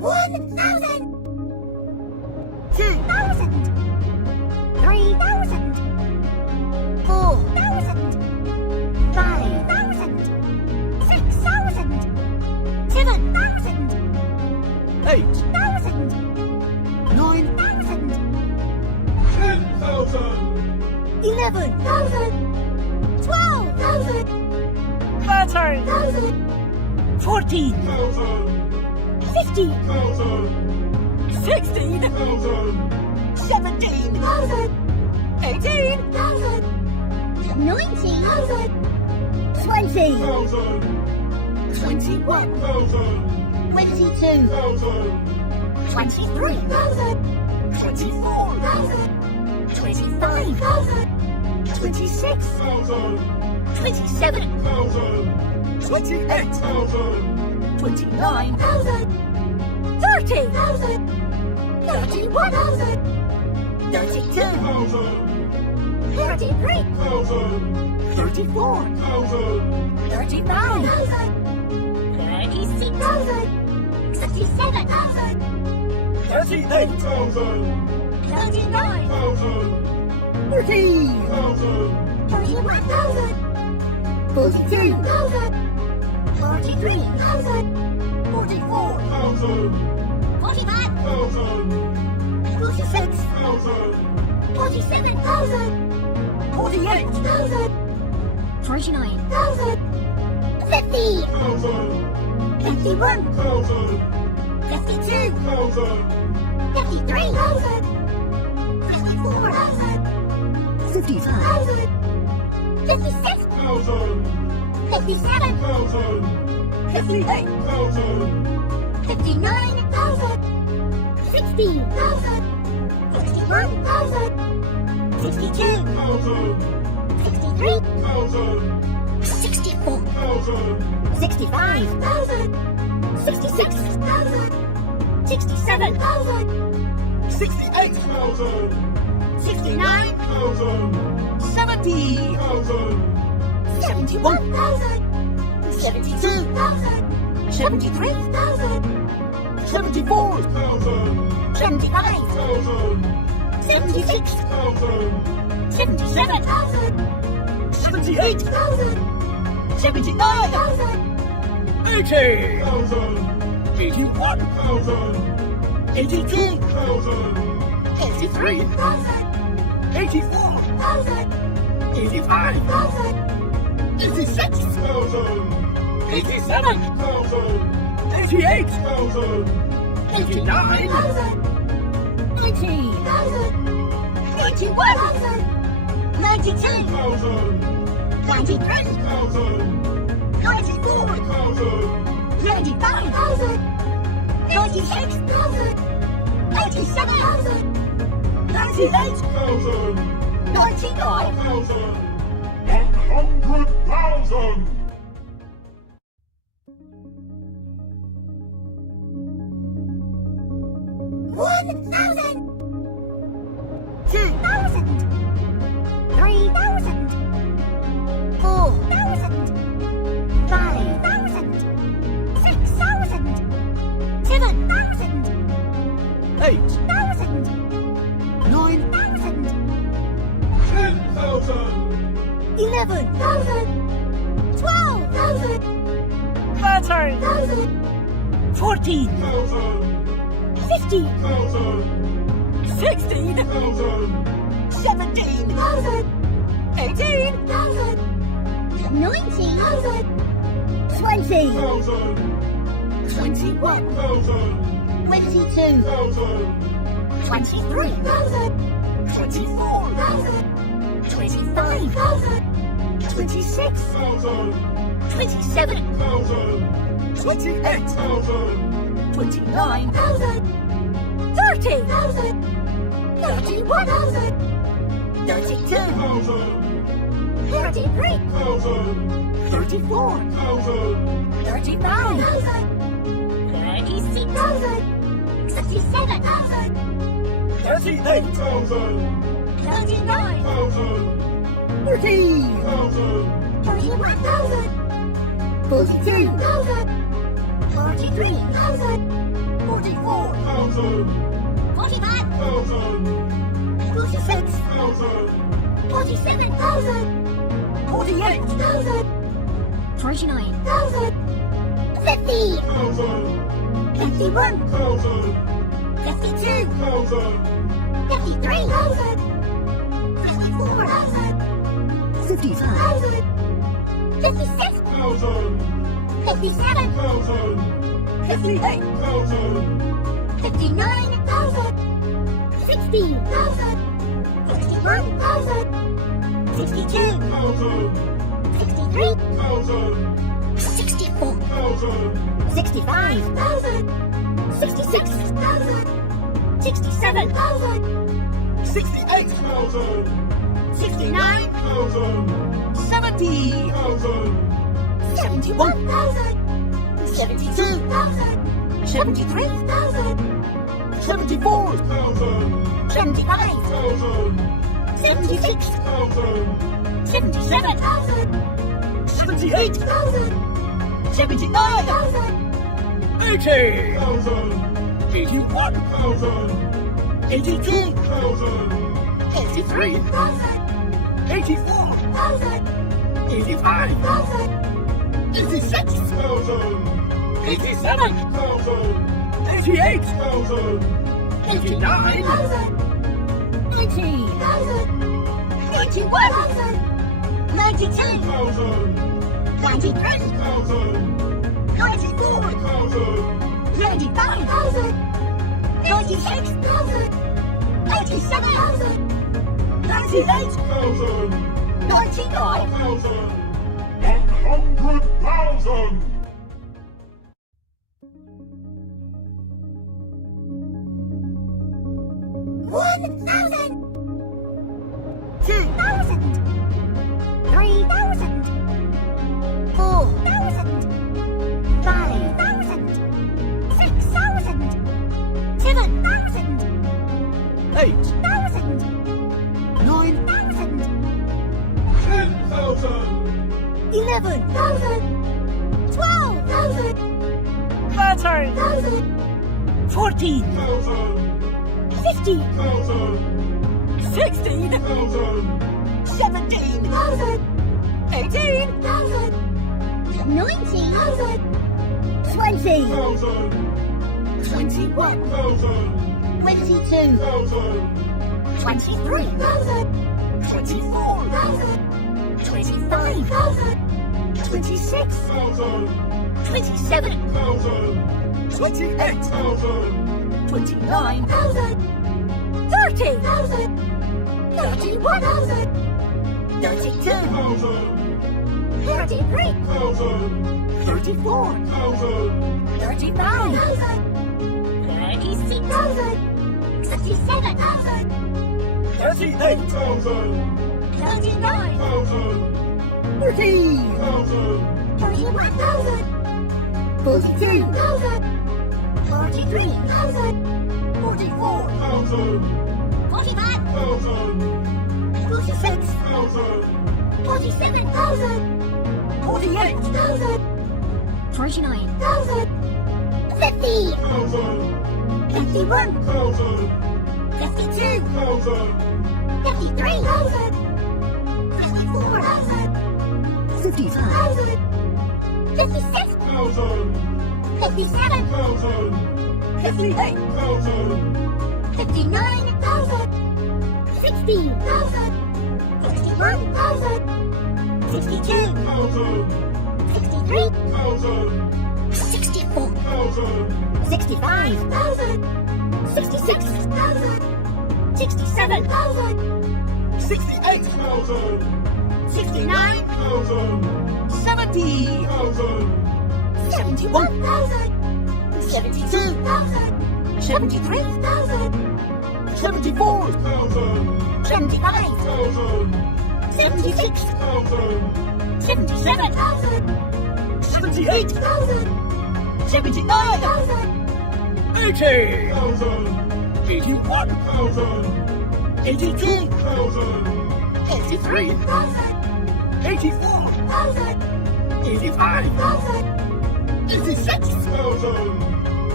1,000. 2,000. 3,000. 4,000. 5,000. 6,000. 7,000. 8,000. 9,000. 10,000. 11,000. 12,000. 13,000. 14,000. 15,000. 16,000. 17,000. 18,000. 19,000. 20,000. 21,000. 22,000. 23,000. 24,000. 25,000. 26,000. 27,000. 28,000. 29,000. 30,000. 31,000. 32,000. 33,000. 34,000. 35,000. 36,000. 67,000. 38,000. 39,000. 40,000. 41,000. 42,000. 43,000. 44,000. 45,000. 46,000. 47,000. 48,000. 49,000. 50. 51. 52. 53,000. 54,000. 55,000. 56,000. 57,000. 58,000. 59,000. 60,000. 61,000. 62,000. 63,000. 64,000. 65,000. 66,000. 67,000. 68,000. 69,000. 70,000. 71,000. 72,000. 73,000. 74,000. 75,000. 76,000. 77,000. 78,000. 79,000. 80,000. 81,000. 82,000. 83,000. 84,000. 85,000. 86,000. 87,000. 88,000. 89,000. 90,000. 91,000. 92,000. 93,000. 94,000. 95,000. 96,000. 87,000. 98,000. 99,000. 100,000. 1,000. 2,000. 3,000. 4,000. 5,000. 6,000. 7,000. 8,000. 8,000. 9,000. 10,000. 11,000. 12,000. 13,000. 14,000. 15,000. 16,000. 17,000. 18,000. 19,000. 20,000. 21,000. 22,000. 23,000. 24,000. 25,000. 26,000. 27,000. 28,000. 29,000. 30,000. 31,000. 32,000. 33,000. 34,000. 35,000. 36,000. 67,000. 38,000. 39,000. 40,000. 41,000. 42,000. 43,000. 44, 45, 1,000, 46, 1,000, 47,000, 48, 49,000, 50, 1,000, 51, 1,000, 52, 1,000, 53,000, 54,000, 55, 56, 1,000, 57, 1,000, 58, 1,000, 59,000, 60,000, 61,000, 62, 1,000, 63, 1,000, 64, 1,000, 65,000, 66,000, 67,000, 68, 1,000, 69, 1,000, 70, 1,000, 71,000, 72,000, 73, 74, 1,000, 75, 1,000, 76, 1,000, 77,000, 78, 1,000, 79, 80, 1,000, 81, 1,000, 82, 1,000, 83, 84, 85, 86, 87, 88, 89, 90, 91, 92, 93, 94, 95, 96, 97, 98, 99, 100,000. One thousand, 2,000, 3,000, 4,000, 5,000, 6,000, 7,000, 8, 1,000, 9, 10,000, 11,000, 12,000, 13, 14, 15, 16, 17, 18, 19, 20, 21, 22, 23, 24, 25, 26, 27, 28, 29, 30, 31, 32, 33, 34, 35, 36, 37, 38, 39, 40, 41,000, 42, 43, 44, 45, 46, 47, 48, 49, 50, 51, 52, 53, 54, 55, 56, 57, 58, 59, 60, 61, 62, 63, 64, 65, 66, 67, 68, 69, 70, 71, 72, 73, 74, 75, 76, 77, 78, 79, 80, 81, 82, 83, 84, 85, 86,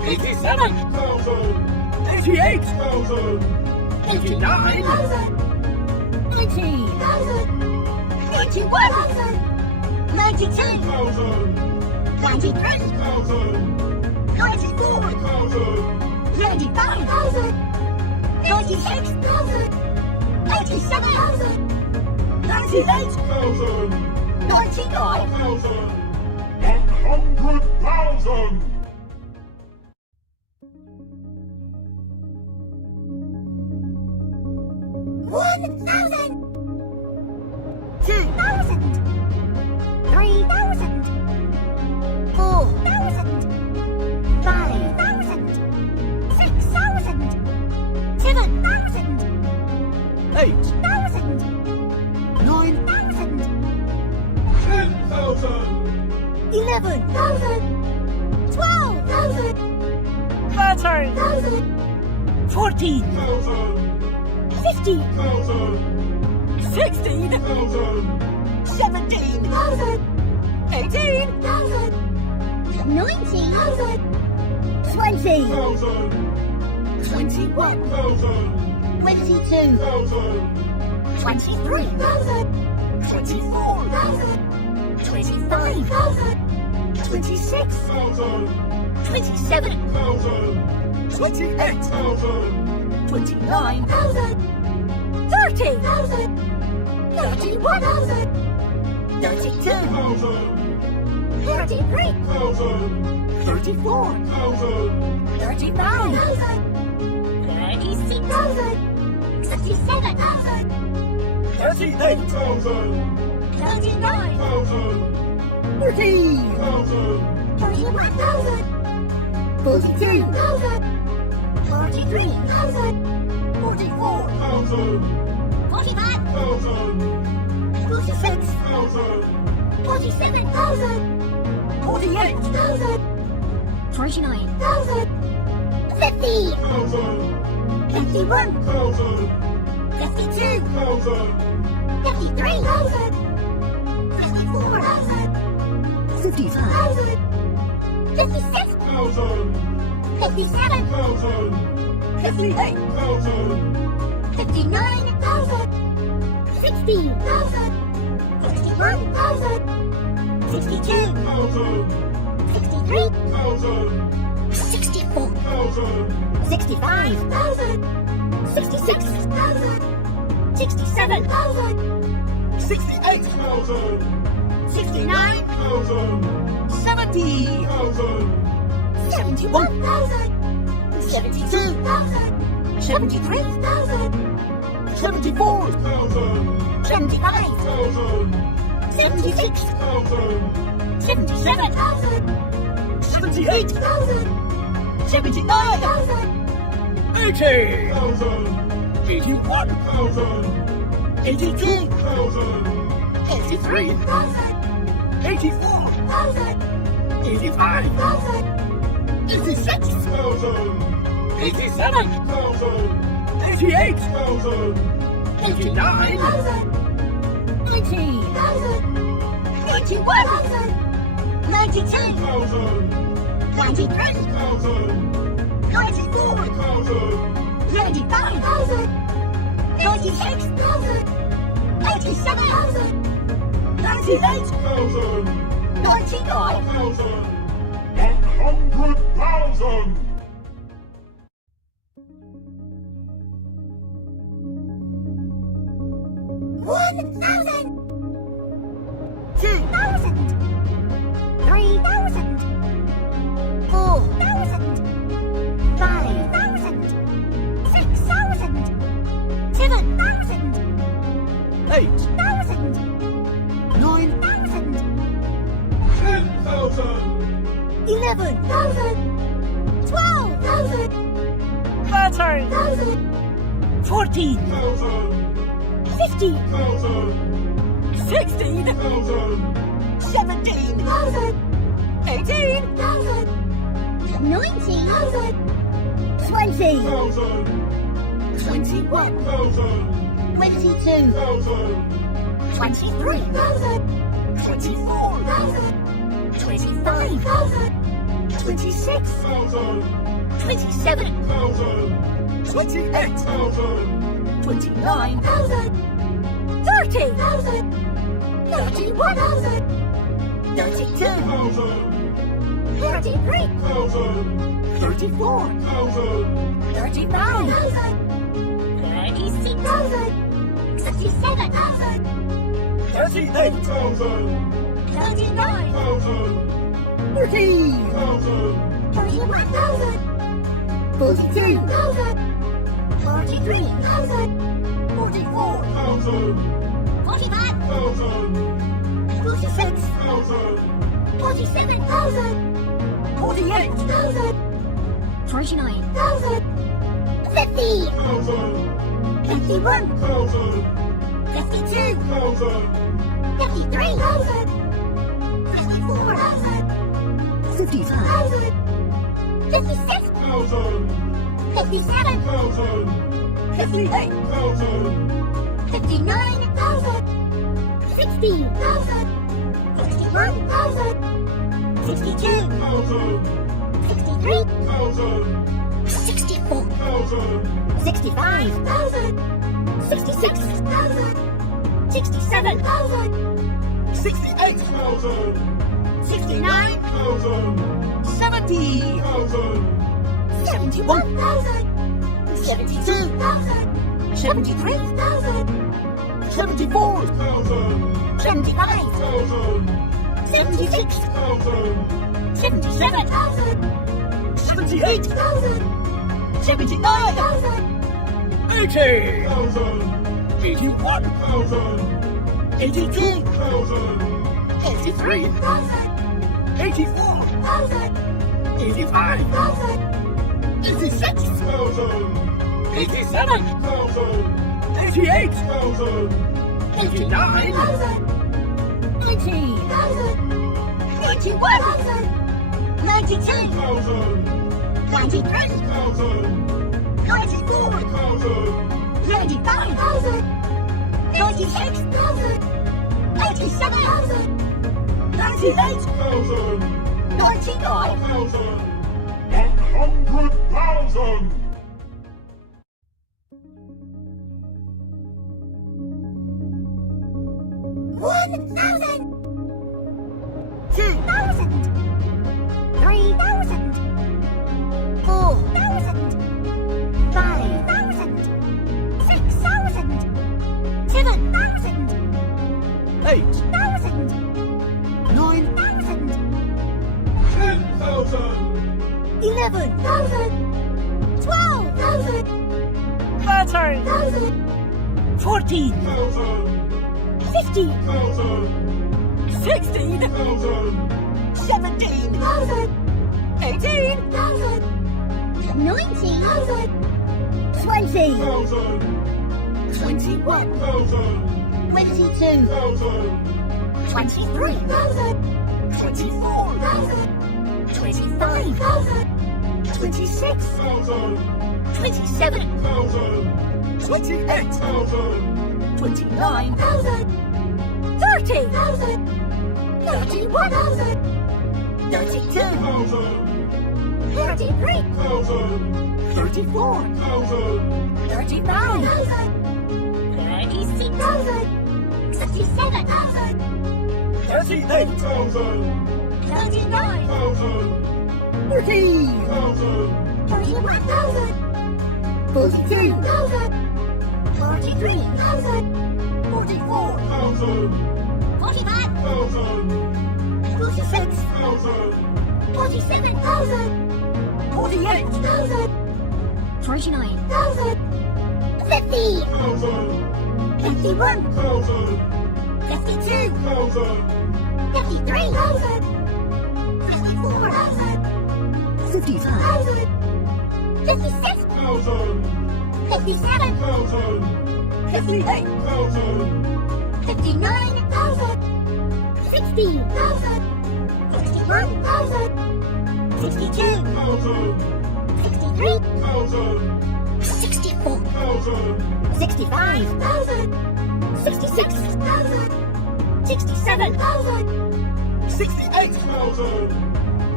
87, 88, 89, 90, 91, 92, 93, 94, 95, 96, 87, 98, 99, 100,000! 1,000, 2,000, 3,000, 4,000, 5,000, 6,000, 7,000, 8,000, 8,000, 10,000! 11,000, 12,000, 13, 14, 15, 16, 17, 18, 19, 20, 21, 22, 23, 24, 25, 26, 27, 28, 29, 30, 31, 32, 33, 34, 35, 36, 67, 38, 39, 40, 41, 42, 43, 44, 45, 46, 47, 48, 49, 50, 51, 52, 53, 54, 55, 56, 57, 58, 59, 60, 61, 62, 63, 64, 65, 66, 67, 68, 69, 70, 71, 72, 73, 74, 75, 76, 77, 78, 79, 80, 81, 82, 83, 84, 85, 86, 87, 88, 89, 90, 91, 92, 93, 94, 95, 96, 87, 98, 99, 100,000! 1,000, 2,000, 3,000, 4,000, 5,000, 6,000, 7,000, 8,000, 9,000, 10,000! 11,000, 12,000, 13, 14, 15, 16, 17, 18, 19, 20, 21, 22, 23, 24, 25, 26 thousand, 27 thousand, 28 thousand, 29 30 31 32 thousand, 33 thousand, 34 thousand, 35 36 67 38 thousand, 39 thousand, 40 thousand, 41 42 43 44 thousand, 45 thousand, 46 thousand, 47 48 49 50 thousand, 51 thousand, 52 thousand, 53 54 55 56 thousand, 57 thousand, 58 thousand, 59 60 61 62 thousand, 63 thousand, 64 thousand, 65 66 67 68 thousand, 69 thousand, 70 thousand, 71 72 73 74 thousand, 75 thousand, 76 thousand, 77 78 79 80 thousand, 81 thousand, 82 thousand, 83 84 85 86 thousand, 87 thousand, 88 thousand, 89 90 91 92 thousand, 93 thousand, 94 thousand, 95 96 87 98 thousand, 99 thousand, 100,000. 1,000 2,000 3,000 4,000 5,000 6,000 7,000 8 9,000 10,000, 11,000 12,000 13 14 15,000 16 17 18 19,000 20 21 22 23 24 25 26 27 28 29 30 31 32 33 34 35 36 67 38 39 40 41 42 43 44 45 46 47 48 49 50 51 52 53 54 55 56 57 58 59 60 61 62 63 64 65 66 67 68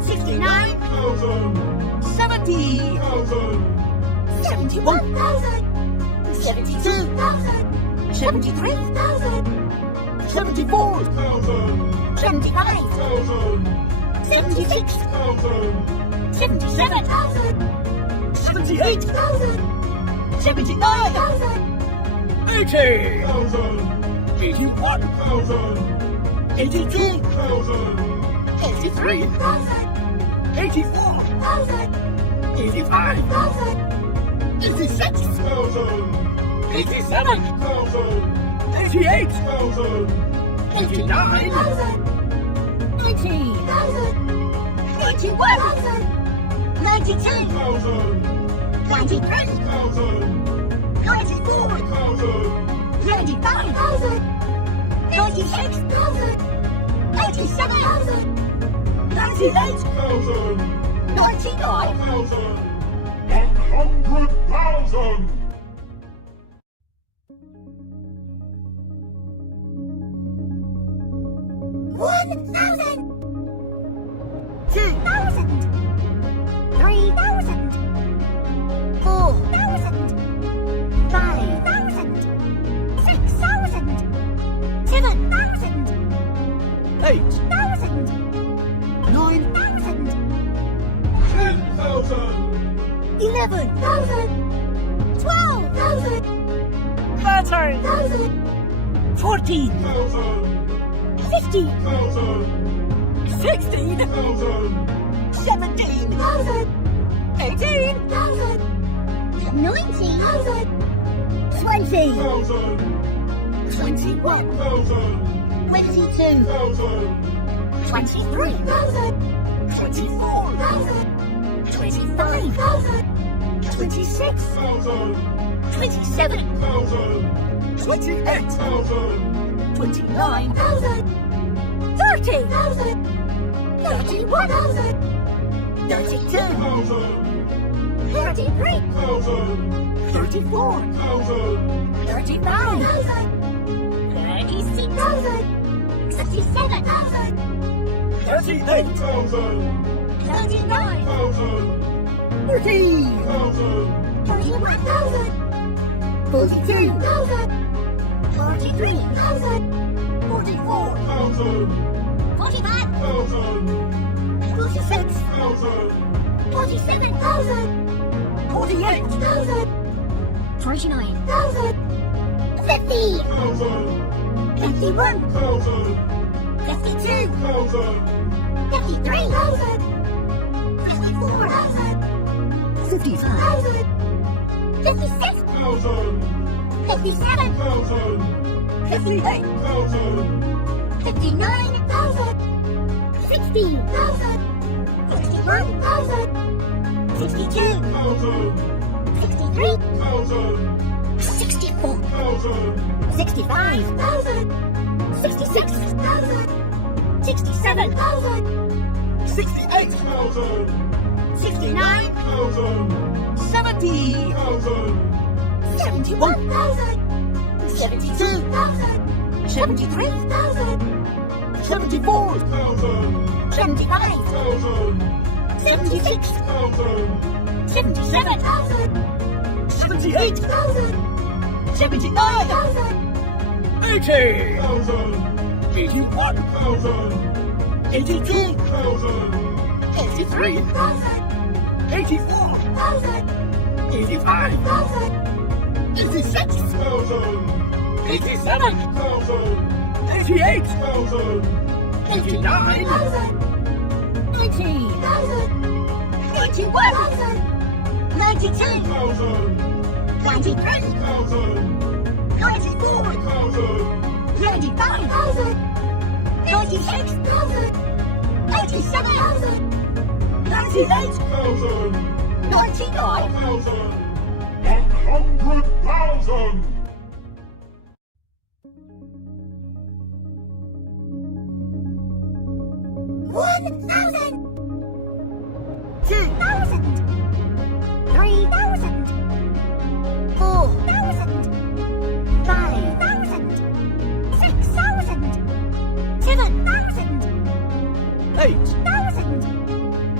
69, 70, 71, 72, 73, 74, 75, 76, 77, 78, 79, 80, 81, 82, 83, 84, 85, 86, 87, 88, 89, 90, 91, 92, 93, 94, 95, 96, 97, 98, 99, 100,000! 1,000, 2,000, 3,000, 4,000, 5,000, 6,000, 7,000, 8,000, 9,000, 10,000! 11,000, 12,000, 13, 14, 15, 16, 17, 18, 19, 20, 21, 22, 23, 24, 25, 26, 27, 28, 29, 30, 31, 32, 33, 34, 35, 36, 67, 38, 39, 40, 41,000, 42, 43, 44, 45, 46, 47, 48, 49, 50, 51, 52, 53, 54, 55, 56, 57, 58, 59, 60, 61, 62, 63, 64, 65, 66, 67, 68, 69, 70, 71, 72, 73, 74, 75, 76, 77, 78, 79, 80, 81, 82, 83, 84, 85, 86, 87, 88, 89, 90, 91, 92, 93, 94, 95, 96, 87, 98, 99, 100,000! 1,000, 2,000, 3,000, 4,000, 5,000, 6,000, 7,000, 8, 1,000,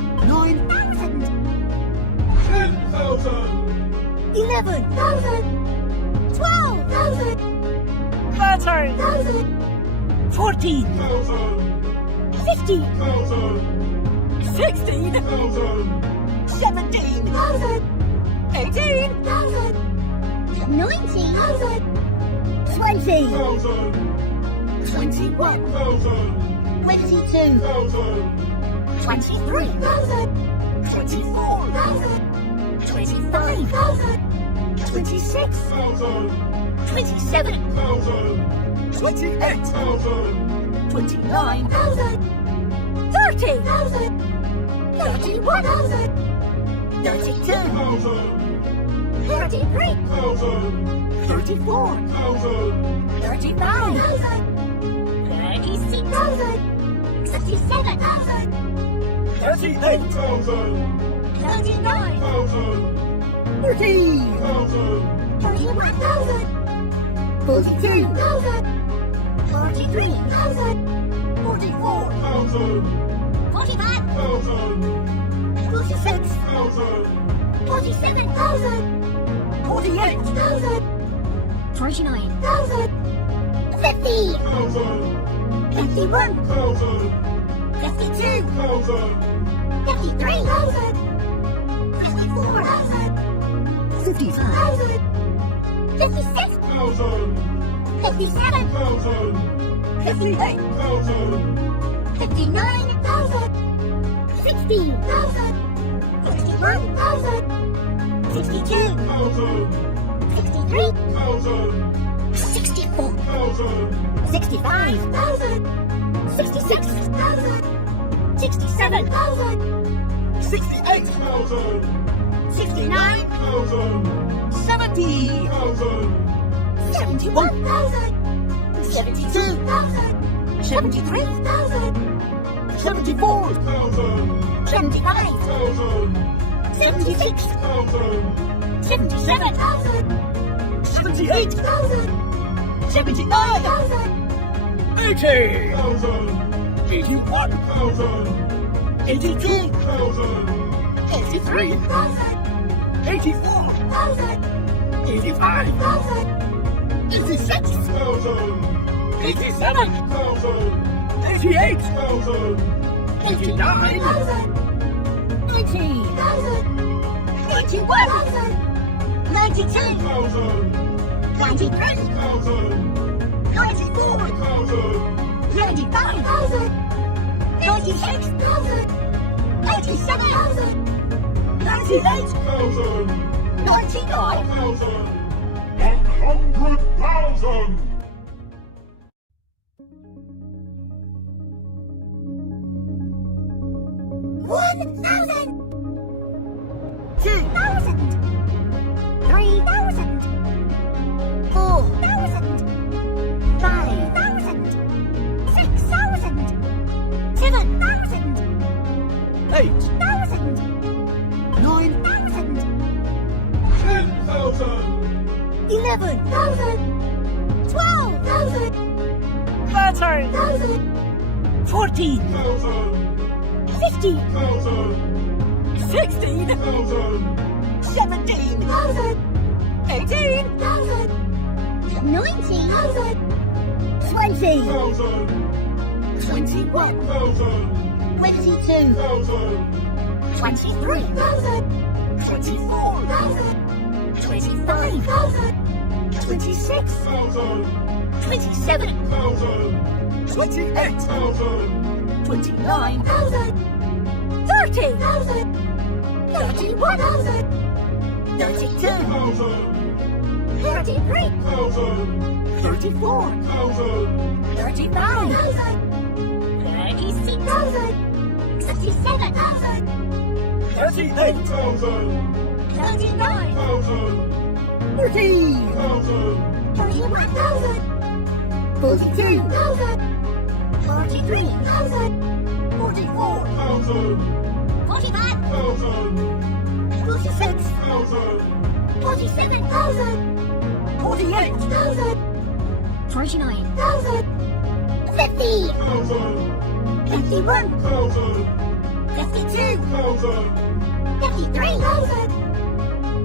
thousand, 11,000, 12,000, 13, 14, thousand, 15, thousand, 16, thousand, 17,000, 18,000, 19,000, 20, thousand, 21, thousand, 22, thousand, 23,000, 24, 25,000, 26, thousand, 27, thousand, 28, thousand, 29,000, 30,000, 31,000, 32, thousand, 33, thousand, 34, thousand, 35,000, 36,000, 37,000, 38,000, 39, thousand, 40, thousand, 41,000, 42,000, 43,000, 44, thousand, 45, thousand, 46, thousand, 47,000, 48,000, 49,000, 50, thousand, 51, thousand, 52, thousand, 53,000, 54,000, 55,000, 56, thousand, 57, thousand, 58, thousand, 59,000, 60,000, 61,000, 62, thousand, 63, thousand, 64, thousand, 65,000, 66,000, 67,000, 68,000, 69, thousand, 70, thousand, 71,000, 72,000, 73,000, 74, thousand, 75, thousand, 76, thousand, 77,000, 78,000, 79,000, 80,000, 81,000, 82,000, 83,000, 84,000, 85,000, 86,000, 87,000, 88,000, 89,000, 90,000, 91,000, 92,000, 93,000, 94,000, 95,000, 96,000, 87,000, 98,000, 99,000, 100,000. One thousand, 2,000, 3,000, 4,000, 5,000, 6,000, 7,000, 8,000, 8,000, 9,000, 10,000, 11,000, 12,000, 13,000, 14,000, 15,000, 16,000, 17,000, 18,000, 19,000, 20, 21, 22, 23,000, 24,000, 25,000, 26, 27, 28,000, 29,000, 30,000, 31,000, 32, 33, 34, 35,000, 36,000, 67,000, 38,000, 39, 40, 41,000, 42,000, 43,000, 44, 45, 46, 47,000, 48,000, 49,000, 50, 51, 52, 53,000,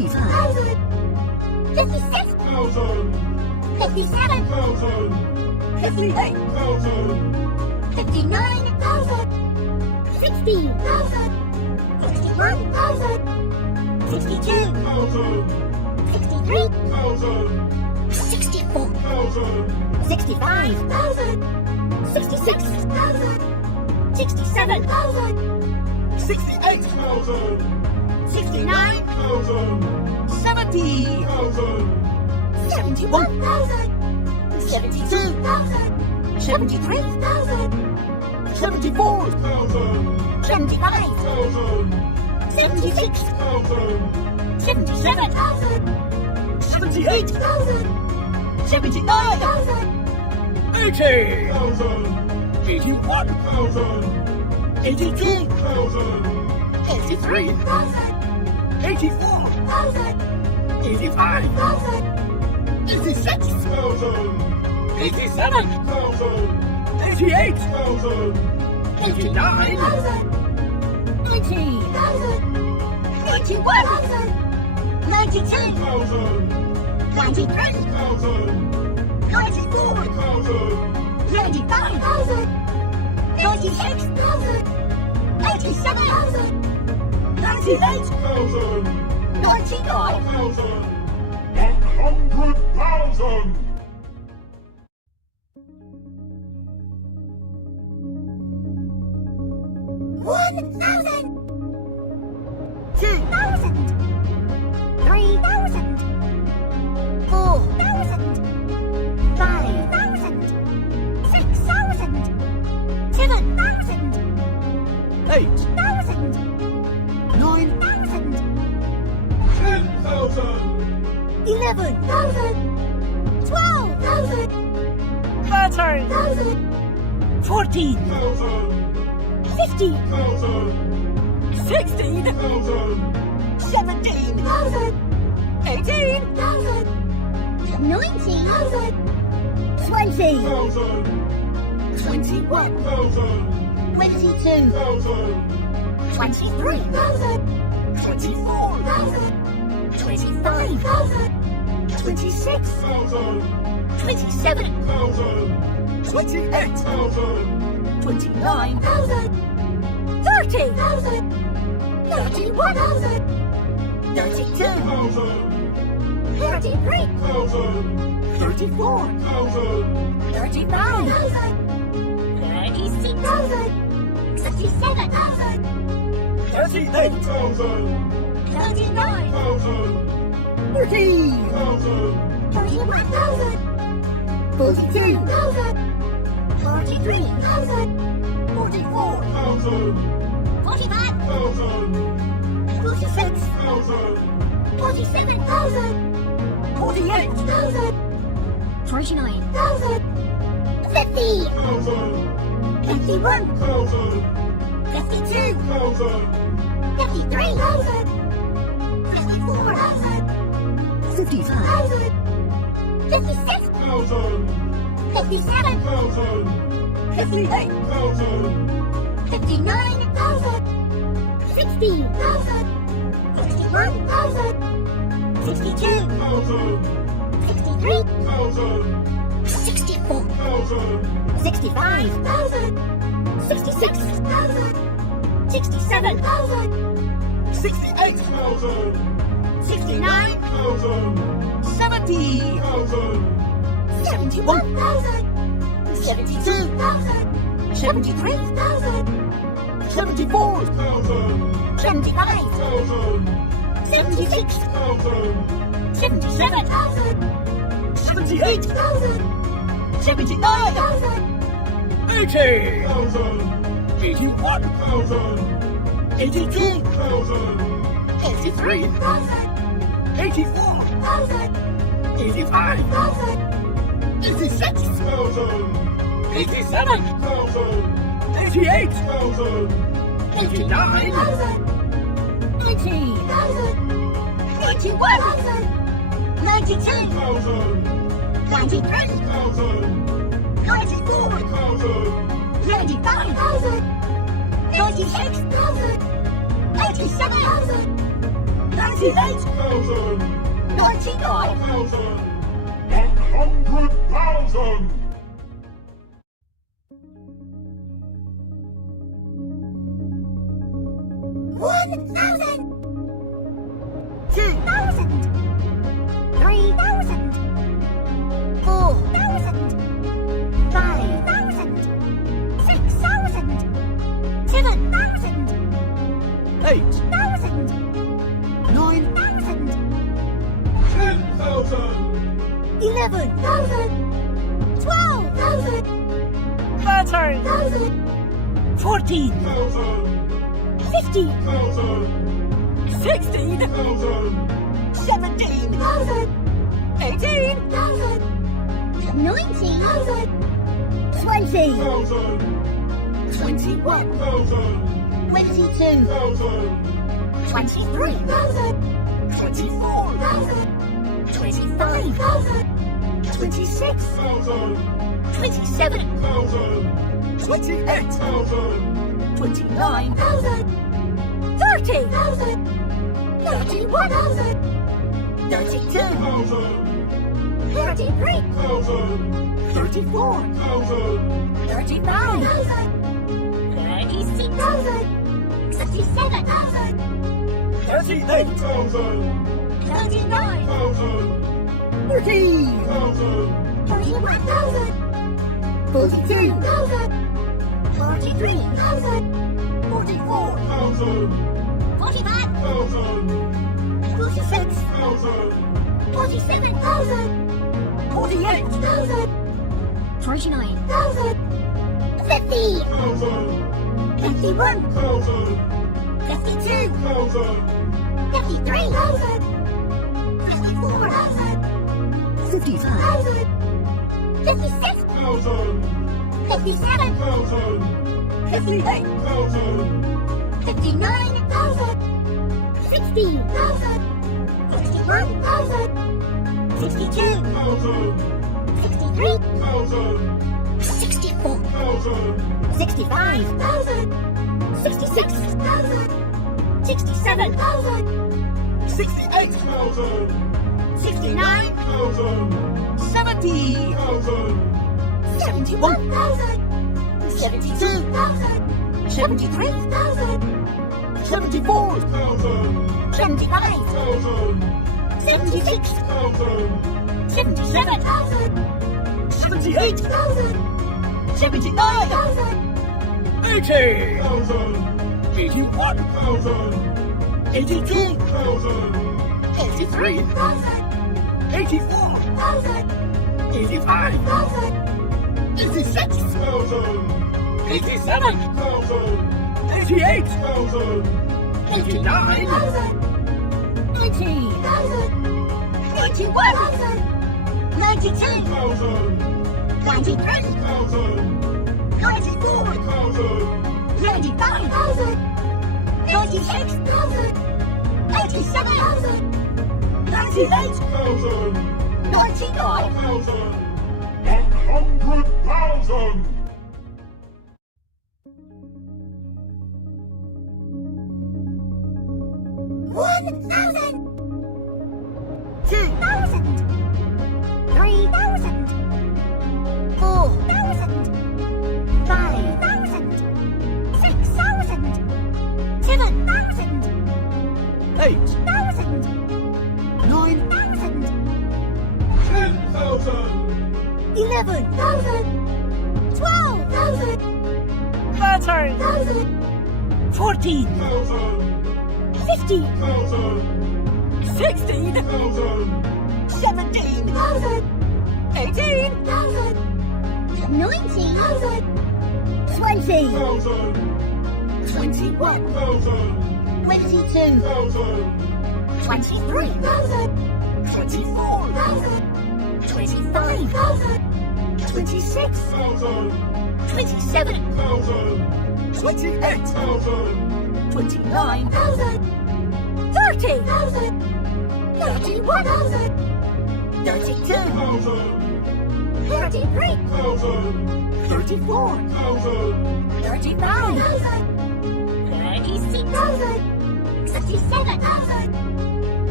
55, 56, 57, 58, 59, 60, 61, 62, 63, 64, 65, 66, 67, 68, 69, 70, 71, 72, 73, 74, 75, 76, 77, 78, 79, 80, 81, 82, 83, 84, 85, 86, 87, 88, 89, 90, 91, 92, 93, 94, 95, 96, 87, 98, 99, 100,000! 1,000, 2,000, 3,000, 4,000, 5,000, 6,000, 7,000, 8,000, 8,000, 10,000! 11,000, 12,000, 13,000, 14,000, 15,000, 1,000! 16,000, 17,000, 18,000, 19,000, 20, 21, 22, 23, 24, 25, 26, 27, 28, 29, 30, 31, 32, 33, 34, 35, 36, 37, 38, 39, 40, 41,000, 42, 43, 44, 45, 46, 47,000, 48,000, 49,000, 50, 51, 52, 53,000, 54,000, 55,000, 56, 57, 58, 59,000, 60,000, 61,000, 62, 63, 64, 65,000, 66,000, 67,000, 68, 69, 70, 71,000, 72,000, 73,000, 74, 75, 76, 77,000, 78, 79,000, 80, 81, 82, 83, 84, 85, 86, 87, 88, 89, 90, 91, 92, 93, 94, 95,000, 96,000, 87,000, 97,000, 98 thousand, 99. thousand, 100,000. 1,000. 2,000. 3,000. 4,000. 5,000. 6,000. 7,000. 8 8,000. 9,000. 10,000, 11,000. 12,000. 13 14 thousand, 15,000. 16 thousand, 17,000. 18 19,000. 20,000. 21,000. 22,000. 23,000. 24,000. 25,000. 26,000. 27,000. 28 29,000. 30,000. 31,000. 32,000. 33,000. 34,000. 35,000. 36,000. 67,000. 38 39,000. 40 41,000. 42,000. 43,000. 44,000. 45,000. 46,000. 47,000. 48 49,000. 50. 51. 52. 53,000. 54,000. 55 56,000. 57,000. 58 59,000. 60,000. 61,000. 62. 63. 64. 65,000. 66,000. 67,000. 68 69,000. 70 71,000. 72,000. 73,000. 74 75. 76. 77,000. 78 1,000. 79 1,000. 80 81 82 83 84 85 86 87 88 89 90,000. 91,000. 92,000. 93,000. 94,000. 95,000. 96,000. 87,000. 98,000. 99,000. 100,000. 1,000. 2,000. 3,000. 4,000. 5,000. 6,000. 7,000. 8 8,000. 9,000. 10,000, 11,000. 12,000. 13 1,000. 14 15,000. 16 17 1,000. 18 1,000. 19,000. 20. 21. 22. 23,000. 24 25,000. 26. 27. 28 29,000. 30,000. 31,000. 32. 33. 34 35,000. 36,000. 67,000.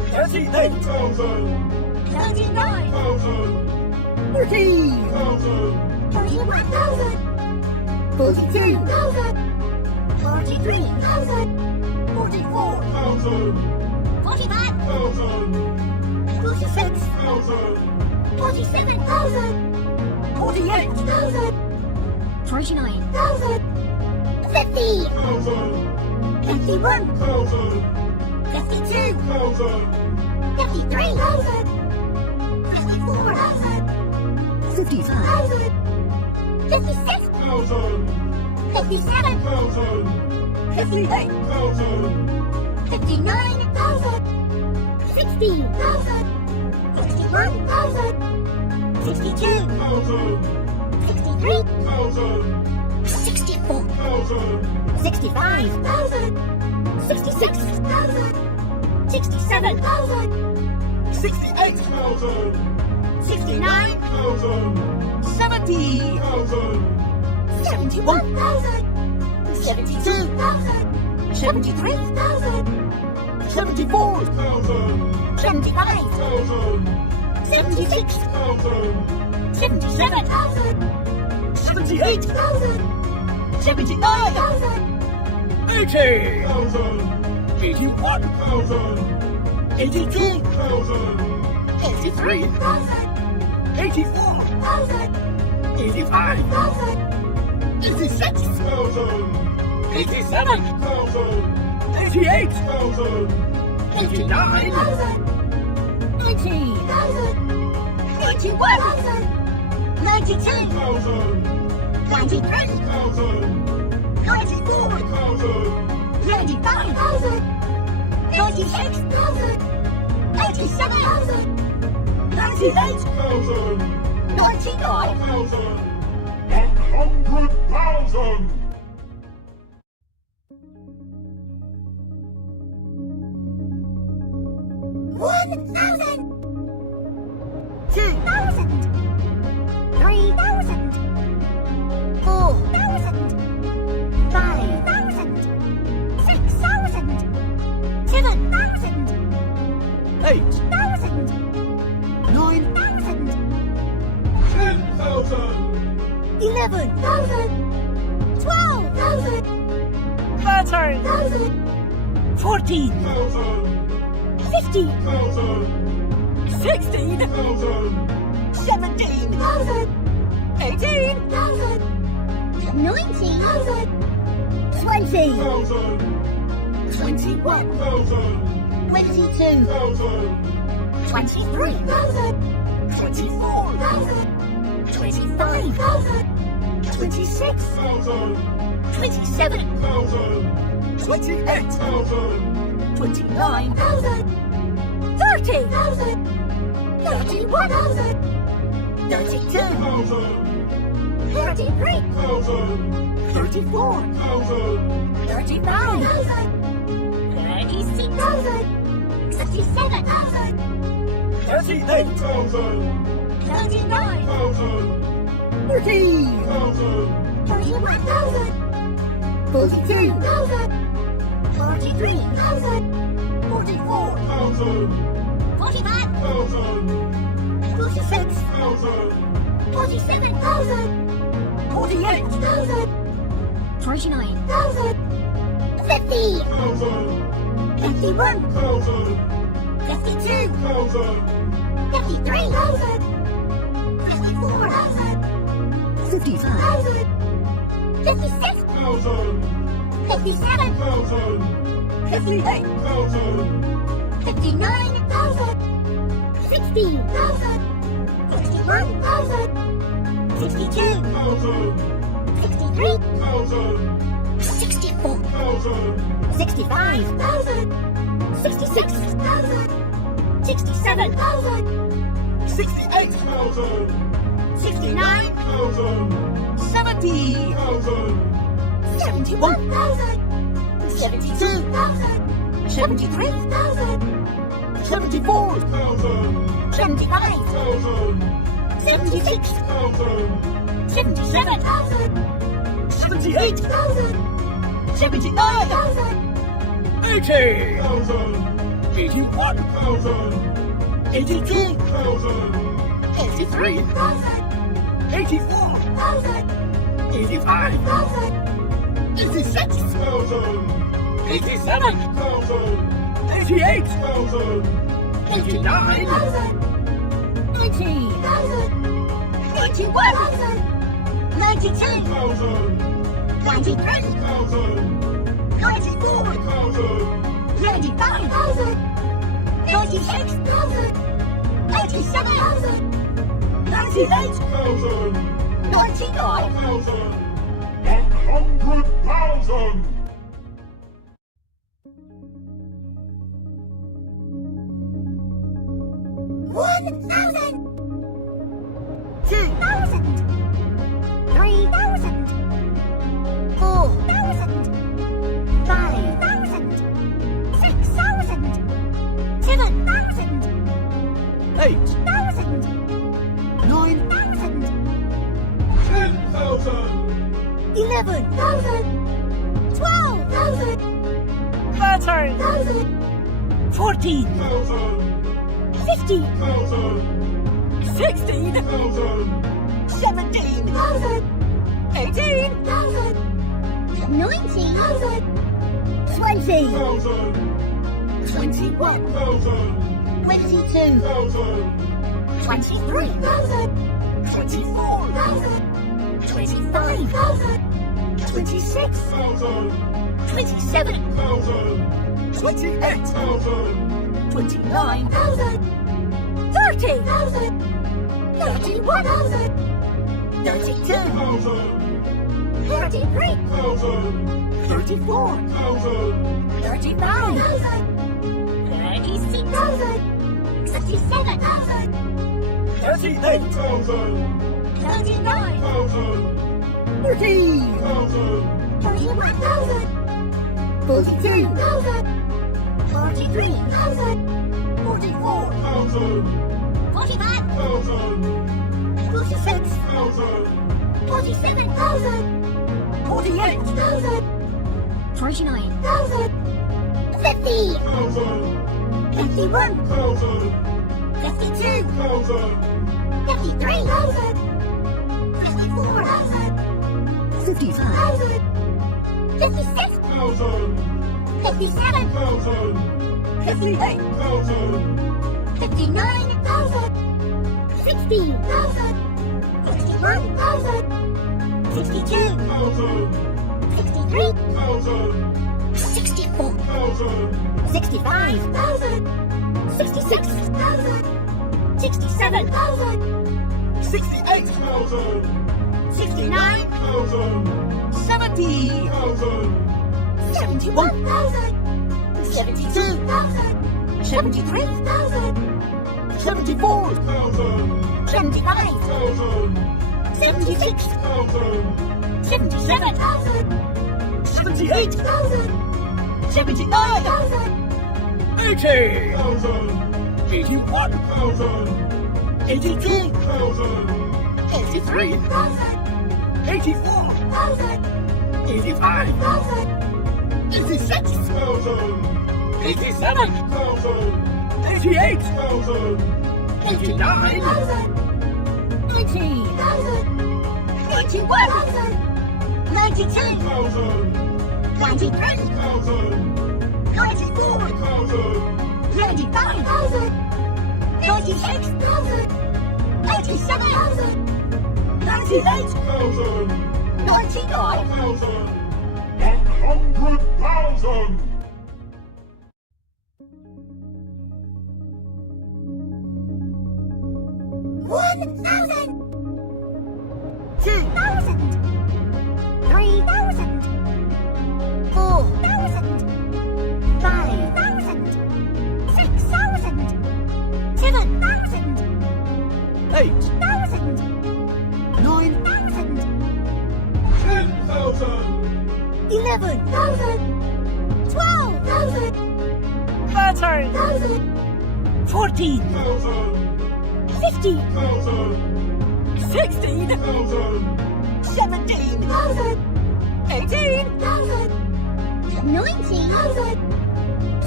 38. 39. 40. 41,000. 42. 43,000. 44. 45. 46. 47,000. 48. 49,000. 50. 51. 52. 53,000. 54,000. 55. 56. 57. 58. 59,000. 60,000. 61,000. 62. 63. 64. 65,000. 66,000. 67,000. 68. 69. 70. 71,000. 72,000. 73,000. 74. 75. 76. 77,000. 78. 79,000. 80. 81. 82. 83. 84. 85. 86. 87. 88. 89. 90,000. 91,000. 92. 93. 94. 95,000. 96,000. 97,000. 98. 99. 100,000. One thousand. 2,000. 3,000. 4,000. 5,000. 6,000. 7,000. 8. 8,000. 9. 10,000. 11,000. 12,000. 13. 14. 15,000. 16. 17. 18. 19,000. 20. 21. 22,000. 23,000. 24. 25,000. 26. 27. 28. 29. 30,000. 31,000. 32. 33. 34. 35,000. 36,000. 67,000. 38. 39. 40. 41,000. 42. 43,000. 44. 45. 46. 47,000. 48. 49,000. 50. 51. 52. 53,000. 54,000. 55. 56. 57. 58. 59,000. 60,000. 61,000. 62. 63. 64. 65,000. 66,000. 67,000. 68. 69. 70. 71,000. 72,000. 73. 73,000. 74. 75. 76. 77,000. 78. 1,000. 79. 1,000. 80. 81, 1,000. 82, 1,000. 83, 1,000. 84, 1,000. 85, 86, 1,000. 87, 1,000. 88, 1,000. 89, 90, 91, 92, 1,000. 93, 1,000. 94, 1,000. 95, 96, 97, 98, 1,000. 99, 1,000. 100,000. One thousand. 2,000. 3,000. 4,000. 5,000. 6,000. 7,000. 8, 1,000. 9, 10,000. 11,000. 12,000. 13, 1,000. 14, 1,000. 15,000. 1,000. 16, 1,000. 17, 18, 19,000. 20,000. 1,000. 21, 1,000. 22,000. 1,000. 23, 24, 25, 26, 1,000. 27, 1,000. 28, 1,000. 29, 30,000. 31, 32, 1,000. 33,000. 1,000. 34, 1,000. 39, 36,000. 67,000. 38, 1,000. 39,000. 1,000. 40, 1,000. 41,000. 42, 43,000. 44, 1,000. 45,000. 1,000. 46, 1,000. 47,000. 48, 49,000. 50,000. 1,000. 51,000. 1,000. 52,000. 1,000. 53,000. 54,000. 55, 56,000. 1,000. 57,000. 1,000. 58, 1,000. 59,000. 60,000. 61,000. 62,000. 1,000. 63,000. 1,000. 64,000. 1,000. 65,000. 66,000. 67,000. 68, 1,000. 69,000. 1,000. 70, 1,000. 71,000. 72,000. 73,000. 74, 1,000. 75,000. 1,000. 76,000. 1,000. 77,000. 78, 1,000. 79, 80, 1,000. 81, 1,000. 82, 1,000. 83, 84, 85, 86, 1,000. 87, 1,000. 88, 1,000. 89, 90, 91, 92, 1,000. 93, 1,000. 94, 1,000. 95, 96, 97, 98, 1,000. 99, 1,000. 100,000. One thousand. 2,000. 3,000. 4,000. 5,000. 6,000. 7,000. 8, 9,000. 10,000. 11,000. 12,000. 13, 14, 1,000. 15,000. 1,000. 16, 1,000. 17, 18, 19,000.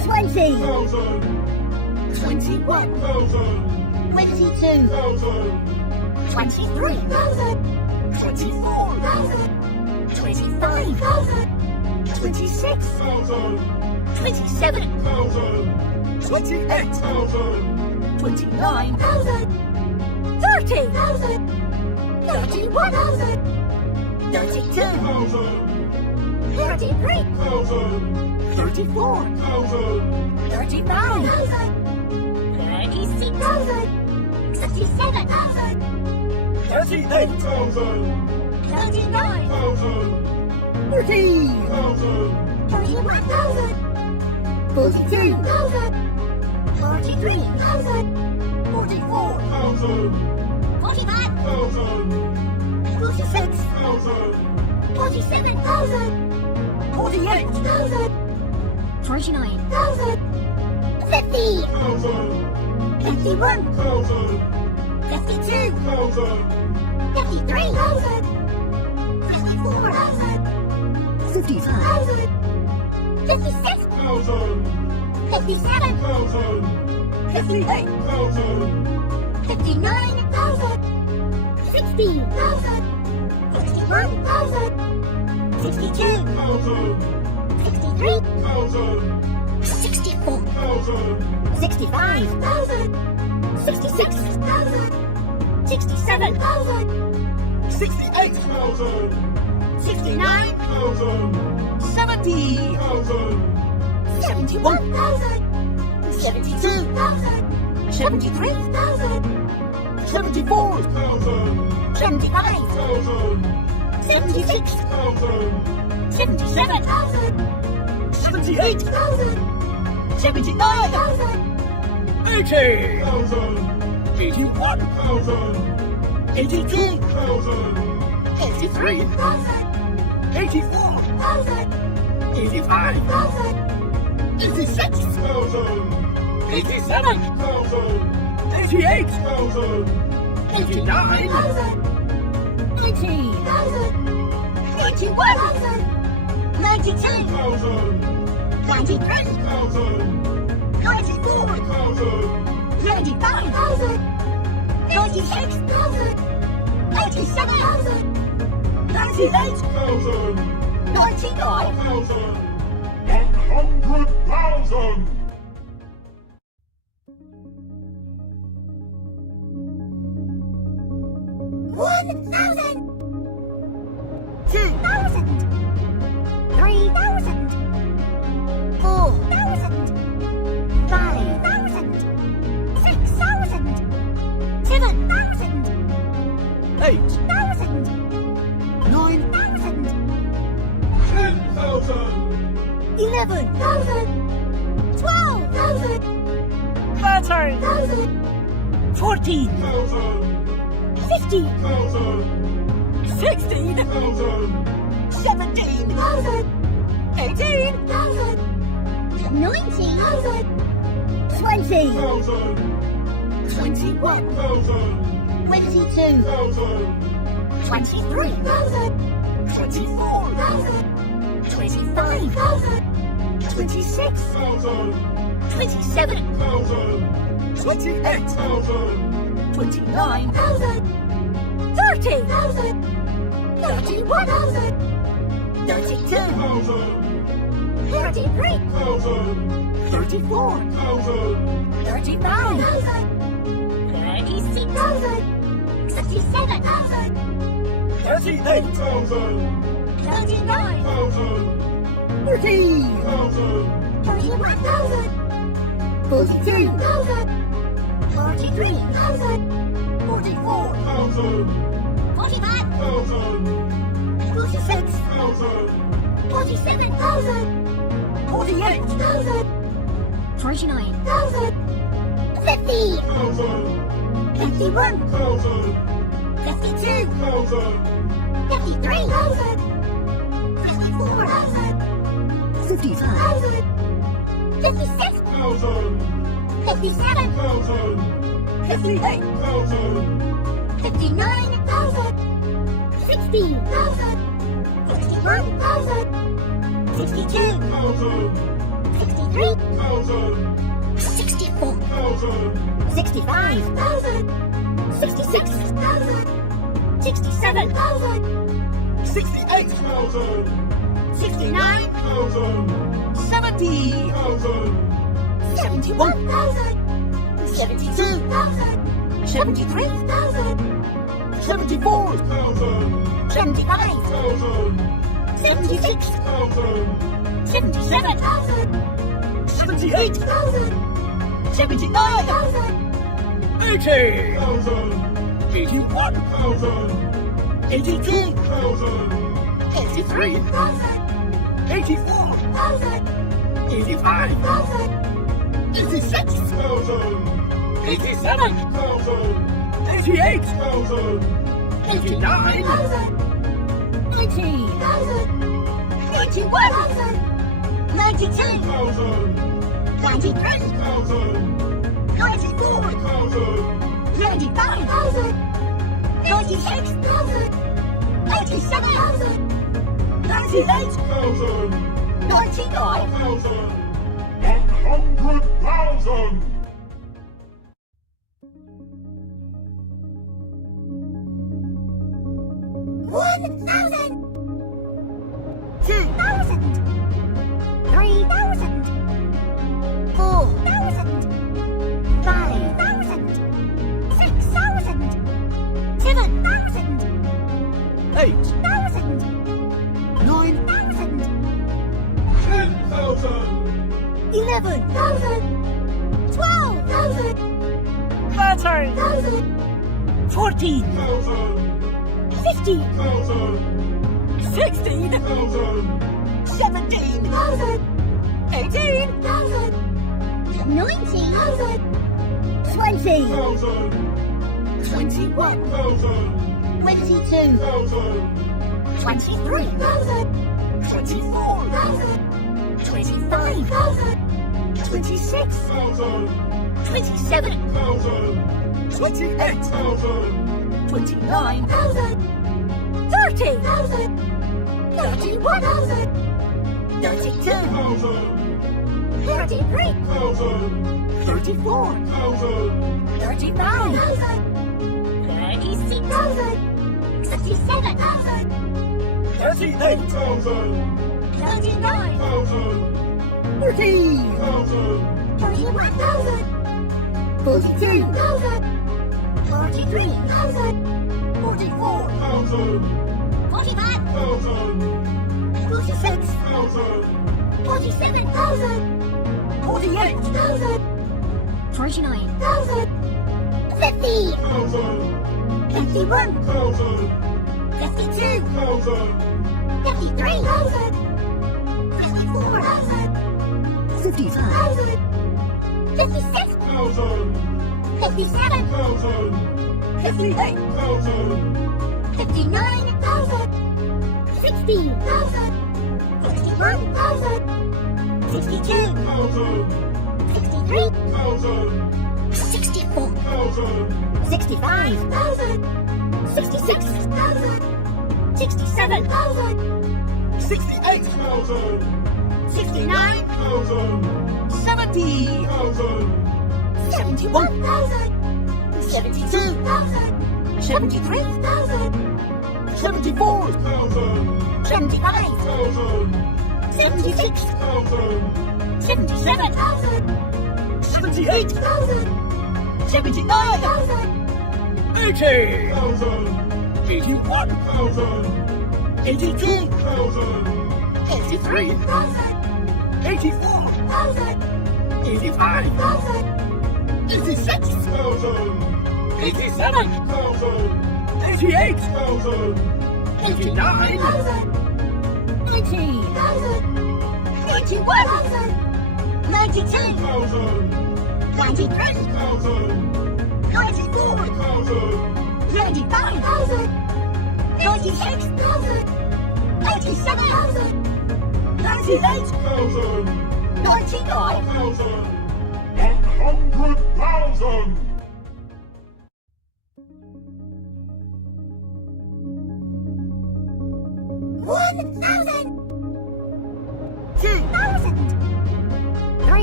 20, 21, 22, 23, 24, 25, 26, 27, 28, 29, 30, 31, 32, 33, 34, 35, 36, 67, 38,000, 39, 40, 41,000, 42, 43, 44, 45, 46, 47, 48, 49, 50, 51, 52, 53, 54, 55, 56, 57, 58, 59, 60, 61, 62, 63, 64, 65, 66, 67, 68, 69, 70, 71, 72, 73, 74, 75, 76, 77, 78, 79, 80, 81, 82, 83, 84, 85, 86, 87, 88, 89, 90, 91, 92, 93, 94, 95, 96, 97, 98, 99, 100,000. $1,000, $2,000, $3,000, $4,000, $5,000, $6,000, $7,000, $8,000, $9,000, 10,000, $11,000, $12,000, $13,000, $14,000, 15,000, 16,000, 17,000, 18,000, 19,000, 20, 21, 22, 23, 24, 25, 26, 27, 28, 29, 30, 31, 32, 33, 34, 35, 36, 67, 38,000, 39, 40, 41,000, 42, 43, 44, 45, 46, 47, 48, 49, 50, 51, 52, 53, 54, 55, 56, 57, 58, 59, 60, 61, 62, 63, 63 thousand, 64 thousand, 65, 66, 67, 68 thousand, 69, thousand, 70, thousand, 71, 72, 73, 74, thousand, 75, thousand, 76, thousand, 77, 78, 79, 80, thousand, 81, thousand, 82, thousand, 83, 84, 85, 86, thousand, 87, thousand, 88, thousand, 89, 90, 91, 92, thousand, 93, thousand, 94, thousand, 95, 96, 87, 98, thousand, 99, thousand, 100,000. 1,000, 2,000, 3,000, 4,000, 5,000, 6,000, 7,000, 8,000, 9,000, 10,000, 11,000, 12,000, 13,000, 14,000, 15,000, 16,000, 17,000, 18,000, 19,000, 20,000, 21,000, 22,000, 23,000, 24,000, 25,000, 26,000, 27,000, 28,000, 29,000, 30,000, 31,000, 32,000, 33,000, 34,000, 35,000, 36,000, 67,000, 38,000, 39,000, 40,000, 41,000, 42,000, 43,000, 44,000, 45,000, 46,000, 47,000, 48,000, 49,000, 50,000, 51,000, 52,000, 53,000, 54,000, 55,000, 56,000, 57,000, 58,000, 59,000, 60,000, 61,000, 62,000, 63,000, 64,000, 65,000, 66,000, 67,000, 68,000, 69,000, 70,000, 71,000, 72,000, 73,000, 74,000, 75,000, 76,000, 77,000, 78,000, 79,000, 80,000, 81,000, 82,000, 83,000, 84,000, 85,000, 86,000, 87,000, 88,000, 89,000, 90,000, 91,000, 92,000, 93,000, 94,000, 95,000, 96,000, 87,000, 98,000, 99,000, 100,000. 1,000, 2,000,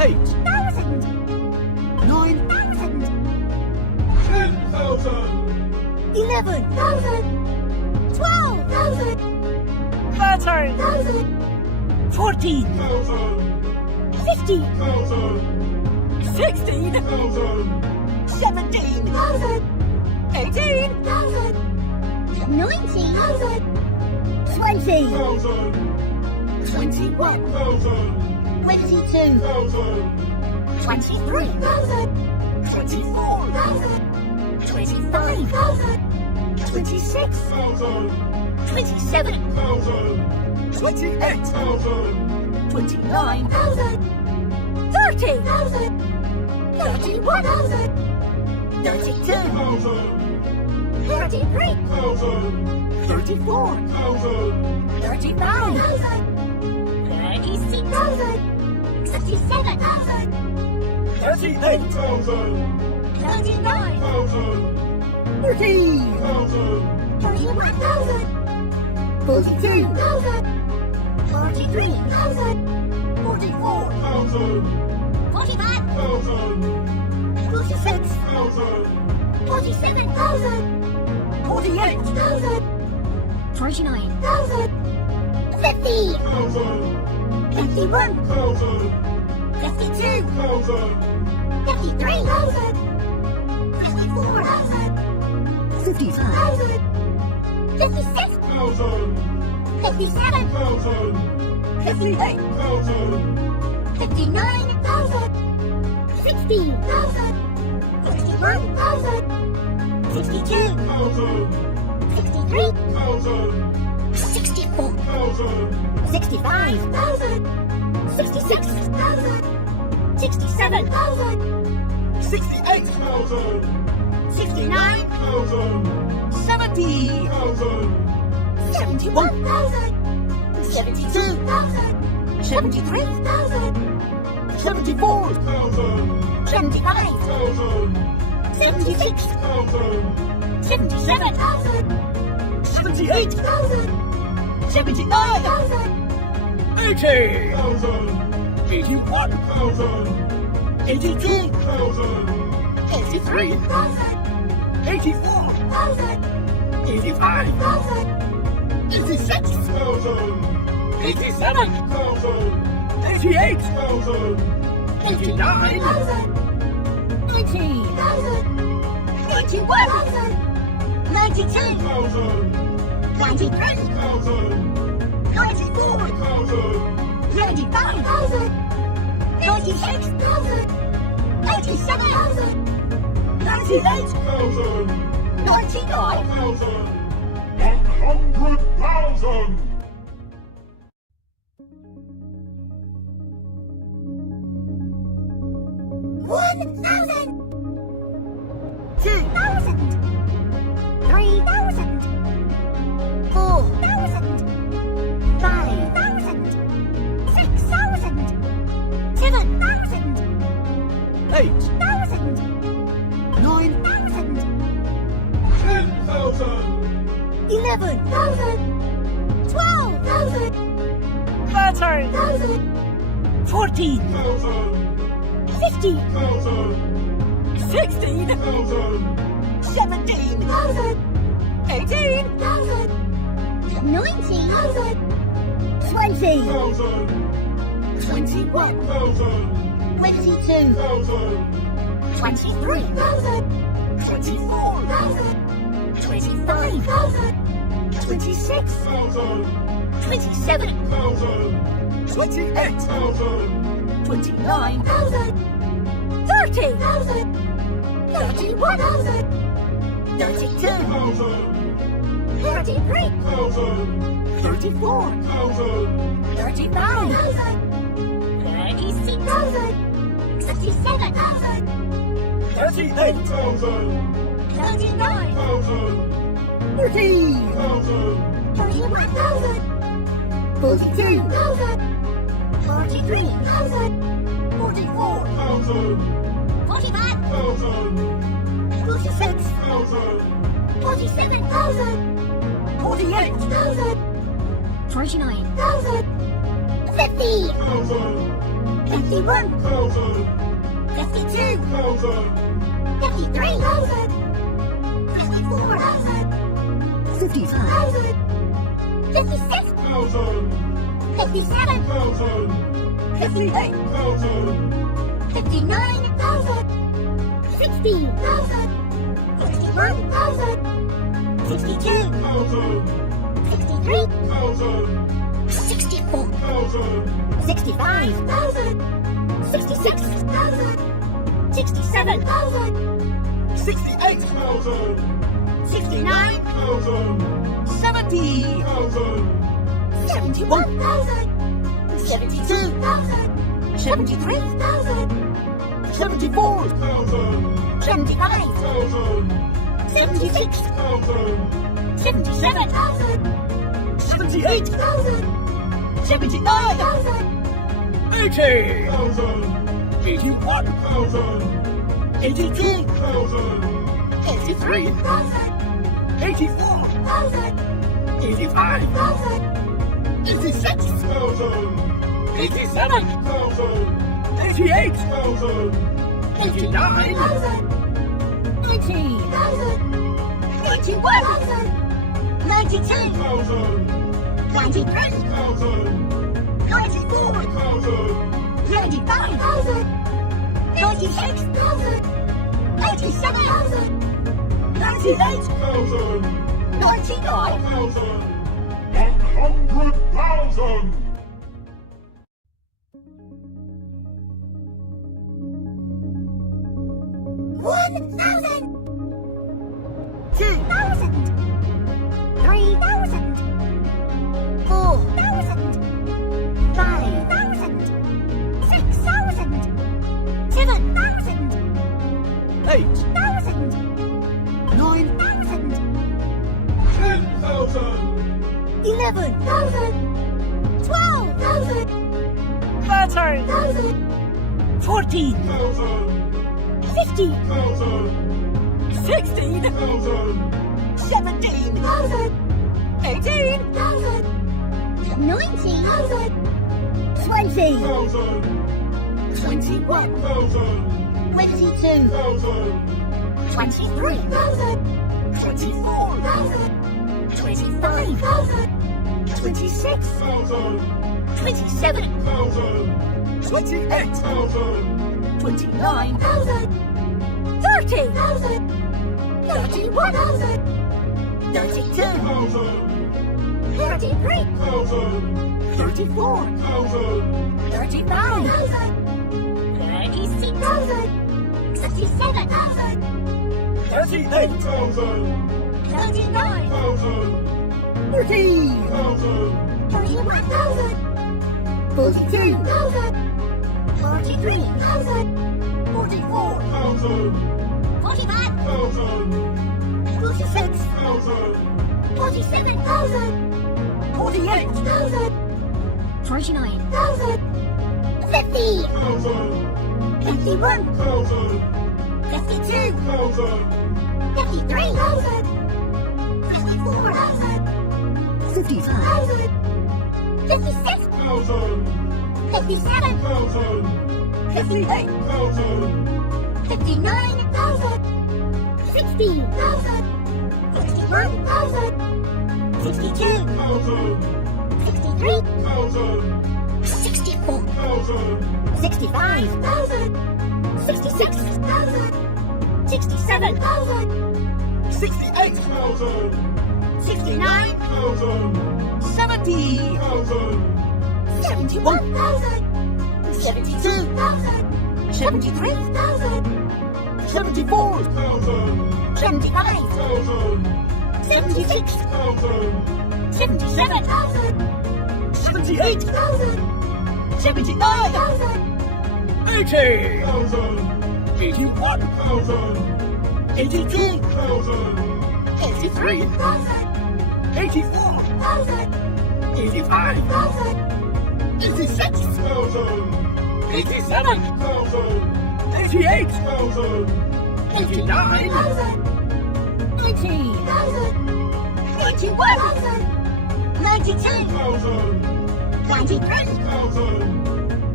thousand, 9 thousand, 10,000. 11,000, 12,000, 13 14 1,000. 15,000, 1,000. 16 1,000. 17 18 19,000, 20, 1,000. 21 1,000. 22, 1,000. 23 24 25 26 1,000. 27 1,000. 28 1,000. 29 30 31 32 1,000. 33 1,000. 34 1,000. 35 36, 37, 38 1,000. 39, 1,000. 40 1,000. 41,000, 42 43,000, 44 1,000. 45, 1,000. 46 1,000. 47,000, 48 49,000, 50, 1,000. 51 1,000. 52 1,000. 53,000, 54,000, 55 56, 1,000. 57, 1,000. 58 1,000. 59,000, 60,000, 61,000, 62, 1,000. 63, 1,000. 64, 1,000. 65,000, 66,000, 67,000, 68 1,000. 69, 1,000. 70 1,000. 71 1,000, 72 1,000, 73 1,000, 74 1,000. 75, 1,000. 76, 1,000. 77,000, 78 1,000, 79 80 1,000. 81 1,000. 82 1,000. 83 84 85 86 1,000. 87 1,000. 88 1,000. 89 90 91 92 1,000. 93 1,000. 94 1,000. 95 96 87 98 1,000. 99 1,000. 100,000. One thousand, 2 thousand, 3,000, 4,000, 5,000, 6,000, 7,000, 8 1,000, 9 10,000. 11,000, 12,000, 13 1,000, 14 1,000. 15, 1,000. 16 1,000. 17 1,000, 18 1,000, 19,000, 20, 1,000. 21 1,000. 22, 1,000. 23 1,000, 24 1,000, 25 1,000, 26 1,000. 27 1,000. 28 1,000. 29 1,000, 30 1,000, 31 1,000, 32 1,000. 33, 1,000. 34 1,000. 35 1,000, 36 67,000, 38 1,000. 39, 1,000. 40 1,000. 41,000, 42 1,000, 43 44,000, 44 1,000. 45, 1,000. 46 1,000. 47,000, 48 1,000, 49 1,000, 50, 1,000. 51, thousand, 52, thousand, 53,000. 54, 55, 56, thousand, 57, thousand, 58, thousand, 59,000. 60,000. 61, 62, thousand, 63, thousand, 64, thousand, 65, 66, 67, 68, thousand, 69, thousand, 70, thousand, 71, 72, 73, 74, thousand, 75, thousand, 76, thousand, 77, 78, 79, 80, thousand, 81, thousand, 82, thousand, 83, 84, 85, 86, thousand, 87, thousand, 88, thousand, 89, 90, 91, 92, thousand, 93, thousand, 94, thousand, 95, 96, 87, 98, thousand, 99, thousand, 100,000. One thousand. 2,000, 3,000. 4,000, 5,000. 6,000. 7,000. 8,000, 9,000. 10,000, 11,000, 12,000. 13,000, 14,000, 15,000, 16,000, 17,000, 18,000, 19,000. 20, 1,000, 21, 22, 23, 24, 25, 26, 27, 28, 29, 30, 31, 32, 33, 34, 35, 36, 37, 38, 39, 40, 41, 42, 43, 44, 45, 46, 47, 48, 49, 50, 51, 52, 53, 54, 55, 56, 57, 58, 59, 60, 61, 62, 63, 64, 65, 66, 67, 68, 69, 70, 71, 72, 73, 74, 75, 76, 77, 78, 79, 80, 81, 82, 83, 84, 85, 86, 87, 88, 89, 90, 91, 92, 93,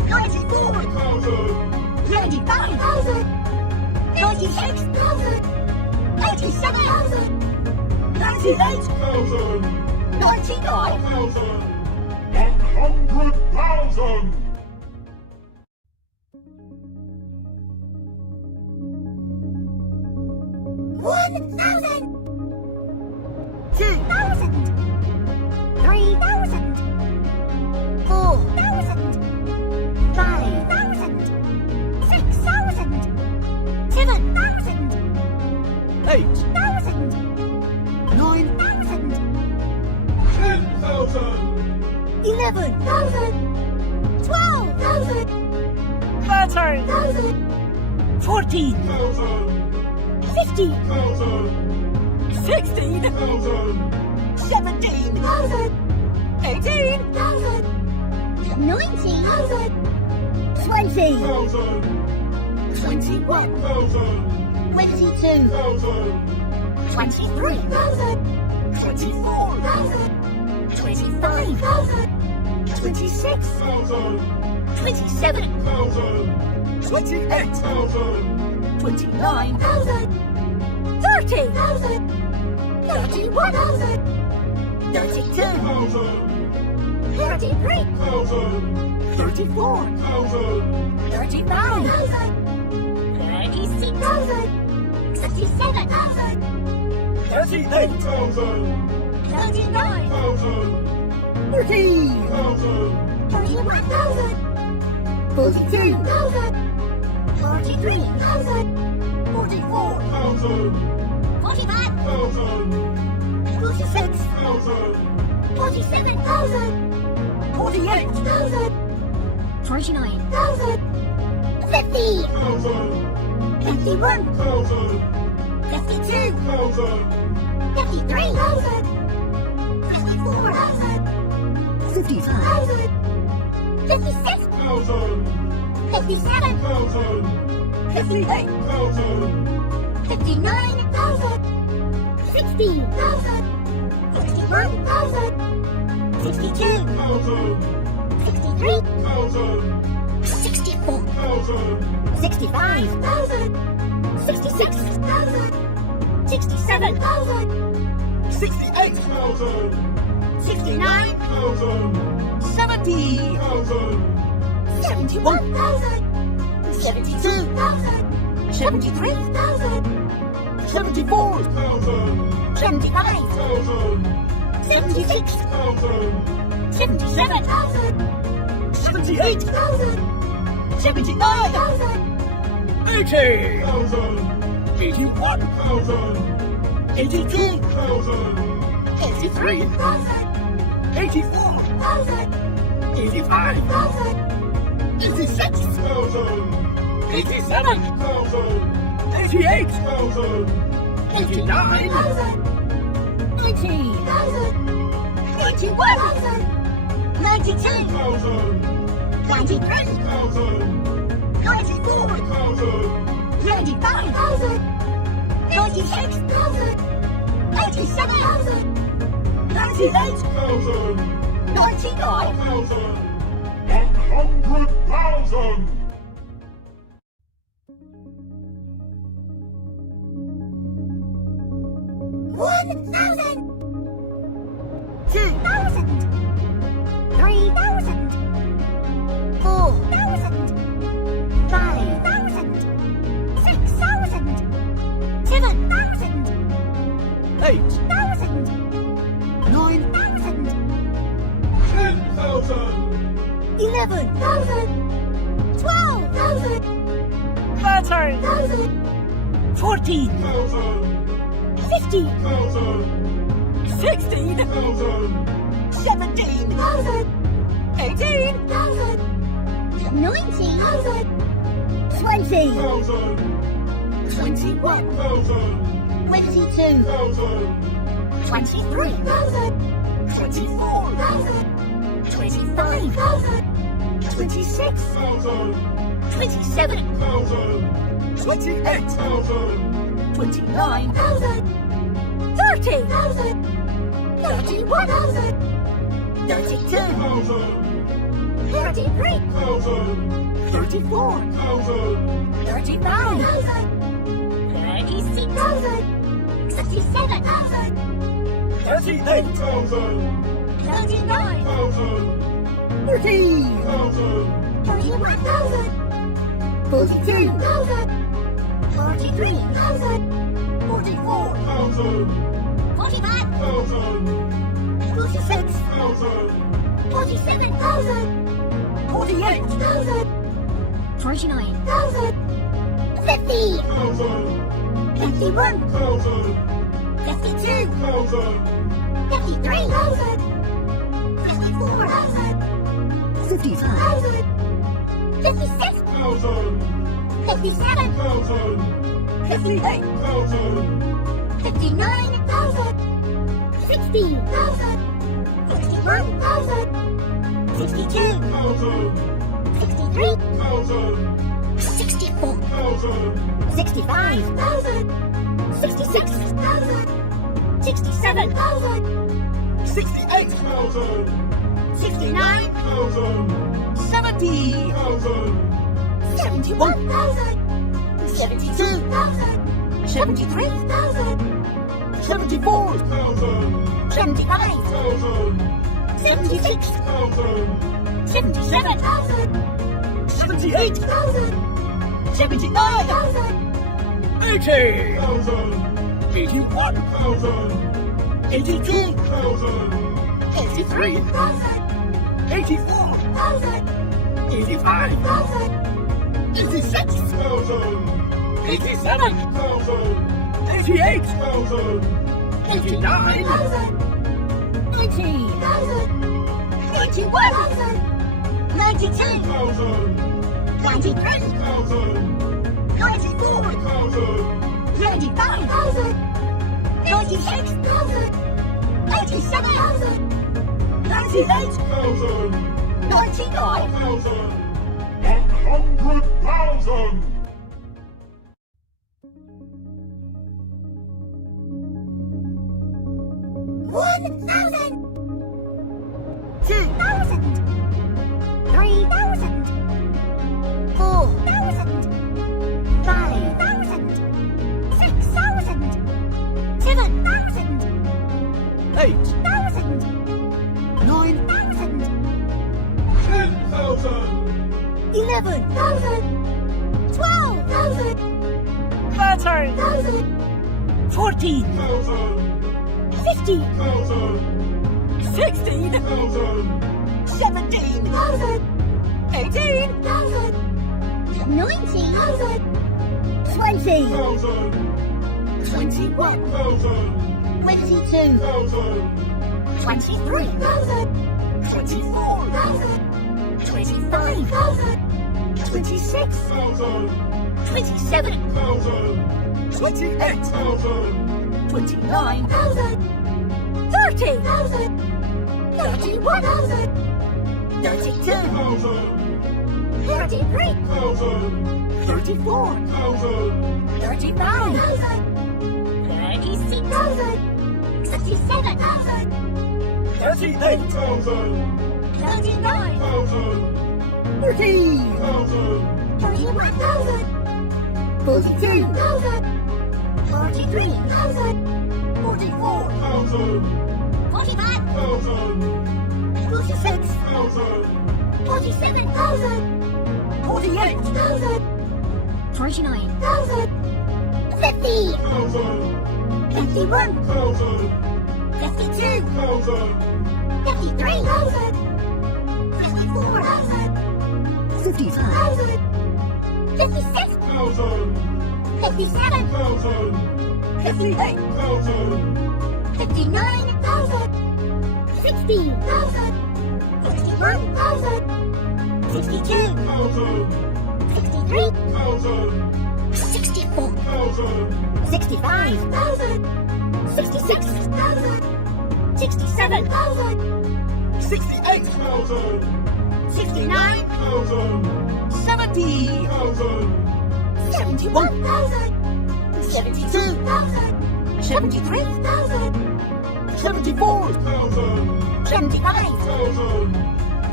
94, 95, 96, 87, 98, 99, 100,000! 1,000! 2,000! 3,000! 4,000! 5,000! 6,000! 7,000! 8,000, 9,000! 10,000! 11,000! 12,000! 13, 14, 1,000! 15,000! 16, 1,000! 17, 18, 19,000! 20! 1,000! 21, 1,000! 22,000! 23, 24, 25, 26, 27, 28, 29, 30, 31, 32, 33, 34, 35, 36, 67, 38, 39, 40, 41, 42, 43, 44, 45, 46, 47, 48, 49, 50, 51, 52, 53, 54, 55, 56, 57, 58, 59, 60, 61, 62, 63, 64, 65, 66, 67, 68, 69, 70, 71, 72, 73, 74, 75, 76, 77, 78, 79, 80, 81, 82, 83, 84, 85, 86, 87, 88, 89, 90, 91, 92, 93, 94, 95, 96, 97, 98, 99, 100,000! 1,000! 2,000! 3,000! 4,000! 5,000! 6,000! 7,000! 8,000, 9,000! 10,000! 11,000! 12,000! 13, 14, 15,000! 16, 17, 18, 19,000! 20! 21, 22! 23, 24, 25, 26, 27, 28, 29, 30, 31, 32, 33, 34, 35, 36, 67, 38,000, 39, 40, 41,000, 42, 43, 44, 45, 46, 47, 48, 49, 50, 51, 52, 53, 54, 55, 56, 57, 58, 59, 60, 61, 62, 63, 64, 65, 66, 67, 68,000, 69, 70, 71, 72, 73, 74, 75, 76, 77, 78, 79, 80, 81, 82, 83, 84, 85, 86, 87, 88, 89, 90, 91, 92, 93, 94, 95, 96, 87, 98, 99, 100,000. 1,000, 2,000, 3,000, 4,000, 5,000, 6,000, 7,000, 8,000, 9,000, 10,000, 11,000, 12,000, 13,000, 14,000, 15,000, 16,000, 17,000, 18,000, 19,000, 20, 21, 22, 23, 24, 25, 26, 27, 28, 29, 30, 31, 32, 33, 34, 35, 36, 67, 38,000, 39, 40, 41,000, 42, 43, 44, 45, 46, 47, 48, 49, 50, 51, 52, 53, 54, 55, 56, 57, 58, 59, 60, 61, 62, 63, 64, 65, 66, 67, 68,000, 69, 70, 71, 72, 73, 74, 75,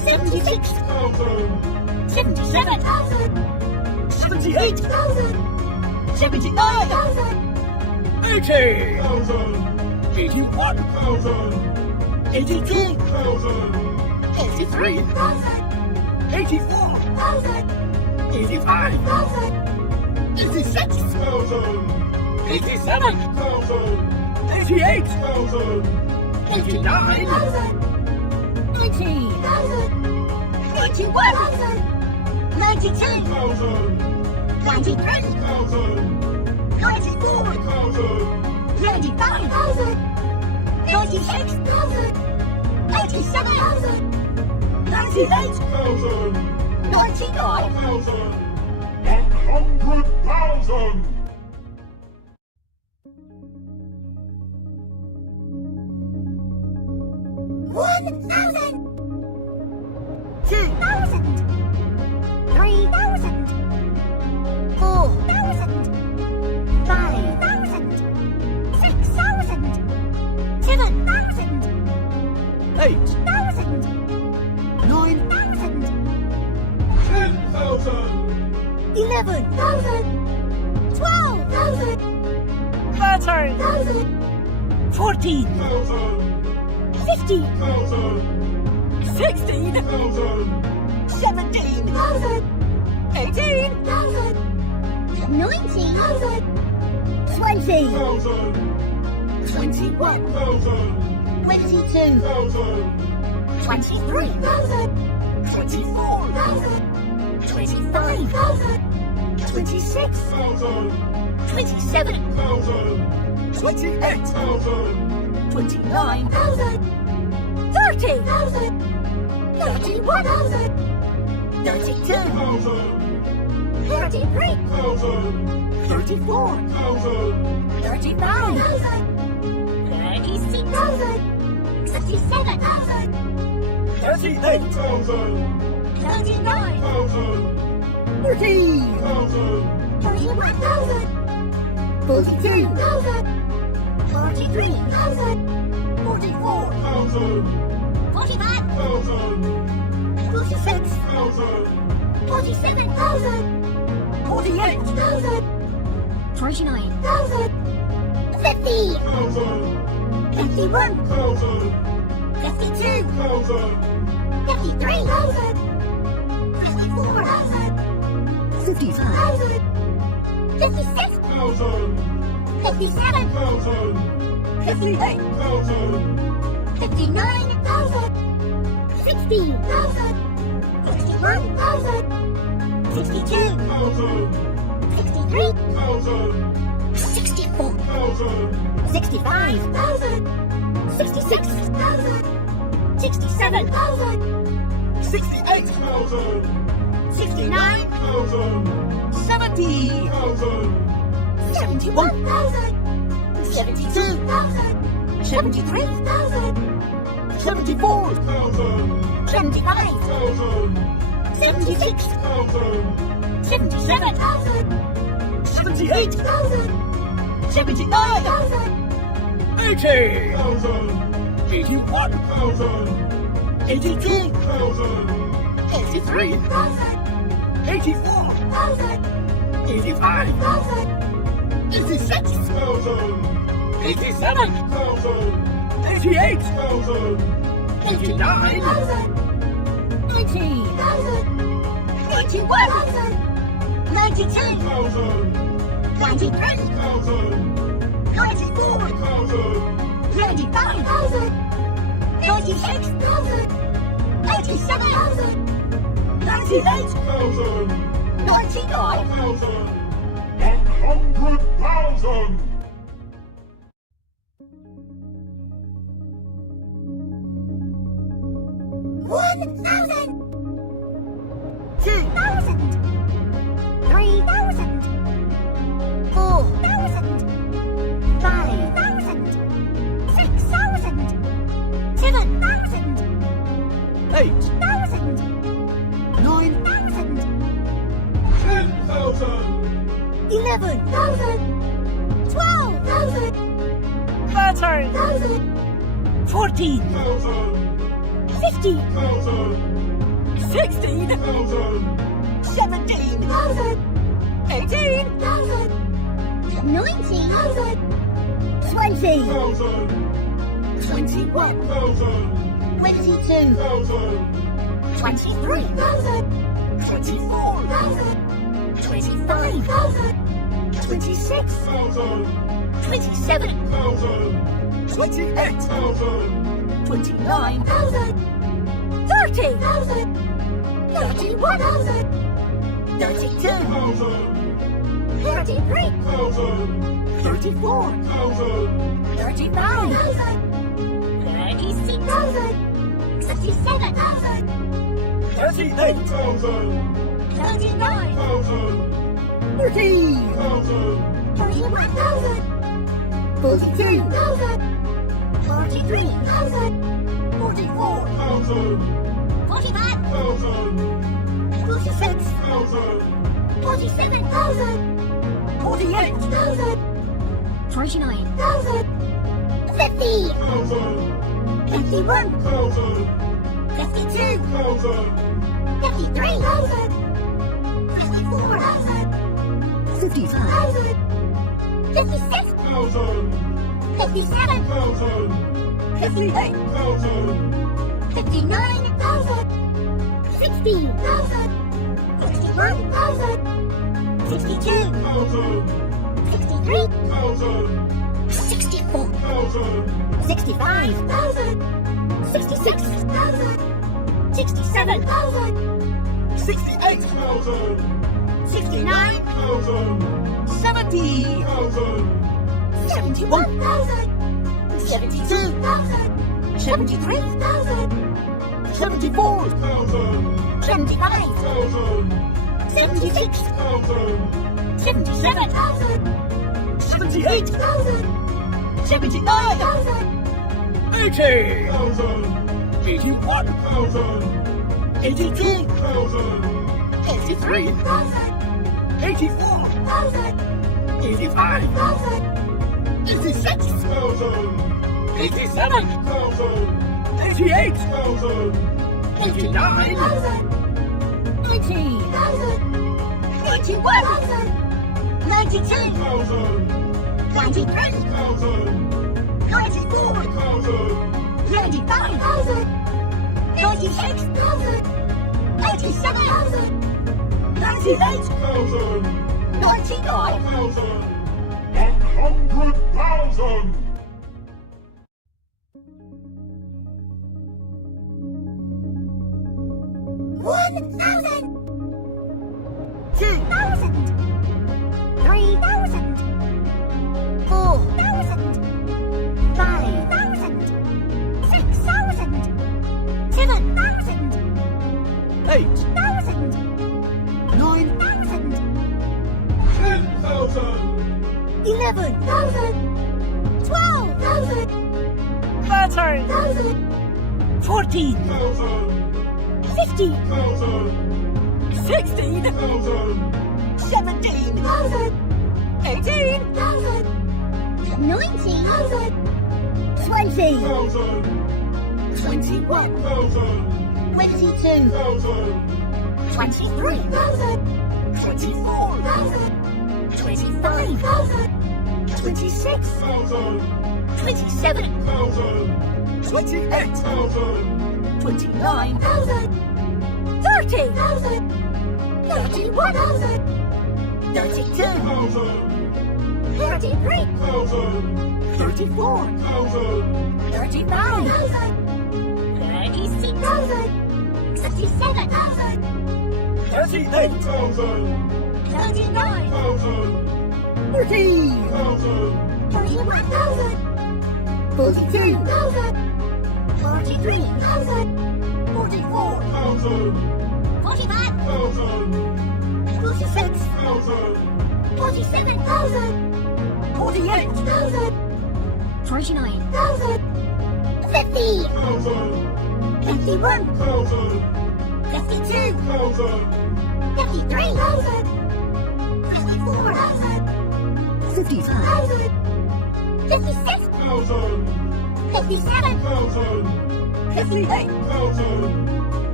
76 thousand, 77 78 79 80 thousand, 81 thousand, 82 thousand, 83 84 85 86 thousand, 87 thousand, 88 thousand, 89 90 91 92 thousand, 93 thousand, 94 thousand, 95 96 87 98 thousand, 99 thousand, 100,000. 1,000 2,000 3,000 4,000 5,000 6,000 7,000 8,000 9,000 10,000, 11,000 12,000 13,000 14,000 15,000 16,000 17,000 18,000 19,000 20,000 21,000 22,000 23,000 24,000 25,000 26,000 27,000 28,000 29,000 30,000 31,000 32,000 33,000 34,000 35,000 36,000 67,000 38,000, 39,000 40,000, 41,000 42,000 43,000 44,000 45,000 46,000 47,000 48,000 49,000 50 51 52 53,000 54,000 55,000 56,000 57,000 58,000 59,000 60,000 61,000 62,000 63,000 64,000 65,000 66,000 67,000 68,000, 69,000 70,000 71,000 72,000 73,000 74,000 75,000 76,000 77,000 78,000 79,000 80,000 81,000 82,000 83,000 84,000 85,000 86,000 87,000 88,000 89,000 90,000 91,000 92,000 93,000 94,000 95,000 96,000 87,000 98,000 99,000 100,000. 1,000 2,000 3,000 4,000 5,000 6,000 7,000 8,000 9,000 10,000, 11,000 12,000 13,000 14,000 1,000, 15,000 1,000, 16, thousand, 17, 18, 19, 20, thousand, 21, thousand, 22, thousand, 23, 24, 25, 26, thousand, 27, thousand, 28, thousand, 29, 30, 31, 32, thousand, 33, thousand, 34, thousand, 35, 36, 37, 38, thousand, 39, thousand, 40, thousand, 41, 42, 43, 44, thousand, 45, thousand, 46, thousand, 47, 48, 49, 50, thousand, 51, thousand, 52, thousand, 53, 54, 55, 56, thousand, 57, thousand, 58, thousand, 59, 60, 61, 62, thousand, 63, thousand, 64, thousand, 65, 66, 67, 68, thousand, 69, thousand, 70, thousand, 71, 72, 73, 74, thousand, 75, thousand, 76, thousand, 77, 78, 79, 80, thousand, 81, thousand, 82, thousand, 83, 84, 85, 86, thousand, 87, thousand, 88, thousand, 89, 90, 91, 92, thousand, 93, thousand, 94, thousand, 95, 96, 97, 98, thousand, 99, thousand, 100,000. One thousand, 2,000, 3,000, 4,000, 5,000, 6,000, 7,000, 8,000, 9,000, 10,000, 11,000, 12,000, 13, 14, 1,000, 15, 1,000, 16, 1,000, 17, 18, 19, 20, 1,000, 21, 1,000, 22, 1,000, 23, 24, 25, 26, 1,000, 27, 1,000, 28, 1,000, 29, 30, 31, 32, 1,000, 33, 1,000, 34, 1,000, 35, 36, 37, 38, 1,000, 39, 1,000, 40, 1,000, 41, 42, 43, 44, 1,000, 45, 1,000, 46, 1,000, 47, 48, 49, 50, 1,000, 51, 1,000, 52, 1,000, 53, 54, 55, 56, 1,000, 57, 1,000, 58, 1,000,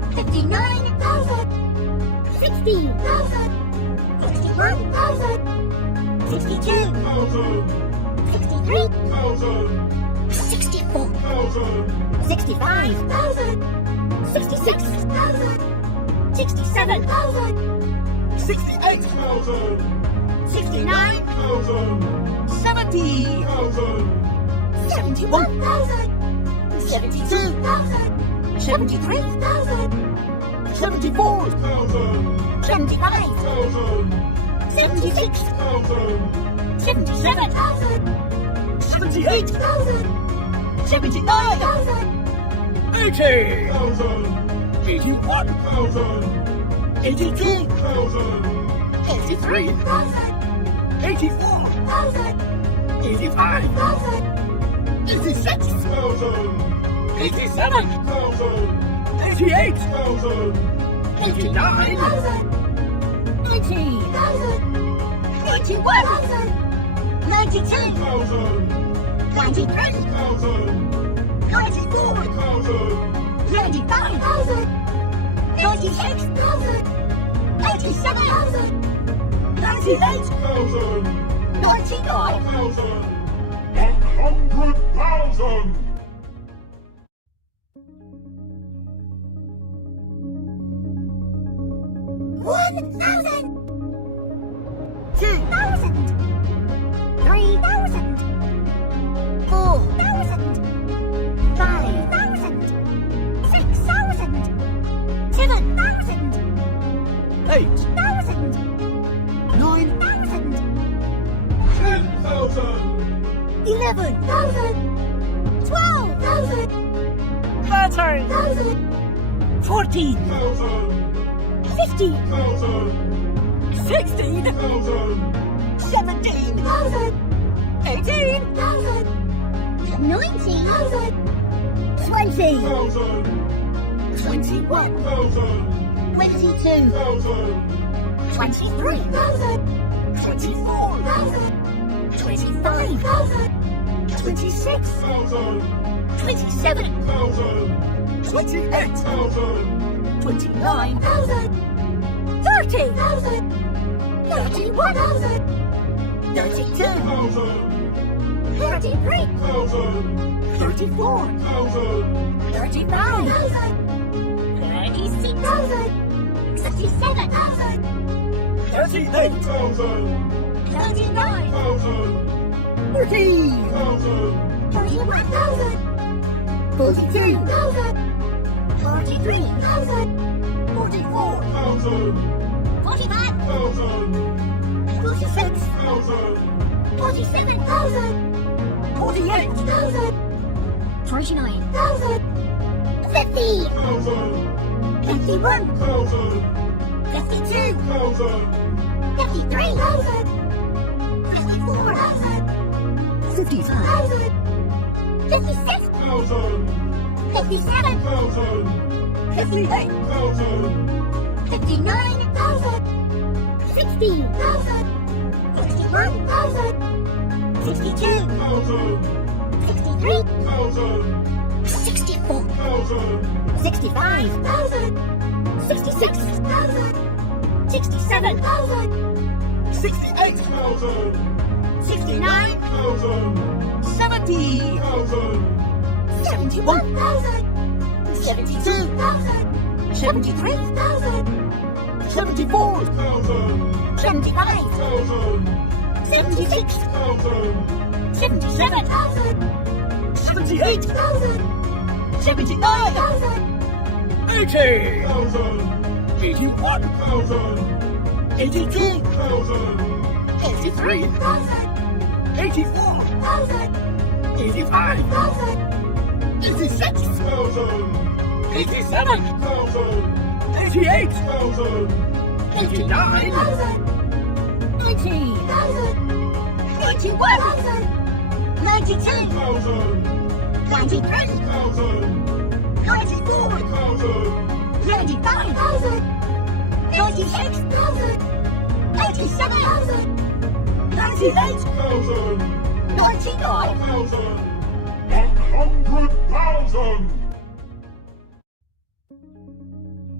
59,000. 60,000. 61,000. 62. 63. 64. 65,000. 66,000. 67,000. 68. 69. 70. 71,000. 72,000. 73,000. 74. 75. 76. 77,000. 78. 1,000. 79. 1,000. 80. 81. 82. 83. 84. 85. 86. 87. 88. 89. 90. 91. 92. 93. 94. 95. 96. 87. 98. 99. 100,000. 1,000. 2,000. 3,000. 4,000. 5,000. 6,000. 7,000. 8,000. 9,000. 10,000. 11,000. 12,000. 13,000. 14,000. 15,000. 16,000. 17,000. 18,000. 19,000. 20. 21,000. 22. 23,000. 24,000. 25,000. 26,000. 27,000. 28,000. 29,000. 30,000. 31,000. 32,000. 33,000. 34,000. 35,000. 36,000. 67,000. 38,000. 39,000. 40,000. 41,000. 42,000. 43,000. 44,000. 45,000. 46,000. 47,000. 48,000. 49,000. 50. 51. 52. 53,000. 54,000. 55,000. 56. 57. 58,000. 59,000. 60,000. 61,000. 62. 63. 64. 65,000. 66,000. 67,000. 68,000. 69. 70,000. 71,000. 72,000. 73,000. 73,000. 74,000. 75. 76. 77,000. 78,000. 79,000. 80,000. 81,000. 82,000. 83,000. 84,000. 85,000. 86,000. 87,000. 88,000. 89,000. 90,000. 91,000. 92,000. 93,000. 94,000. 95,000. 96,000. 87,000. 98,000. 99,000. 100,000.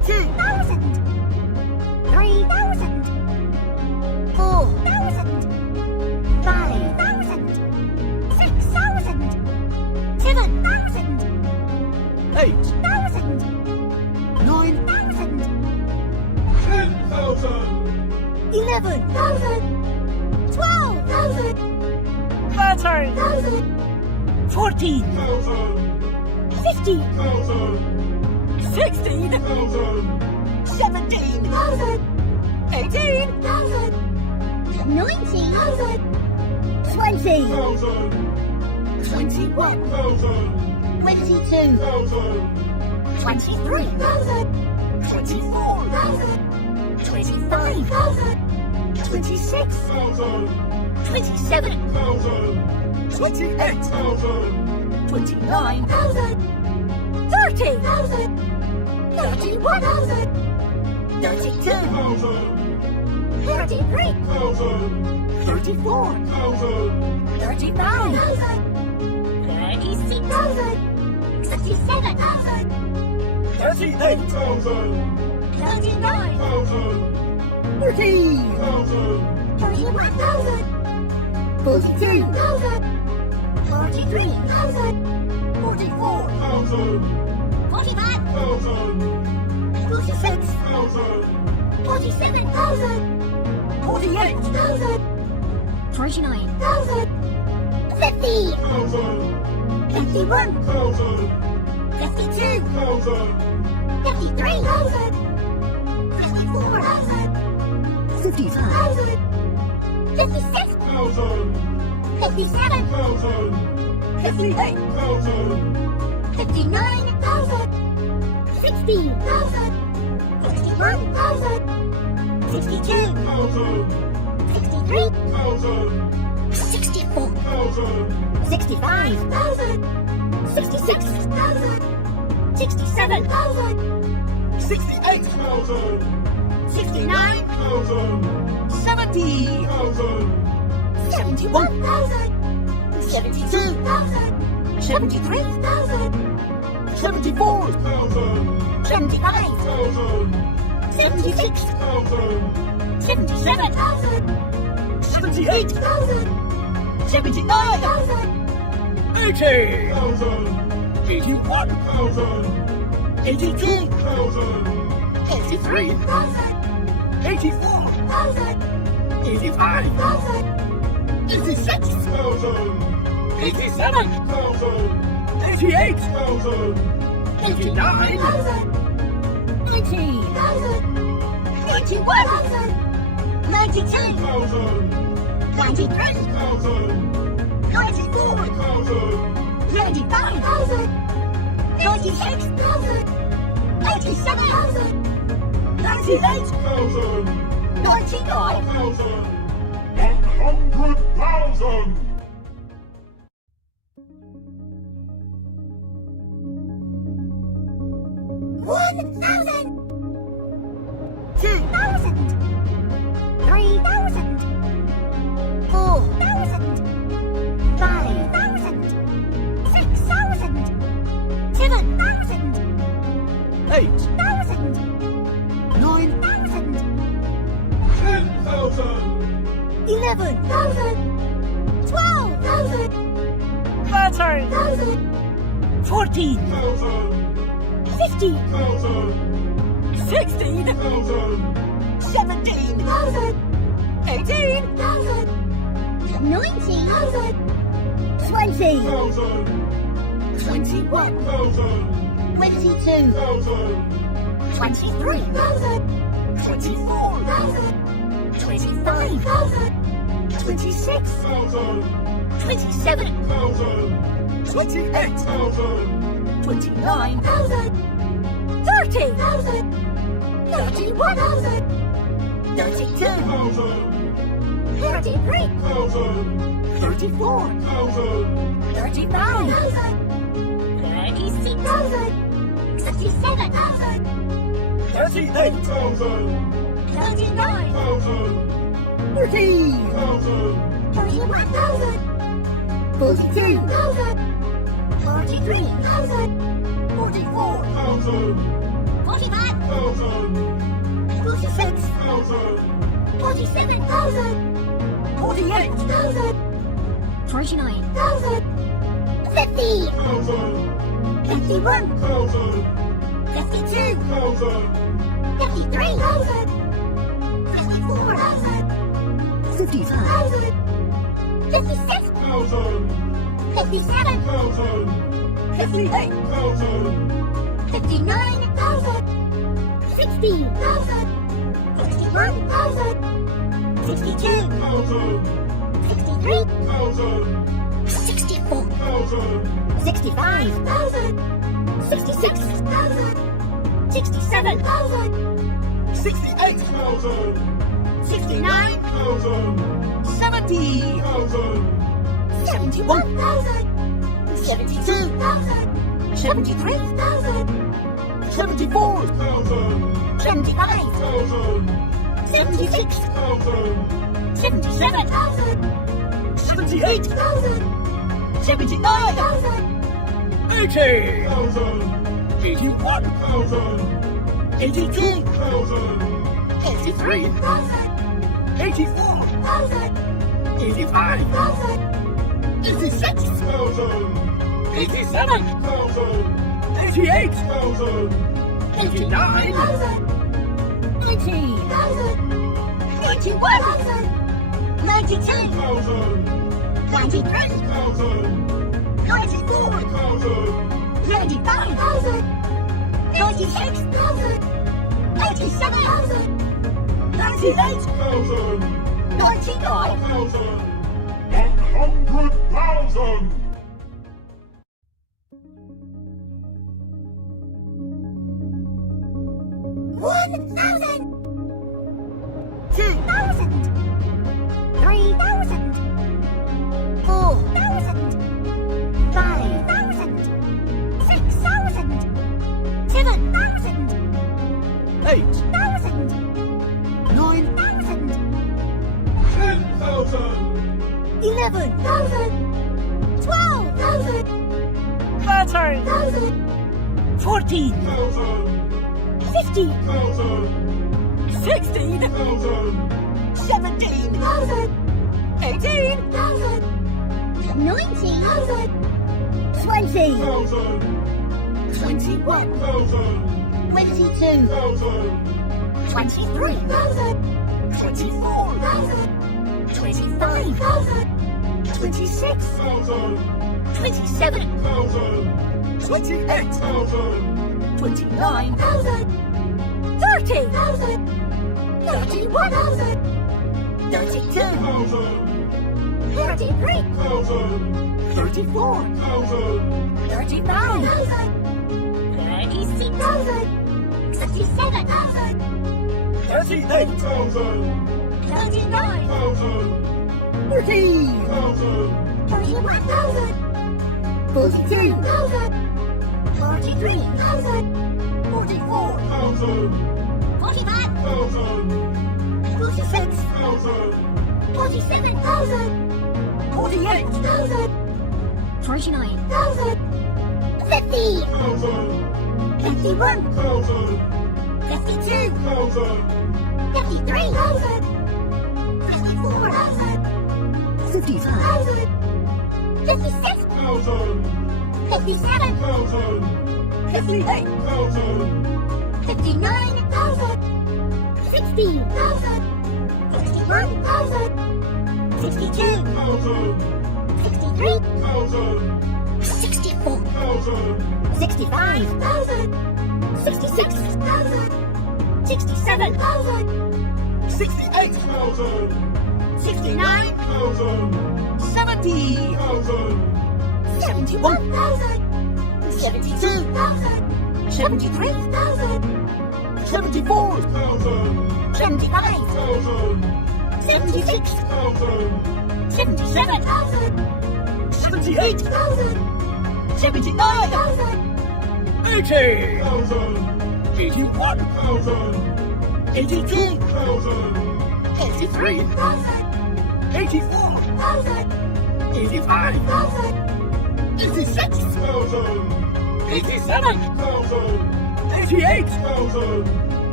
2,000. 3,000. 4,000. 5,000. 6,000. 7,000. 8,000. 9,000. 10,000. 11,000. 12,000. 13,000. 14,000. 15,000. 16,000. 17,000. 18,000. 19,000. 20,000. 21,000. 22,000. 23,000. 24,000. 25,000. 26,000. 27,000. 28,000. 29,000. 30,000. 31,000. 32,000. 33,000. 34,000. 35,000. 36,000. 67,000. 38,000. 39,000. 40,000. 41,000. 42,000. 43,000. 44,000. 45,000. 46,000. 47,000. 48,000. 49,000. 50. 51. 52. 53,000. 54,000. 55,000. 56,000. 57,000. 58,000. 59,000. 60,000. 61,000. 62,000. 63,000. 64,000. 65,000. 66,000. 67,000. 68,000. 69,000. 70,000. 71,000. 72,000. 73,000. 74,000. 75,000. 76,000. 77,000. 78,000. 79,000. 80,000. 81,000. 82,000. 83,000. 84,000. 85,000. 86,000. 87,000. 88,000. 89,000. 90,000. 91,000. 92,000. 93,000. 94,000. 95,000. 96,000. 87,000. 98,000. 99,000. 100,000. 1,000. 2,000. 3,000. 4,000. 5,000. 6,000. 7,000. 8,000. 8,000. 9,000. 10,000. 11,000. 12,000. 13,000. 14,000. 15,000. 16,000. 17,000. 18,000. 19,000. 20,000. 21,000. 22,000. 23,000. 24,000. 25,000. 26,000. 27,000. 28,000. 29,000. 30,000. 31,000. 32,000. 33,000. 34,000. 35,000. 36,000. 67,000. 38,000. 39,000. 40,000. 41,000. 42,000. 43,000. 44,000. 45,000. 46, 47,000. 48, 49,000. 50. 51. 52. 53,000. 54,000. 55, 56. 57. 58, 59,000. 60,000. 61,000. 62. 63. 64. 65,000. 66,000. 67,000. 68, 69. 70, 71,000. 72,000. 73, 73,000. 74, 75. 76. 77,000. 78, 1,000. 79, 1,000. 80, 81, 82, 83, 84, 85, 86, 87, 88, 89, 90, 91, 92, 93, 94, 95, 96, 97, 98, 99, 100,000. 1,000. 2,000. 3,000. 4,000. 5,000. 6,000. 7,000. 8, 8,000. 9, 10,000. 11,000. 12,000. 13, 1,000. 14, 15,000. 16, 17, 18, 19,000. 20. 21. 22. 23. 24. 25. 26. 27. 28, 29, 30. 31. 32. 33. 34, 35. 36,000. 67,000. 38, 39. 40, 41,000. 42,000. 43,000. 44. 45. 46. 47,000. 48, 49,000. 50. 51. 52. 53,000. 54,000. 55, 56. 57. 58, 59,000. 60,000. 61,000. 62. 63. 64. 65,000. 66,000. 67,000. 68, 69. 70, 71,000. 72,000. 73, 73,000. 74, 75. 76. 77,000. 78, 1,000. 79, 1,000. 80, 81, 82, 83, 84, 85, 86, 87, 88,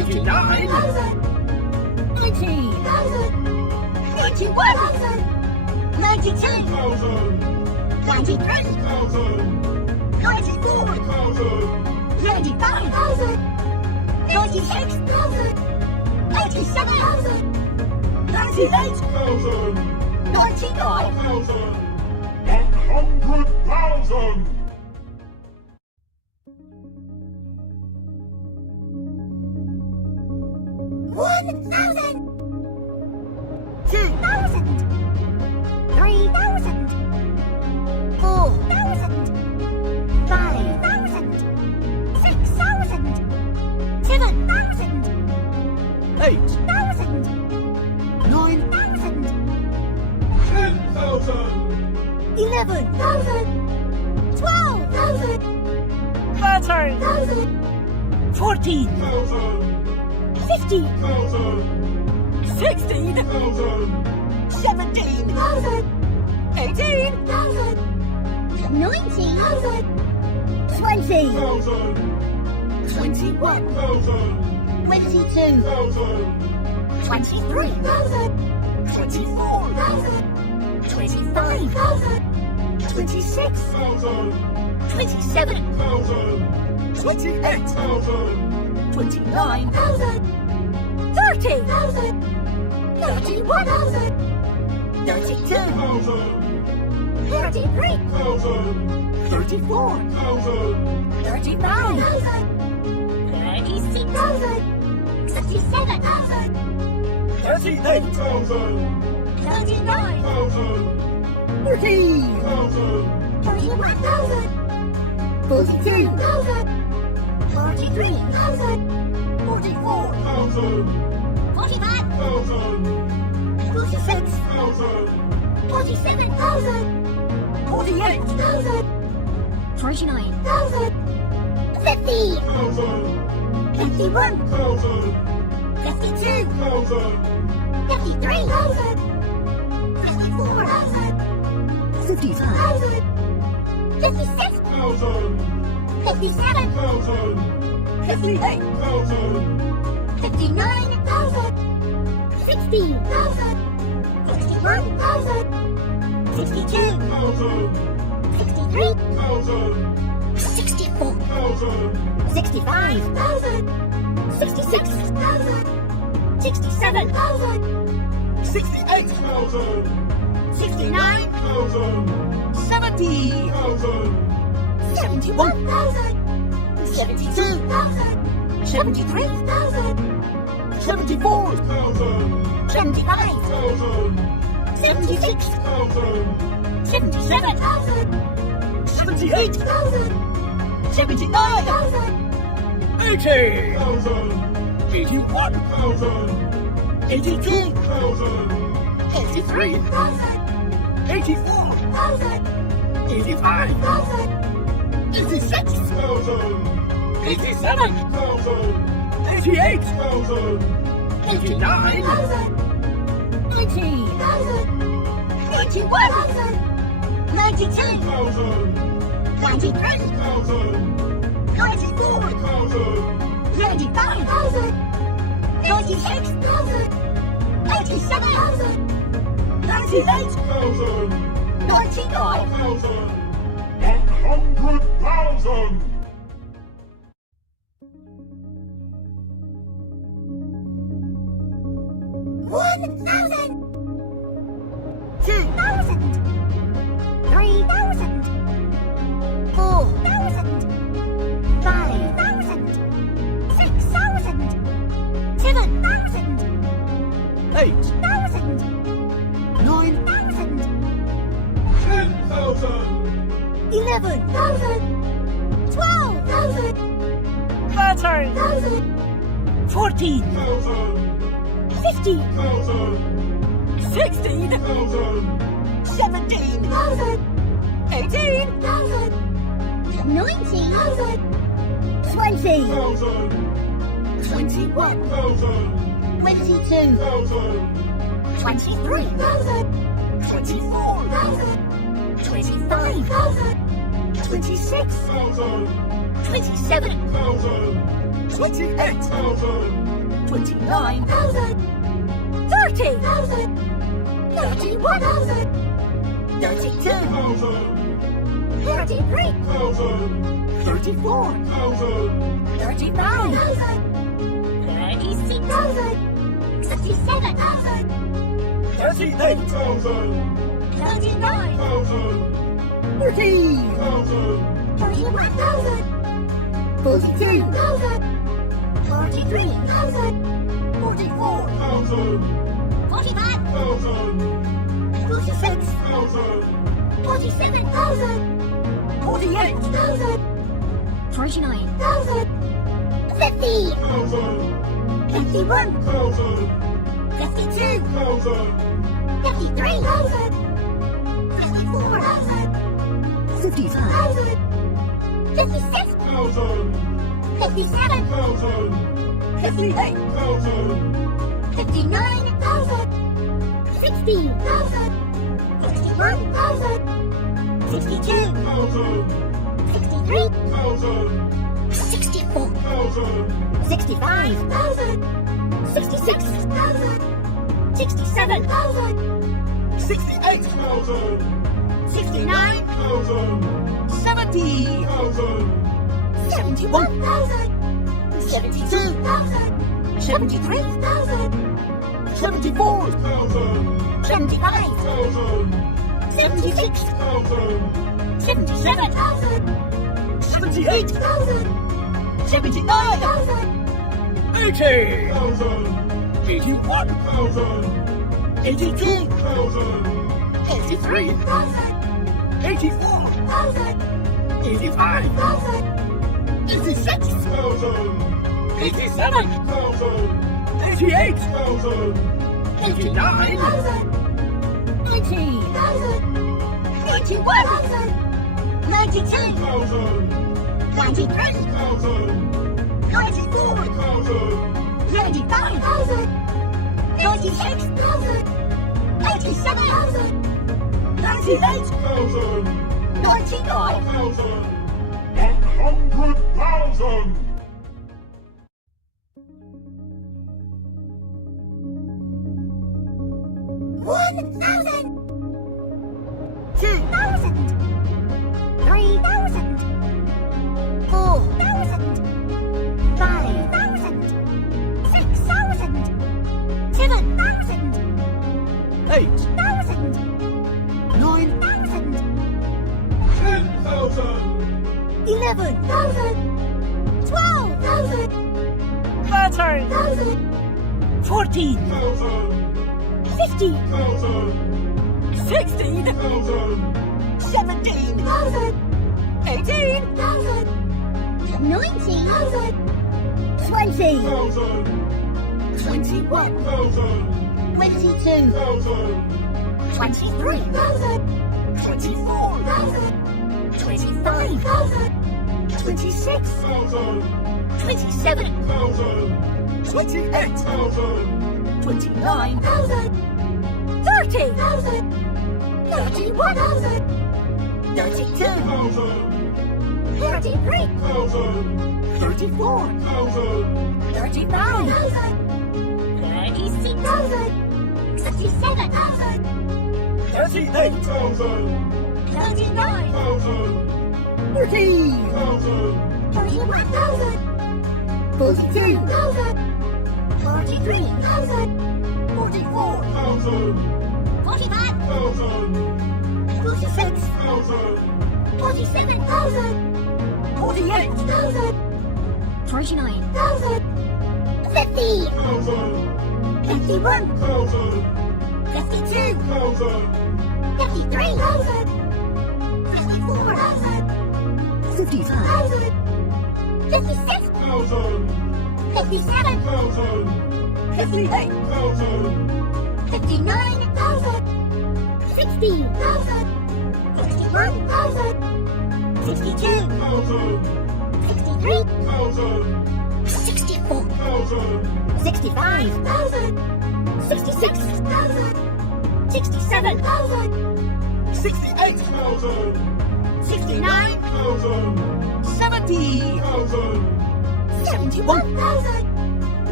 89, 90, 91, 92, 93, 94, 95, 96, 87, 98, 99, 100,000! 1,000! 2,000, 3,000, 4,000, 5,000, 6,000, 7,000, 8,000, 9,000, 10,000! 11,000, 12,000, 13,000, 14,000, 15,000, 16,000, 17,000, 18,000, 19,000, 20, 21, 22, 23, 24, 25, 26, 27, 28, 29, 30, 31, 32, 33, 34, 35, 36, 67, 38, 39, 40, 41, 42, 43, 44, 45, 46, 47, 48, 49, 50, 51, 52, 53, 54, 55, 56, 57, 58, 59, 60, 61, 62, 63, 64, 65, 66, 67, 68, 69, 70, 71, 72, 73, 74, 75, 76, 77, 78, 79, 80, 81, 82, 83, 84, 85, 86, 87, 88, 89, 90, 91, 92, 93, 94, 95, 96, 87, 98, 99, 100,000! 1,000! 2,000, 3,000, 4,000, 5,000, 6,000, 7,000, 8,000, 8,000, 10,000! 11,000, 12,000, 13, 14, 15, 16, 17, 18, 19, 20, 21, 22, 23, 24, 25, 26, 27, 28, 29, 30, 31, 32, 1,000, 33, 1,000, 34, 35, 36, 67, 38, 1,000, 39, 1,000, 40, 1,000, 41, 42, 43, 44, 1,000, 45, 1,000, 46, 1,000, 47, 48, 49, 50, 1,000, 51, 1,000, 52, 1,000, 53, 54, 55, 56, 1,000, 57, 1,000, 58, 1,000, 59, 60, 61, 62, 1,000, 63, 1,000, 64, 1,000, 65, 66, 67, 68, 1,000, 69, 1,000, 70, 1,000, 71, 72, 73, 74, 1,000, 75, 1,000, 76, 1,000, 77, 78, 79, 80, 1,000, 81, 1,000, 82, 1,000, 83, 84, 85, 86, 1,000, 87, 1,000, 88, 1,000, 89, 90, 91, 92, 1,000, 93, 1,000, 94, 1,000, 95, 96, 87, 98, 1,000, 99, 1,000, 100,000. One thousand, 2,000, 3,000, 4,000, 5,000, 6,000, 7,000, 8, 8,000, 9, 10,000, 11,000, 12,000, 13, 14, 1,000, 15,000, 1,000, 16, 1,000, 17, 18, 19,000, 20,000, 1,000, 21, 1,000, 22,000, 1,000, 23,000, 24, 25,000, 26, 1,000, 27, 1,000, 28, 1,000, 29, 30, 31, 32, 1,000, 33, 1,000, 34, 1,000, 35, 36, 67, 38, 1,000, 39, 1,000, 40, 1,000, 41,000, 42, 43, 44, 1,000, 45, 1,000, 46, 1,000, 47, 48, 49, 50, 1,000, 51, 1,000, 52, 1,000, 53, 54, 55, 56, 1,000, 57, 1,000, 58, 1,000, 59, 60, 61, 62, 1,000, 63, 1,000, 64, 1,000, 65, 66, 67, 68, 1,000, 69, 1,000, 70, 1,000, 71,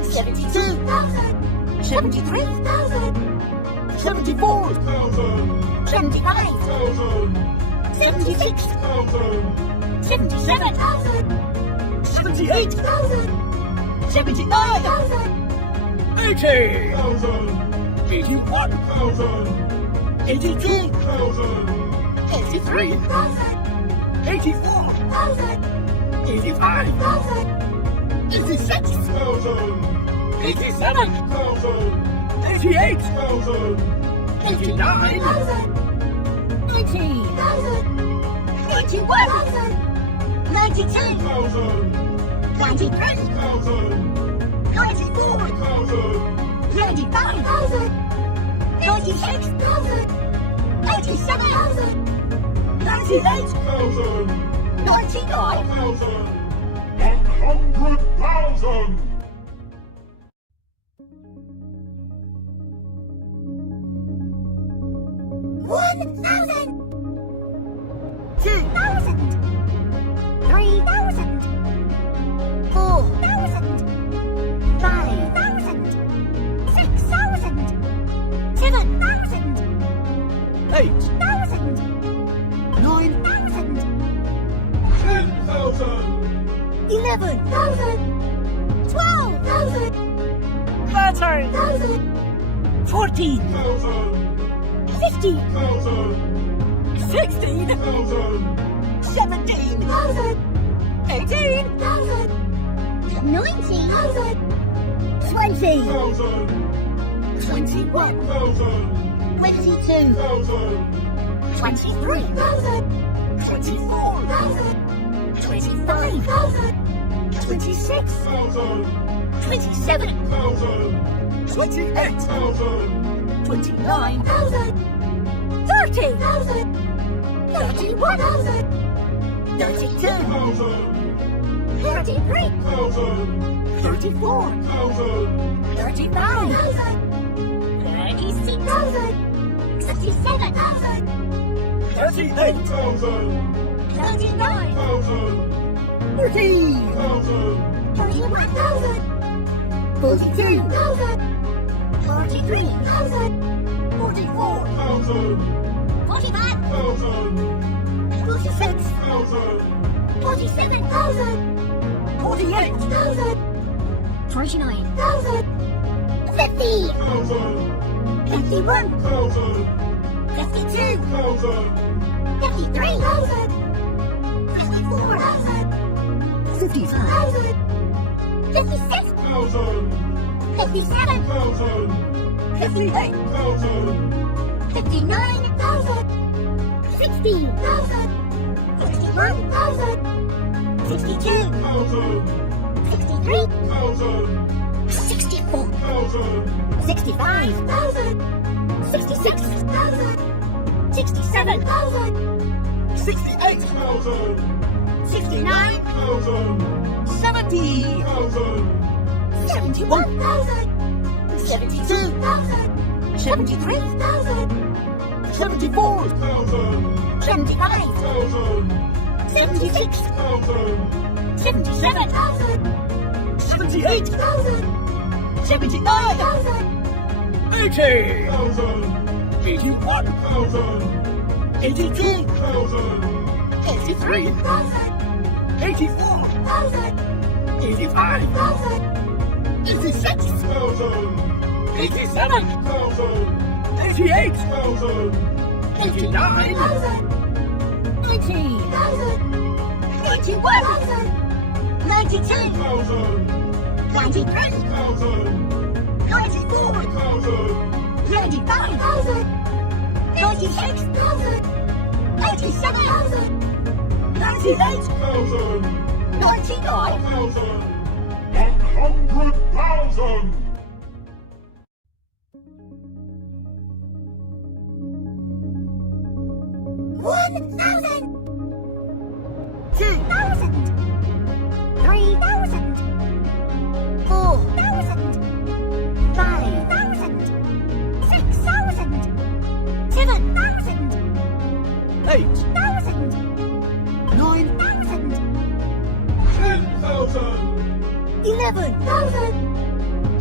72, 72,000, 73, 1,000, 74, 1,000, 75, 1,000, 76, 1,000, 77, 1,000, 78, 1,000, 79, 1,000, 80, 1,000, 81, 1,000, 82, 1,000, 83, 1,000, 84, 1,000, 85, 1,000, 86, 1,000, 87, 1,000, 88, 1,000, 89, 90, 91, 92, 1,000, 93, 1,000, 94, 1,000, 95, 96, 97, 98, 1,000, 99, 100,000. One thousand, 2,000, 3,000, 4,000, 5,000, 6,000, 7,000, 8,000, 9,000, 10,000, 11,000, 12,000, 13,000, 14, 1,000, 15, 1,000, 16, 1,000, 17, 18, 19,000, 20, 1,000, 21, 1,000, 22, 1,000, 23, 24, 25, 26, 1,000, 27, 1,000, 28, 1,000, 29, 30, 31, 32, 1,000, 33, 1,000, 34, 1,000, 35, 36, 67, 38, 1,000, 39, 1,000, 40, 1,000, 41, 42, 43, 44, 1,000, 45, 1,000, 46, 1,000, 47, 48, 49, 50, 1,000, 51, 1,000, 52, 1,000, 53, 54, 55, 56, 1,000, 57, 1,000, 58, 1,000, 59, 60, 61, 62, 1,000, 63, 1,000, 64, 1,000, 65, 66, 67, 68, 1,000, 69, 1,000, 70, 1,000, 71, 72, 73, 74, 1,000, 75, 1,000, 76, 1,000, 77, 78, 79, 80, 1,000, 81, 1,000, 82, 1,000, 83, 84, 85, 86, 1,000, 87, 1,000, 88, 1,000, 89, 90, 91, 92, 1,000, 93, 1,000, 94, 1,000, 95, 96, 87, 98, 1,000, 99, 1,000, 100,000. One thousand, 2,000, 3,000, 4,000, 5,000, 6,000, 7,000, 8,000, 9,000, 10,000, 11,000,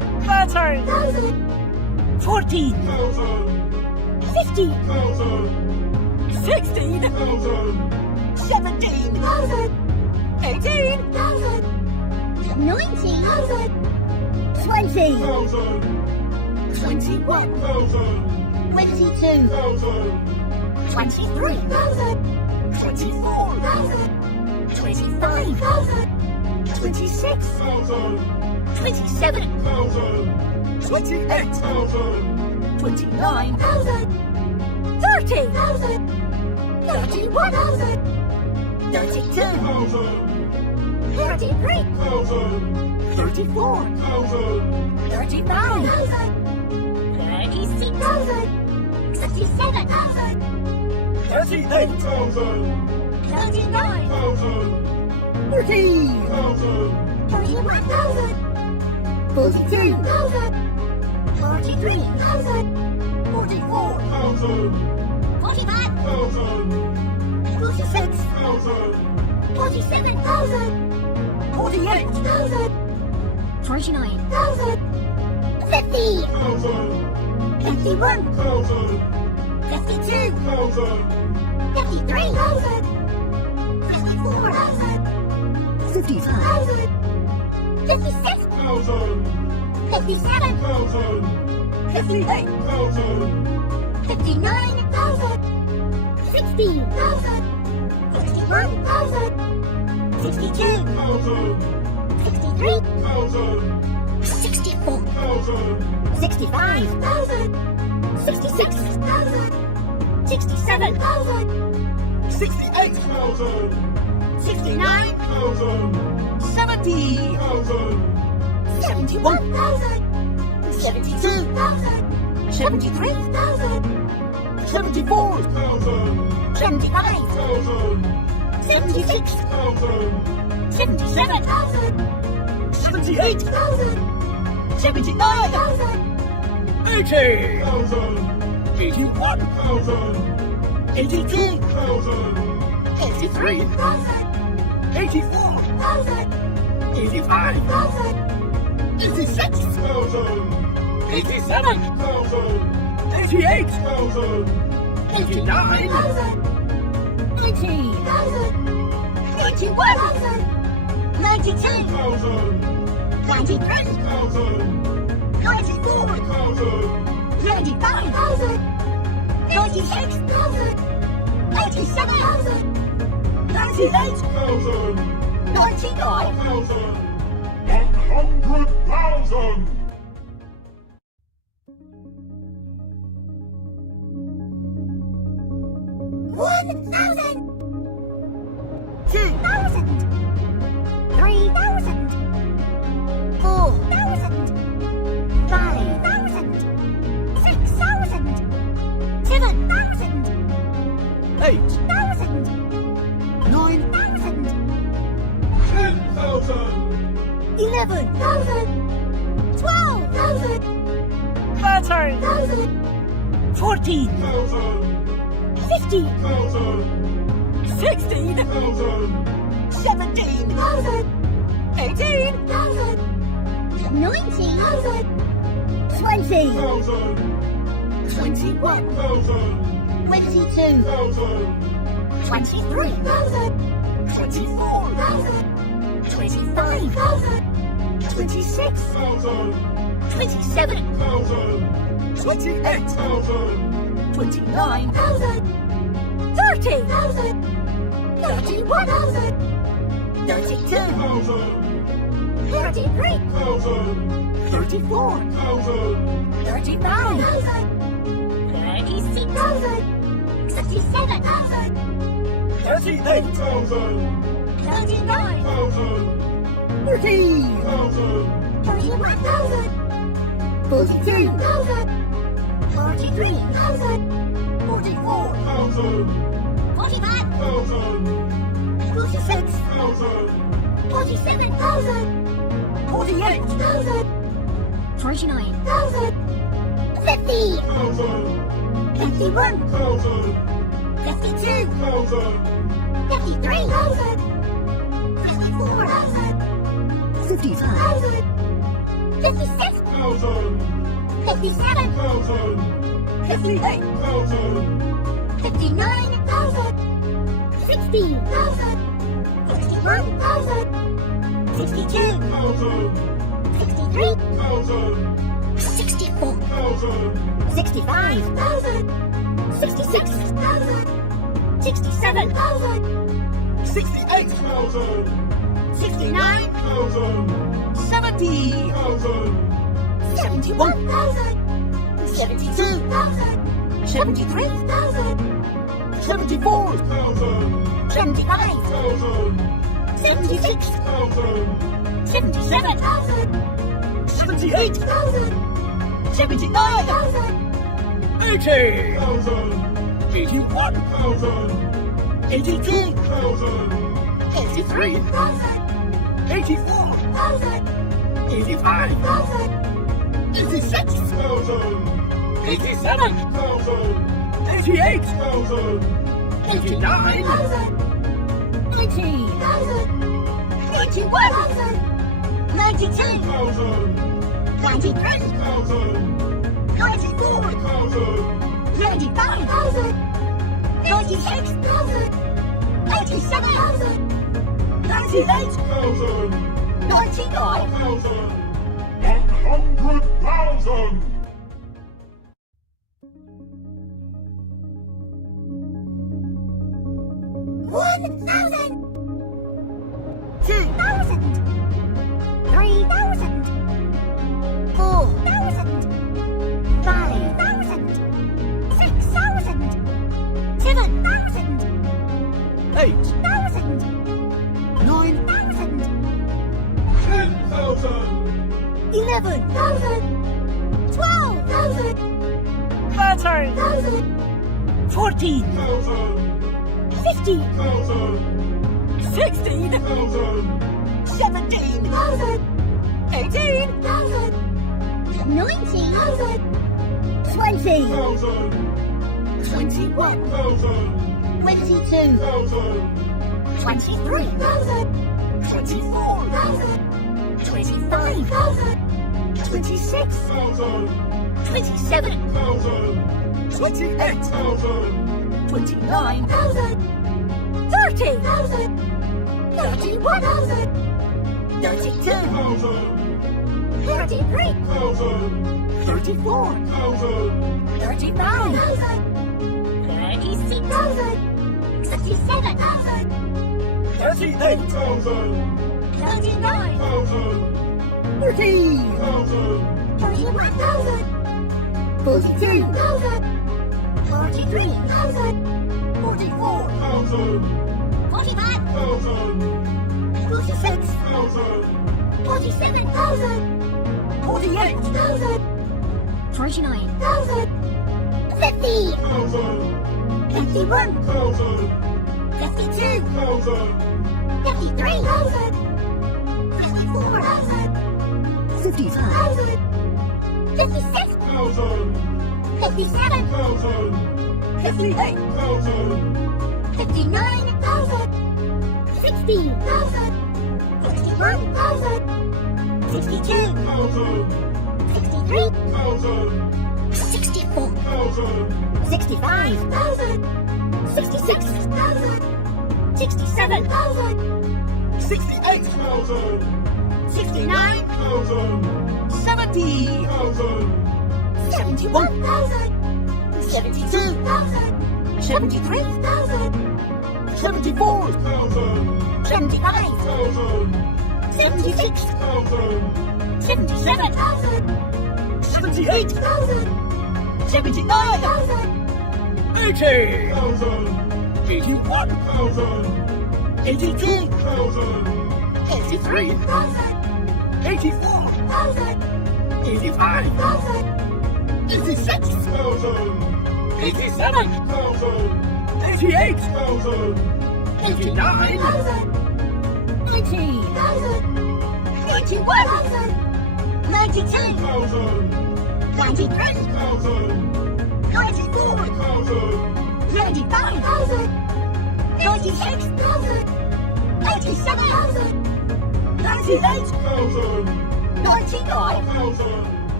Pattern. 14. 15. 16. 17. 18. 19. 20. 21. 22. 23. 24. 25. 26. 27. 28. 29. 30. 31. 32. 33. 34. 35. 36. 37. 38. 39. 40. 41. 42. 43. 44. 45. 46. 47. 48. 49. 50. 51. 52. 53. 54. 55. 56. 57. 58. 59. 60. 61. 62. 63. 64. 65. 66. 67. 68. 69. 70. 71. 72. 73. 74. 75. 76. 77. 78. 79. 80. 81. 82. 83. 84. 85. 86. 87. 88. 89. 90. 91. 92. 93. 94. 95. 96. 97. 98. 99. 100,000! 1,000. 2,000. 3,000. 4,000. 5,000. 6,000. 7,000. 8,000. 9,000. 10,000! 11,000. 12,000. 13,000. 14,000. 15,000. 16,000. 17,000. 18,000. 19,000. 20,000. 21,000. 22,000. 23,000. 24,000. 25,000. 26,000. 27,000. 28,000. 29,000. 30,000. 31,000. 32,000. 33,000. 34,000. 35,000. 36,000. 67,000. 38,000. 39,000. 40,000. 41,000. 42,000. 43,000. 44,000. 45,000. 46,000. 47,000. 48,000. 49,000. 50,000. 51,000. 52,000. 53,000. 54,000. 55,000. 56,000. 57 58 59 60 61 62 63 64 65 66 67 68 69 70 71 72 73 74 75 76 77 78 79 80 81 82 83 84 85 86 87 88 89 90 91 92 93 94 95 96 87 98 99 100,000! 1,000 2,000 3,000 4,000 5,000 6,000 7,000 8 1,000 9 1,000 10,000! 11,000 12,000 13 1,000 14 15 16 17 18 19 20 21 22 23 24 25 26 27 28 29 30 31 32 33 34 39 36 37 38 39 40 41 42 43 44 45 46 47 48 49 50 51 52 53 54 55 56 57 58 59 60 61 62 63 64 65 66 67 68 69 70 71 72 73 74 75 76 77 78 79 80 81 82 83 84 85 86 87 88 89 90 91 92 93 94 95 96 87 98 99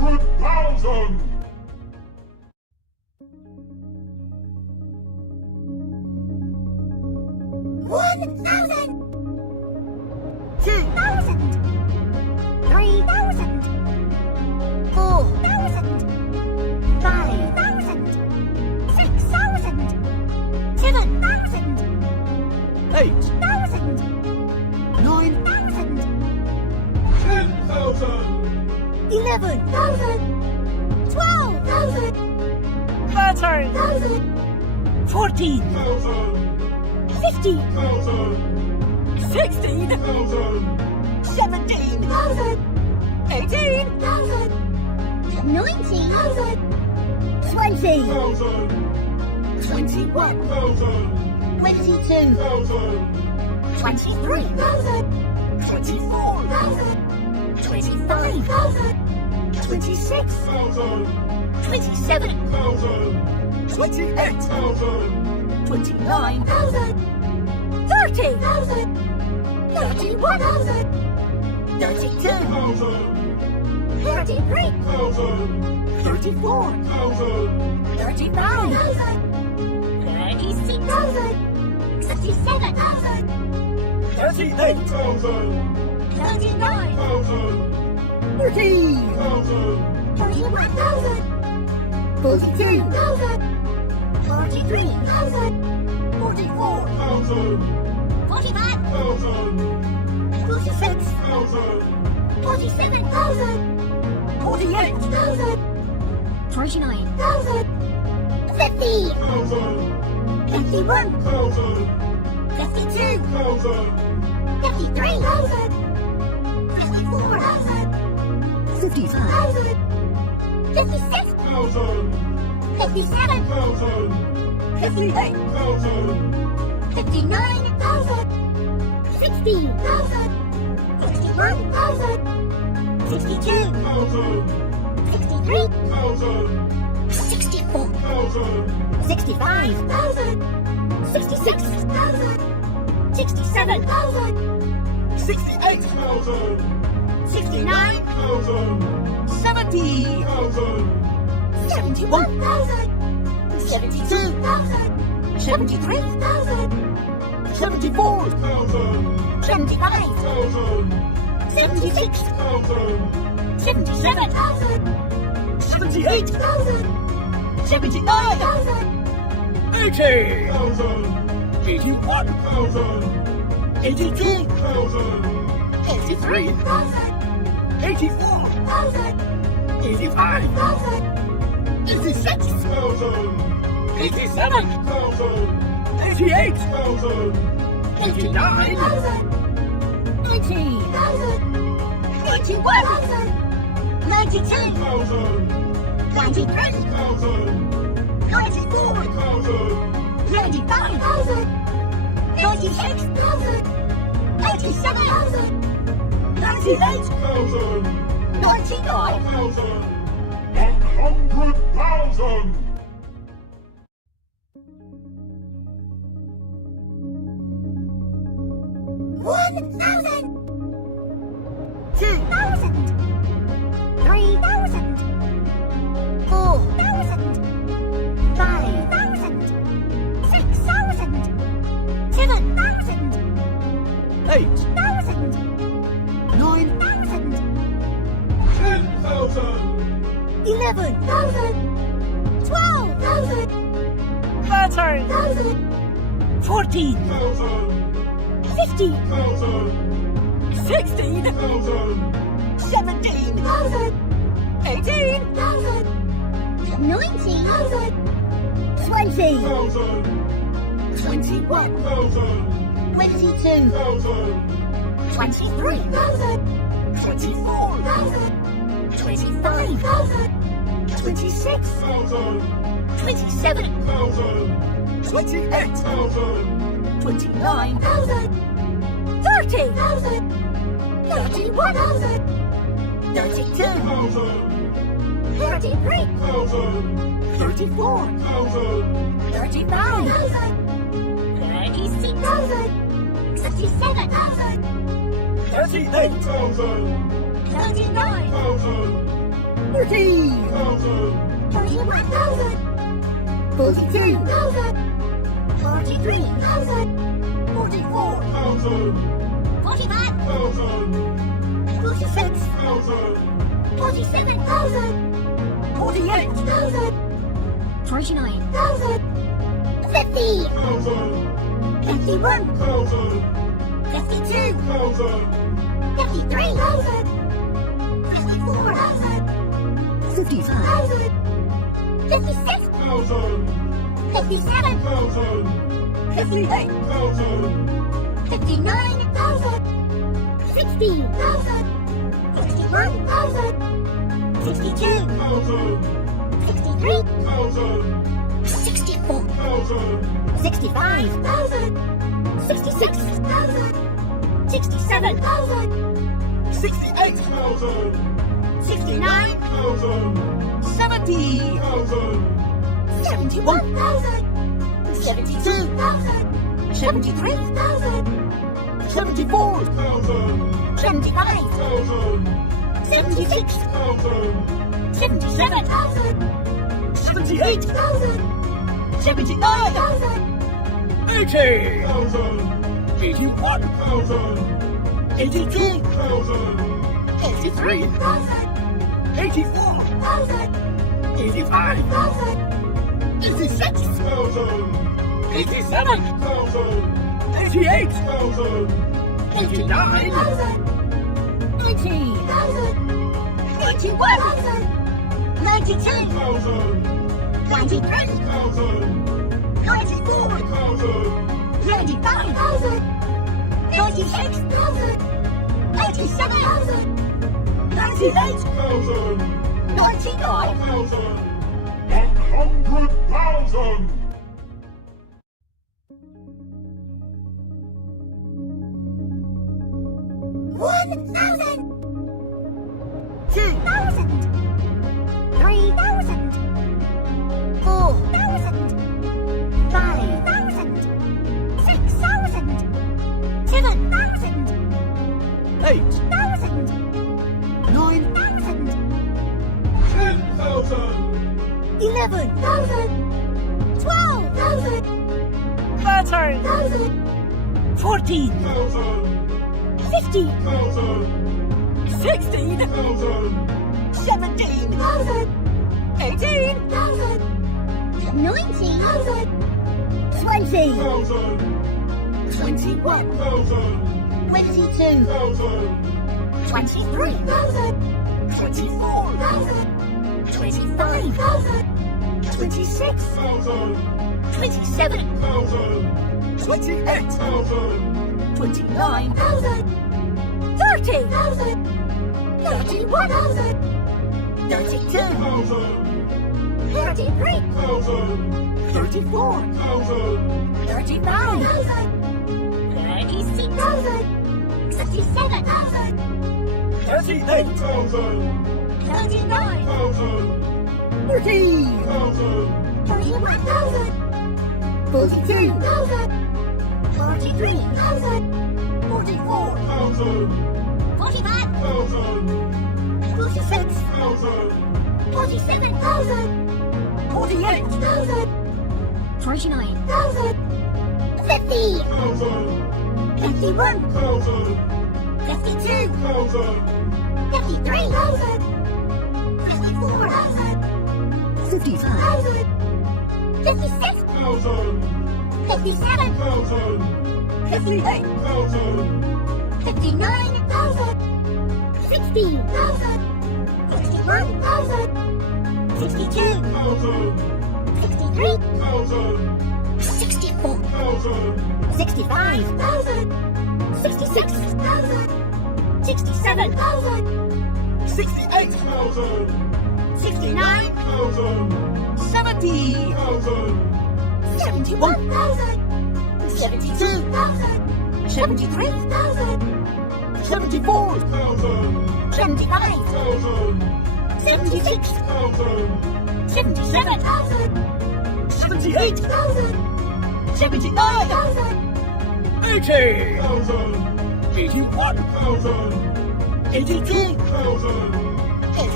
100,000. 1,000. 2,000. 3,000. 4,000. 5,000. 6,000. 7,000. 8,000. 9,000. 10,000. 11,000. 12,000. 13,000. 14,000. 15,000. 16,000. 17,000. 18,000. 19,000. 20,000. 21,000. 22,000. 23,000. 24,000. 25,000. 26,000. 27,000. 28,000. 29,000. 30,000. 31,000. 32,000. 1,000. 33,000. 34,000. 35,000. 36,000. 67,000. 38,000. 39,000. 40,000. 41,000. 42,000. 43,000. 44,000. 45,000. 46,000. 47,000. 48,000. 49,000. 50. 51. 52. 53,000. 54,000. 55,000. 56,000. 57,000. 58,000. 59,000. 60,000. 61,000. 62. 63. 64. 65,000. 66,000. 67,000. 68,000. 69,000. 70,000. 71,000. 72,000. 73,000. 74,000. 75. 76. 77,000. 78,000. 79,000. 80,000. 81,000. 82,000. 83,000. 84,000. 85,000. 86,000. 87,000. 88,000. 89,000. 90,000. 91,000. 92,000. 93,000. 94,000. 95,000. 96,000. 87,000. 98,000. 99,000. 100,000. 1,000. 2,000. 3,000. 4,000. 5,000. 6,000. 7,000. 8,000. 9,000. 10,000. 11,000. 12,000. 13,000. 14,000. 15,000. 16,000. 17,000. 18,000. 19,000. 20,000. 21,000. 22,000. 23,000. 24,000. 25,000. 26,000. 27,000. 28,000. 29,000. 30,000. 31,000. 32,000. 33,000. 34,000. 35,000. 36,000. 67,000. 38,000. 39,000. 1,000,000. 30 thousand, 31,000. 42 43,000. 44 thousand, 45. thousand, 46. thousand, 47,000. 48 49,000. 50. thousand, 51. thousand, 52. thousand, 53,000. 54,000. 55 56. thousand, 57. thousand, 58 thousand, 59,000. 60,000. 61,000. 62. thousand, 63. thousand, 64. thousand, 65,000. 66,000. 67,000. 68 thousand, 69. thousand, 70 thousand, 71,000. 72,000. 73,000. 74 thousand, 75. thousand, 76. thousand, 77,000. 78 1,000. 79 1,000. 80 thousand, 81 thousand, 82 thousand, 83 1,000. 84 1,000. 85 1,000. 86 thousand, 87 thousand, 88 thousand, 89 1,000. 90 1,000. 91 1,000. 92. thousand, 93. thousand, 94. thousand, 95,000. 96,000. 87,000. 98. thousand, 99. thousand, 100,000. One thousand. 2,000. 3,000. 4,000. 5,000. 6,000. 7,000. 8 1,000. 9 10,000, 11,000. 12,000. 13 1,000. 14 thousand, 15. thousand, 16 thousand, 17 1,000. 18 1,000. 19,000. 20. thousand, 21 thousand, 22. thousand, 23,000. 24 1,000. 25 26. thousand, 27. thousand, 28 thousand, 29 1,000. 30,000. 31,000. 32. thousand, 33. thousand, 34 thousand, 35,000. 36,000. 67,000. 38 thousand, 39. thousand, 40 thousand, 41,000. 42 43,000. 44 thousand, 45. thousand, 46. thousand, 47,000. 48 1,000. 49,000. 50. thousand, 51. thousand, 52. thousand, 53,000. 54,000. 55 56. thousand, 57. thousand, 58 thousand, 59,000. 60,000. 61,000. 62. thousand, 63. thousand, 64. thousand, 65,000. 66,000. 67,000. 68 thousand, 69. thousand, 70 thousand, 71,000. 72,000. 73,000. 74 thousand, 75. thousand, 76. thousand, 77,000. 78 1,000. 79 1,000. 80 thousand, 81 thousand, 82 thousand, 83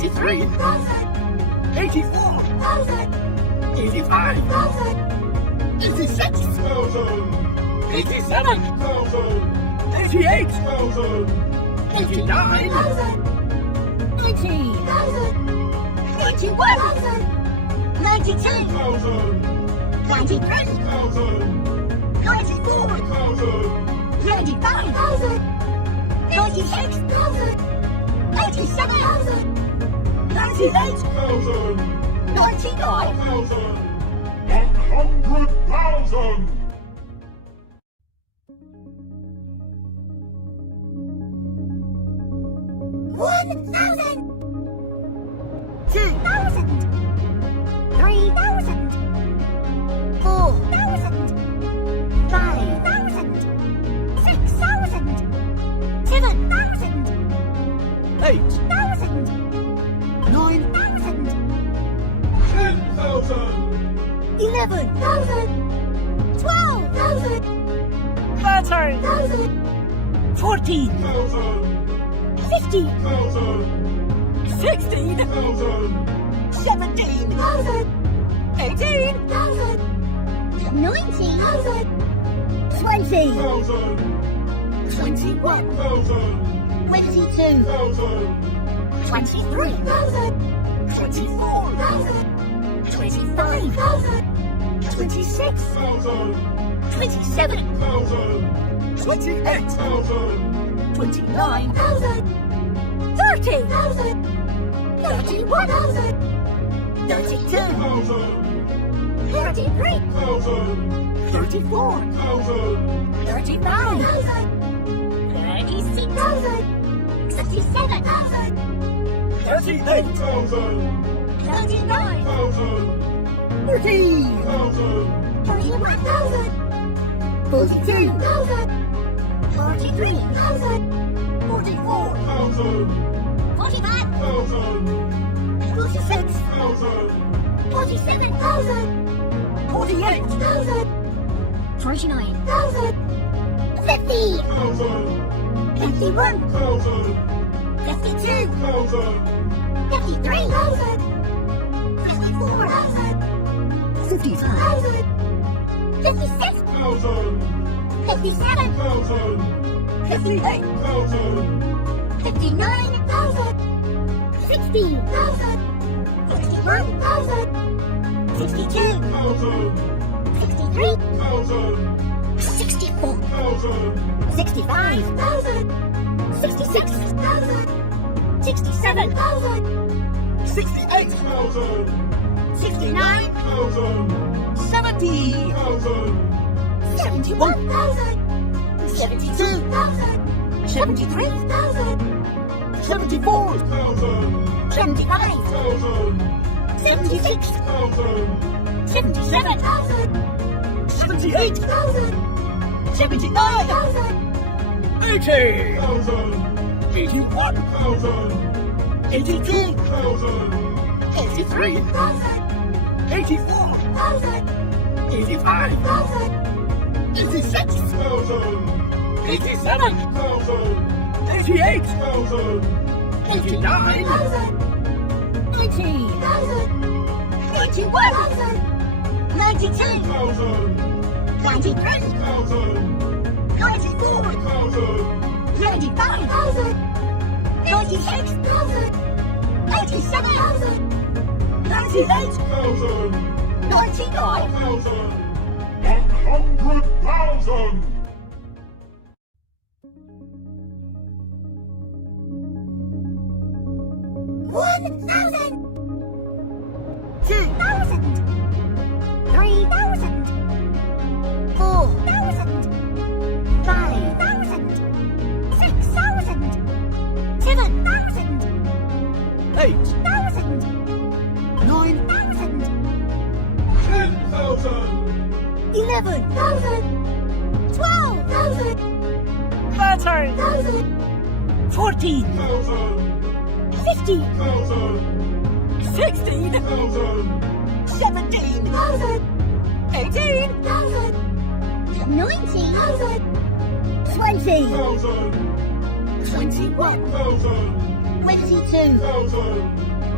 83, 84, 85, 86, 87, 88, 89, 90, 91, 92, 93, 94, 95, 96, 87, 98, 99, 100,000! 1,000, 2,000, 3,000, 4,000, 5,000, 6,000, 7,000, 8, 9,000, 10,000! 11,000, 12,000, 13, 14, 1,000! 15, 1,000! 16, 17, 18, 19, 20, 21, 22, 23, 24, 25, 26, 27, 28, 29, 30, 31, 32, 33, 34, 35, 36, 67, 38, 39, 40, 41, 42, 43, 44, 45, 46, 47, 48, 49, 50, 51, 52, 53, 54, 55, 56, 57, 58, 59, 60, 61, 62, 63, 64, 65, 66, 67, 68, 69, 70, 71, 72, 73, 74, 75, 76, 77, 78, 79, 80, 81, 82, 83, 84, 85, 86, 87, 88, 89, 90, 91, 92, 93, 94, 95, 96, 87, 98, 99, 100,000! 1,000, 2,000, 3,000, 4,000, 5,000, 6,000, 7,000, 8, 9,000, 10,000! 11,000, 12,000, 13, 14, 15, 16, 17, 18, 19, 20, 21, 22,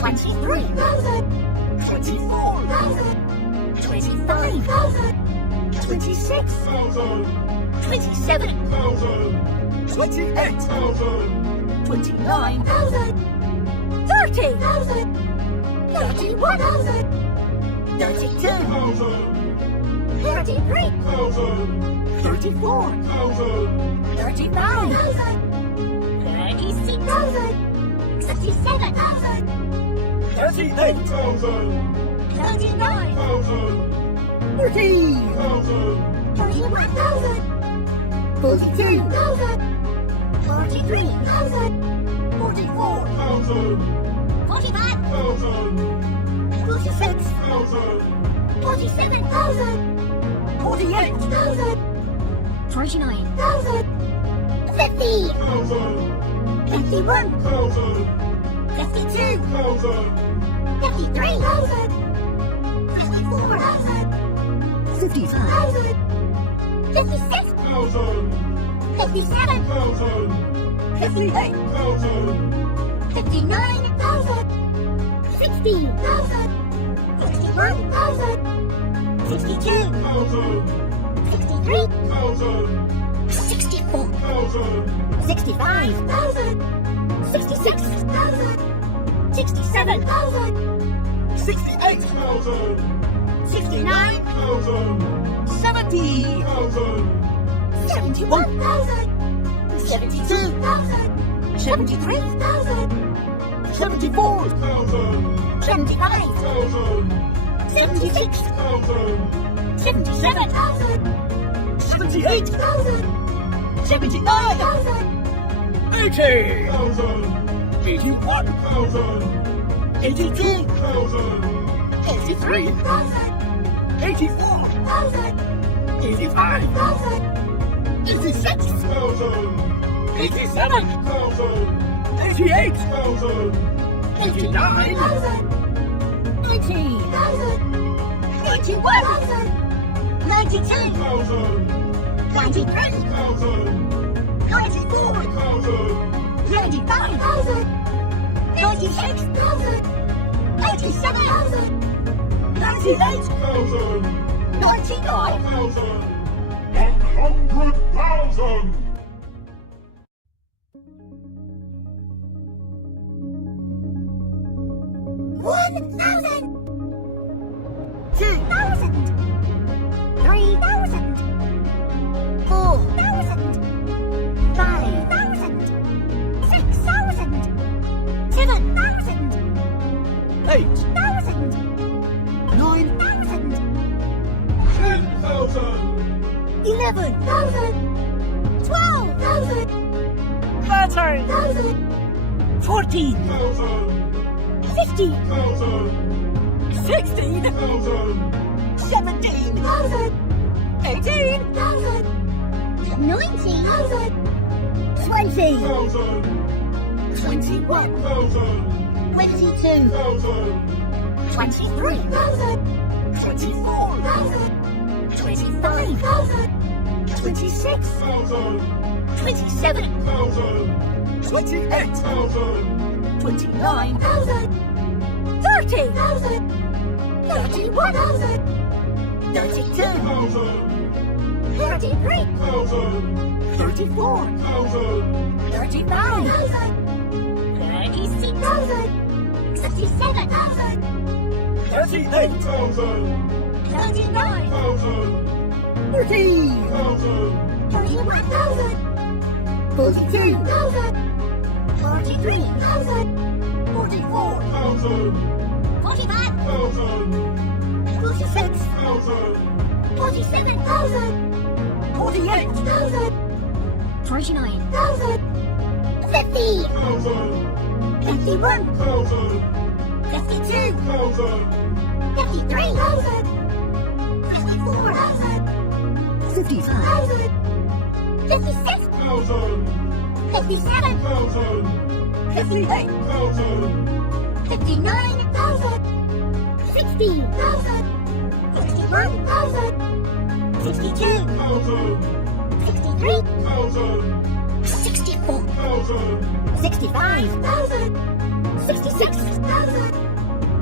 23,000, 24,000, 25,000, 26, 27, 28,000, 29,000, 30,000, 31,000, 32, 33, 34, 35,000, 36,000, 67,000, 38,000, 39, 40,000, 31,000, 42,000, 43,000, 44,000, 45, 46, 47,000, 48,000, 49,000, 50, 51, 52, 53,000, 54,000, 55,000, 56, 57, 58,000, 59,000, 60,000, 61,000, 62, 63, 64, 65,000, 66,000, 67,000, 68,000, 69, 70,000, 71,000, 72,000, 73,000, 74,000, 75, 76, 77,000, 78,000, 79,000, 80,000, 81,000, 82,000, 83,000, 84,000, 85,000, 86,000, 87,000, 88,000, 89,000, 90,000, 91,000, 92,000, 93,000, 94,000, 95,000, 96,000, 87,000, 98,000, 99,000, 100,000. 1,000, 2,000, 3,000, 4,000, 5,000, 6,000, 7,000, 8,000, 8,000, 9,000, 10,000, 11,000, 12,000, 13,000, 14,000, 15,000, 16,000, 17,000, 18,000, 19,000, 20,000, 21,000, 22,000, 23,000, 24,000, 25,000, 26,000, 27,000, 28,000, 29,000, 30,000, 31,000, 32,000, 33,000, 34,000, 35,000, 36,000, 67,000, 38,000, 39,000, 40,000, 31,000, 42,000, 43,000, 44,000, 45,000, 46,000, 47,000, 48,000, 49,000, 50, 51, 52, 53,000, 54,000, 55,000, 56,000, 57,000, 58,000, 59,000, 60,000, 61,000, 62,000, 63,000, 64,000, 65,000, 66,000,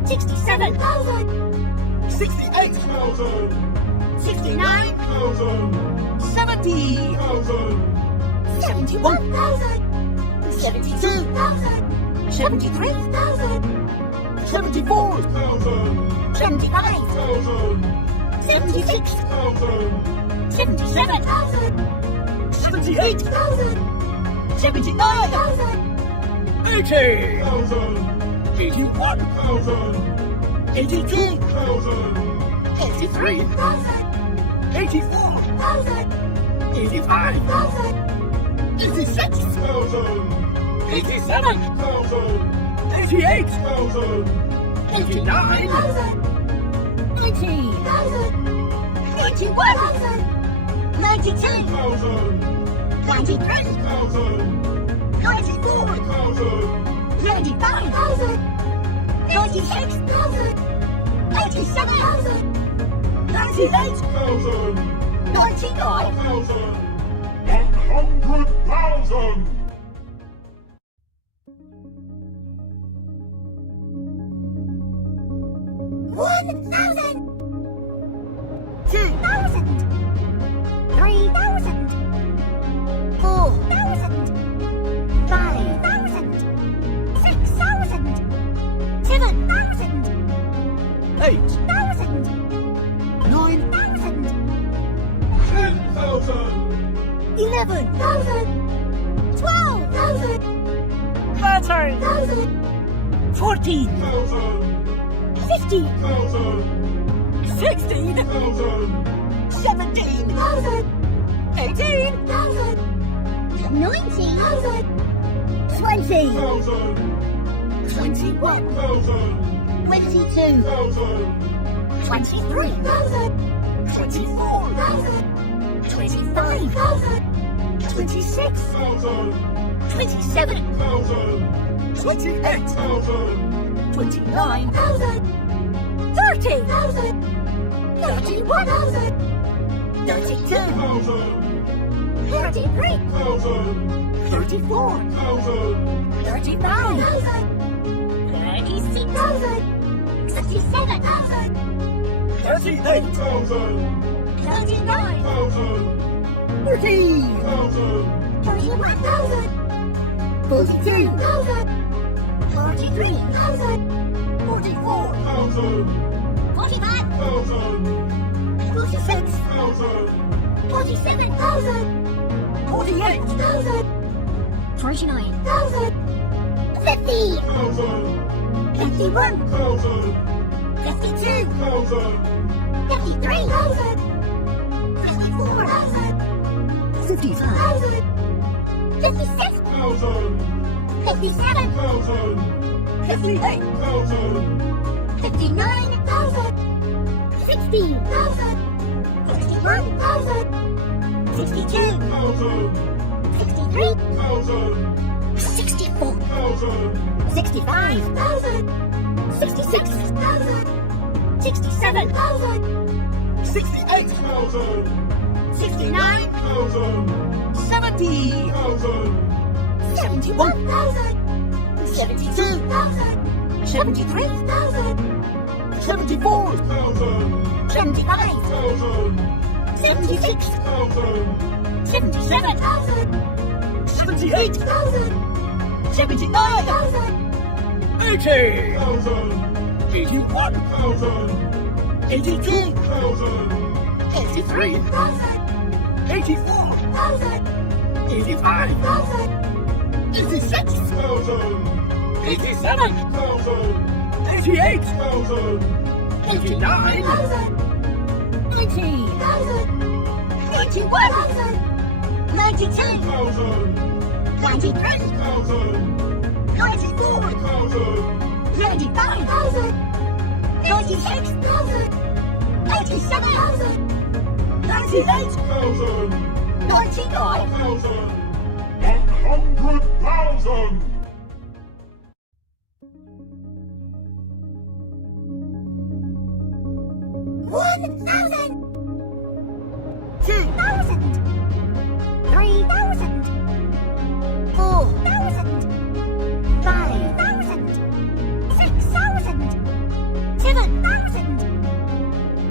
67 68 69 70 71 72 73 74 75 76 77 78 79 80 81 82 83 84 85 86 87 88 89 90 91 92 93 94 95 96 87 98 99 100,000! 1,000 2,000 3,000 4,000 5,000 6,000 7,000 8 8,000 9 10,000! 11,000 12,000 13 14 15 16 17 18 19 20 21 22 23 24 25 26 27 28 29 30 31 32 33 34 35 36 67 38 39 40 41 42 43 44 45 46 47 48 49 50 51 52 53 54 55 56 57 58 59 60 61 62 63 64 65 66 67 68 69 70 71 72 73 74 75 76 77 78 79 80 81 82 83 84 85 86 87 88 89 90 91 92 93 94 95 96 87 98 99 100,000! 1,000 2,000 3,000 4,000 5,000 6,000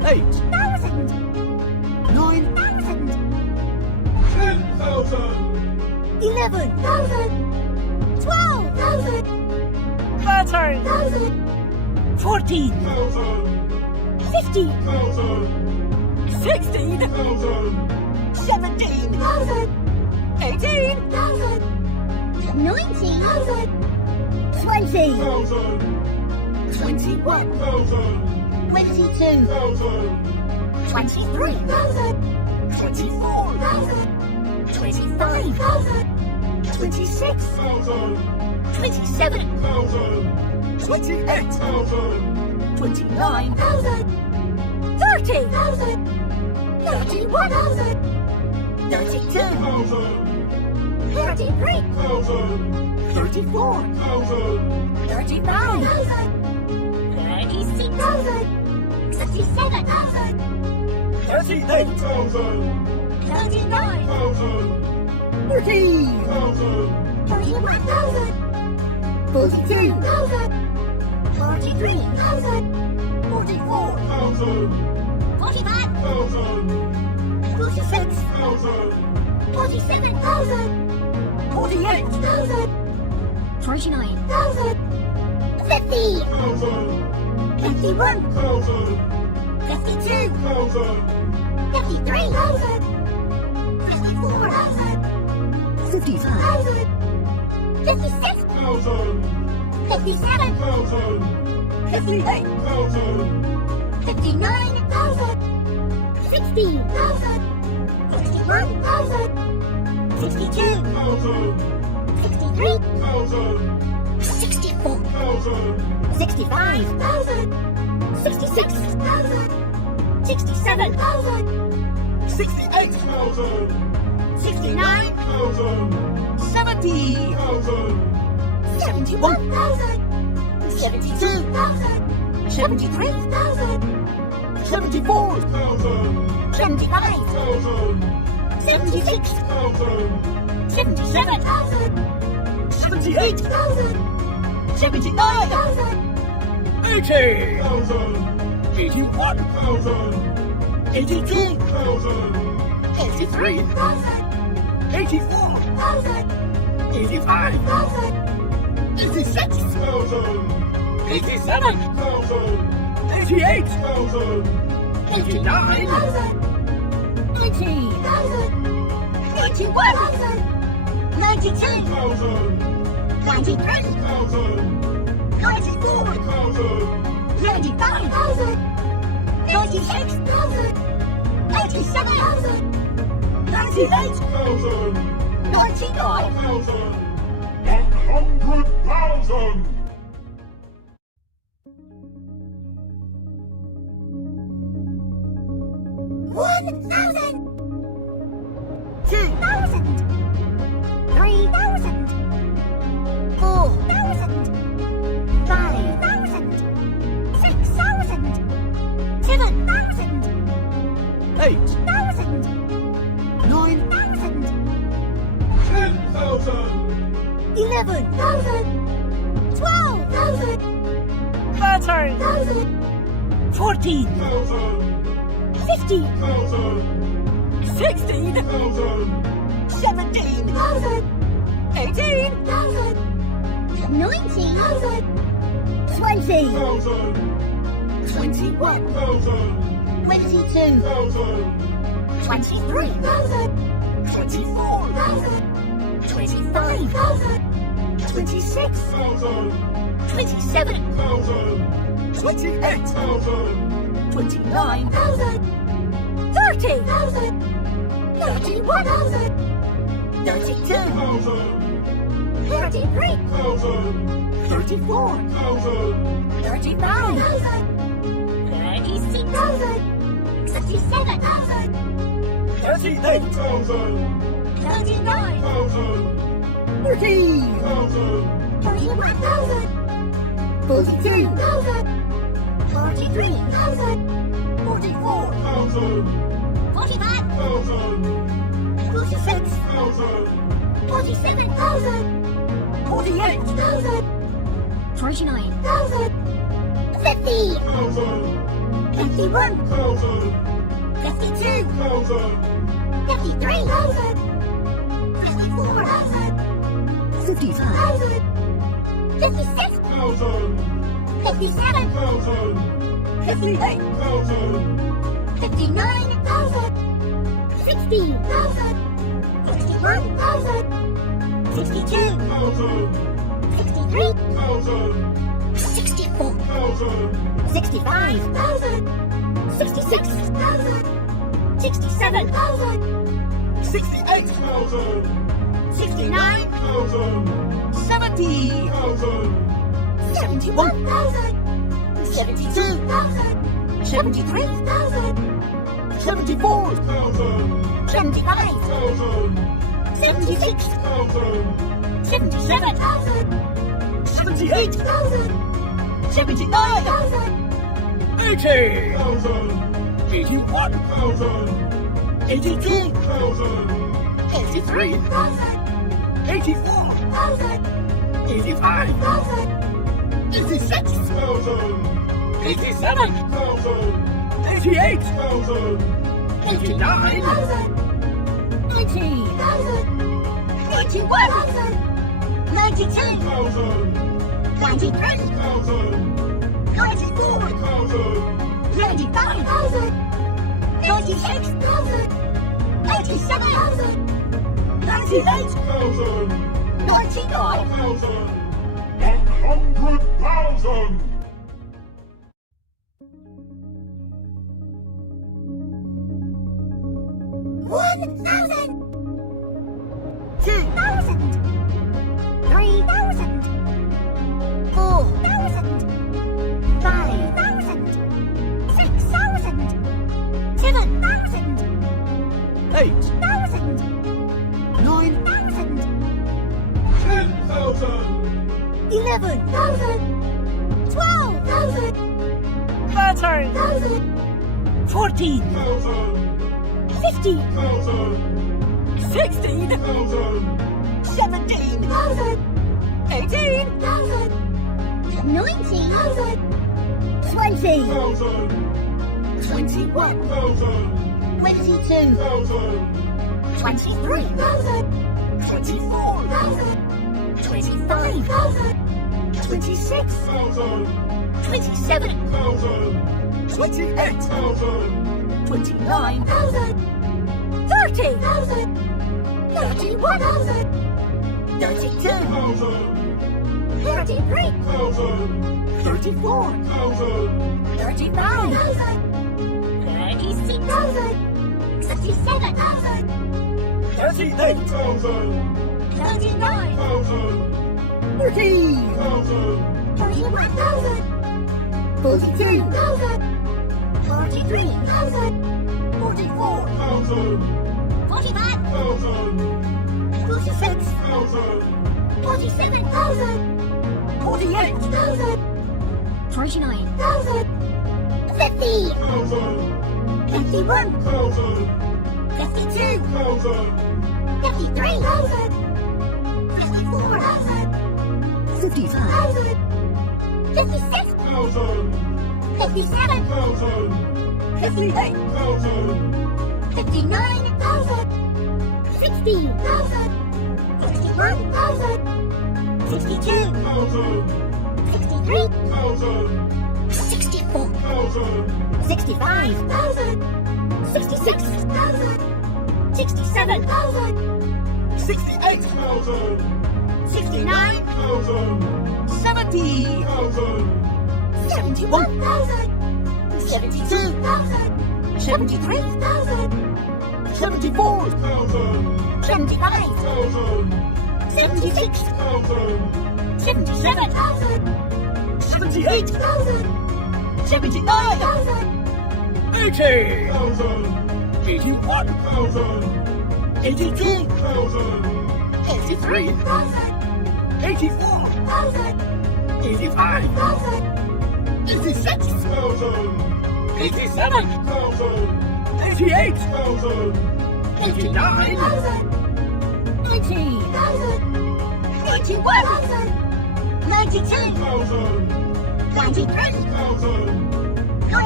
8, 1,000, 9, 1,000, 10,000. 11,000, 12,000, 13, 1,000, 14, 15,000, 16, 17, 18, 19,000, 20, 21, 22, 23, 24, 25, 26, 27, 28, 29, 30, 31, 32, 33, 34, 35, 36, 37, 38, 39, 40, 41, 42, 43, 44, 45, 46, 47, 48, 49, 50, 51, 52, 53, 54, 55, 56, 57, 58, 59, 60, 61, 62, 63, 64, 65, 66, 67, 68, 69, 70, 71, 72, 73, 74, 75, 76, 77, 78, 79, 80, 81, 82, 83, 84, 85, 86, 87, 88, 89, 90, 91, 92, 93, 94, 95, 96, 87, 98, 99, 100,000. 1,000, 2,000, 3,000, 4,000, 5,000, 6,000, 7,000, 8, 1,000, 9, 10,000. 11,000, 12,000, 13, 14, 15, 16, 17, 18, 19, 20, 21, 22, 23, 24, 25, 26, 27, 28, 29, 30, 31, 32, 33, 34, 35, 36, 67, 38, 39, 40, 41, 42, 43, 44, 45, 46, 47, 48, 49, 50, 51, thousand, 52, thousand, 53,000, 54,000, 55, 56, thousand, 57, thousand, 58, thousand, 59,000, 60,000, 61,000, 62, thousand, 63, thousand, 64, thousand, 65,000, 66,000, 67,000, 68, thousand, 69, thousand, 70, thousand, 71,000, 72,000, 73,000, 74, thousand, 75, thousand, 76, thousand, 77,000, 78, 79, 80, thousand, 81, thousand, 82, thousand, 83, 84, 85, 86, thousand, 87, thousand, 88, thousand, 89, 90, 91, 92, thousand, 93, thousand, 94, thousand, 95,000, 96,000, 87,000, 98, thousand, 99, thousand, 100,000. $1,000, $2,000, $3,000, $4,000, $5,000, $6,000, $7,000, 8, $1,000, 9, $1,000, 10,000, $11,000, $12,000, 13, 1,000, 14, 1,000, 15,000, 16, 1,000, 17, 18, 19,000, 20, 1,000, 21, 1,000, 22, 1,000, 23,000, 24, 25,000, 26, 1,000, 27, 1,000, 28, 1,000, 29, 30, 31, 32, 1,000, 33, 1,000, 34, 1,000, 35, 36,000, 37,000, 38, 1,000, 39, 1,000, 40, 1,000, 41,000, 42, 43,000, 44, 1,000, 45, 1,000, 46, 1,000, 47,000, 48, 49,000, 50, 1,000, 51, 1,000, 52, 1,000, 53,000, 54,000, 55, 56, 1,000, 57, 1,000, 58, 1,000, 59,000, 60,000, 61,000, 62, 1,000, 63, 1,000, 64, 1,000, 65,000, 66,000, 67,000, 68, 1,000, 69, 1,000, 70, 1,000, 71,000, 72,000, 73, 74, 1,000, 75, 1,000, 76, 1,000, 77,000, 78, 79, 80, 1,000, 81, 1,000, 82, 1,000, 83, 84, 85, 86, 1,000, 87, 1,000, 88, 1,000, 89, 90, 91, 92, 1,000, 93, 1,000, 94,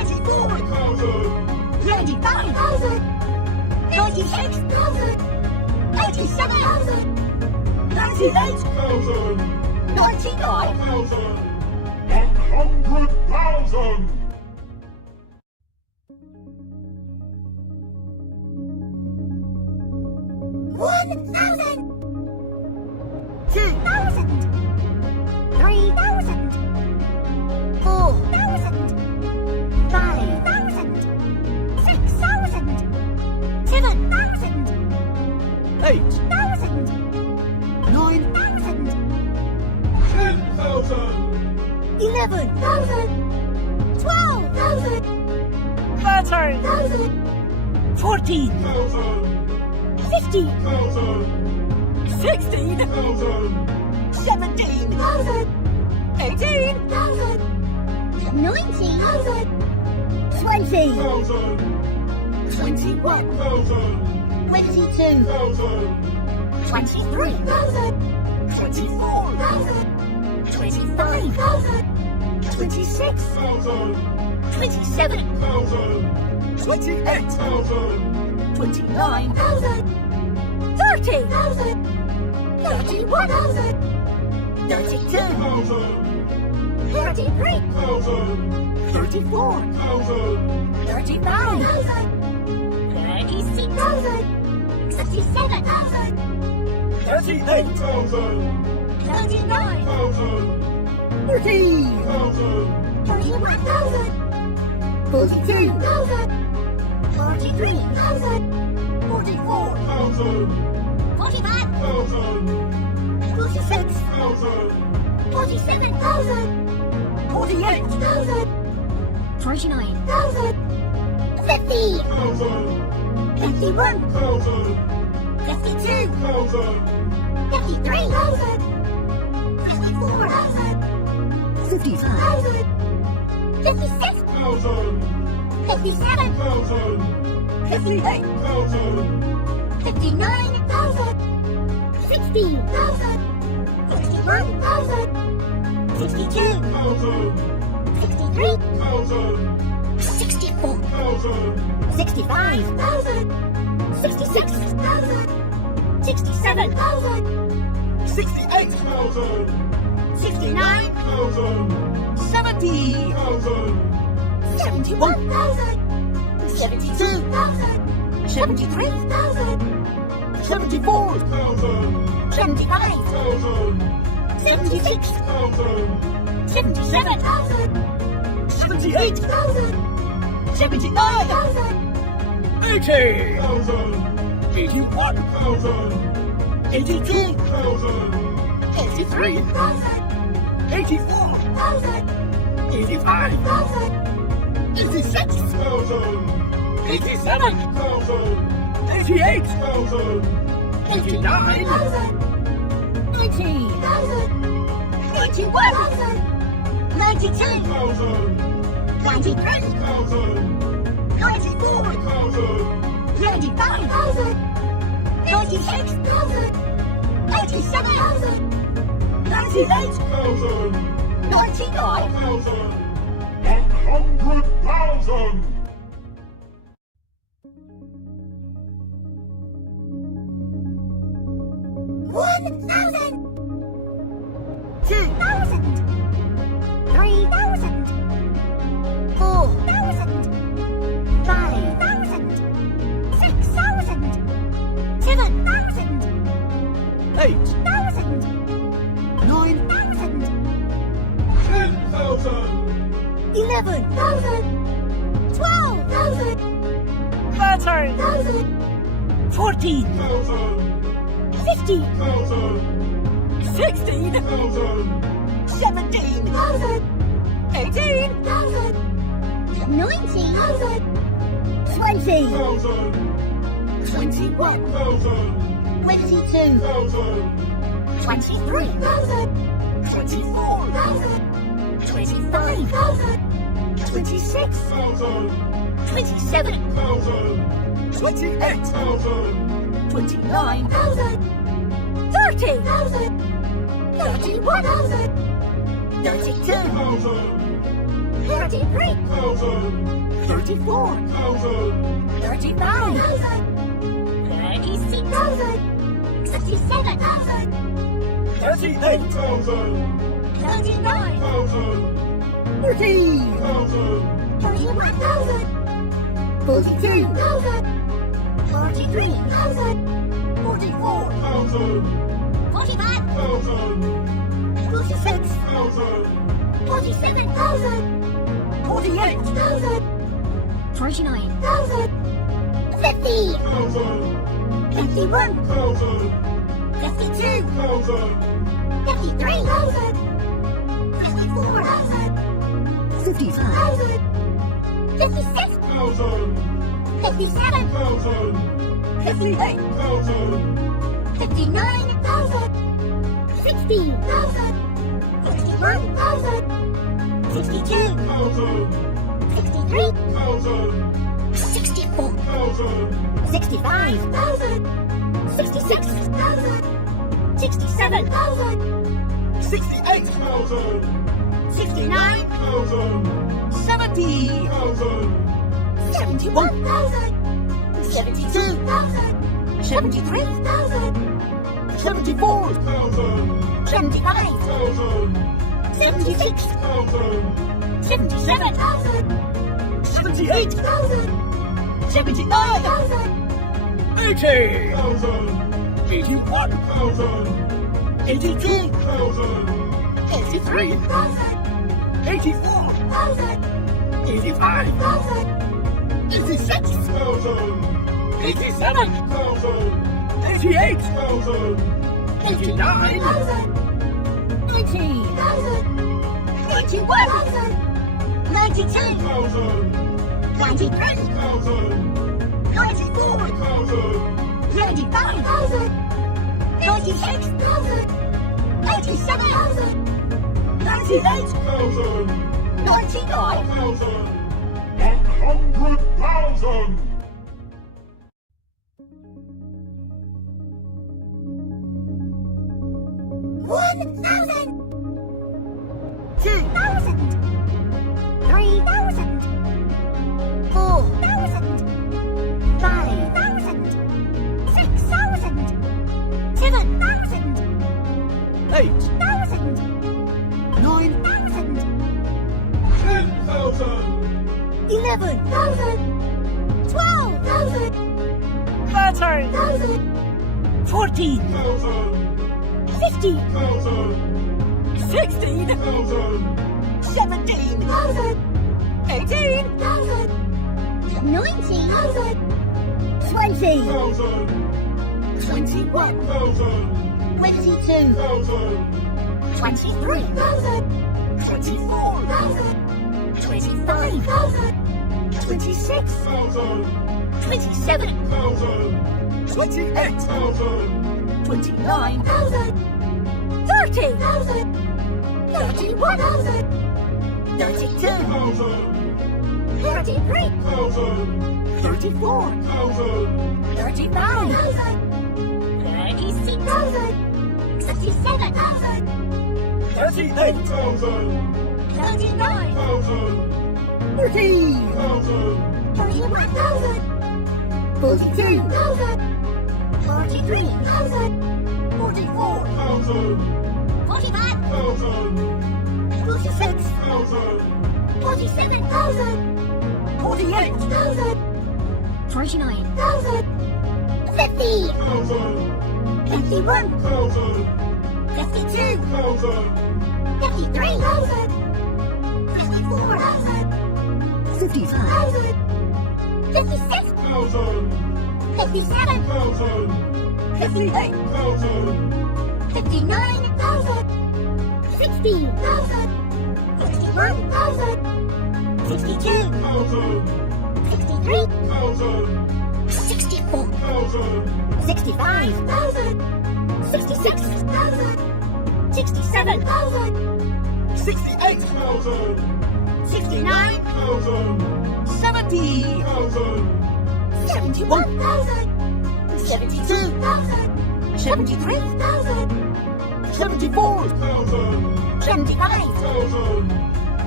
34 thousand, 35,000 36,000 87,000 98 thousand, 99 thousand, 100,000. 1,000 2,000 3,000 4,000 5,000 6,000 7,000 8,000 9,000 10,000, 11,000 12,000 13,000 14,000, 15,000 16,000 17,000 18,000 19,000 20,000 21,000 22,000 23,000 24,000 25,000 26,000 27,000 28,000 29,000 30,000 31,000 32,000 33,000 34,000 35,000 36,000 67,000 38,000, 39,000 1,000, 31,000 42,000 43,000 44,000 45,000 46,000 47,000 48,000 49,000 50,000 51,000 52,000 53,000 54,000 55,000 56,000 57,000 58,000 59,000 60,000 61,000 62,000 63,000 64,000 65,000 66,000 67,000 68,000 69,000 70,000 71,000 72,000 73,000 74,000 75,000 76,000 77,000 78,000 79,000 80,000 81,000, 82,000 83,000, 84,000 85,000, 86,000 87,000, 88,000 89,000, 90,000 91,000 92,000 93,000 94,000 95,000 96,000 87,000 98,000 99,000 100,000. 1,000 2,000 3,000 4,000 5,000 6,000 7,000 8,000 9,000 10,000, 11,000 12,000 13,000 14,000 15,000 16,000 17,000 18,000 19,000 20,000 21,000 22,000 23,000 24,000 25,000 26,000 27,000 28,000 29,000 30,000 31,000 32,000 33, 34, 35, 36, 67, 38, 39, 40, 41, 42, 43, 44, 45, 46, 47, 48, 49, 50, 51, 52, 53, 54, 55, 56, 57, 58, 59, 60, 61, 62, 63, 64, 65, 66, 67, 68, 69, 70, 71, 72, 73, 74, 75, 76, 77, 78, 79, 80, 81, 82, 83, 84, 85, 86, 87, 88, 89, 90, 91, 92, 93, 94, 95, 96, 87, 98, 99, 100,000! 1,000, 2,000, 3,000, 4,000, 5,000, 6,000, 7,000, 8, 8,000, 9, 10,000! 11,000, 12,000, 13, 14, 15,000, 16, 17, 18, 19, 20, 21, 22, 23, 24, 25, 26, 27, 28, 29, 30, 31, 32, 33, 34, 35, 36, 67, 38, 39, 40, 41, 42, 43, 44, 45, 46, 47, 48, 49, 50, 51, 52, 53, 54, 55, 56, 57, 58, 59, 60, 61, 62, 63, 64, 65, 66, 67, 68, 69, 70, 71, 72, 73, 74, 75,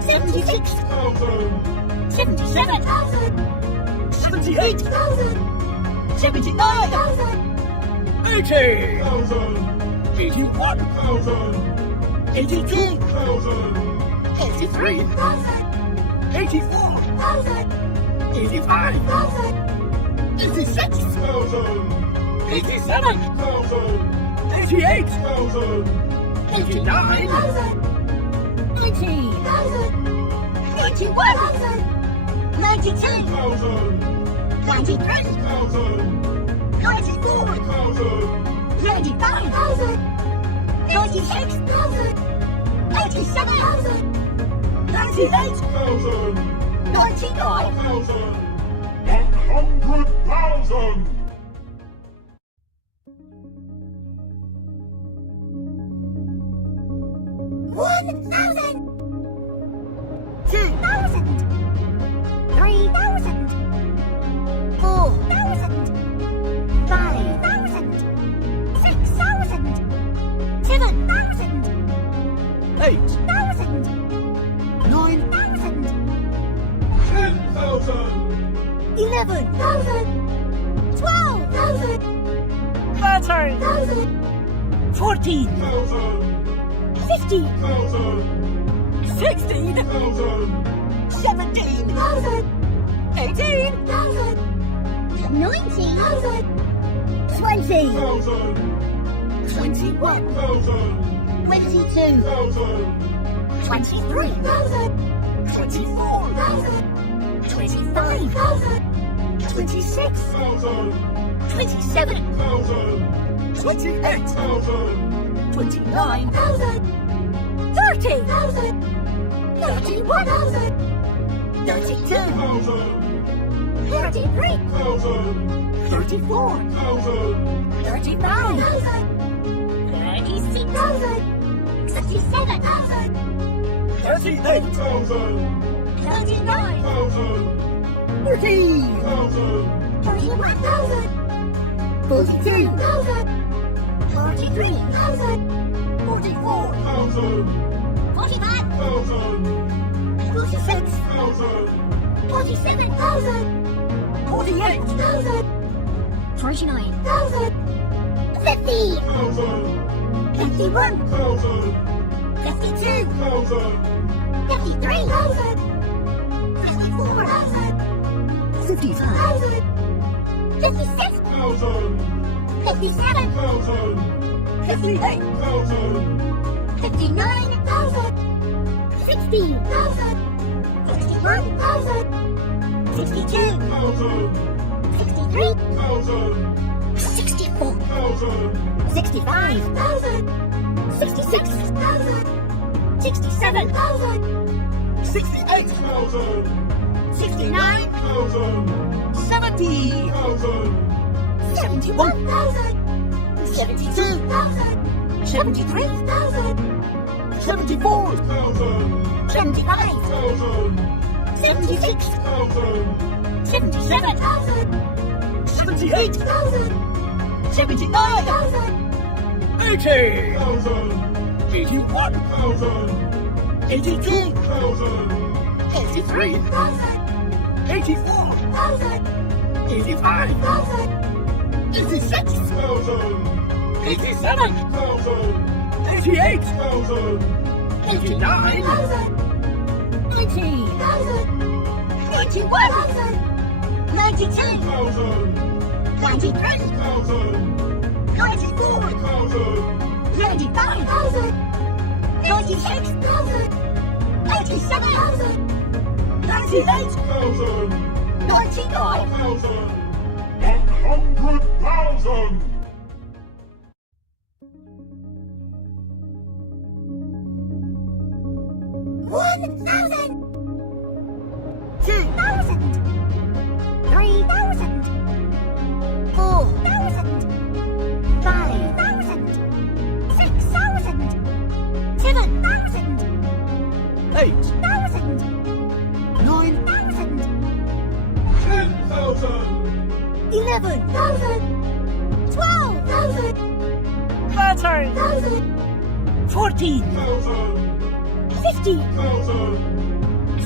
76, 77, 78, 79, 80, 81, 82, 83, 84, 85, 86, 87, 88, 89, 90, 91, 92, 93, 94, 95, 96, 87, 98, 99, 100,000! 1,000, 2,000, 3,000, 4,000, 5,000, 6,000, 7,000, 8, 8,000, 9,000, 10,000! 11,000, 12,000, 13, 14, 15,000, 16, 17, 18, 19, 20, 21, 22, 23, 24, 25, 26, 27, 28, 29, 30, 31, 32, 33, 34, 35, 36, 67, 38, 39, 40, 41, 42, 43, 44, 45, 46, 47, 48, 49, 50, 51, 52, 53, 54, 55, 56, 57, 58, 59, 60, 61, 62, 63, 64, 65, 66, 67, 68, 69, 70, 71, 72, 73, 74, 75, 76, 77, 78, 79, 80, 81, 82, 83, 84, 85, 86, 87, 88, 89, 90, 91, 92, 93, 94, 95, 96, 87, 98, 99, 100,000! 1,000, 2,000, 3,000, 4,000, 5,000, 6,000, 7,000, 8, 9,000, 10,000! 11,000, 12,000, 13, 13,000, 14, 1,000! 15, 1,000!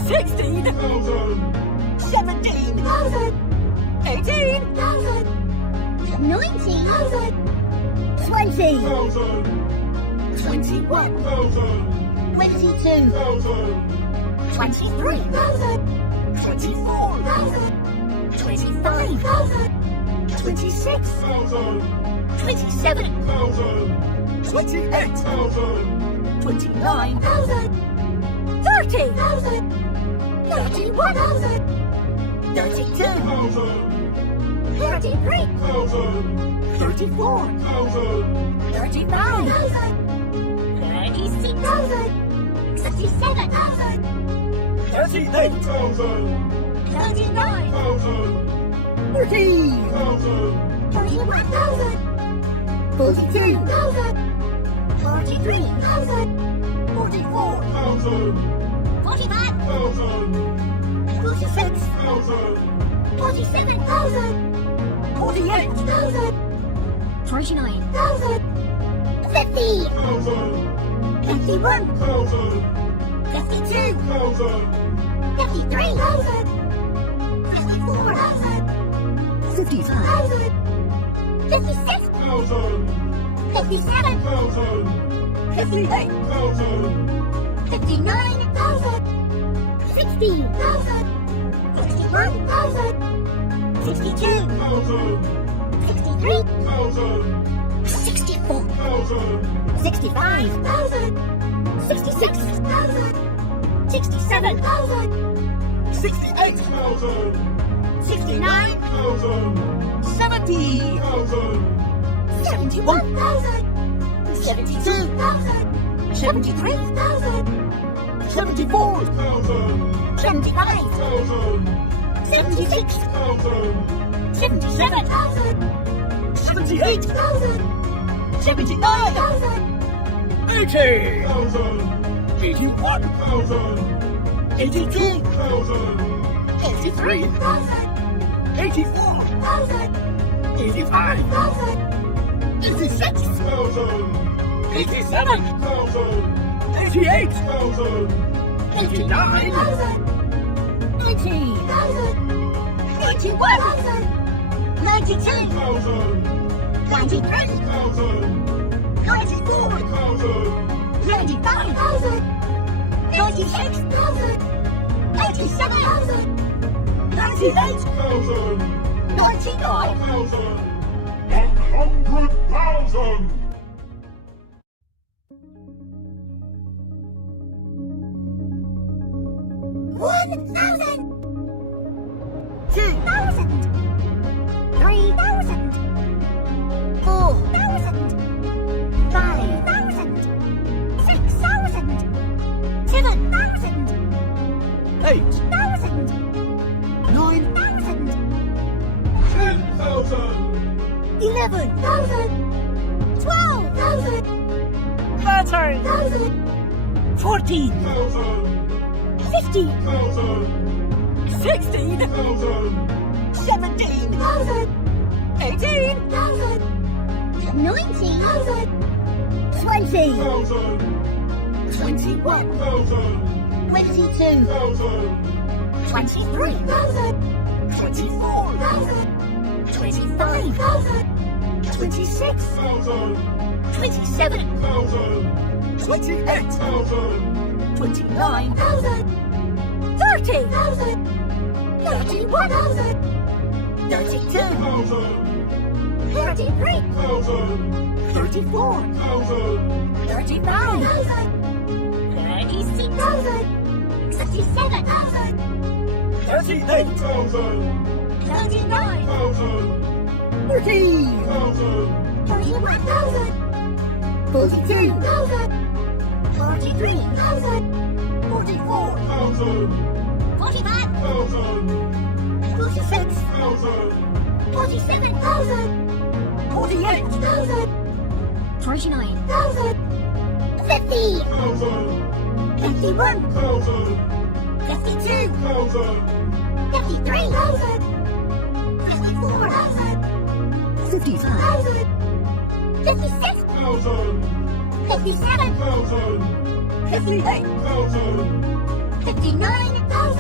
16, thousand, 17, 18, 19, 20, thousand, 21, thousand, 22, thousand, 23, 24, 25, 26, thousand, 27, thousand, 28, thousand, 29, 30, 31, 32, thousand, 33, thousand, 34, thousand, 35, 36, 67, 38, thousand, 39, thousand, 40, thousand, 41, 42, 43, 44, thousand, 45, thousand, 46, thousand, 47, 48, 49, 50, thousand, 51, thousand, 52, thousand, 53, 54, 55, 56, thousand, 57, thousand, 58, thousand, 59, 60, 61, 62, thousand, 63, thousand, 64, thousand, 65, 66, 67, 68, thousand, 69, thousand, 70, thousand, 71, 72, 73, 74, thousand, 75, thousand, 76, thousand, 77, 78, 79, 80, thousand, 81, thousand, 82, thousand, 83, 84, 85, 86, thousand, 87, thousand, 88, thousand, 89, 90, 91, 92, thousand, 93, thousand, 94, thousand, 95, 96, 97, 98, thousand, 99, thousand, 100,000. One thousand, 2,000, 3,000, 4,000, 5,000, 6,000, 7,000, 8, 9,000, 10,000, 11,000, 12,000, 13, 14, 1,000, 15,000, 1,000, 16, 1,000, 17, 18, 19,000, 20,000, 1,000, 21, 1,000, 22,000, 23, 24, 25, 26, 1,000, 27, 1,000, 28, 1,000, 29, 30, 31, 32, 33, 1,000, 34, 1,000, 35, 36, 67, 38, 1,000, 39, 1,000, 40, 1,000, 41, 42, 43, 44, 1,000, 45, 1,000, 46, 1,000, 47, 48, 49, 50, 1,000, 51, 1,000, 52, 1,000, 53, 54, 55, 56, 1,000, 57, 1,000, 58, 1,000, 59,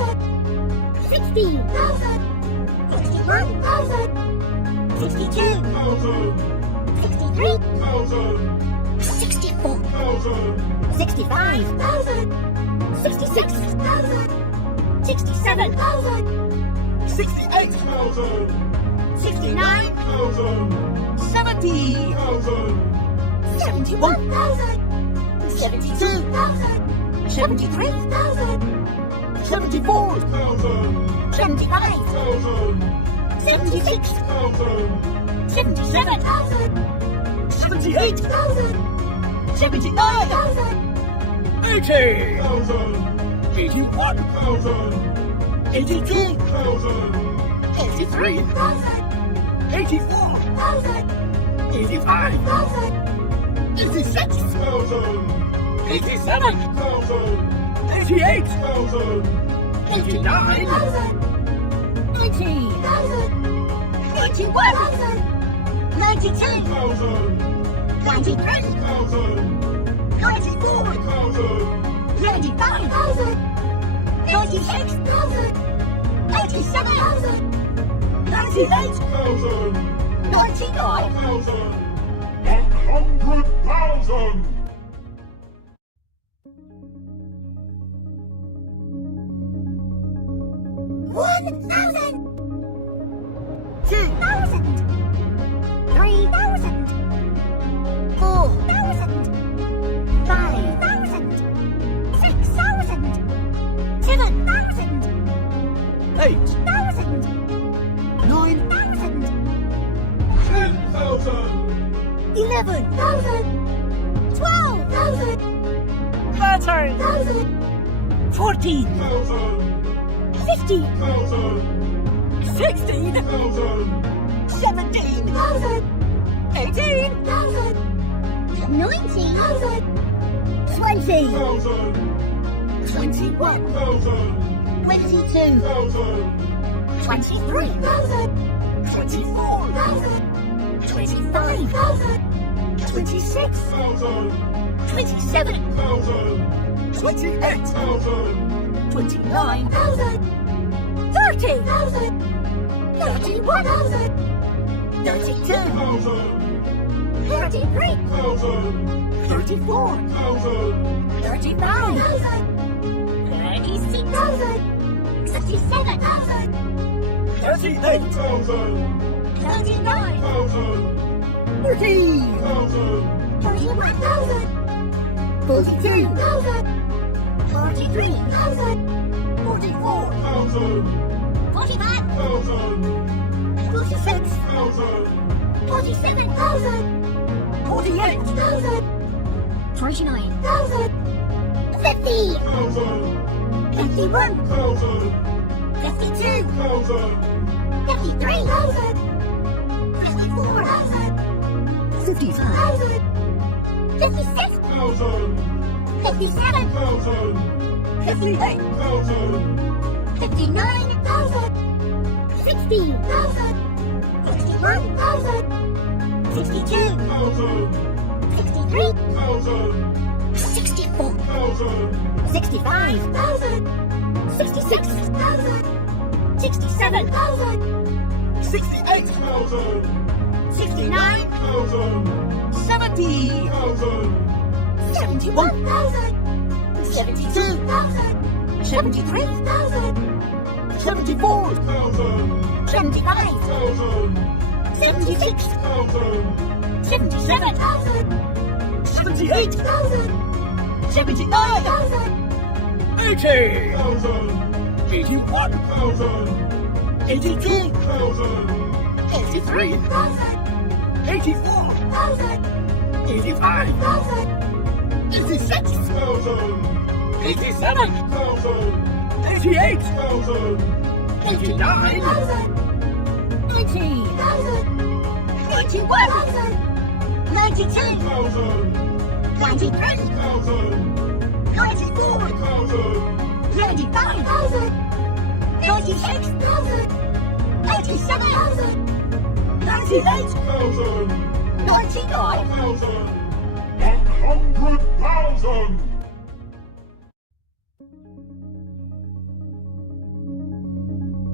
60,000. 61,000. 62. 63,000. 64,000. 65,000. 66,000. 67,000. 68,000. 69,000. 70. 71,000. 72. 73,000. 74. 75,000. 76,000. 77,000. 78. 79. 80. 81. 82. 83. 84. 85. 86. 87. 88. 89. 90. 91. 92. 93. 94. 95. 96. 87. 98. 99. 100,000. 1,000. 2,000. 3,000. 4,000. 5,000. 6,000. 7,000. 8. 1,000. 9. 10,000. 11,000. 12,000. 13. 14. 15. 16. 17. 18. 19,000. 20. 1,000. 21. 22,000. 23. 24. 25. 26. 27. 28. 29. 30. 31. 32. 33. 34. 35. 36. 37. 38. 39. 40. 41,000. 42. 43,000. 44. 45. 46. 47,000. 48. 49,000. 50. 51. 52. 53,000. 54,000. 55. 56. 57. 58. 59,000. 60,000. 61,000. 62. 63. 64. 65,000. 66,000. 67,000. 68. 69. 70. 71,000. 72. 73,000. 74. 75. 76. 77,000. 78. 1,000. 79. 80. 81. 82. 83. 84. 85. 86. 87. 88. 89. 90. 91. 92. 93. 94. 95. 96. 97. 98. 99. 100,000.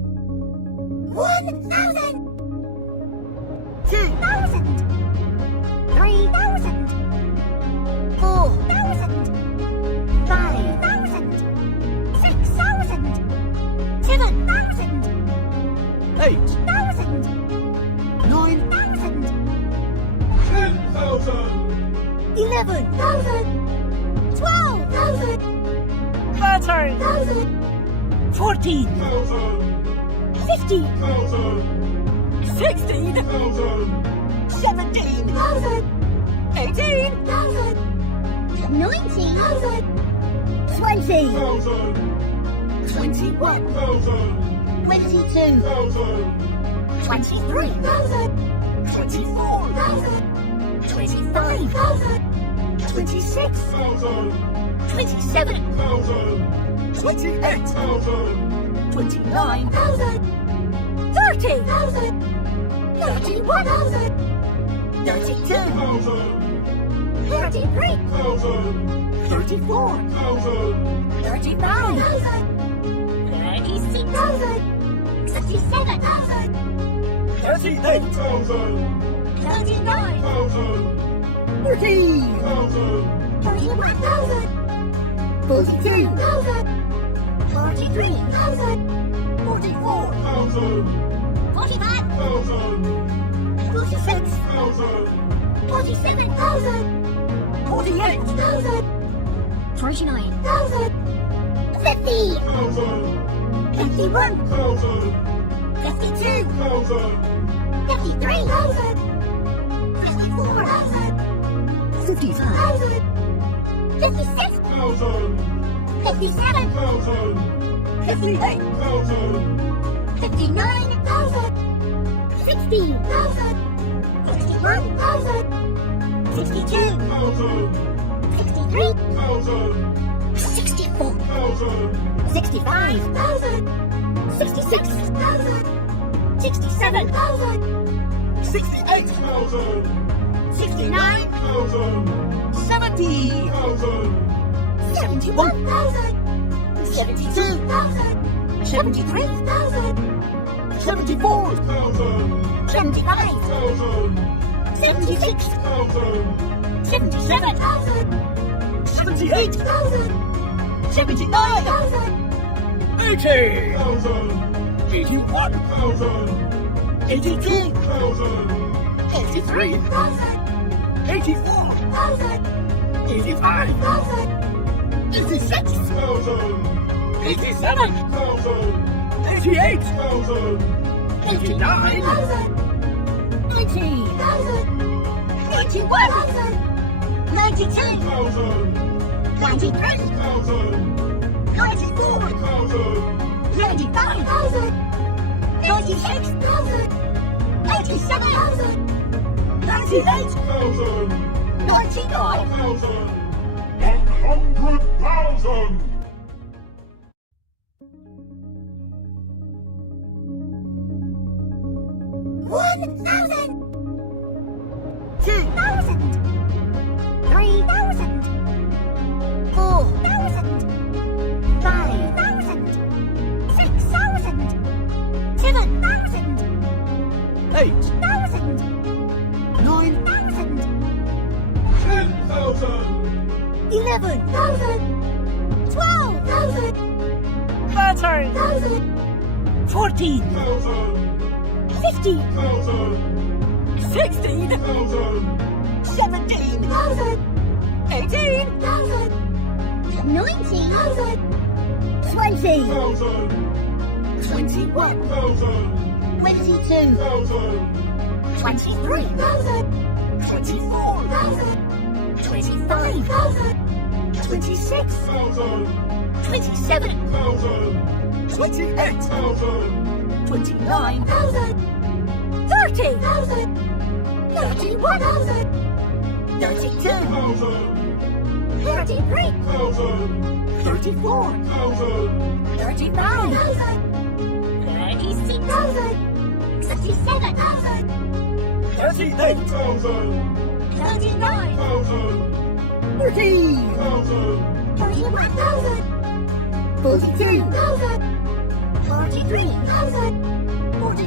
1,000. 2,000. 3,000. 4,000. 5,000. 6,000. 7,000. 8,000. 9,000. 10,000. 11,000. 12,000. 13,000. 14,000. 15,000. 16,000. 17,000. 18,000. 19,000. 20,000. 21,000. 22,000. 23,000. 24,000. 25,000. 26,000. 27,000. 28,000. 29,000. 30,000. 31,000. 32,000. 33,000. 34,000. 35,000. 36,000. 67,000. 38,000. 39,000. 40,000. 41,000. 42,000. 43,000. 44,000. 45,000. 46,000. 47,000. 48,000. 49,000. 50. 51. 52. 53,000. 54,000. 55,000. 56,000. 57,000. 58,000. 59,000. 60,000. 61,000. 62,000. 63,000. 64,000. 65,000. 66,000. 67,000. 68,000. 69,000. 70,000. 71,000. 72,000. 73,000. 74,000. 75,000. 76,000. 77,000. 78,000. 79,000. 80,000. 81,000. 82,000. 83,000. 84,000. 85,000. 86,000. 87,000. 88,000. 89,000. 90,000. 91,000. 92,000. 93,000. 94,000. 95,000. 96,000. 87,000. 98,000. 99,000. 100,000. 1,000. 2,000. 3,000. 4,000. 5,000. 6,000. 7,000. 8,000. 9,000. 10,000. 11,000. 12,000. 13,000. 14,000. 15,000. 16,000. 17,000. 18,000. 19,000. 20,000. 21,000. 22,000. 23,000. 24,000. 25,000. 26,000. 27,000. 28,000. 29,000. 30,000. 31,000. 32,000. 33,000. 34,000. 39,000. 36,000. 67,000. 38,000. 39,000. 40,000. 41,000. 42,000. 43,000. 44,000.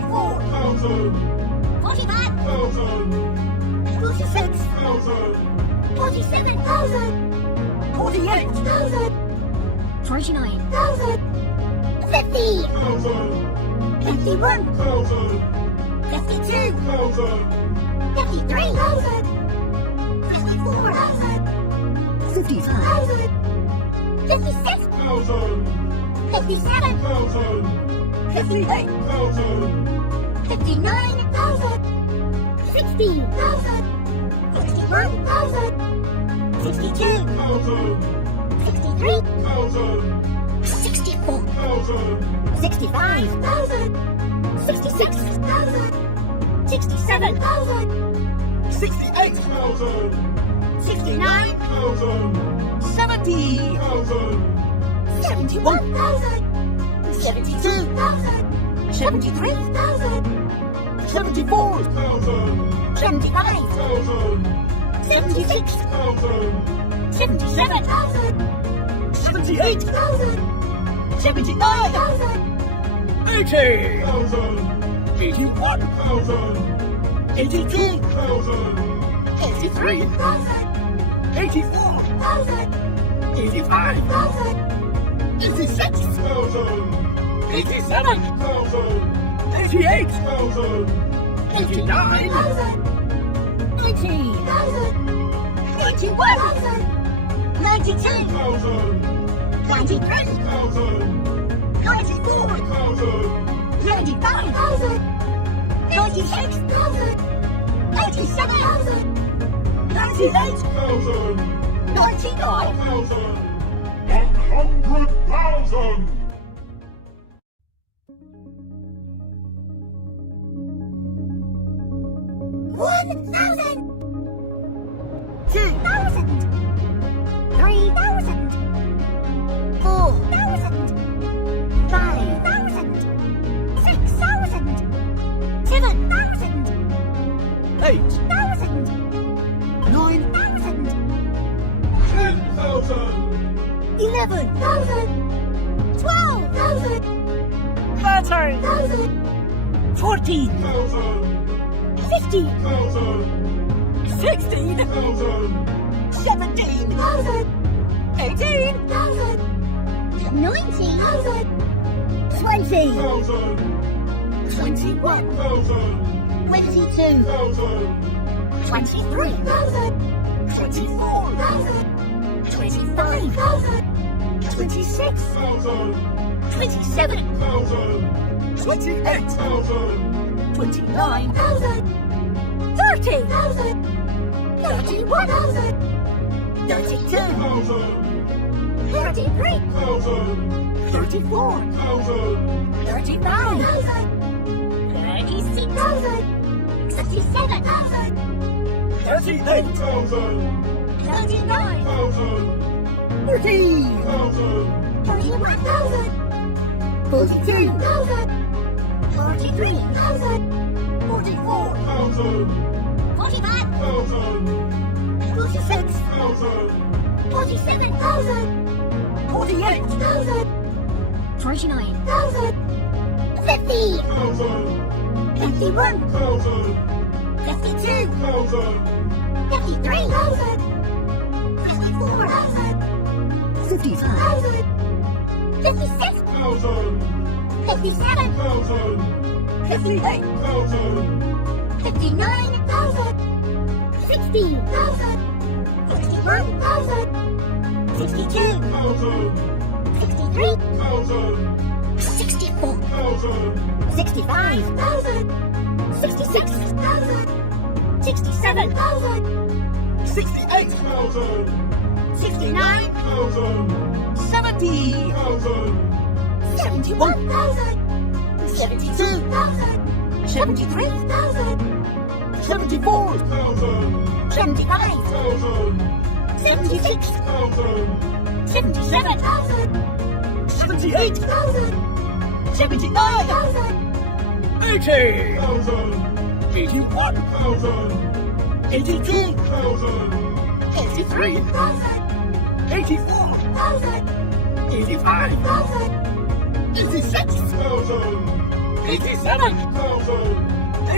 44, 45, 46, 47, 48, 49, 50, 51, 52, 53, 54, 55, 56, 57, 58, 59, 60, 61, 62, 63, 64, 65, 66, 67, 68, 69, 70, 71, 72, 73, 74, 75, 76, 77, 78, 79, 80, 81, 82, 83, 84, 85, 86, 87, 88, 89, 90, 91, 92, 93, 94, 95, 96, 97, 98, 99, 100,000! 1,000, 2,000, 3,000, 4,000, 5,000, 6,000, 7,000, 8, 8,000, 9, 10,000! 11,000, 12,000, 13, 14, 15,000, 16, 17, 18, 19,000, 20, 21, 22, 23, 24, 25, 26, 27, 28, 29, 30, 31, 32, 33, 34, 35, 36, 37, 38, 39, 40, 41,000, 42,000, 43,000, 44, 45, 46, 47,000, 48, 49, 50, 51, 52, 53, 54, 55, 56, 57, 58, 59, 60, 61, 62, 63, 64, 65, 66, 67, 68, 69, 70, 71, 72, 73, 74, 75, 76, 77, 78, 79, 80, 81, 82, 83, 84, 85, 86, 87,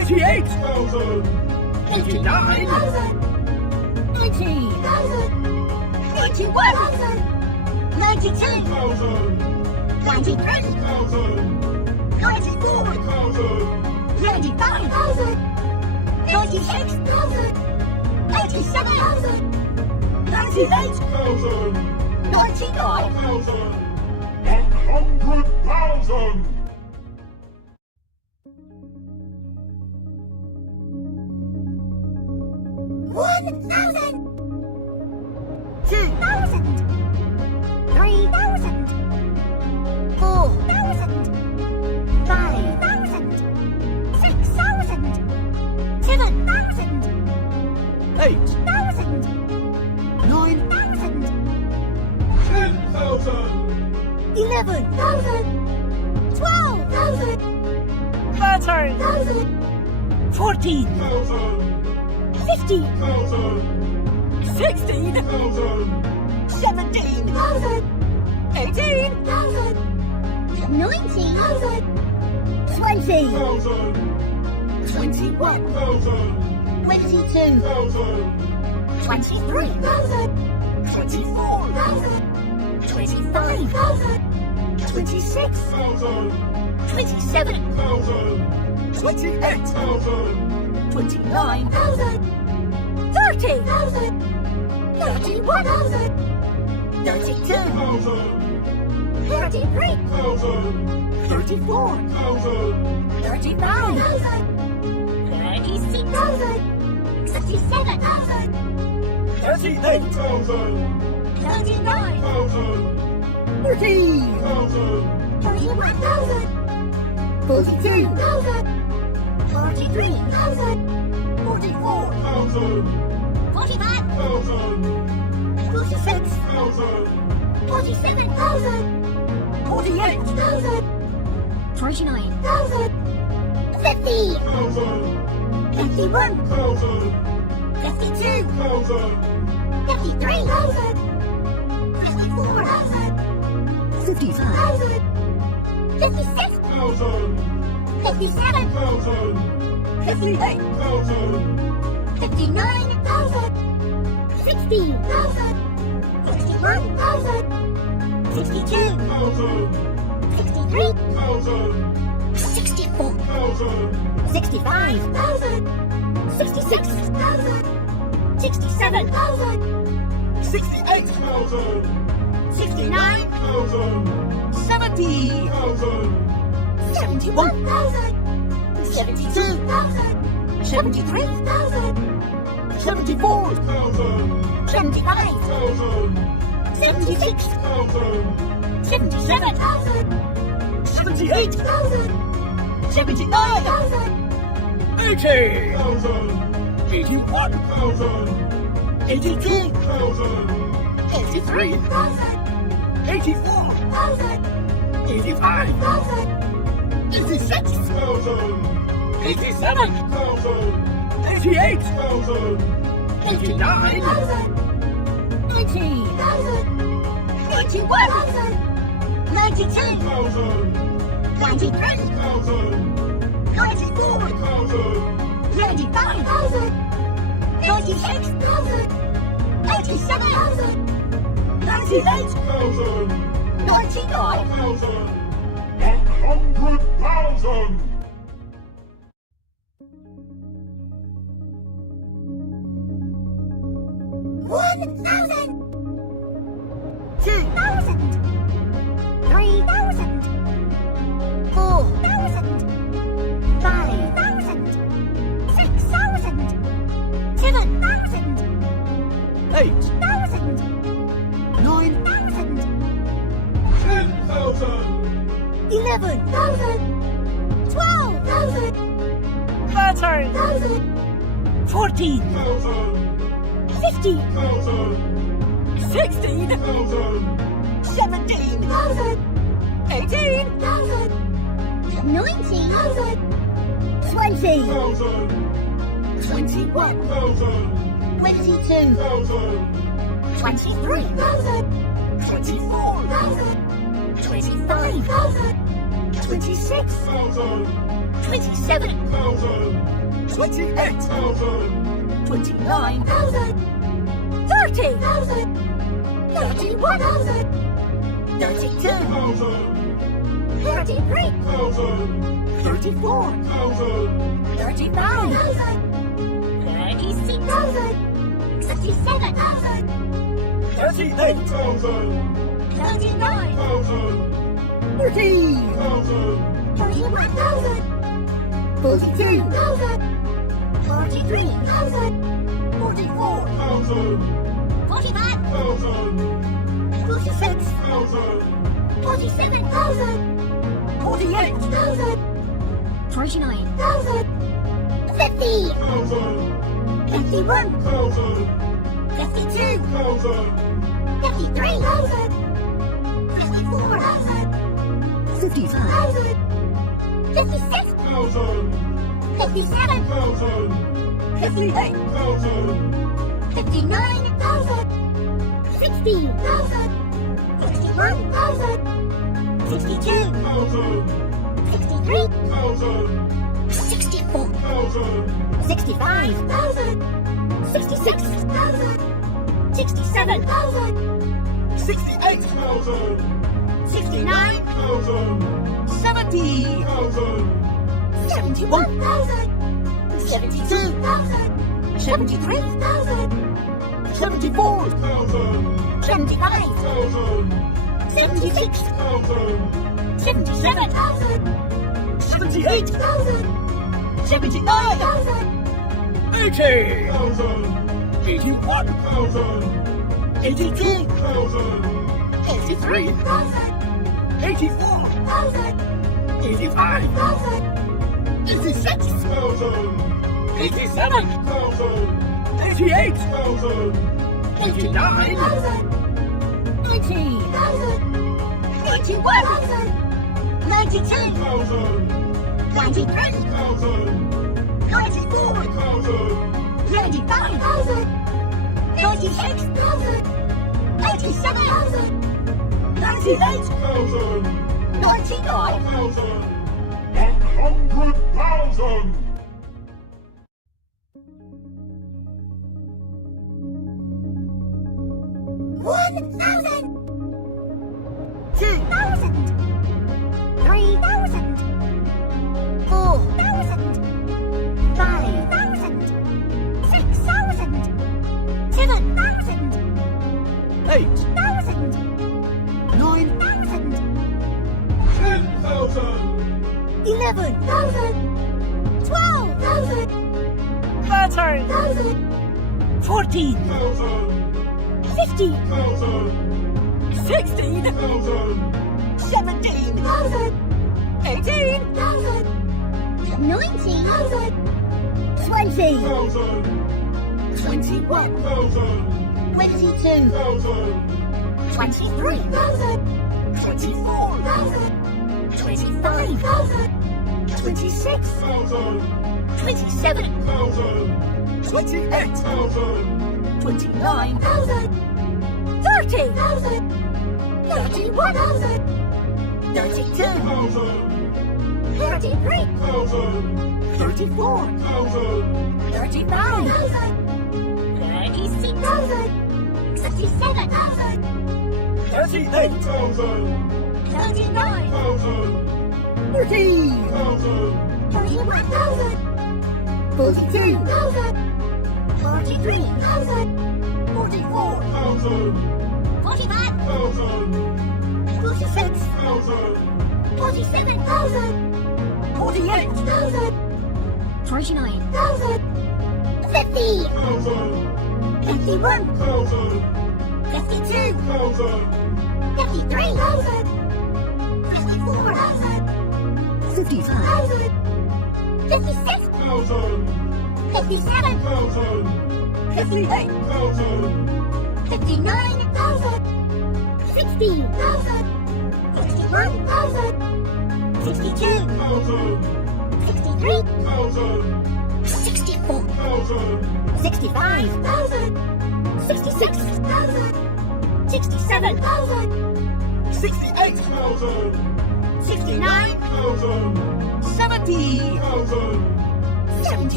88, thousand, 89, 90, 91, 92, thousand, 93, thousand, 94, thousand, 95, 96, 87, 98, thousand, 99, thousand, 100,000. 1,000, 2,000, 3,000, 4,000, 5,000, 6,000, 7,000, 8, 9,000, 10,000, 11,000, 12,000, 13, 14, 1,000, 15, 1,000, 16, 1,000, 17, 18, 19, 20, 1,000, 21, 1,000, 22, 1,000, 23, 24, 25, 26, 1,000, 27, 1,000, 28, 1,000, 29, 30, 31, 32, 1,000, 33, 1,000, 34, 1,000, 35, 36, 37, 38, 1,000, 39, 1,000, 40, 1,000, 41, 42, 43, 44, 1,000, 45, 1,000, 46, 1,000, 47, 48, 49, 50, 1,000, 51, 1,000, 52, 1,000, 53, 54, 55, 56, 1,000, 57, 1,000, 58, 1,000, 59, 60, 61, 62, 1,000, 63, 1,000, 64, 1,000, 65, 66, 67, 68, 1,000, 69, 1,000, 70, 1,000, 71, 72, 73, 74, 1,000, 75, 1,000, 76, 1,000, 77, 78, 79, 80, 1,000, 81, 1,000, 82, 1,000, 83, 84, 85, 86, 1,000, 87, 1,000, 88, 1,000, 89, 90, 91, 92, 1,000, 93, 1,000, 94, 1,000, 95, 96, 97, 98, 1,000, 99, 1,000, 100,000. 1,000, 2,000, 3,000, 4,000, 5,000, 6,000, 7,000, 8, 9,000, 10,000, 11,000, 12,000, 13, 14, 15, 1,000, 16, 1,000, 17, 18, 19, 20, 1,000, 21, 1,000, 22, 1,000, 23, 24, 25, 26, 1,000, 27, 28,000, 29, 1,000, 30, 1,000, 31, 1,000, 32, 33, 34, 35, 36, 67,000, 38, 39, 40, 41,000, 42, 43,000, 44, 45, 46, 47,000, 48, 49, 50, 51, 52, 53,000, 54, 55, 56, 57, 58, 59,000, 60,000, 61,000, 62, 63, 64, 65, 66, 67, 68, 69, 70, 71, 72, 73, 74, 75, 76, 77, 78, 79, 80, 81, 82, 83, 84, 85, 86, 87, 88, 89, 90, 91, 92, 93, 94, 95, 96, 97, 98, 99, 100,000. One thousand, 2,000, 3,000, 4,000, 5,000, 6,000, 7,000, 8,000, 9,000, 10,000, 11,000, 12,000, 13,000, 14, 15, 16, 17, 18, 19,000, 20, 21, 22, 23, 24, 25, 26, 27, 28, 29, 30, 31, 32, 33, 34, 35, 36,000, 67,000, 38, 39, 40, 41,000, 42, 43,000, 44, 45, 46, 47,000, 48, 49, 50, 51, 52, 53,000, 54,000, 55, 56, 57, 58, 59,000, 60,000, 61,000, 62, 63, 64, 65, 66, 67, 68, 69, 70,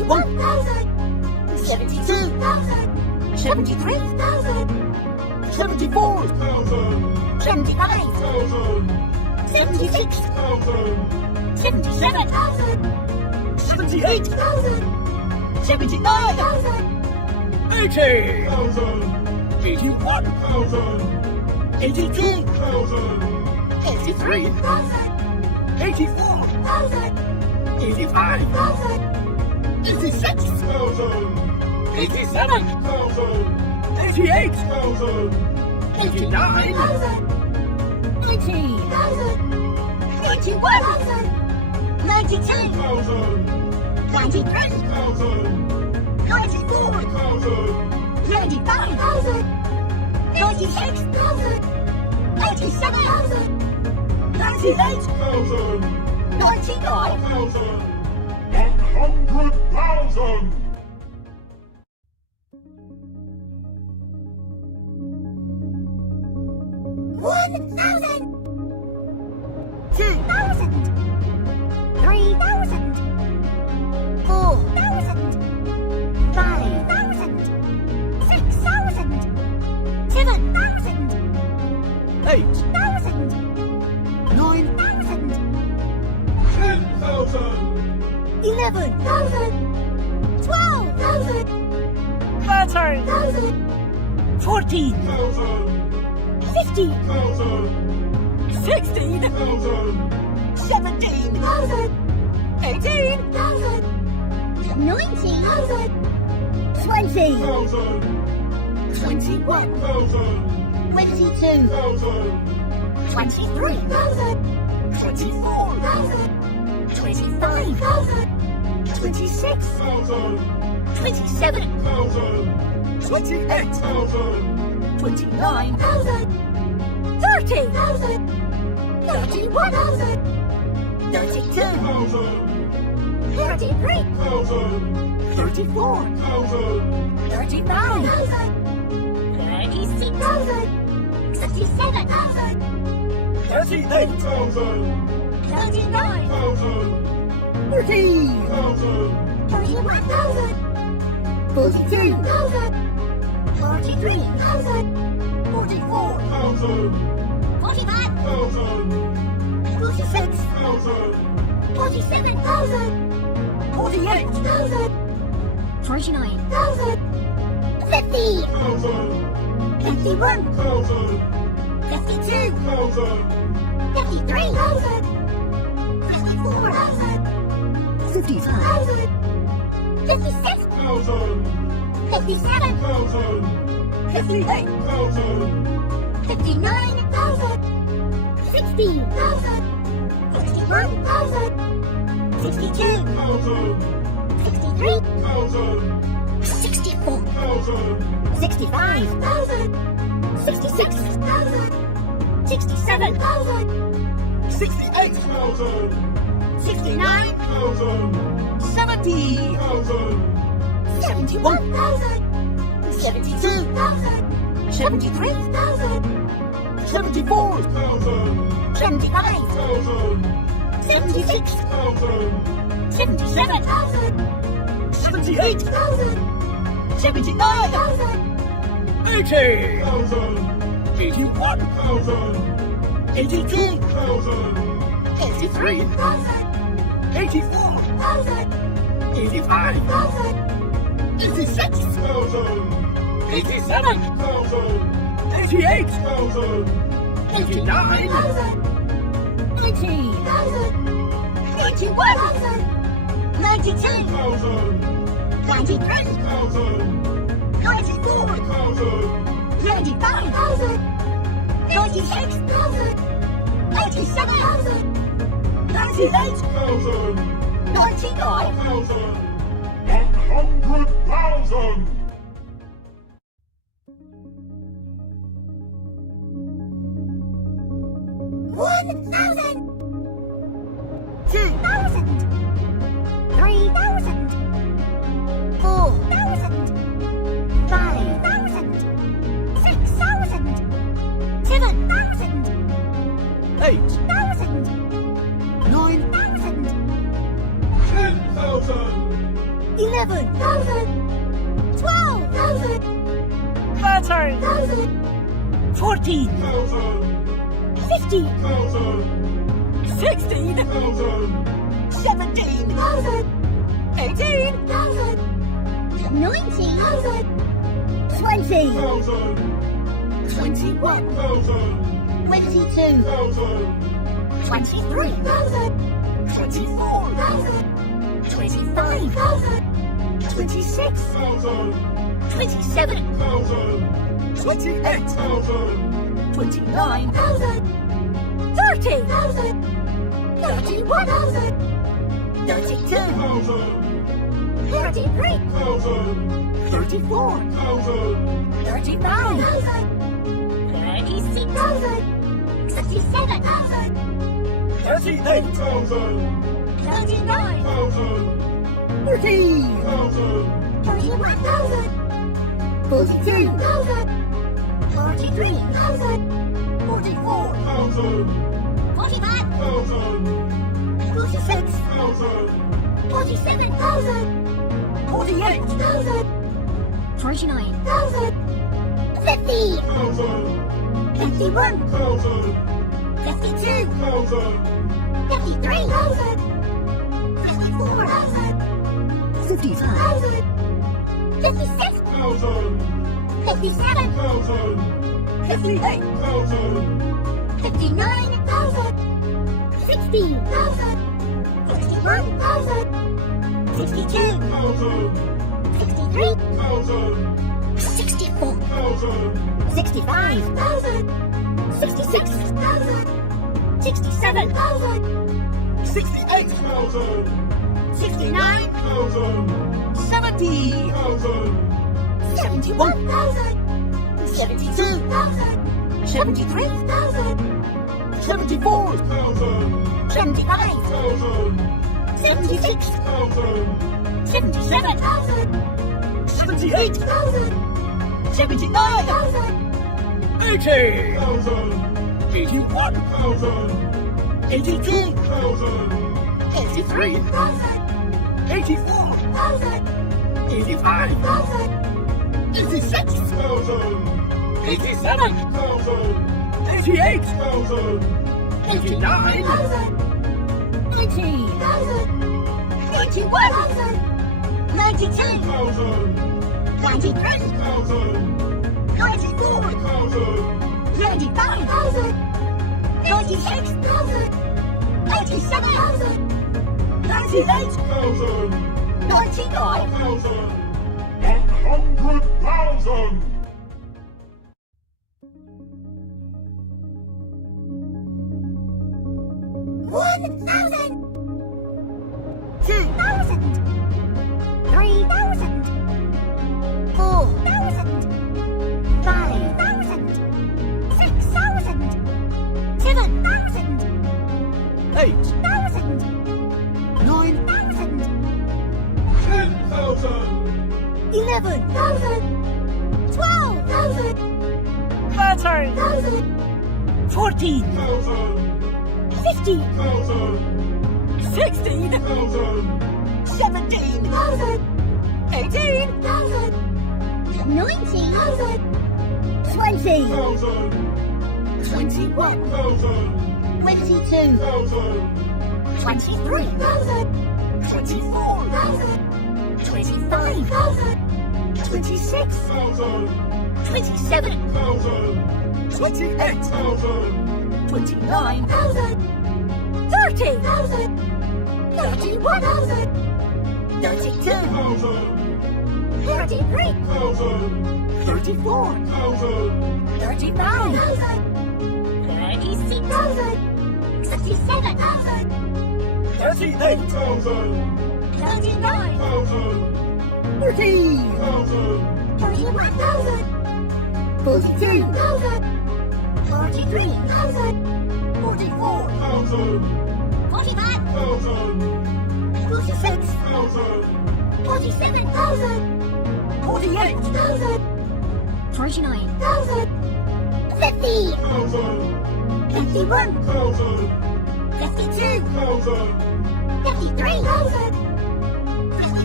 71,000. 72,000. 73,000. 74,000. 75,000. 76. 77,000. 78. 79. 80. 81. 82. 83. 84. 85. 86. 87. 88. 89. 90. 91. 92. 93. 94. 95. 96. 97. 98. 99. 100,000. 1,000. 2,000. 3,000. 4,000. 5,000. 6,000. 7,000. 8,000. 9,000. 10,000. 11,000. 12,000. 13,000. 14,000. 15,000. 16,000. 17,000. 18,000. 19,000. 20,000. 21,000. 22,000. 23,000. 24,000. 25,000. 26,000. 27,000. 28,000. 29,000. 30,000. 31,000. 32,000. 33,000. 34,000. 35,000. 36,000. 67,000. 38,000. 39,000. 40,000. 41,000. 42,000. 43,000. 44,000. 45, 46,000. 47,000. 48,000. 49,000. 50. 51,000. 52,000. 53,000. 54,000. 55,000. 56,000. 57,000. 58,000. 59,000. 60,000. 61,000. 62,000. 63,000. 64,000. 65,000. 66,000. 67,000. 68,000. 69,000. 70,000. 71,000. 72,000. 73,000. 74,000. 75,000. 76,000. 77,000. 78,000. 79,000. 80,000. 81,000. 82,000. 83,000. 84,000. 85,000. 86,000. 87,000. 88,000. 89,000. 90,000. 91,000. 92,000. 93,000. 94,000. 95,000. 96,000. 87,000. 98,000. 99,000. 100,000. 1,000. 2,000. 3,000. 4,000. 5,000. 6,000. 7,000. 8,000. 9,000. 10,000. 11,000. 12,000. 13, 14, 15, 16, 17, 18, 19,000. 20, 21, 22, 23, 24, 25, 26, 27, 28, 29, 30, 31, 32, 33, 34, 35, 36,000. 67,000. 38, 39. 40, 41,000. 42, 43,000. 44, 45, 46, 47,000. 48, 49, 50. 51, 52. 53,000. 54,000. 55, 56. 57. 58, 59,000. 60,000. 61,000. 62. 63. 64. 65, 66, 67, 68, 69, 70, 71, 72, 73, 74, 75, 76, 77, 78, 79, 80, 81, 82, 83, 84, 85, 86, 87, 88, 89, 90, 91, 92, 93, 94, 95, 96, 97, 98, 99, 100,000. 1,000. 2,000, 3,000. 4,000. 5,000. 6,000. 7,000. 8,000, 9,000. 10,000. 11,000, 12,000. 13, 14, 15, 16, 17, 18, 19,000. 20, 21, 22, 23, 24, 25, 26, 27, 28, 29, 30, 31, 32, 33, 34, 35, 36,000. 67,000. 38, 39. 40, 41,000. 42, 43,000. 44, 45, 46, 47,000. 48, 49, 50. 51, 52. 53,000. 54,000.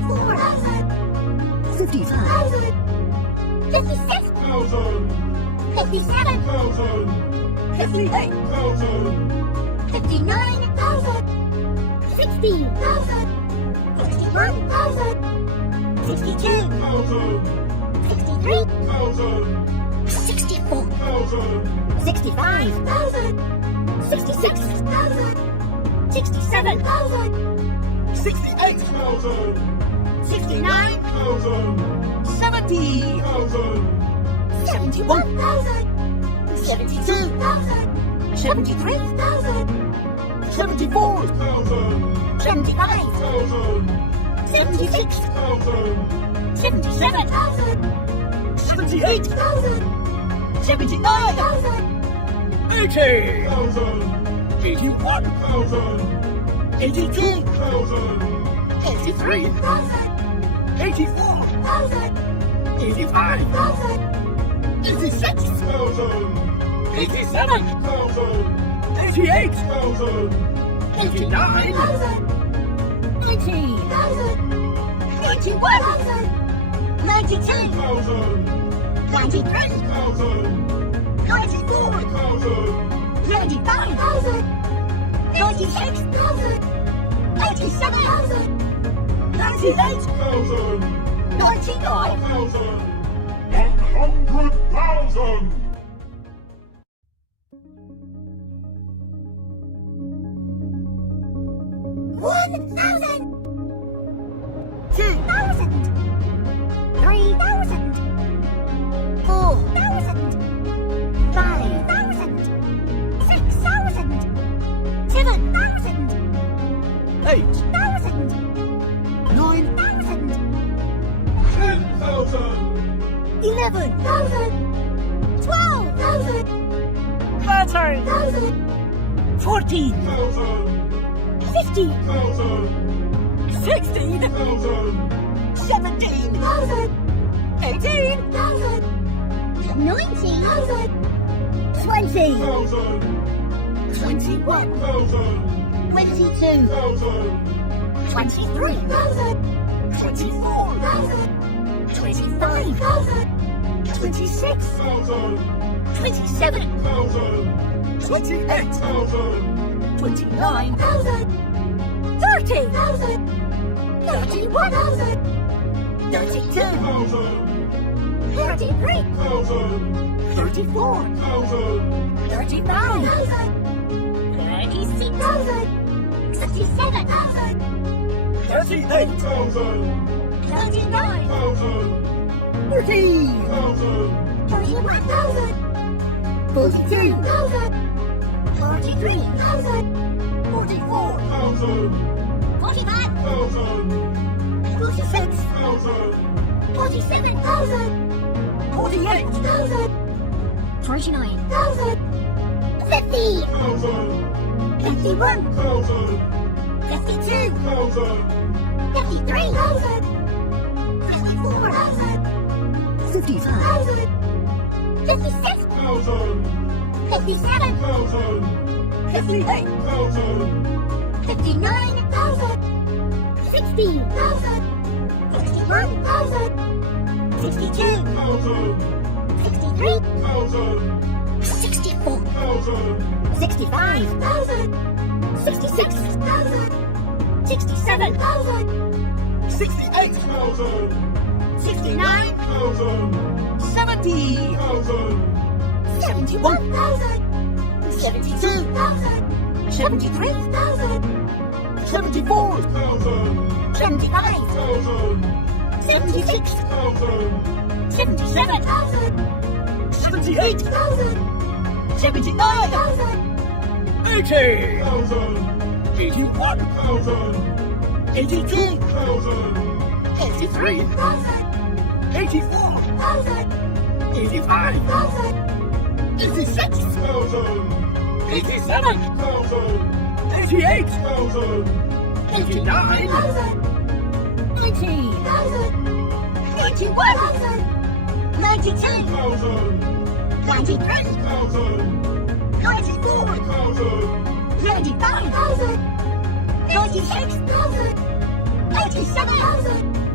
54,000. 55. 56,000. 57,000. 58. 59,000. 60,000. 61,000. 62,000. 63,000. 64,000. 65,000. 66,000. 67,000. 68,000. 69,000. 70,000. 71,000. 72,000. 73,000. 74,000. 75,000. 76,000. 77,000. 78,000. 79,000. 80,000. 81,000. 82,000. 83,000. 84,000. 85,000. 86,000. 87,000. 88,000. 89,000. 90,000. 91,000. 92,000. 93,000. 94,000. 95,000. 96,000. 87,000. 98,000. 99,000. 100,000. 1,000. 2,000. 3,000. 4,000. 5,000. 6,000. 7,000. 8,000. 8,000. 9,000. 10,000. 11,000. 12,000. 13,000. 14,000. 15,000. 16,000. 17,000. 18,000. 19,000. 20,000. 1,000. 21,000. 22,000. 23,000. 23,000. 24,000. 25,000. 26,000. 27,000. 28,000. 29,000. 30,000. 31,000. 32,000. 33,000. 34,000. 35,000. 36,000. 67,000. 38,000. 39,000. 40,000. 41,000. 42,000. 43,000. 44,000. 45, 46,000. 47,000. 48,000. 49, 50,000. 51,000. 52,000. 53,000. 54,000. 55,000. 56,000. 57,000. 58,000. 59,000. 60,000. 61,000. 62,000. 63,000. 64,000. 65,000. 66,000. 67,000. 68,000. 69,000. 70,000. 71,000. 72,000. 73,000. 74,000. 75,000. 76,000. 77,000. 78,000. 79,000. 80,000. 81,000. 82,000. 83,000. 84,000. 85,000. 86,000. 87,000. 88,000. 89,000. 90,000. 91,000. 92,000. 93,000. 94,000. 95,000. 96,000. 87,000.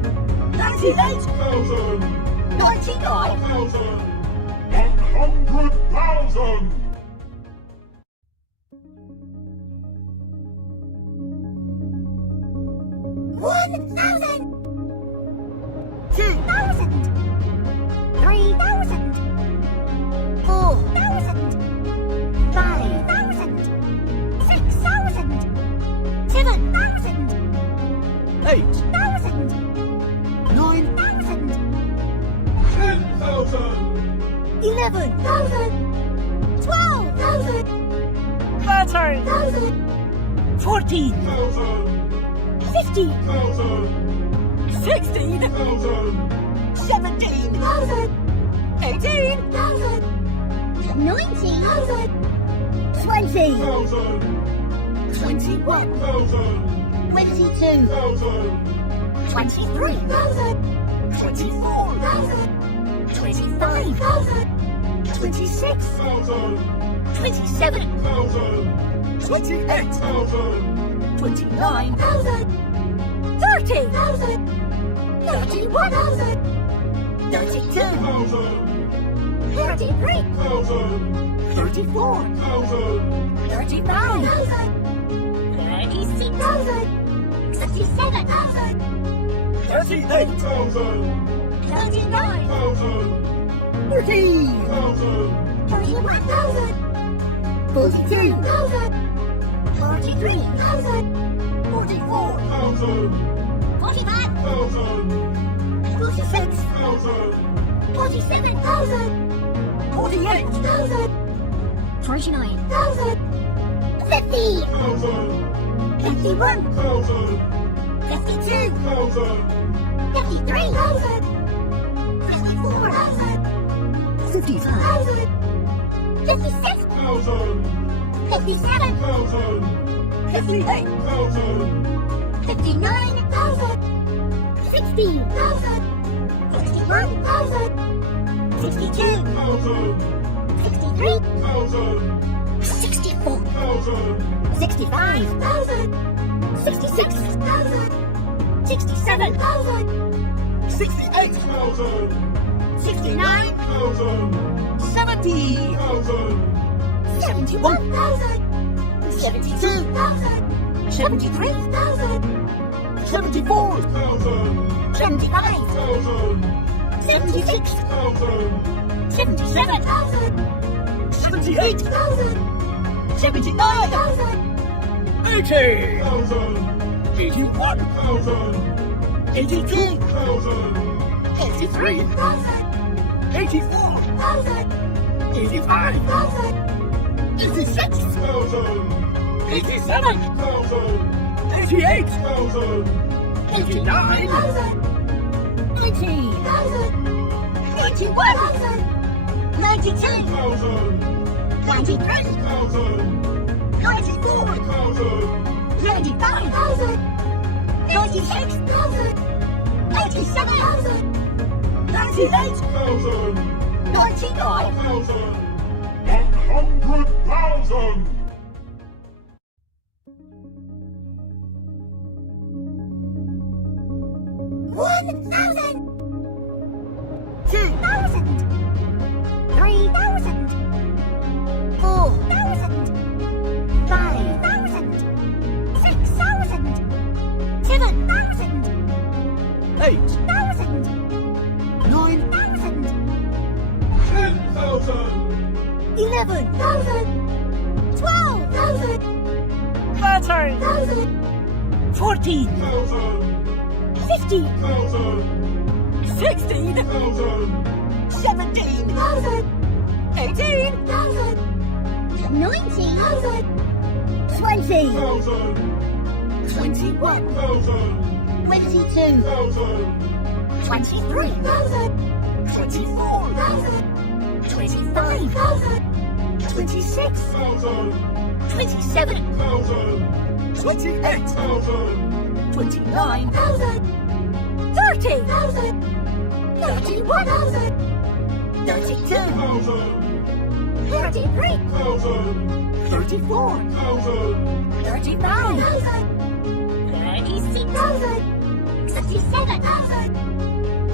88, 1,000. 99, 1,000. 100,000. 1,000. 2,000. 3,000. 4,000. 5,000. 6,000. 7,000. 8,000. 9,000. 10,000. 11,000. 12,000. 13,000. 14,000. 15,000. 16,000. 17,000. 18,000. 19,000. 20,000. 1,000. 21,000. 22,000. 23,000. 24,000. 25,000. 26,000. 27,000. 28,000. 29,000. 30,000. 31,000. 32,000. 33,000. 34,000. 35,000. 36,000. 67,000. 38,000. 39,000. 40,000. 31,000. 42,000. 43,000. 44,000. 45,000. 46,000. 47,000. 48,000. 49,000. 50,000. 51,000. 52,000. 52,000. 53,000. 54,000. 55,000. 56,000. 57,000. 58,000. 59,000. 60,000. 61,000. 62,000. 63,000. 64,000. 65,000. 66,000. 67,000. 68,000. 69,000. 70,000. 71,000. 72,000. 73,000. 74,000. 75,000. 76,000. 77,000. 78,000. 79,000. 80,000. 81,000. 82,000. 83,000. 84,000. 85,000. 86,000. 87,000. 88,000. 89,000. 90,000. 91,000. 92,000. 93,000. 94,000. 95,000. 96,000. 87,000. 98,000. 99,000. 100,000. 1,000. 2,000. 3,000. 4,000. 5,000. 6,000. 7,000. 8,000. 9,000. 10,000. 11,000. 12,000. 13,000. 14,000. 15,000. 16,000. 17,000. 18,000. 19,000. 20,000. 1,000. 21,000. 22,000. 23,000. 24,000. 25,000. 26,000. 27,000. 28,000. 29,000. 30,000. 31,000. 32,000. 33,000. 34,000. 35,000. 36,000. 67,000.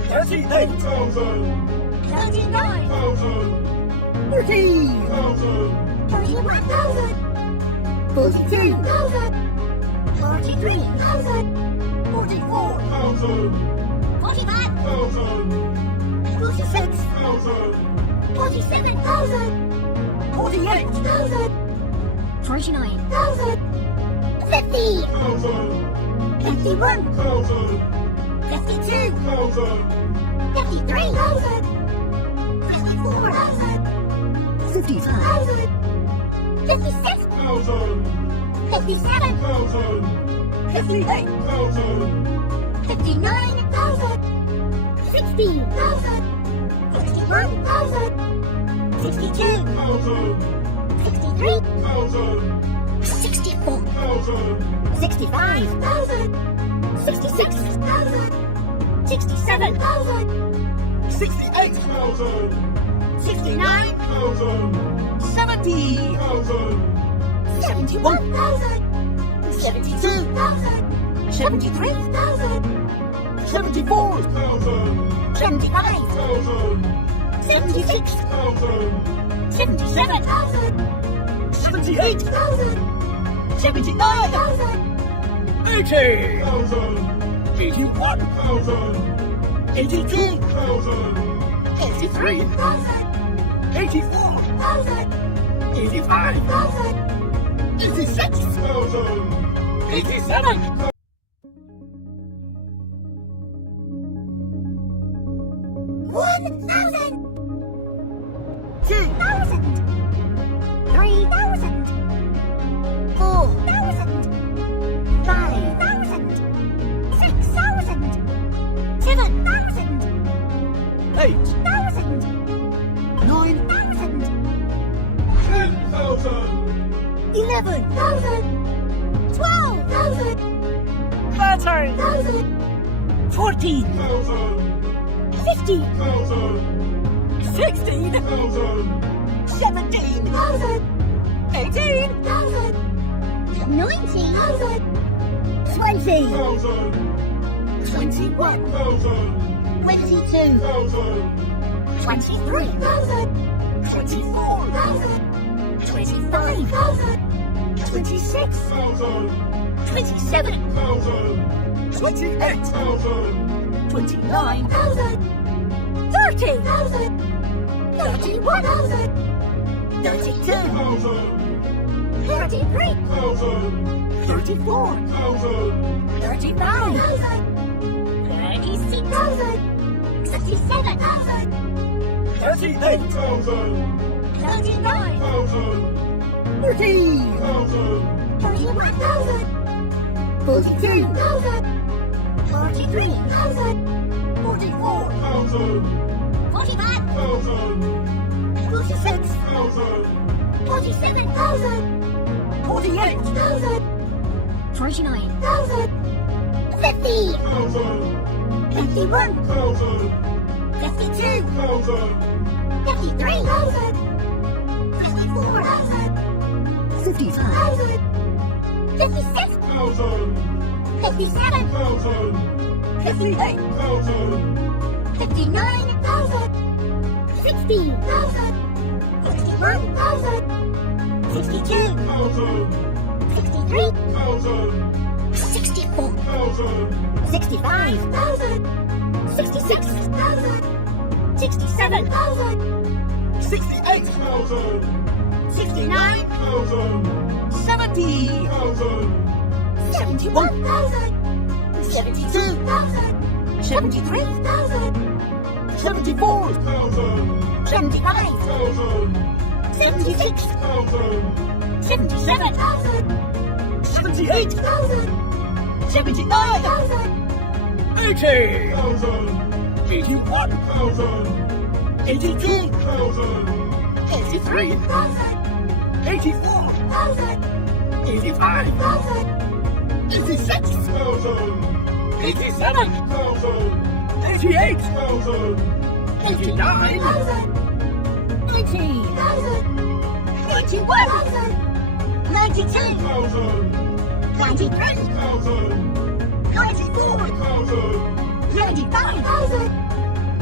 38,000. 39, 1,000. 40, 1,000. 41,000, 42, 43, 44, 1,000. 45, 1,000. 46, 1,000. 47, 48. 49, 50, 1,000. 51, 1,000. 52, 1,000. 53, 54, 55, 56, 1,000. 57, 1,000. 58, 1,000. 59, 60, 61, 62, 1,000. 63, 1,000. 64, 1,000. 65, 66, 67, 68,000. 69, 1,000. 70, 1,000. 71, 72, 73, 74, 1,000. 75, 1,000. 76, 1,000. 77, 78. 79, 80. 81, 1,000. 82, 1,000. 83, 84. 85, 86, 1,000. 87, 1,000, 2,000, 3,000, 4,000, 5,000, 6,000, 7,000, 8,000. 8,000, 9,000, 10,000. 11,000, 12,000, 13,000. 14,000, 15,000, 16,000, 17,000, 18,000, 19,000, 20, 21, 22, 23, 24, 25, 26, 27, 28,000. 29, 30, 31, 32, 33, 34, 35, 36, 37, 38,000. 39, 40, 41, 42, 43, 44, 45, 46, 47, 48, 49, 50, 51, 52, 53, 54, 55, 56, 57, 58, 59, 60, 61, 62, 63, 64, 65, 66, 67, 68,000. 69, 70, 71, 72, 73, 74, 75, 76, 77, 78,000. 79, 80,000. 81, 82, 83, 84,000. 85, 86, 87, 88,000. 89, 90, 91, 92, 93, 94, 95,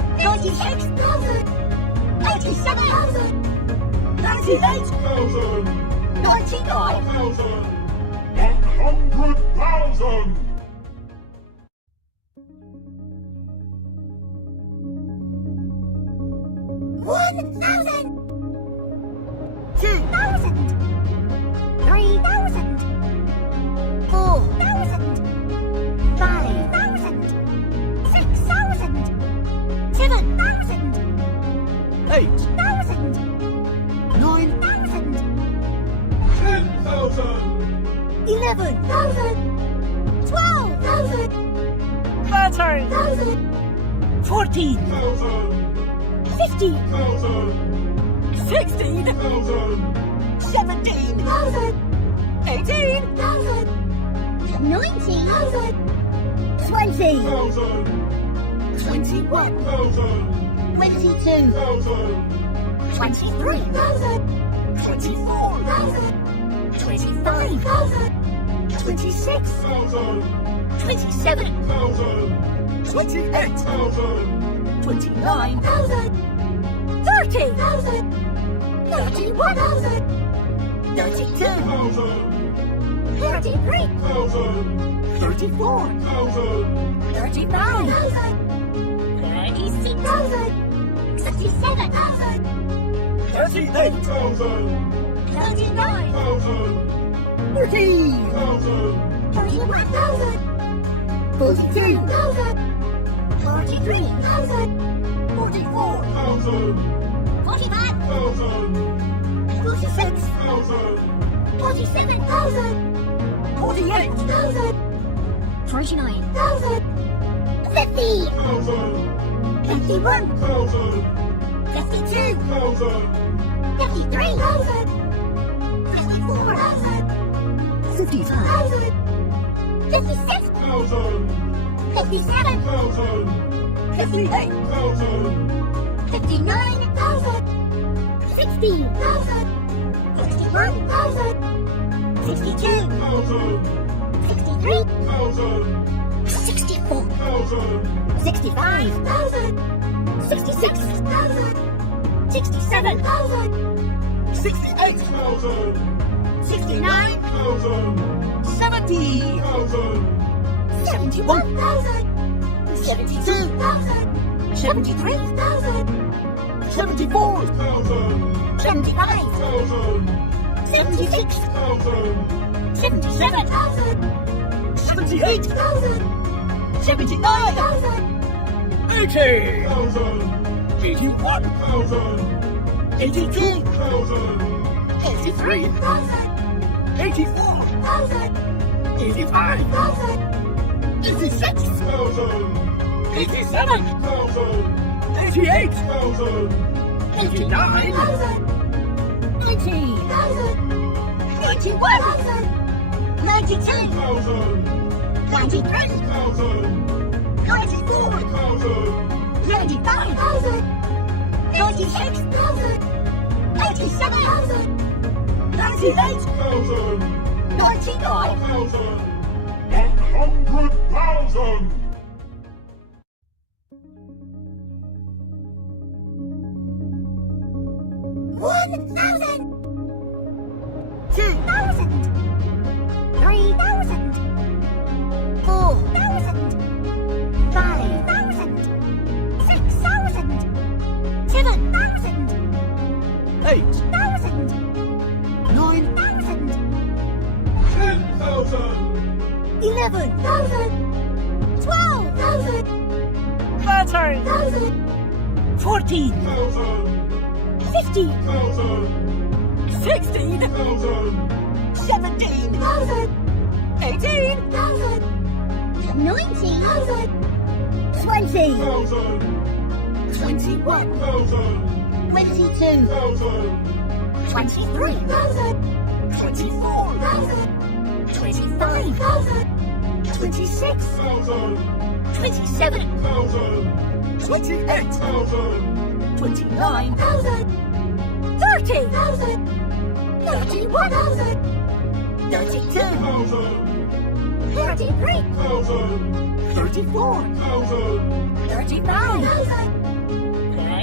96,000. 87,000. 98 99. 100,000. 1,000. 2,000. 3,000. 4,000. 5,000. 6,000. 7,000. 8 9,000. 10,000. 11,000. 12,000. 13 14 1,000. 15,000. 16 1,000. 17,000. 18 19,000. 20. 1,000. 21. 1,000. 22. 1,000. 23,000. 24 25,000. 26. 1,000. 27. 1,000. 28 1,000. 29 30,000. 31,000. 32. 1,000. 33. 1,000. 34 1,000. 35,000. 36,000. 67,000. 38 1,000. 39. 1,000. 40 1,000. 41,000. 42 43,000. 44 1,000. 45. 1,000. 46. 1,000. 47,000. 48 1,000. 49. 50. 1,000. 51. 1,000. 52. 1,000. 53,000. 54,000. 55 56. 1,000. 57. 1,000. 58 1,000. 59,000. 60,000. 61,000. 62. 1,000. 63. 1,000. 64. 1,000. 65,000. 66,000. 67,000. 68 1,000. 69. 1,000. 70 1,000. 71,000. 72 73,000. 74 1,000. 75. 1,000. 76. 1,000. 77,000. 78 1,000. 79 1,000. 80 1,000. 81 1,000. 82 1,000. 83 1,000. 84 1,000. 85 1,000. 86 1,000. 87 1,000. 88 1,000. 89 1,000. 90 1,000. 91 1,000. 92. 1,000. 93. 1,000. 94. 1,000. 95,000. 96,000. 87,000. 98 1,000. 99. 1,000. 100,000. 1,000. 2,000. 3,000. 4,000. 5,000. 6,000. 7,000. 8 9,000. 10,000. 11,000. 12,000. 13 1,000. 14 1,000. 15. 1,000. 16 1,000. 17 1,000. 18 1,000. 19,000. 20. 1,000. 21 1,000. 22. 1,000. 23,000. 24 25,000. 26. 1,000. 27. 1,000. 28 1,000. 29 30,000. 31,000. 32. 1,000. 33. 1,000. 34 1,000. 35,000.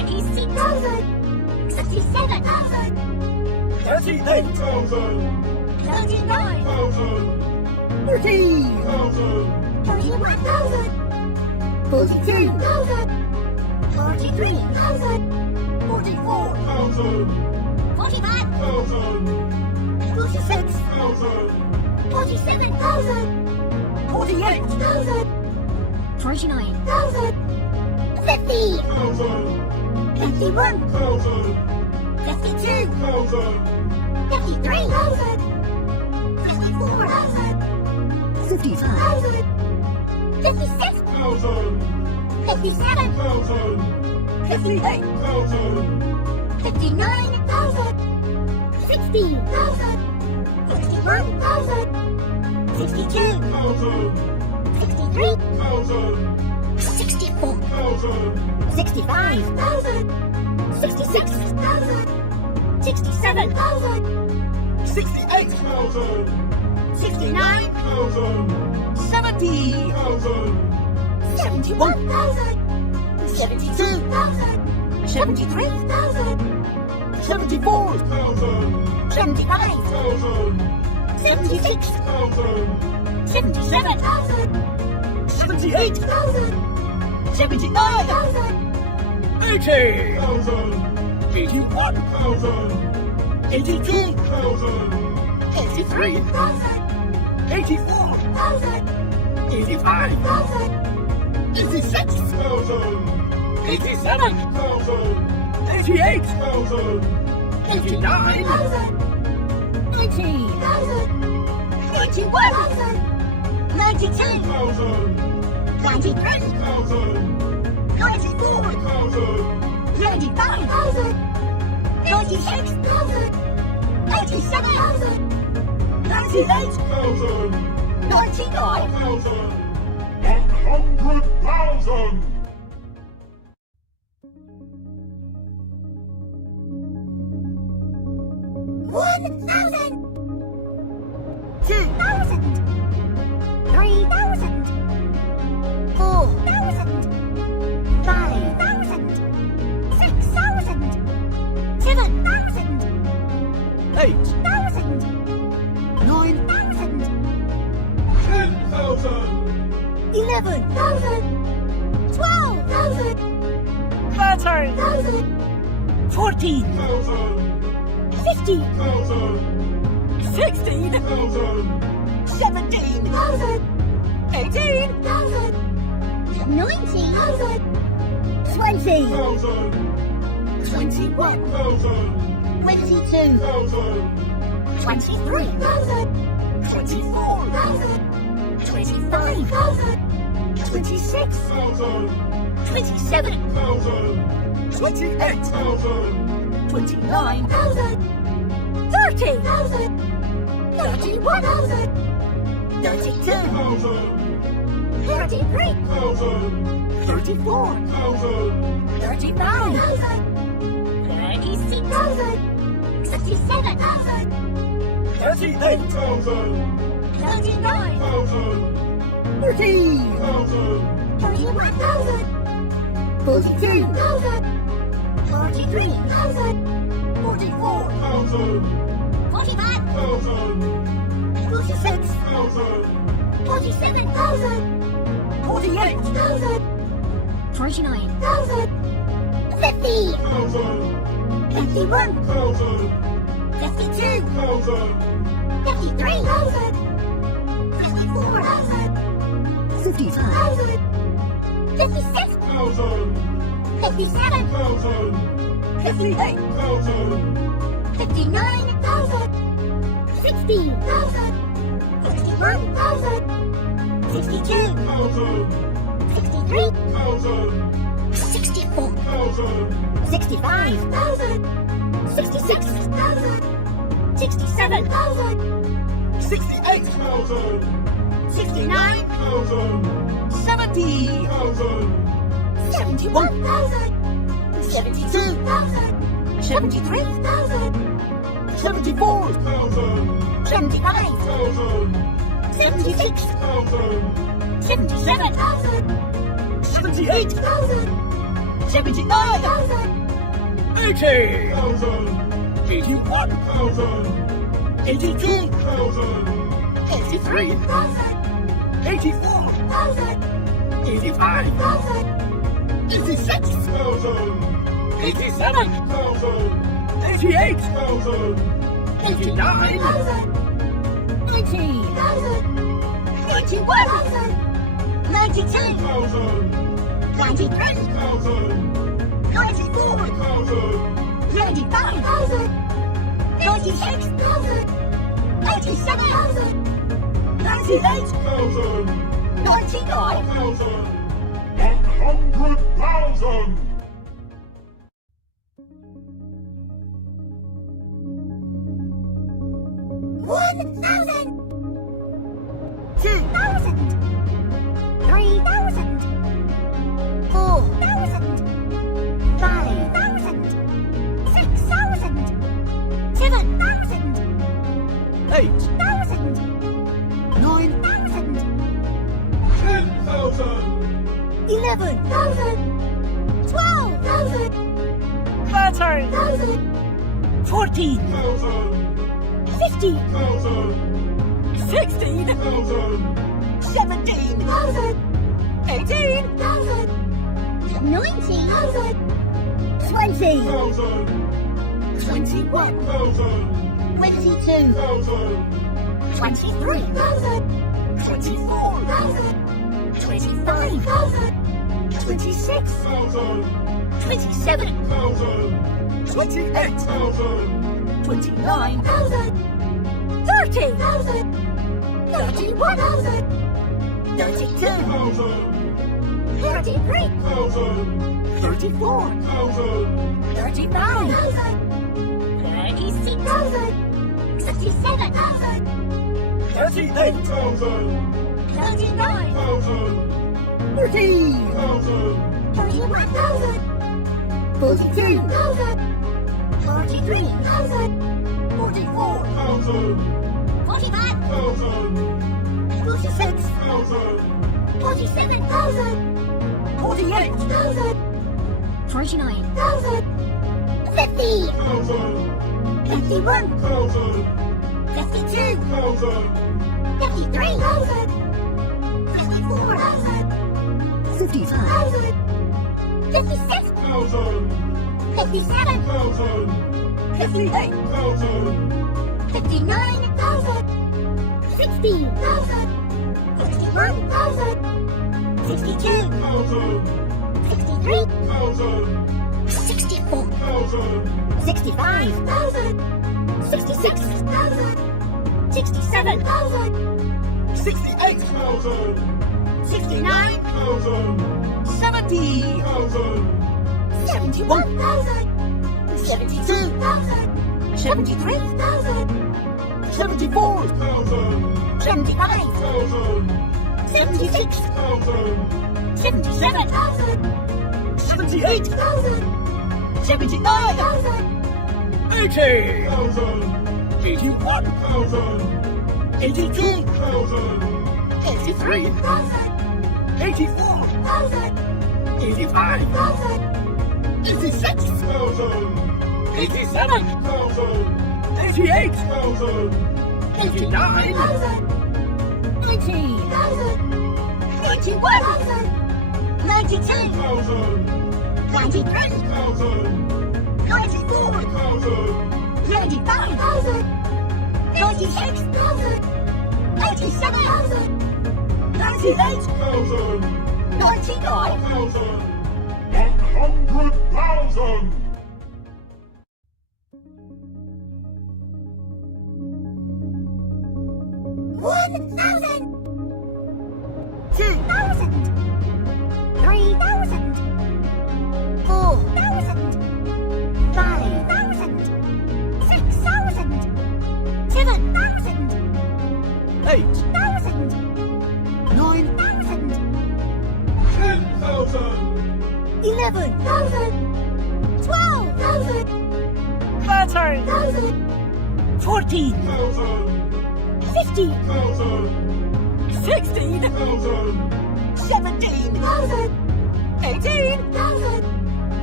36,000. 67,000. 38,000. 39. 40,000. 41,000. 42,000. 43,000. 44,000. 45. 46. 47,000. 48,000. 49. 50. 51. 52. 53,000. 54,000. 55,000. 56. 57. 58,000. 59,000. 60,000. 61,000. 62. 63. 64. 65,000. 66,000. 67,000. 68,000. 69. 70,000. 71,000. 72,000. 73,000. 74,000. 75. 76. 77,000. 78,000. 79,000. 80,000. 81,000. 82,000. 83,000. 84,000. 85,000. 86,000. 87,000. 88,000. 89,000. 90,000. 91,000. 92,000. 93,000. 94,000. 95,000. 96,000. 97,000. 98,000. 99,000. 100,000. 1,000. 2,000. 3,000. 4,000. 5,000. 6,000. 7,000. 8,000. 9,000. 10,000. 11,000. 12,000. 13,000. 14,000. 15,000. 16,000. 17,000. 18,000. 19,000. 20,000. 21,000. 22,000. 23,000. 24,000. 25,000. 26,000. 27,000. 28,000. 29,000. 30,000. 31,000. 32,000. 33,000. 34,000. 35,000. 36,000. 67,000. 38,000. 39,000. 40,000. 41,000. 42,000. 43,000. 44,000. 45. 46,000. 47,000. 48,000. 49. 50. 51. 1,000. 52. 53,000. 54,000. 55,000. 56. 57. 58,000. 59,000. 60,000. 61,000. 62. 63. 64. 65,000. 66,000. 67,000. 68,000. 69. 70,000. 71,000. 72,000. 73,000. 74,000. 75. 76. 77,000. 78,000. 78,000. 79, 80, 81, 82, 83, 84, 85, 86, 87, 88, 89, 90, 91, 92, 93, 94, 95, 96, 97, 98, 99, 100,000! 1,000, 2,000, 3,000, 4,000, 5,000, 6,000, 7,000, 8,000, 9,000, 10,000! 11,000, 12,000, 13, 14, 15, 16, 17, 18, 19, 20, 21, 22, 23, 24, 25, 26, 27, 28, 29, 30, 31, 32, 33, 34, 35, 36, 37, 38, 39, 40, 41, 42, 43, 44, 45, 46, 47, 48, 49, 50, 51, 52, 53, 54, 55, 56, 57, 58, 59, 60, 61, 62, 63, 64, 65, 66, 67, 68, 69, 70, 71, 72, 73, 74, 75, 76, 77, 78, 79, 80, 81, 82, 83, 84, 85, 86, 87, 88, 89, 90, 91, 92, 93, 94, 95, 96, 97, 98, 99, 100,000! 1,000, 2,000, 3,000, 4,000, 5,000, 6,000, 7,000, 8,000, 9,000, 10,000! 11,000, 12,000, 13, 14, 15, 16, 17, 18,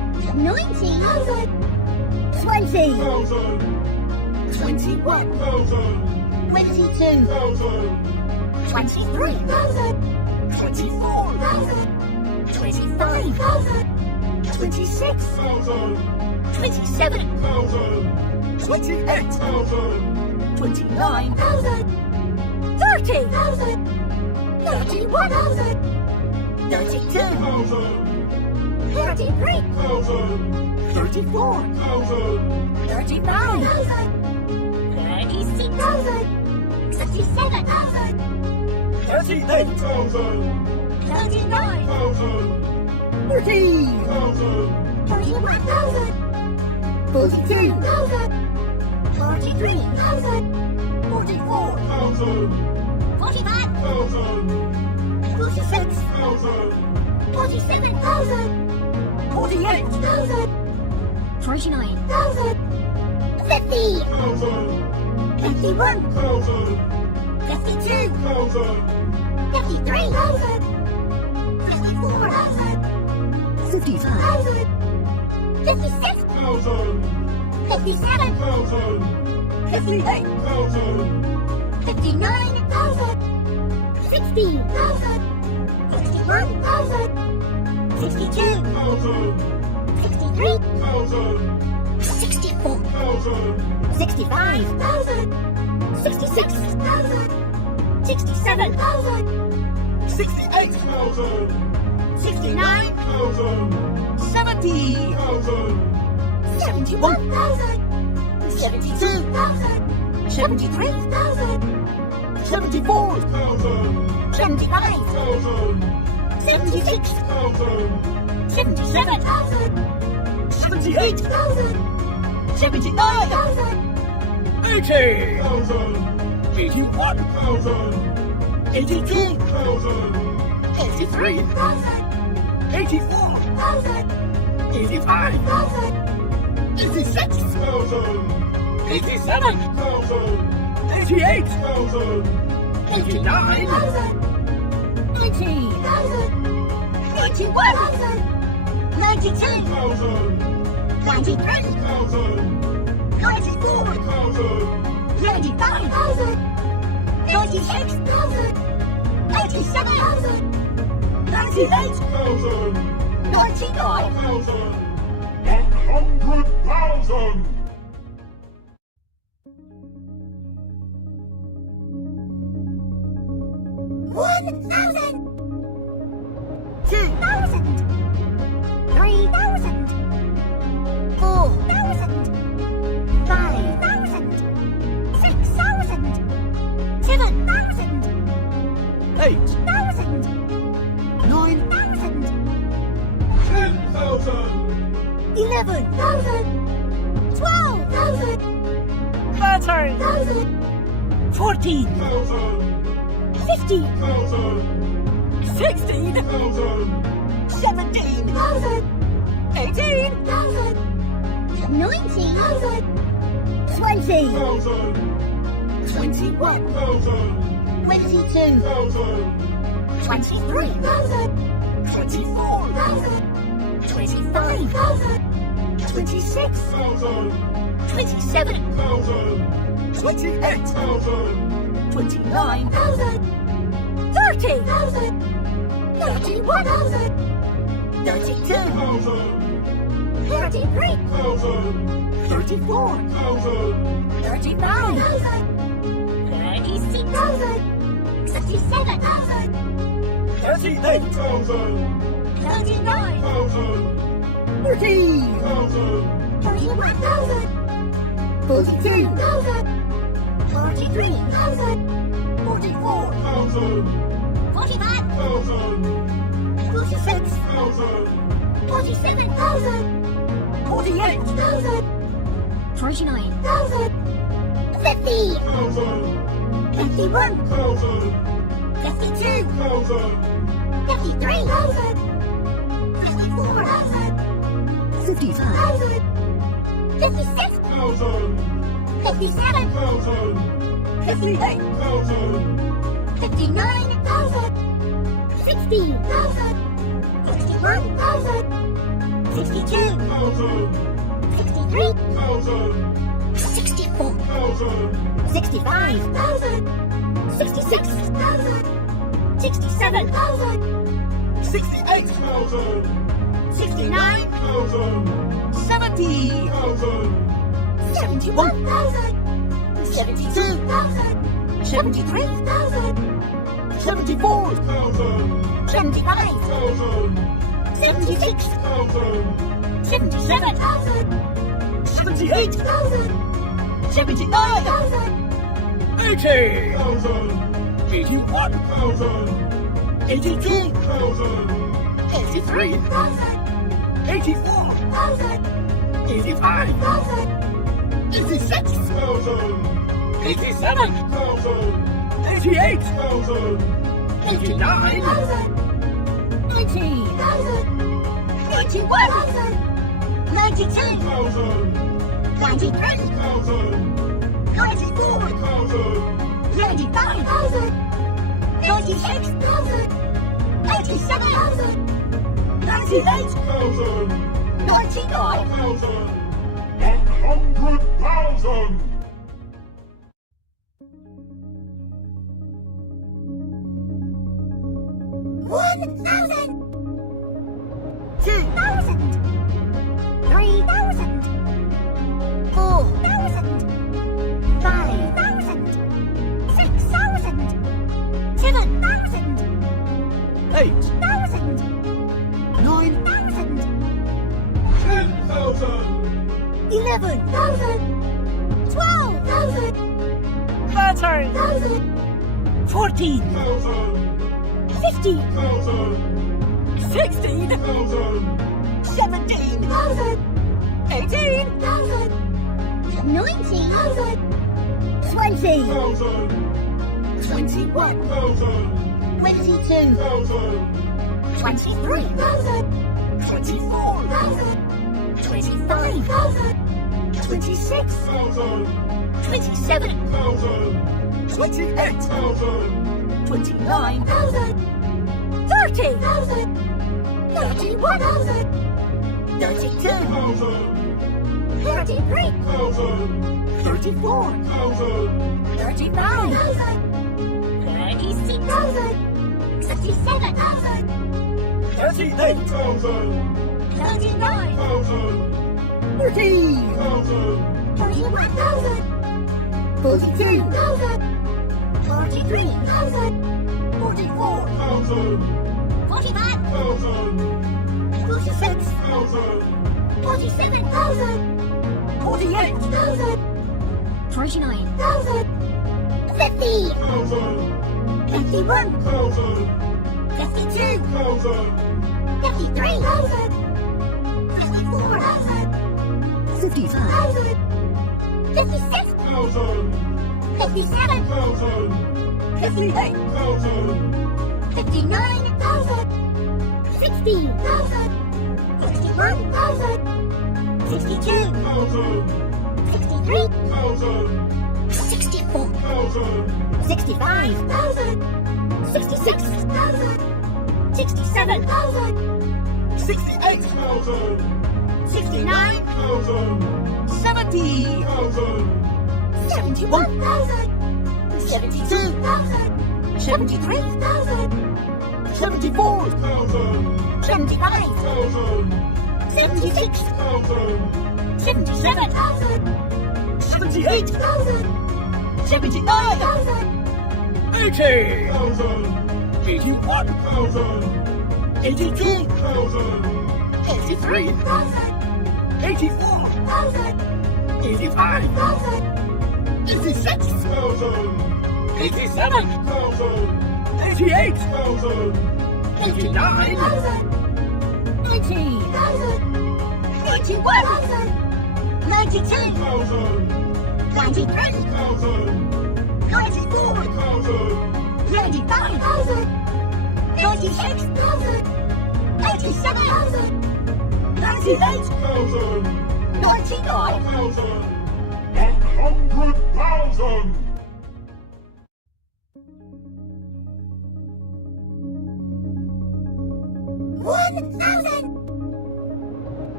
19 20 thousand, 21, 22 23, 24, 25, 26, 27, 28, 29, 30, 31, 32, 33, 34, 35, 36, 67, 38 39, 40 41, 42 43, 44, 45, 46, 47, 48, 49, 50, 51, 52, 53, 54, 55 56, 57, 58, 59, 60, 61, 62, 63, 64, 65, 66, 67, 68 69, 70, 71, 72, 73, 74, 75, 76, 77, 78, 79, 80, 81, 82, 83, 84, 85, 86, 87, 88, 89, 90, 91, 92, 93, 94, 95, 96, 97, 98, 99, 100,000. 1,000 2,000 3,000 4,000 5,000 6,000 7,000 8,000 9,000 10,000. 11,000 12,000 13, 14, 15,000 16, 17, 18, 19 20 21, 22 23, 24, 25, 26, 27, 28, 29, 30, 31, 32, 33, 34, 35, 36, 67, 38,000. 39, 40 41, 42 43, 44, 45, 46, 47, 48, 49, 50, 51, 52, 53, 54, 55 56, 57, 58, 59, 60, 61, 62, 63, 64, 65, 66, 67, 68 69, 70, 71, 72, 73, 74, 75, 76, 77, 78, 79, 80, 81, 82, 83, 84, 85, 86, 87, 88, 89, 90, 91, 92, 93, 94, 95, 96, 87, 98, 99, 100,000 1,000, 2,000, 3,000, 4,000, 5,000, 6,000, 7,000, 8,000, 9,000, 10,000 11,000, 12,000, 13, 14, 15, 16, 17, 18, 19, 20, 21, 22, 23, 24, 25, 26, 27, 28, 29, 30, 31, 32, 33, 34, 35, 36, 67, 38, 39, 40, 41, 42, 43, 44, 45, 46, 47, 48, 49, 50, 51, 52, 53, 54, 55, 56, 57, 58, 59, 60, 61, 62, 63, 64, 65, 66, 67, 68, 69, 70, 71, 72, 73, 74, 75, 76, 77, 78, 79, 80, 81, 82, 83, 84, 85, 86, 87, 88, 89, 90, 91, 92, 93, 94, 95, 96, 87, 98, 99, 100,000 1,000,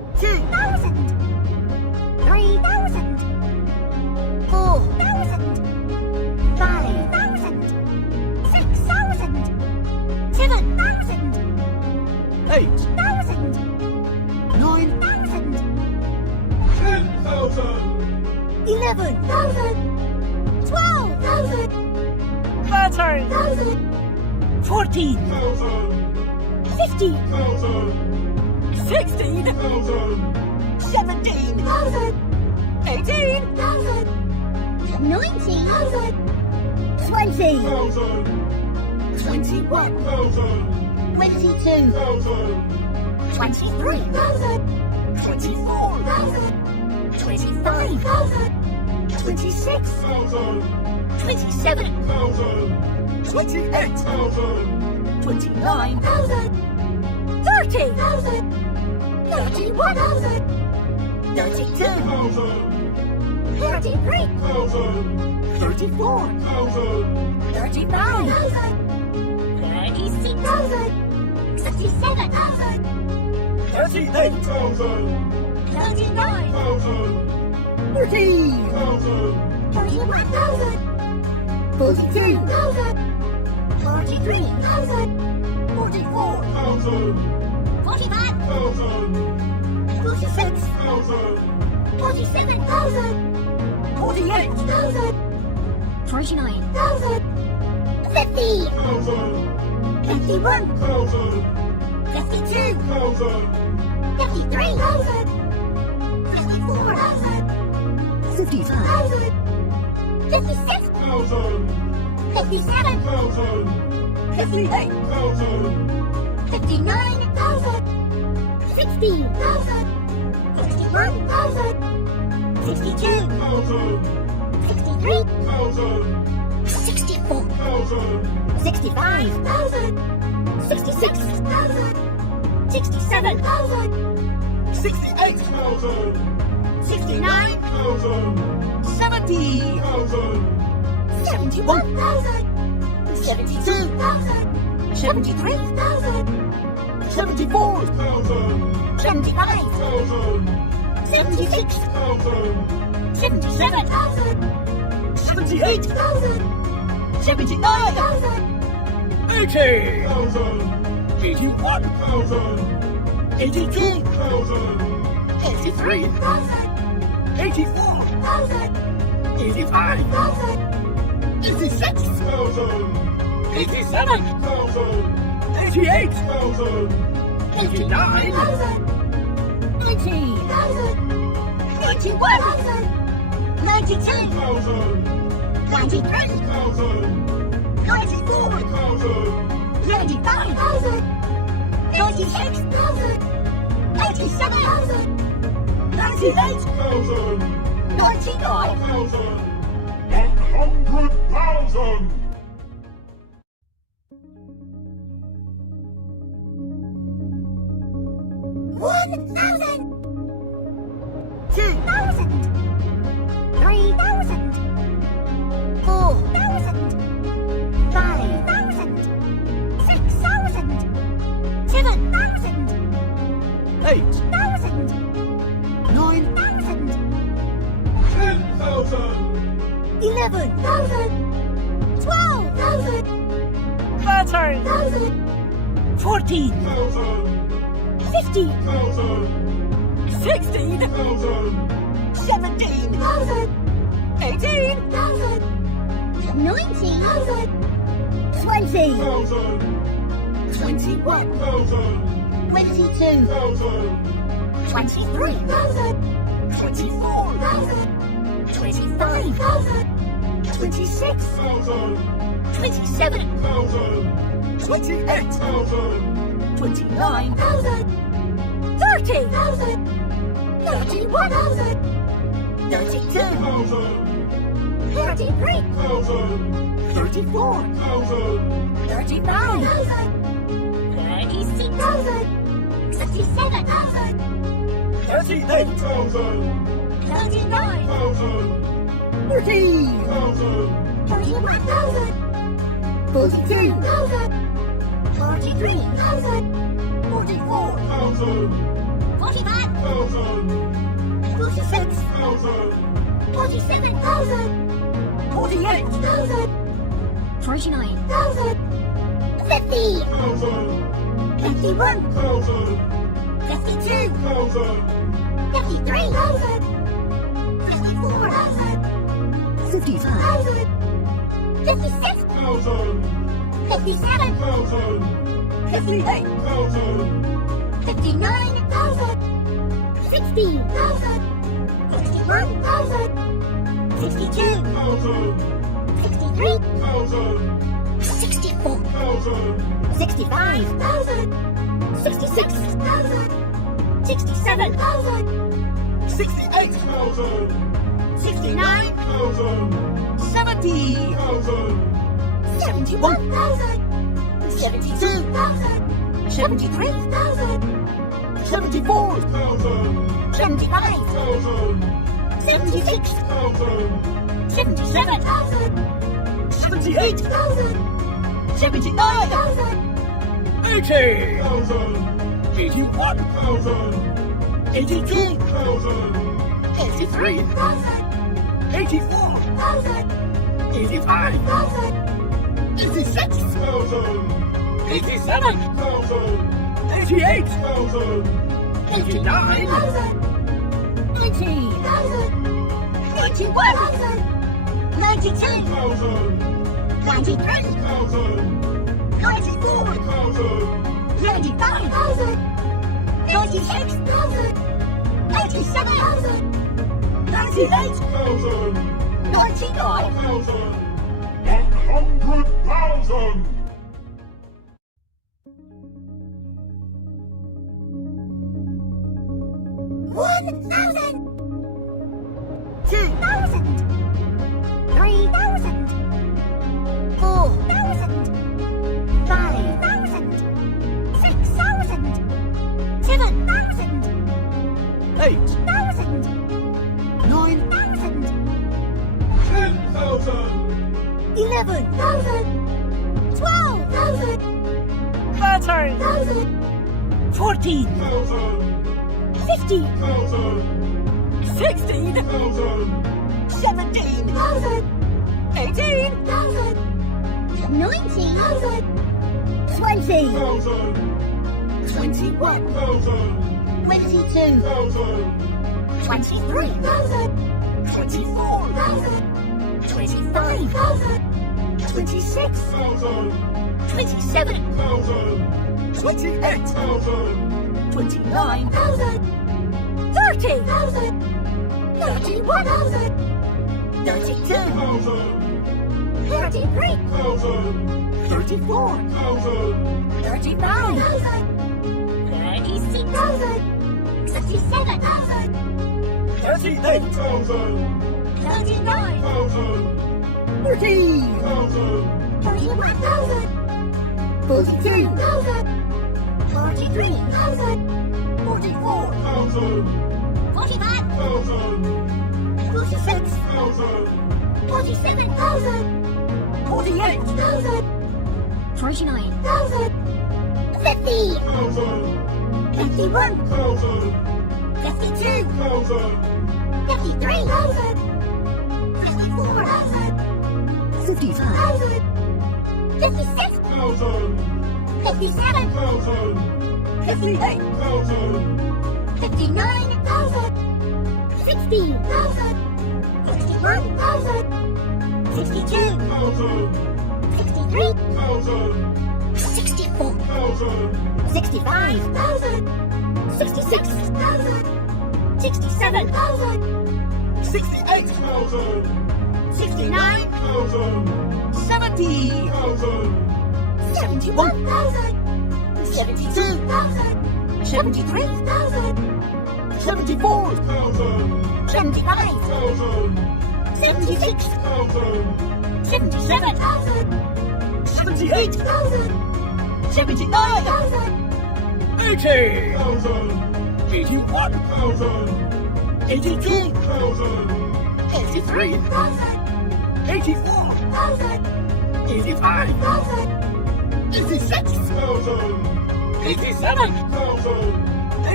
2,000. 3,000. 4,000. 5,000. 6,000. 7,000. 8,000. 9,000. 10,000. 11,000. 12,000. 13,000. 14,000. 15,000. 16,000. 17,000. 18,000. 19,000. 20,000. 1,000. 21,000. 22,000. 23,000. 24,000. 25,000. 26,000. 27,000. 28,000. 29,000. 30,000. 31,000. 32,000. 33,000. 34,000. 35,000. 36,000. 37,000. 38,000. 39,000. 1,000. 40,000. 41,000. 42,000. 43,000. 44,000. 45. 46,000. 47,000. 48,000. 49,000. 50. 51. 1,000. 52. 53,000. 54,000. 55,000. 56,000. 57,000. 58,000. 59,000. 60,000. 61,000. 62,000. 63,000. 64,000. 65,000. 66,000. 67,000. 68,000. 69,000. 70,000. 71,000. 72,000. 73,000. 74,000. 75,000. 76,000. 77,000. 78,000. 79,000. 80,000. 81,000. 82,000. 83,000. 84,000. 85,000. 86,000. 87,000. 88,000. 89,000. 90,000. 91,000. 92,000. 93,000. 94,000. 95,000. 96,000. 97,000. 98,000. 99,000. 100,000. 1,000. 2,000. 3,000. 4,000. 5,000. 6,000. 7,000. 8,000. 9,000. 10,000. 11,000. 12,000. 13,000. 14,000. 15,000. 16,000. 17,000. 18,000. 19,000. 20,000. 1,000. 21,000. 22,000. 23,000. 24,000. 25,000. 26,000. 27,000. 28,000. 29,000. 30,000. 31,000. 32,000. 33,000. 34,000. 35,000. 36,000. 67,000. 38,000. 39,000. 1,000. 30,000. 31,000. 42,000. 43,000. 44,000. 1,000. 45, 46 47 48, 49, 50 51 52 53 54 55, 56 57 58, 59 60 61 62 63 64 65 66 67 68, 69 70, 71 72 73, 74, 75 76 77 78, 79, 80, 81, 82, 83, 84, 85, 86, 87, 88, 89, 90 91 92 93 94 95 96 97 98 99 100,000! 1,000 2,000 3,000 4,000 5,000 6,000 7,000 8, 1,000 9, 9,000 10,000! 11,000 12,000 13, 14, 15,000 16, 17, 18, 19,000 20 21 22 23 24, 25 26 27 28, 29, 30 31 32 33 34, 35 36 37 38, 39 40, 41 42 43 44, 45, 46 47 48, 49, 50 51 52 53 54 55, 56 57 58, 59 60 61 62 63 64 65 66 67 68, 69 70, 71 72 73, 74, 75 76 77 78, 79, 80, 81, 82, 83, 84, 85, 86, 87,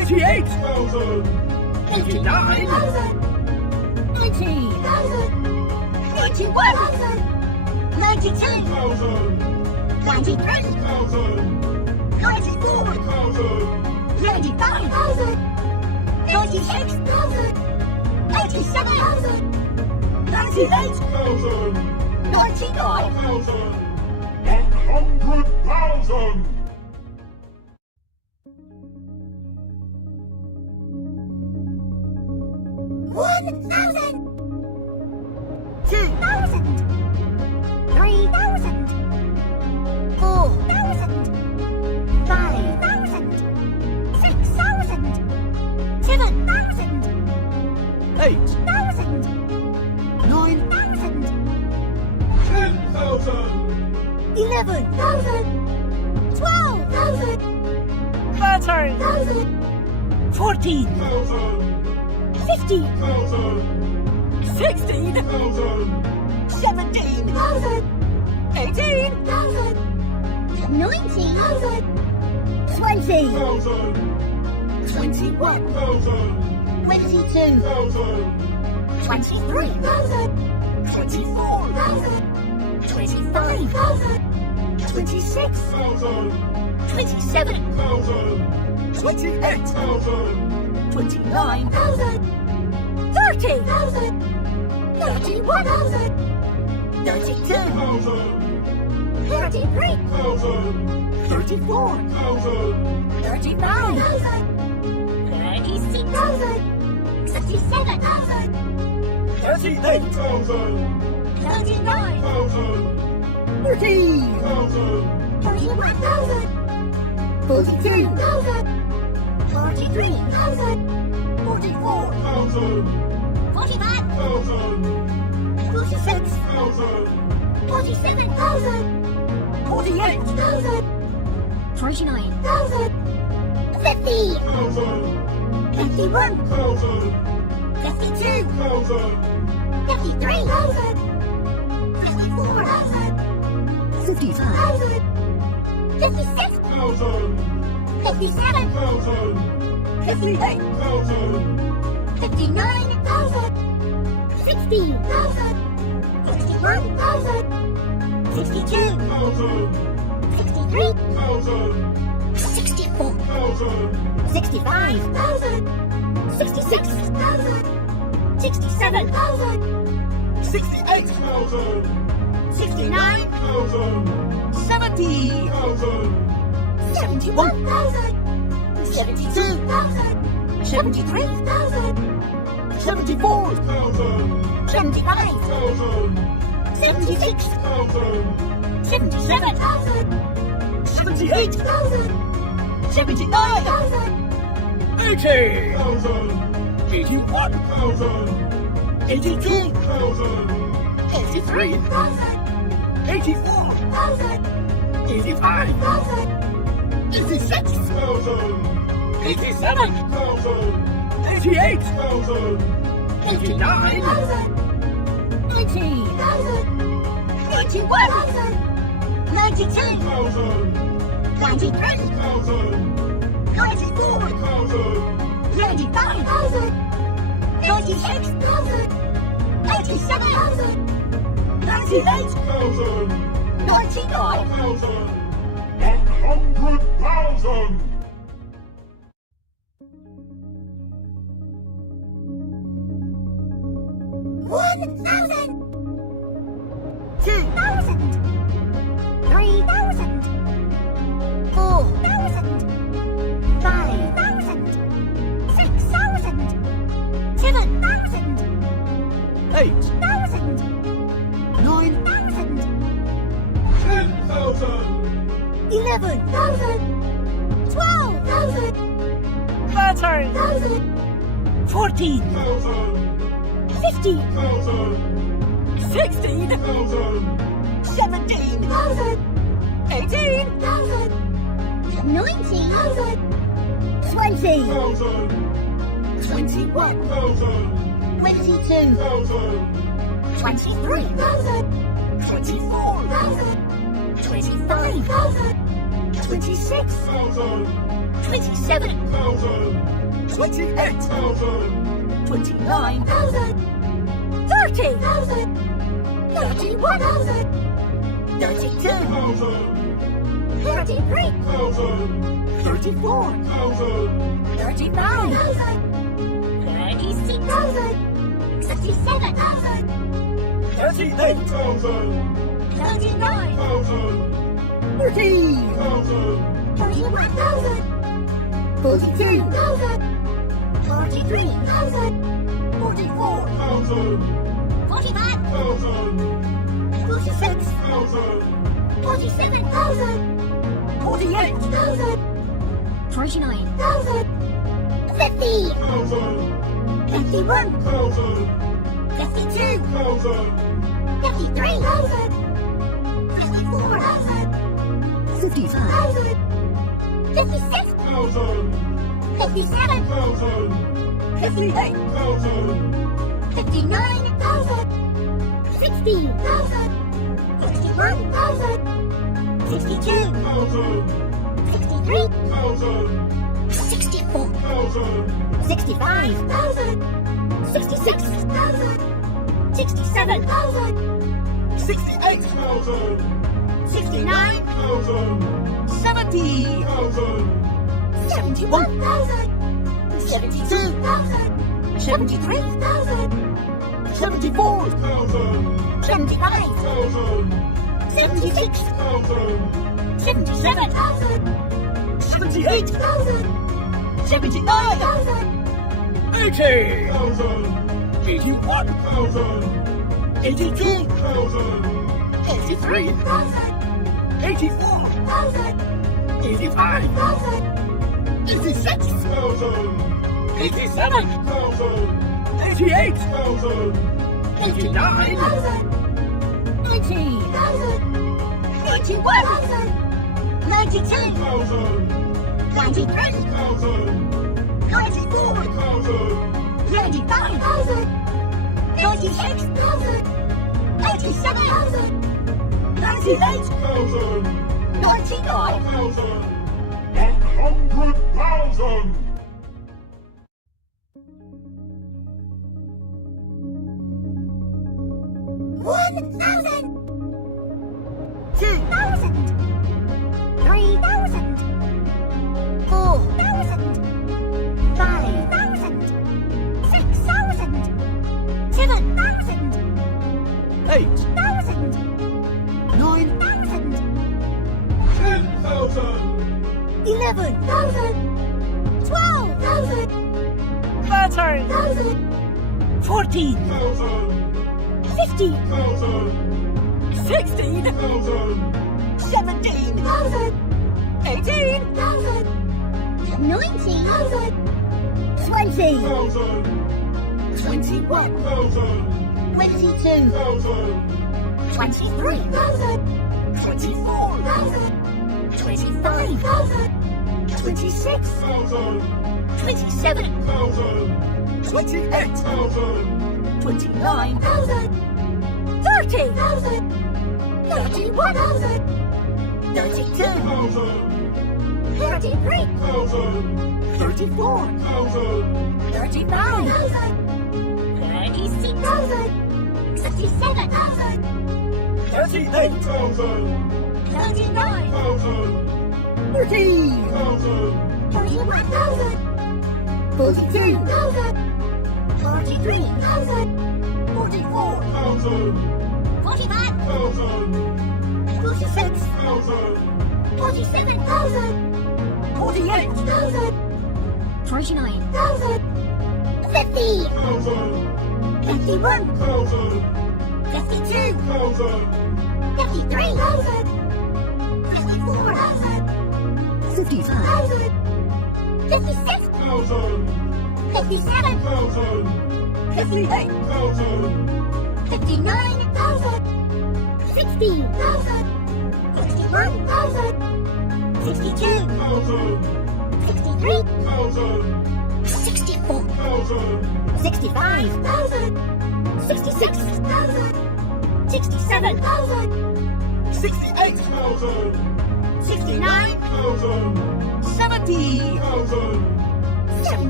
88, 89, 89, 90, 91, 92, 93, 94, 95, 96, 87, 98, 99, 100,000. 1,000, 2,000, 3,000, 4,000, 5,000, 6,000, 7,000, 8,000, 8,000, 10,000. 11,000, 12,000, 13, 14, 15, 16, 17, 18, 19, 20, 21, 22, 23, 24, 25, 26, 27, 28, 29, 30, 31, 32, 33, 34, 35, 36, 67, 38, 39, 40, 41, 42, 43, 44, 45, 46, 47, 48, 49, 50, 51, 52, 53, 54, 55, 56, 57, 58, 59, 60, 61, 62, 63, 64, 65, 66, 67, 68, 69, 70, 71, 72, 73, 74, 75, 76, 77, 78, 79, 80, 81, 82, 83, 84, 85, 86, 87, 88, 89, 90, 91, 92, 93, 94, 95, 96, 87, 98, 99, 100,000. 1,000, 2,000, 3,000, 4,000, 5,000, 6,000, 7,000, 8,000, 8,000, 10,000. 11,000, 12,000, 13, 14, 15, 16, 17, 18, 19, 20, 21, 22, 23, 24, 25, 26, 27 thousand, 28 thousand, 29 30 31 32 thousand, 33 thousand, 34 thousand, 39 36 67 38 thousand, 39 thousand, 40 thousand, 41 42 43 44 thousand, 45, thousand, 46 thousand, 47 48 49, 50 thousand, 51 thousand, 52 thousand, 53 54 55 56 thousand, 57 thousand, 58 thousand, 59 60 61 62 thousand, 63 thousand, 64 thousand, 65 66 67 68 thousand, 69 thousand, 70 thousand, 71 72 73 74 thousand, 75 thousand, 76 thousand, 77 78 79 80 thousand, 81 thousand, 82 thousand, 83 84 85 86 thousand, 87 thousand, 88 thousand, 89 90 91 92 thousand, 93 thousand, 94 thousand, 95 96 87 98 thousand, 99 thousand, 100,000. One thousand, 2,000, 3,000, 4,000, 5,000, 6,000, 7,000, 8 9 1,000, 10,000, 11,000, 12,000, 13 14 thousand, 15,000, thousand, 16 thousand, 17 18 19,000, 20,000, thousand, 21 thousand, 22,000, thousand, 23 24 25 26 thousand, 27 thousand, 28 thousand, 29 30,000, 31 32 thousand, 33,000, thousand, 34 thousand, 39 36,000, 67,000, 38 thousand, 39,000, thousand, 40 thousand, 41,000, 42 43,000, 44 thousand, 45, thousand, 46,000, thousand, 47,000, 48 49, 50, thousand, 51, thousand, 52, thousand, 53, 54, 55 56, thousand, 57, thousand, 58 thousand, 59, 60, 61, 62, thousand, 63, thousand, 64, thousand, 65, 66, 67, 68 thousand, 69, thousand, 70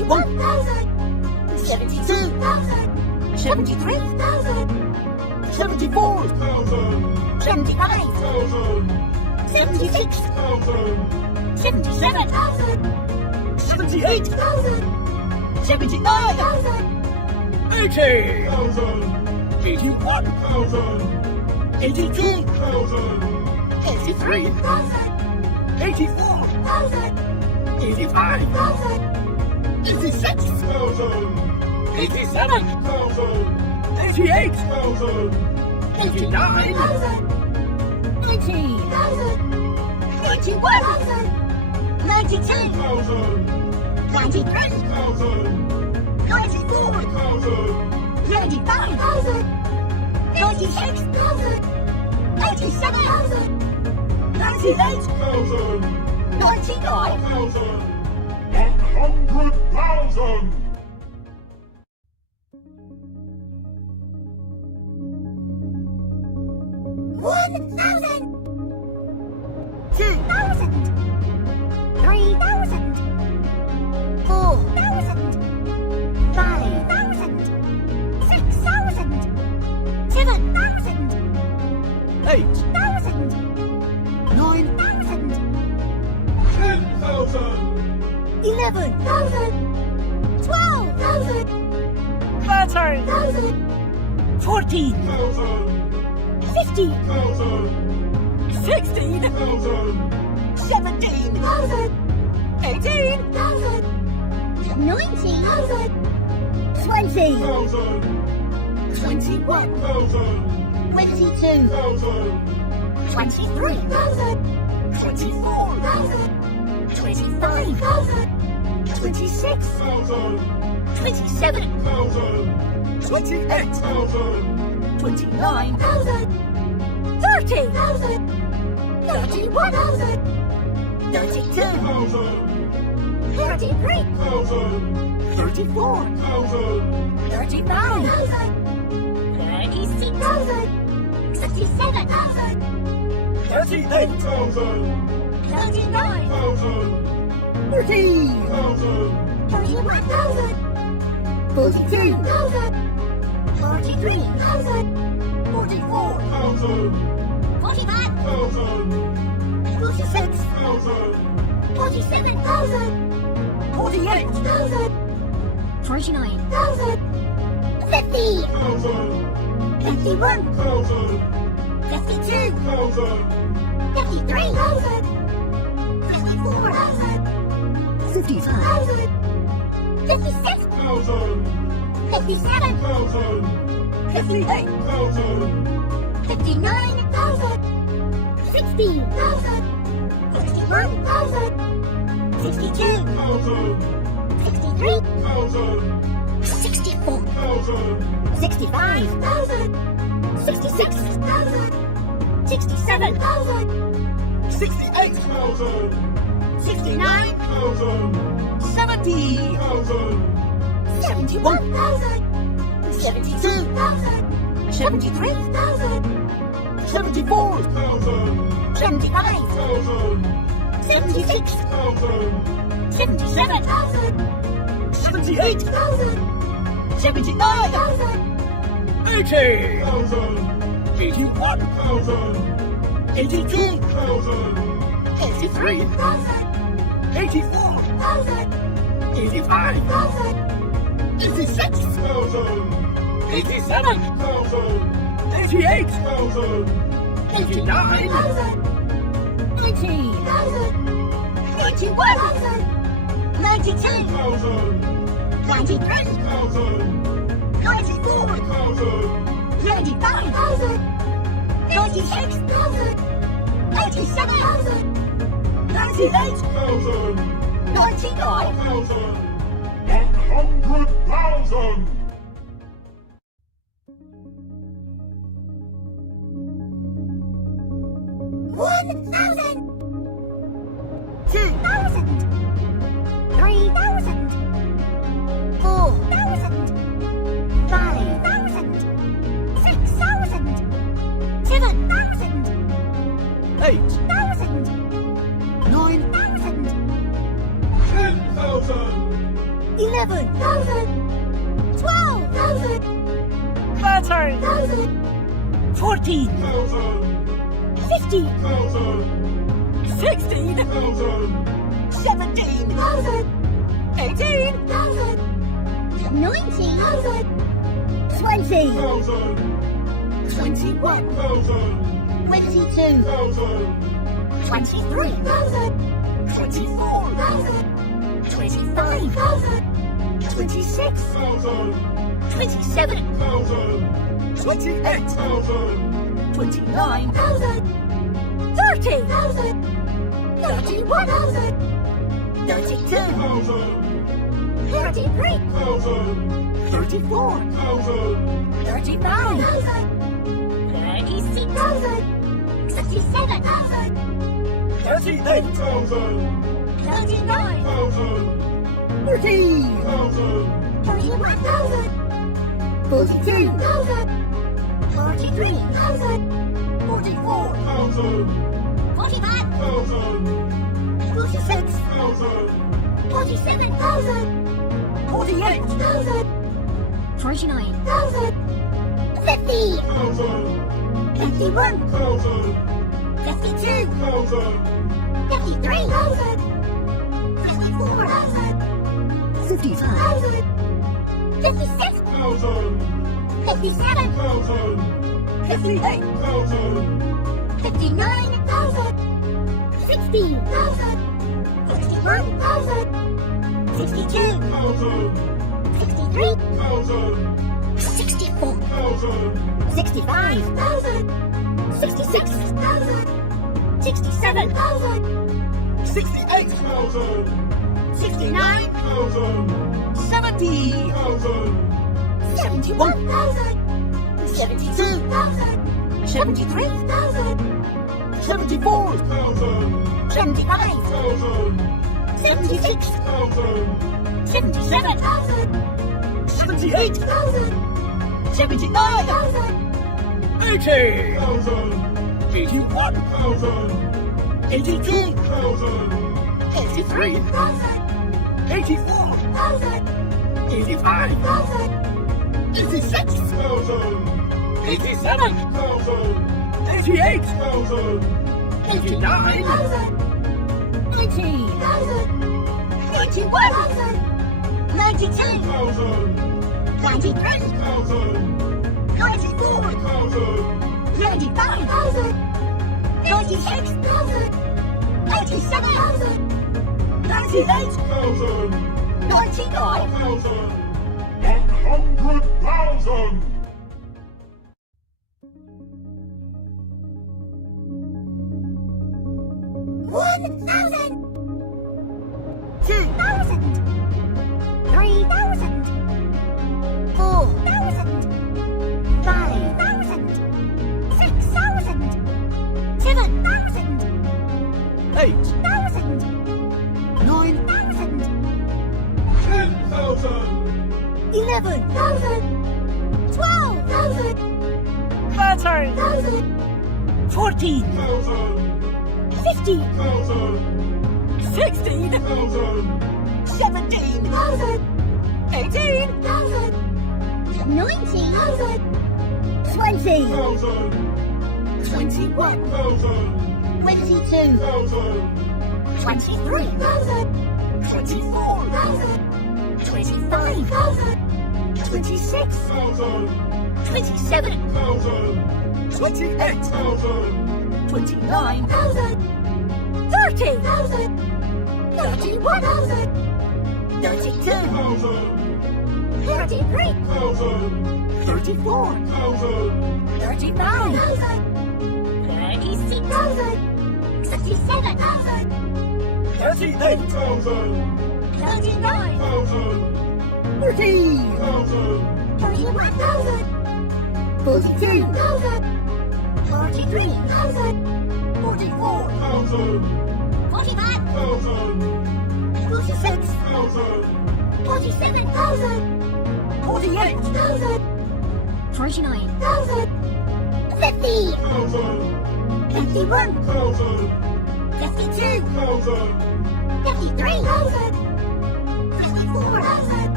71,000. 72,000. 73,000. 74,000. 75,000. 76,000. 77,000. 78,000. 79,000. 80,000. 81,000. 82,000. 83,000. 84,000. 85,000. 86,000. 87,000. 88,000. 89,000. 90,000. 91,000. 92,000. 93,000. 94,000. 95,000. 96,000. 97,000. 98,000. 99,000. 100,000. 1,000. 2,000. 3,000. 4,000. 5,000. 6,000. 7,000. 8,000. 9,000. 10,000. 11,000. 12,000. 13,000. 14,000. 15,000. 16,000. 17,000. 18,000. 19,000. 20,000. 21,000. 22,000. 23,000. 24,000. 25,000. 26,000. 27,000. 28,000. 29,000. 30,000. 31,000. 32,000. 33,000. 34,000. 35,000. 36,000. 67,000. 38,000. 39,000. 40,000. 41,000. 42,000. 43,000. 44,000. 45,000. 46,000. 47,000. 48,000. 49,000. 50. 51. 52. 53,000. 54,000. 55,000. 56,000. 57,000. 58,000. 59,000. 60,000. 61,000. 62,000. 63,000. 64,000. 65,000. 66,000. 67,000. 68,000. 69,000. 70,000. 71,000. 72,000. 73,000. 74,000. 75,000. 76,000. 77,000. 78,000. 79,000. 80,000. 81,000. 82,000. 83,000. 84,000. 85,000. 86,000. 87,000. 88,000. 89,000. 90,000. 91,000. 92,000. 93,000. 94,000. 95,000. 96,000. 87,000. 98,000. 99,000. 100,000. 1,000. 2,000. 3,000. 4,000. 5,000. 6,000. 7,000. 8,000. 8,000. 9,000. 10,000. 11,000. 12,000. 13, 14, 15,000. 16, 17, 18, 19,000. 20. 21, 22. 23, 24, 25, 26, 27, 28, 29, 30, 31, 32, 33, 34, 35, 36, 67, 38, 39, 40, 41,000, 42, 43, 44, 45, 46, 47, 48, 49, 50. 51, 52. 53. 54. 55, 56. 57. 58, 59. 60. 61. 62. 63. 64. 65. 66. 67. 68, 69, 70, 71, 72, 73, 74, 75, 76, 77, 78, 79, 80, 81, 82, 83, 84, 85, 86, 87, 88, 89, 90, 91, 92, 93, 94, 95, 96, 97, 98, 99, 100,000! 1,000. 2,000, 3,000. 4,000. 5,000. 6,000. 7,000. 8,000, 9,000. 10,000! 11,000. 12,000. 13, 14, 15,000. 16, 17, 18, 19,000. 20. 21, 22. 23, 24, 25, 26, 27, 28, 29, 30, 31, 32, 33, 34, 35, 36, 67, 38, 39, 40, 41,000, 42, 43, 44, 45, 46, 47,000. 48, 49, 50. 51, 52. 53. 54.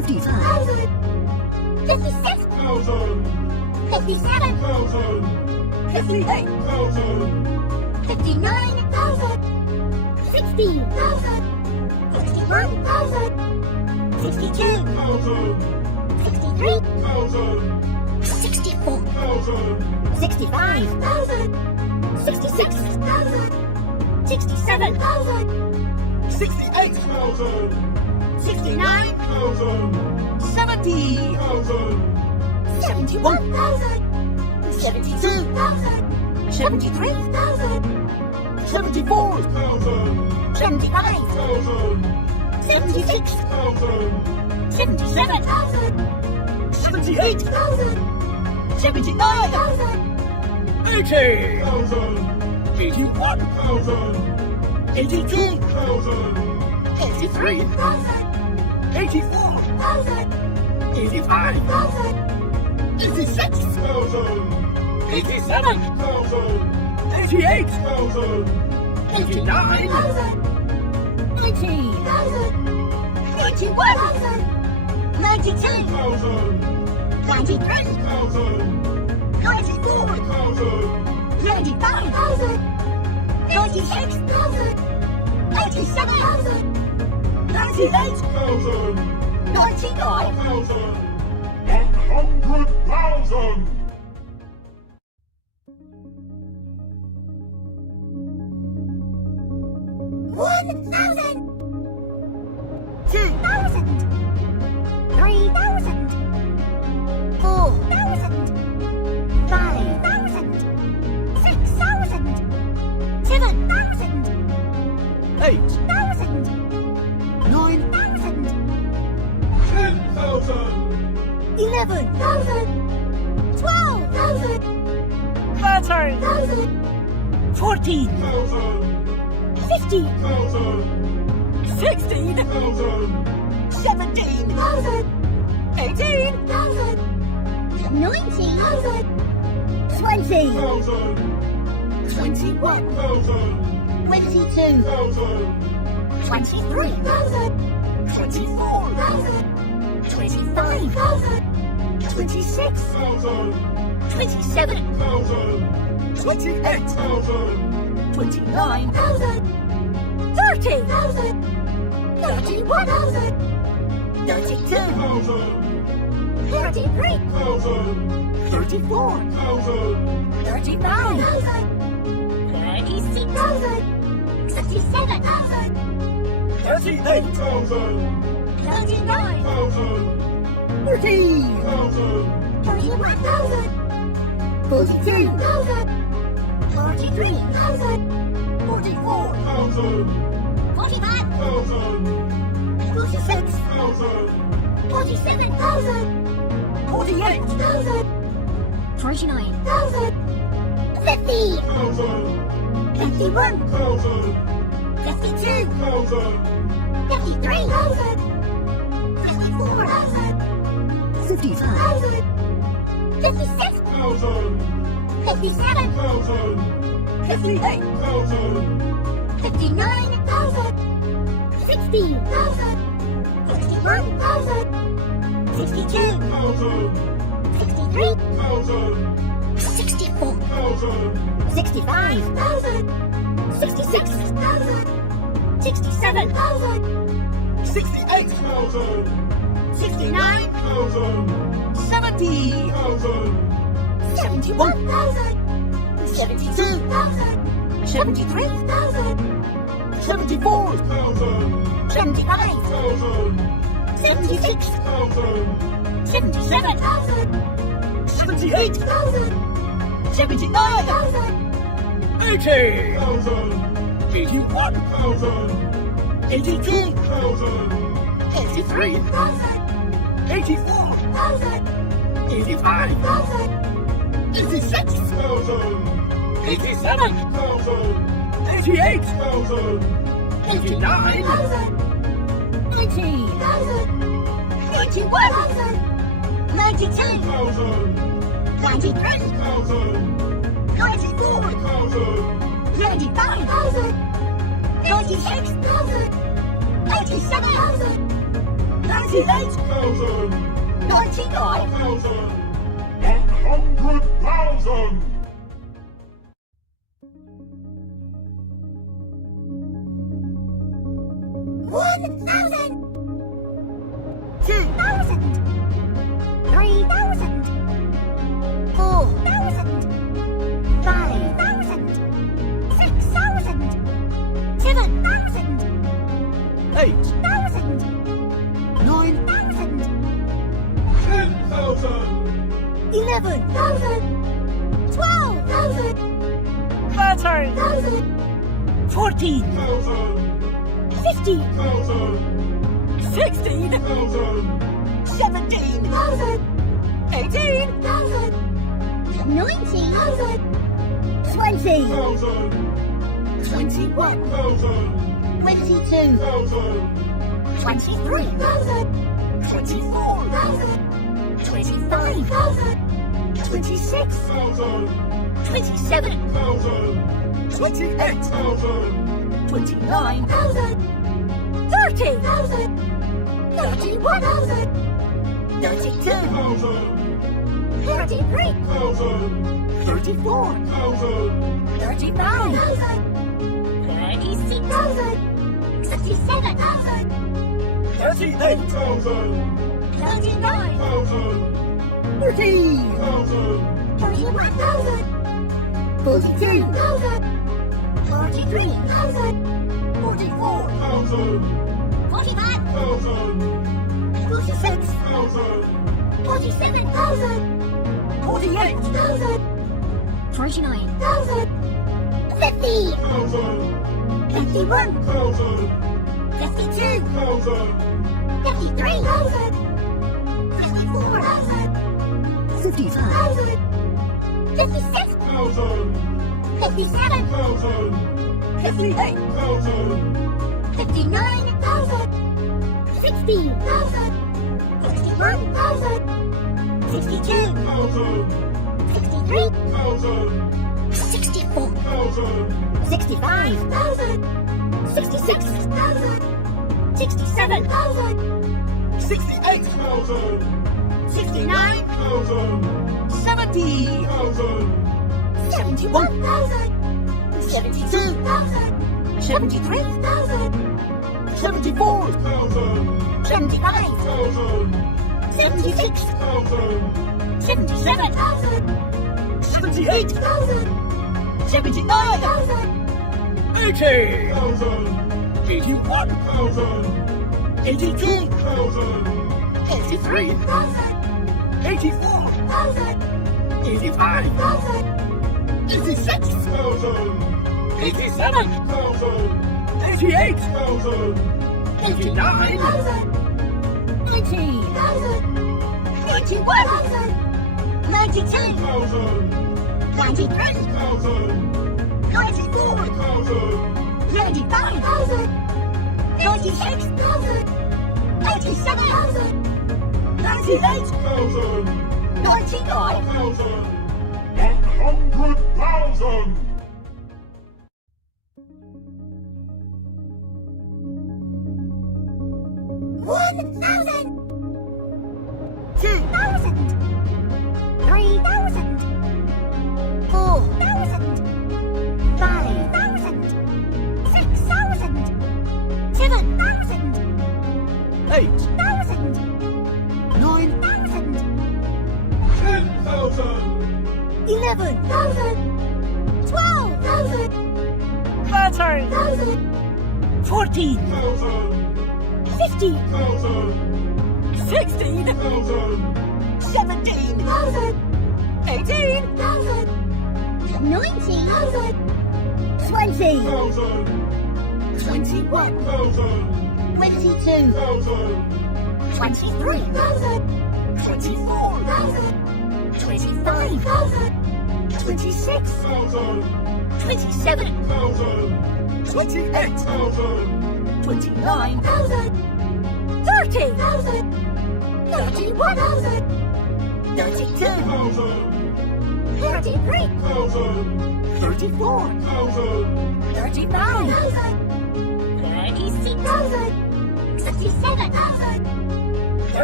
55, 56, 57, 58, 59,000, 60,000, 61,000, 62, 63, 64, 65,000, 66,000, 67,000, 68, 69, 70, 71,000, 72, 73,000, 74, 75, 76, 77,000, 78, 1,000, 79, 80, 81, 82, 83, 84, 85, 86, 87, 88, 89, 90, 91, 92, 93, 94, 95, 96, 87, 98, 99, 100,000! 1,000, 2,000, 3,000, 4,000, 5,000, 6,000, 7,000, 8,000, 8,000, 10,000! 11,000, 12,000, 13, 14, 15, 16, 17, 18, 19,000, 20, 21, 22, 23, 24, 25, 26, 27, 28, 29, 30, 31, 32, 33, 34, 35, 36, 67, 38, 39, 40, 41, 42, 43, 44, 45, 46, 47,000, 48, 49, 50, 51, 52, 53, 54, 55, 56, 57, 58, 59,000, 60,000, 61,000, 62, 63, 64, 65,000, 66,000, 67,000, 68, 69, 70, 71,000, 72, 73, 74, 75, 76, 77, 78, 79, 80, 81, 82, 83, 84, 85, 86, 87, 88, 89, 90, 91, 92, 93, 94, 95, 96, 97, 98, 98, 1,000, 99, 1,000, 100,000. 1,000. 2,000. 3,000. 4,000. 5,000. 6,000. 7,000. 8,000, 9,000. 10,000, 11,000. 12,000. 13, 14, 1,000, 15,000. 1,000, 16, 1,000, 17, 18, 19,000. 20. 1,000, 21, 1,000, 22,000. 23, 24, 25, 26, 27, 28, 29, 30, 31, 32, 33, 34, 35, 36, 67, 38, 39, 40, 41, 42, 43, 44, 45, 46, 47, 48, 49, 50. 51, 52, 53,000. 54, 55, 56. 57, 58, 59, 60. 61, 62, 63, 64, 65, 66, 67, 68, 69, 70, 71, 72, 73, 74, 75, 76, 77, 78, 79, 80, 81, 82, 83, 84, 85, 86, 87, 88, 89, 90, 91, 92, 93, 94, 95, 96, 97, 98, 99, 100,000. 1,000. 2,000. 3,000. 4,000. 5,000. 6,000. 7,000. 8,000, 9,000. 10,000, 11,000. 12,000. 13, 14, 15, 16, 17, 18, 19,000. 20. 21, 22, 23, 24, 25, 26, 27, 28, 29, 30, 31, 32, 33, 34, 35, 36, 67,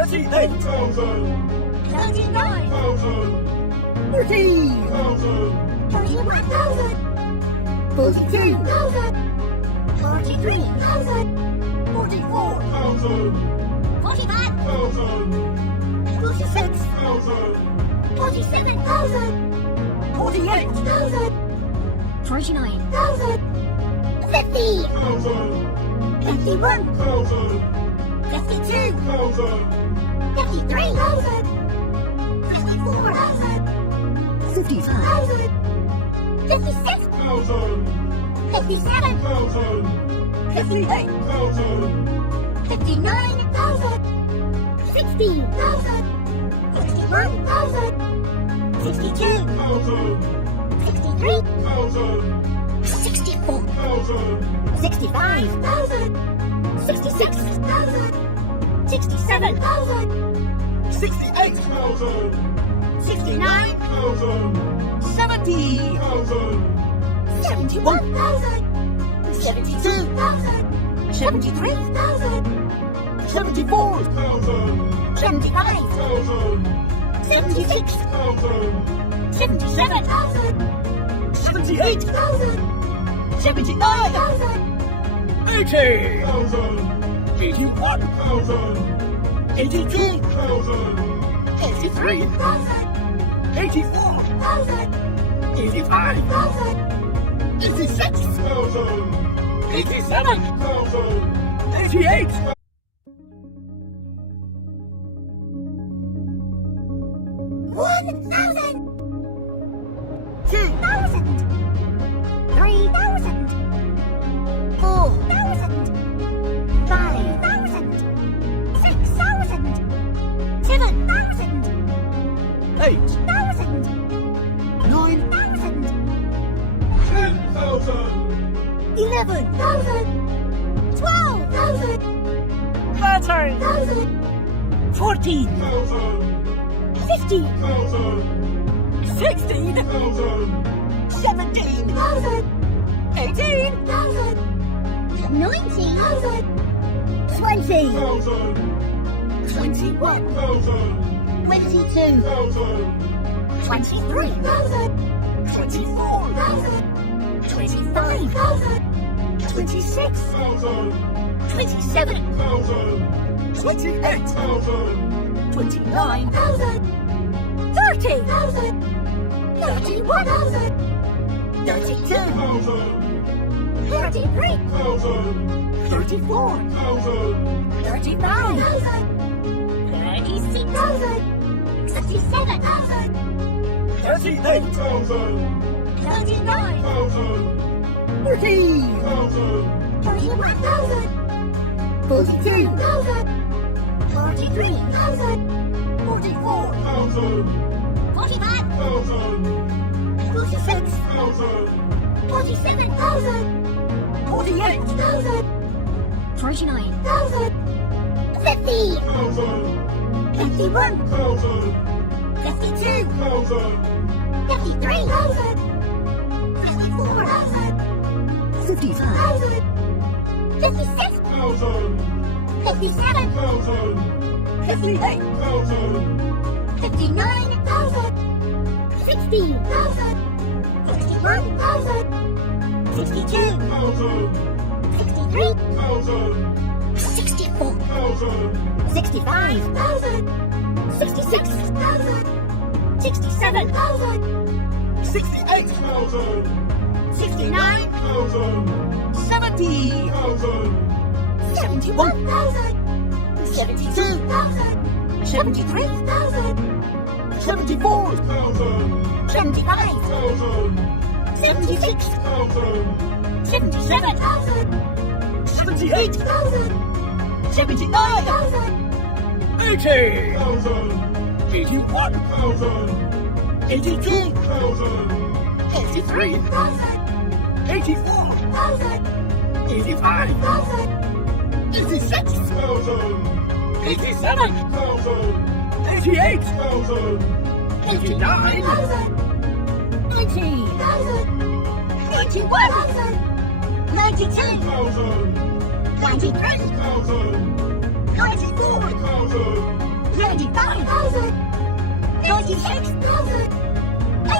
38,000. 39. 40. 31,000. 42. 43,000. 44. 45. 46,000. 47,000. 48,000. 49. 50. 51. 52. 53,000. 54,000. 55. 56. 57. 58. 59,000. 60,000. 61,000. 62. 63. 64. 65,000. 66,000. 67,000. 68. 69. 70. 71,000. 72. 73. 73,000. 74. 75. 76. 77,000. 78. 1,000. 79. 80. 81. 82. 83. 84. 85. 86. 87. 88. 1,000. 2,000. 3,000. 4,000. 5,000. 6,000. 7,000. 8,000. 9,000. 11,000. 12,000. 13. 14. 15. 16. 17. 18. 19,000. 20. 21. 22. 23. 24. 25. 26. 27. 28. 29. 30. 31. 32. 33. 34. 35. 36. 67,000. 38. 39. 40. 41,000. 42. 43,000. 44. 45. 46. 47,000. 48. 49. 50. 51. 52. 53,000. 54,000. 55. 56. 57. 58. 59,000. 60,000. 61,000. 62. 63. 64. 65,000. 66,000. 67,000. 68. 69. 70. 71,000. 72. 73. 73,000. 74. 75. 76. 77,000. 78. 1,000. 79. 80. 81. 82. 83. 84. 85. 86. 87. 88. 89. 90. 91. 92. 93. 94.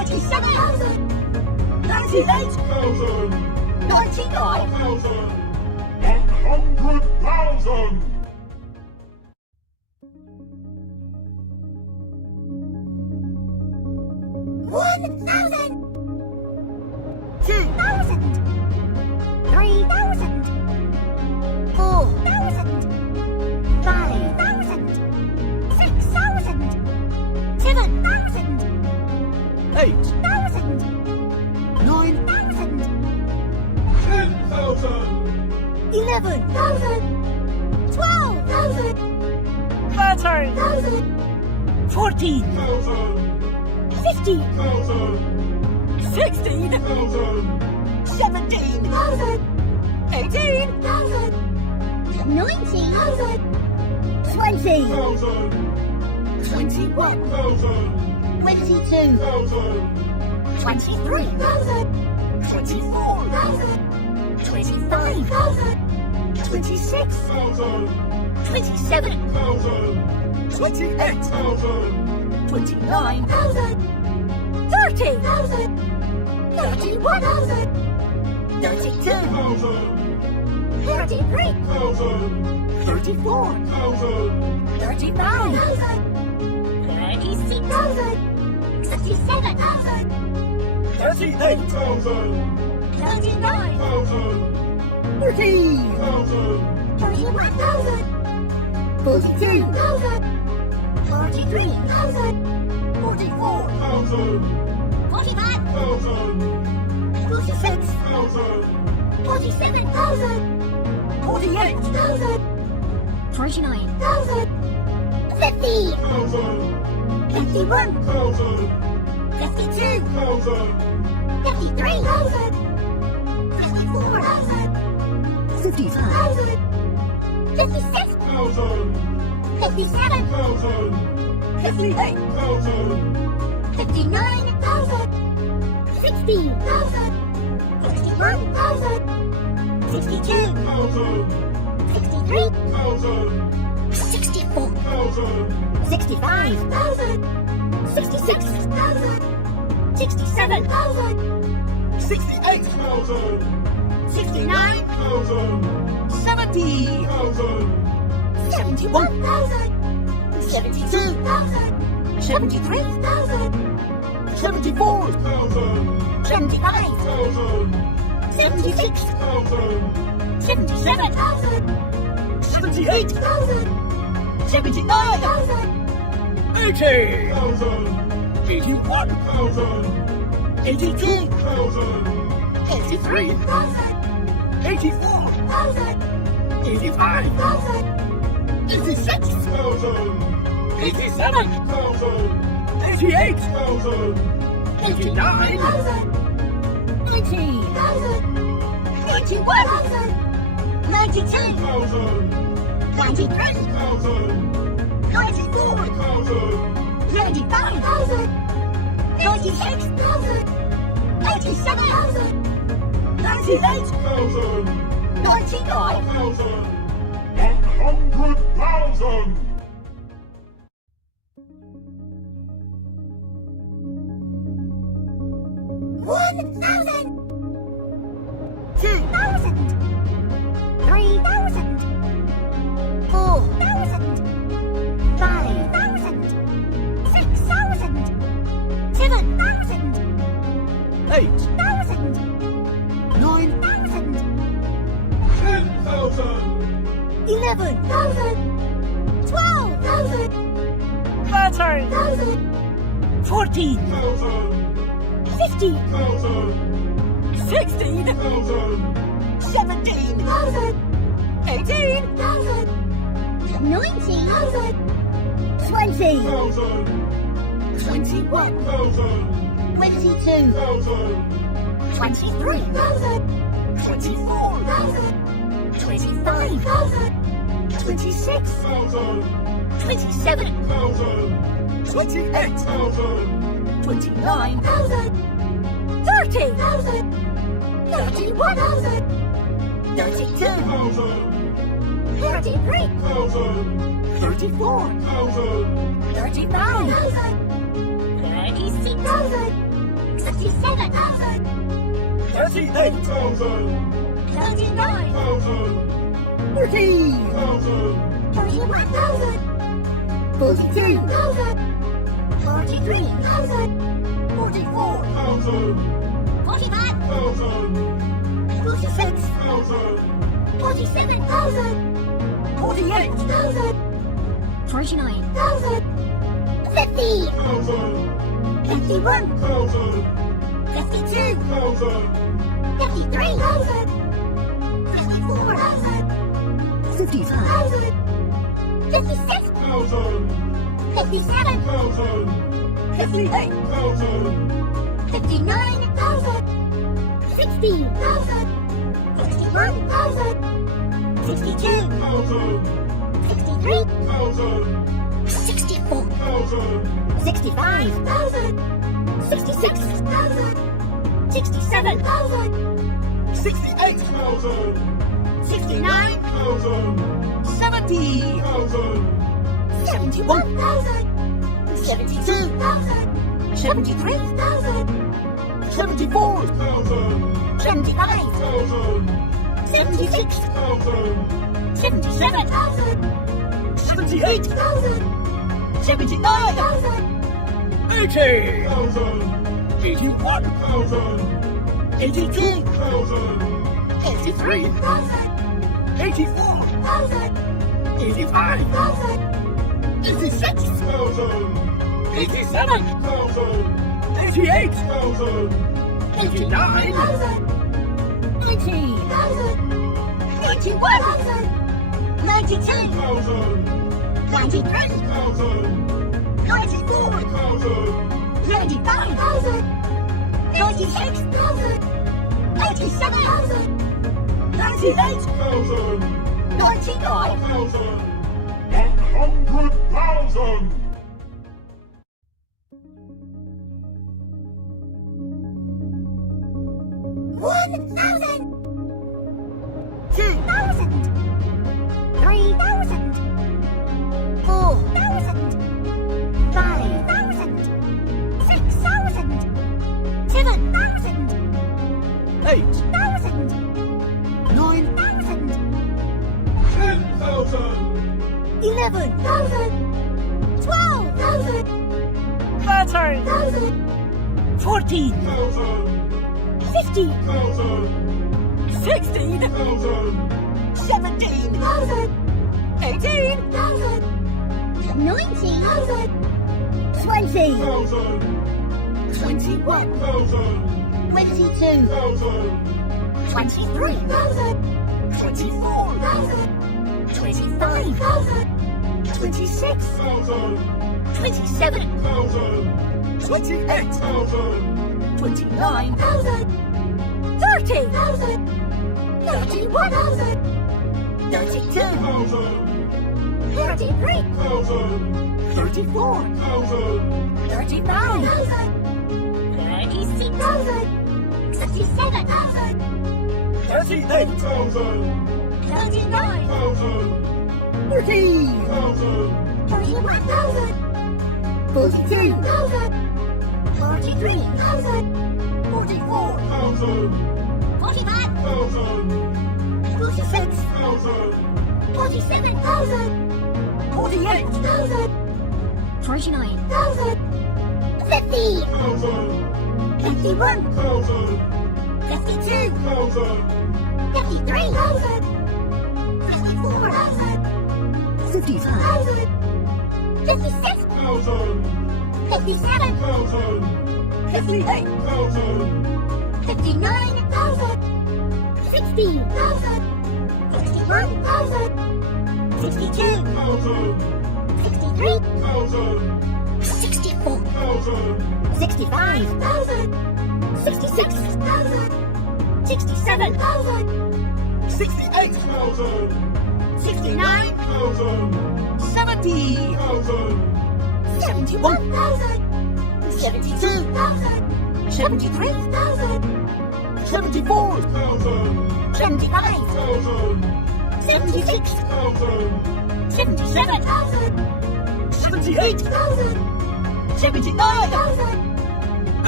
97,000, 98,000, 99,000, 100,000. 1,000, 2,000, 3,000, 4,000, 5,000, 6,000, 7,000, 8,000, 9,000, 10,000. 11,000, 12,000, 13,000, 14,000, 15,000, 16,000, 17,000, 18,000, 19,000, 20, 21,000, 22, 23,000, 24,000, 25,000, 26,000, 27,000, 28,000, 29,000, 30,000, 31,000, 32,000, 33,000, 34,000, 35,000, 36,000, 37,000, 38,000, 39,000, 40,000, 41,000, 42,000, 43,000, 44,000, 45,000. 46,000, 47,000, 48,000, 49, 50, 51, 52, 53,000, 54,000, 55,000, 56, 57, 58,000, 59,000, 60,000, 61,000, 62, 63, 64, 65,000, 66,000, 67,000, 68,000, 69,000, 70,000, 71,000, 72,000, 73,000, 74,000, 75,000, 76,000, 77,000, 78,000, 79,000, 80,000, 81,000, 82,000, 83,000, 84,000, 85,000, 86,000, 87,000, 88,000, 89,000, 90,000, 91,000, 92,000, 93,000, 94,000, 95,000, 96,000, 87,000, 98,000, 99,000, 100,000. 1,000, 2,000, 3,000, 4,000, 5,000, 6,000, 7,000, 8,000, 8,000, 10,000. 11,000, 12,000, 13,000, 14,000, 15,000. 16,000, 17,000, 18,000, 19,000, 20, 21,000, 22, 23,000, 24,000, 25,000, 26,000, 27,000, 28,000, 29,000, 30,000, 31,000, 32,000, 33,000, 34,000, 35,000, 36,000, 67,000. 38,000. 39,000. 40. 41,000. 42. 43,000. 44,000. 45, 46,000. 47,000. 48. 49, 50. 51. 52. 53,000. 54,000. 55. 56. 57. 58. 59,000. 60,000. 61,000. 62. 63. 64. 65,000. 66,000. 67,000. 68. 69. 70. 71,000. 72. 73. 73,000. 74. 75. 76. 77,000. 78. 1,000. 79. 80. 81. 82. 83. 84. 85. 86. 87. 88. 89. 90. 91. 92. 93. 94. 95. 96. 97. 98. 99. 100,000. 1,000. 2,000. 3,000. 4,000. 5,000. 6,000. 7,000. 8. 9,000. 10,000. 11,000. 12,000. 13. 14. 15,000. 16. 17. 18. 19,000. 20. 21. 22. 23,000. 24. 25. 26. 27. 28. 29. 30. 31. 32. 33. 34. 35. 36,000. 37,000. 38. 39. 40. 41,000. 42. 43,000. 44. 45, 46,000. 47,000. 48. 49, 50. 51. 52. 53,000. 54,000. 55. 56. 57. 58. 59,000. 60,000. 61,000. 62. 63. 64. 65,000. 66,000. 67,000. 68. 69. 70. 71,000. 72. 73. 74. 75. 76. 77. 78. 79.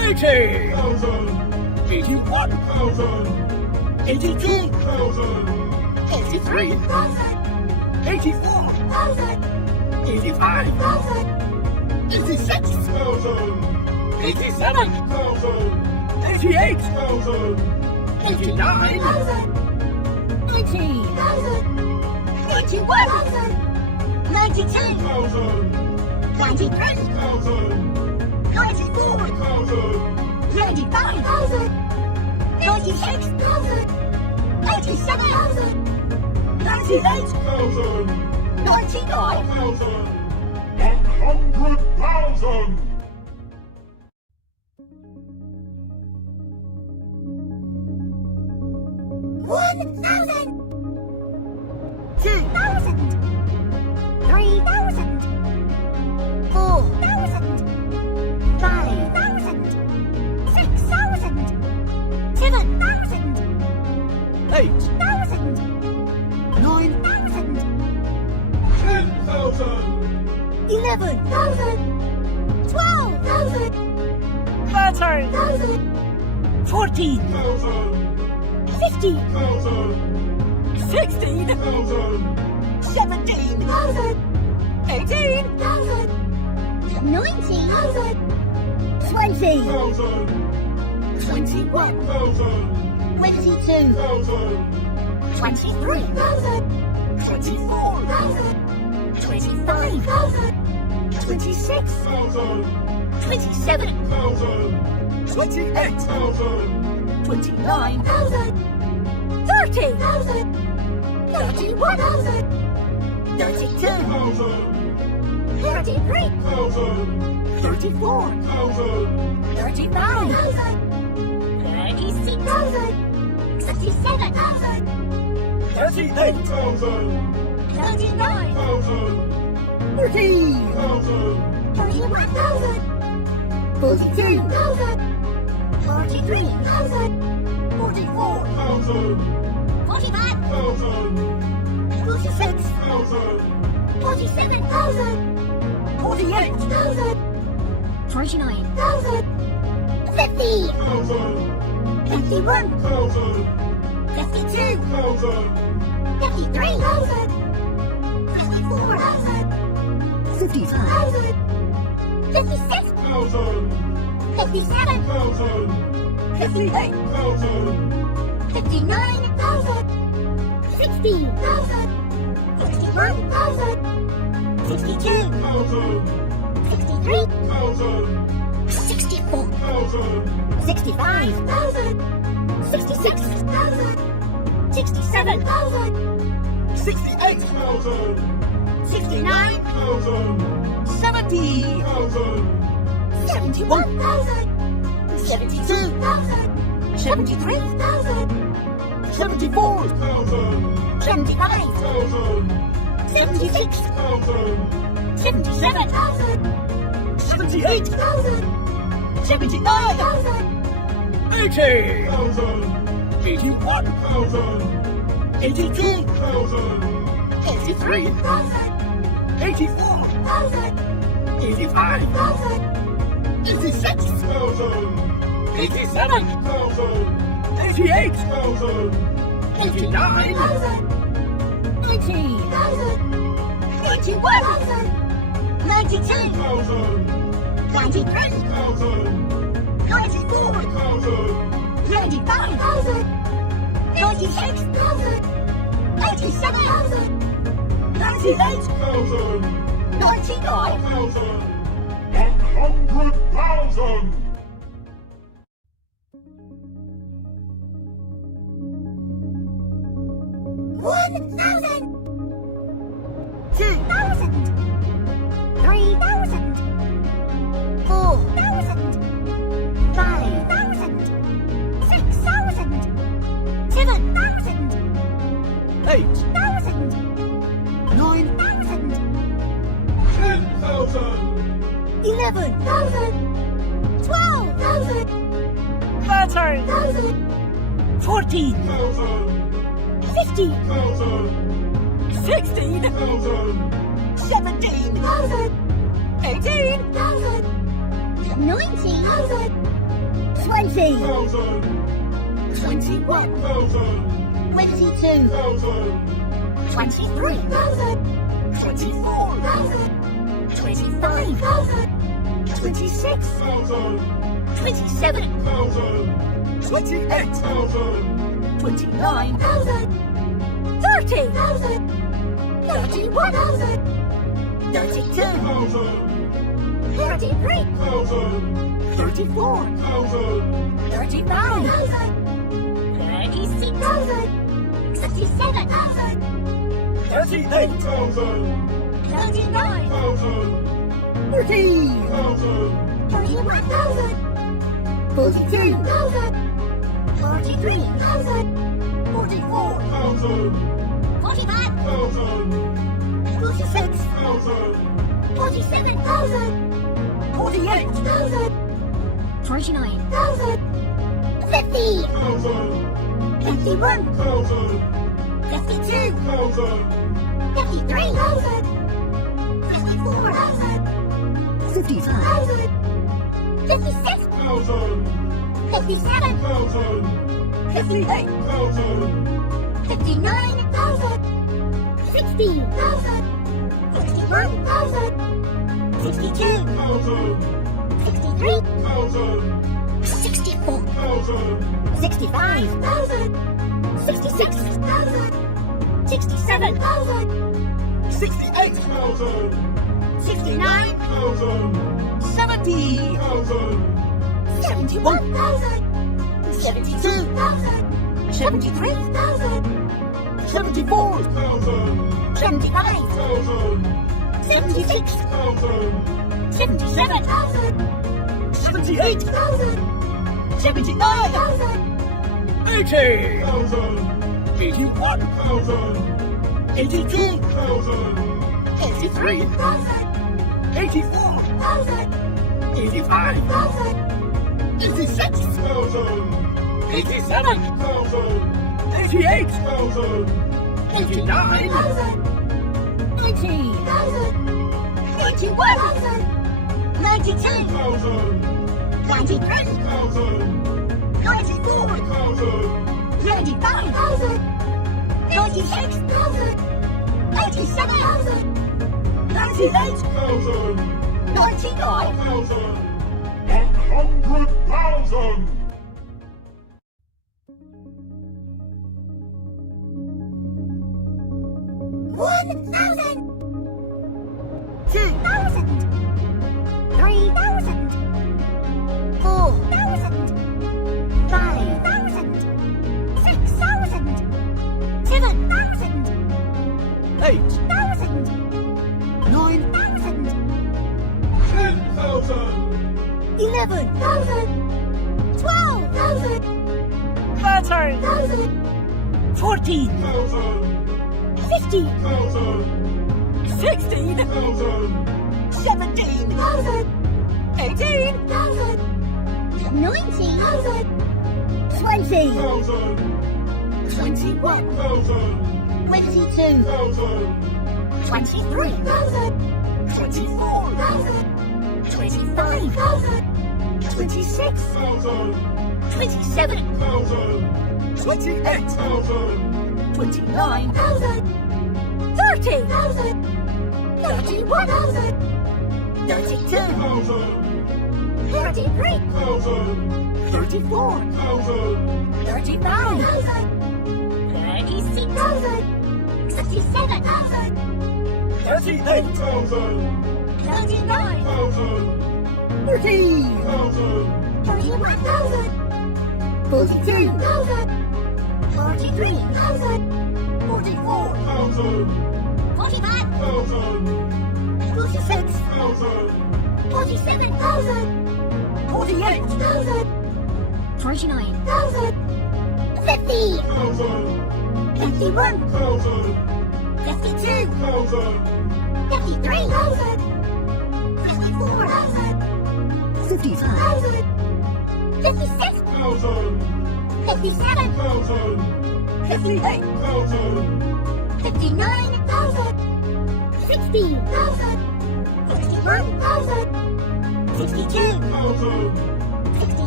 80, thousand, 81, thousand, 82, thousand, 83, thousand, 84, thousand, 85, thousand, 86, thousand, 87, thousand, 88, thousand, 89, thousand, 90, thousand, 91, thousand, 92, thousand, 93, thousand, 94, thousand, 95, thousand, 96, thousand, 87, 98, thousand, 99, thousand, 100,000. 1,000, 2,000, 3,000, 4,000, 5,000, 6,000, 7,000, 8,000, 9,000, 10,000, 11,000, 12,000, 13,000, 1,000, 14,000, 15,000, 16,000, 17,000, 18,000, 19,000, 20,000, 1,000, 21,000, 1,000, 23,000, 24,000, 25,000, 26,000, 27,000, 28,000, 29,000, 30,000, 31,000, 32,000, 33,000, 34,000, 35,000, 36,000, 67,000, 38,000, 39,000, 40,000, 41,000, 42,000, 43,000, 44,000, 45, 46,000, 47,000, 48,000, 49, 50, 51, 1,000, 52, 53,000, 54, 55, 56, 57, 58, 59,000, 60,000, 61,000, 62, 63, 64, 65, 66, 67, 68, 69, 70, 71, 72, 73, 74, 75, 76, 77, 78, 79, 80, 81, 82, 83, 84, 85, 86, 87, 88, 89, 90, 91, 92, 93, 94, 95, 96, 97, 98, 99, 100,000. 1,000, 2,000, 3,000, 4,000, 5,000, 6,000, 7,000, 8,000, 9,000, 10,000, 11,000, 12,000, 13,000, 14,000, 15,000, 16,000, 17,000, 18,000, 19,000, 20, 1,000. 21, 1,000. 22, 1,000. 23, 24, 25, 26, 1,000. 27, 1,000. 28, 1,000. 29, 30, 31, 32, 1,000. 33, 1,000. 34, 1,000. 35, 36, 37, 38, 1,000. 39, 1,000. 40, 1,000. 41, 42, 43, 44, 1,000. 45, 1,000. 46, 1,000. 47, 48, 49, 50, 1,000. 51, 1,000. 52, 1,000. 53, 54, 55, 56, 1,000. 57, 1,000. 58, 1,000. 59, 60, 61, 62, 1,000. 63, 1,000. 64, 1,000. 65, 66, 67, 68, 1,000. 69, 1,000. 70, 1,000. 71, 72, 73, 74, 1,000. 75, 1,000. 76, 1,000. 77, 78, 79, 80, 1,000. 81, 1,000. 82, 1,000. 83, 84, 85, 86, 1,000. 87, 1,000. 88, 1,000. 89, 90, 91, 92, 1,000. 93, 1,000. 94, 1,000. 95, 96, 87, 98, 1,000. 99, 1,000. 100,000. One thousand. 2,000, 3,000. 4,000, 5,000, 6,000. 7,000, 8,000. 9,000, 10,000. 11,000, 12,000. 13,000, 14,000, 1,000. 15,000, 16,000, 17,000, 18,000, 19,000, 20,000, 21,000, 22,000, 23,000, 24,000, 25,000, 26,000, 27,000, 28,000, 29,000, 30,000, 31,000, 32,000, 33,000, 34,000, 35,000, 36,000, 67,000, 38,000, 39,000, 40,000, 41,000, 42,000, 43,000, 44,000, 45, 46,000, 47,000, 48,000, 49, 50, 51, 52, 53, 54, 55, 56, 57, 58, 59, 60, 61, 62, 63,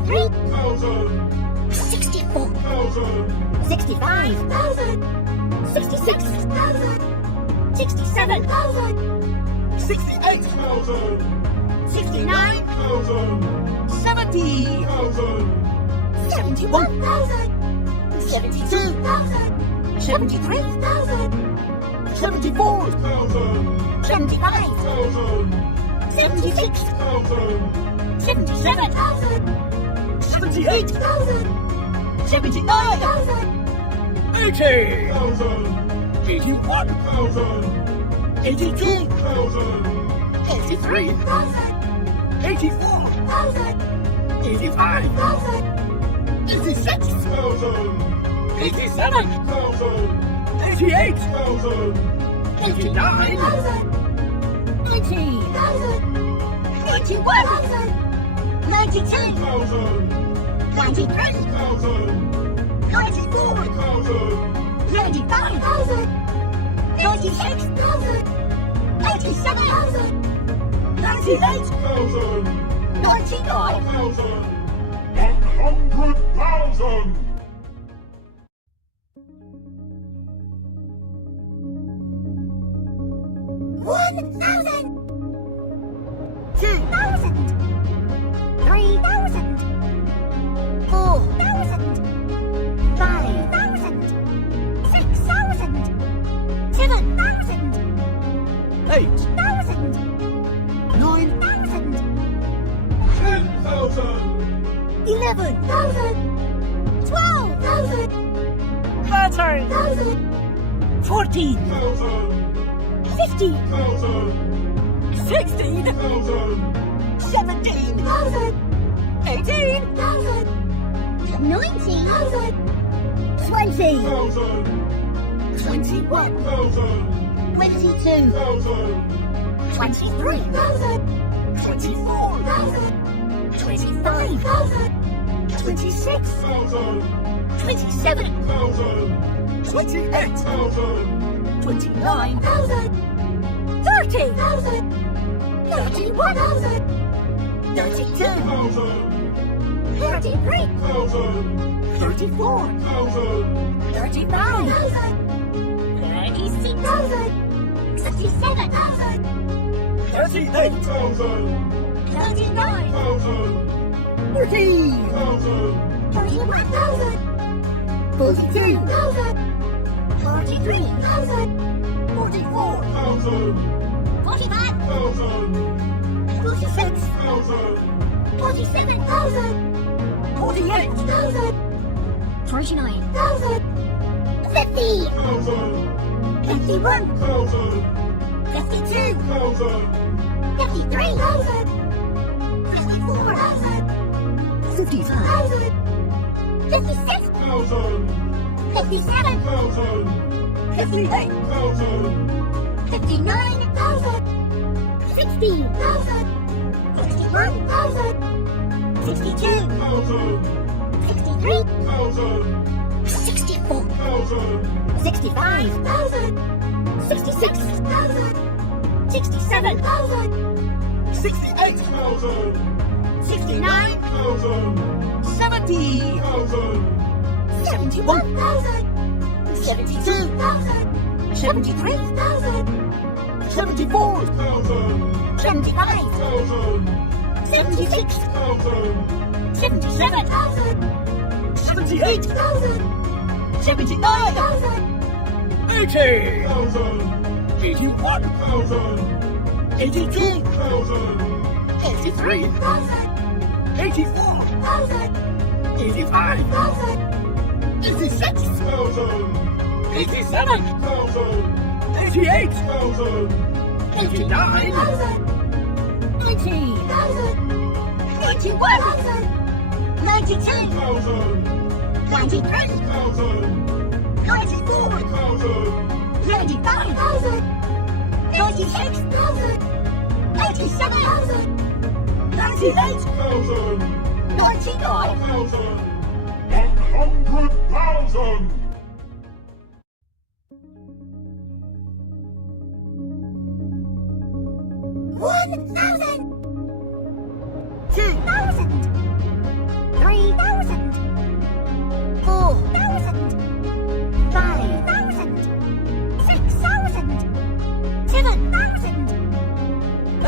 63. 64 1,000. 65 66 67 68. 69. 70. 71. 72. 73. 74. 75. 76. 77. 78. 79. 80. 81. 82. 83. 84. 85. 86. 87. 88. 89. 90. 91. 92. 93. 94. 95. 96. 97. 98. 99. 100,000. 1,000 2,000. 3,000 4,000 5,000 6,000 7,000 8,000. 9,000 10,000. 11,000. 12,000 13,000. 14,000. 15,000. 16,000. 17,000. 18,000. 19,000 20. 1,000. 21. 22. 23. 24. 25. 26. 27. 28. 29. 30. 31. 32. 33. 34. 35. 36. 37. 38. 39. 40. 41,000. 42. 43. 44. 45 46. 47,000. 48. 49 50. 51. 52. 53. 54. 55. 56. 57. 58. 59,000. 60,000. 61,000. 62. 63. 64. 65,000. 66,000. 67,000. 68. 69. 70. 71,000. 72,000. 73,000. 74. 75. 76. 77,000. 78,000. 79,000. 80. 81. 82. 83. 84. 85. 86. 87. 88. 89. 90. 91. 92. 93. 94. 95,000. 96,000. 87,000. 98. 99. 100,000. 1,000 2,000.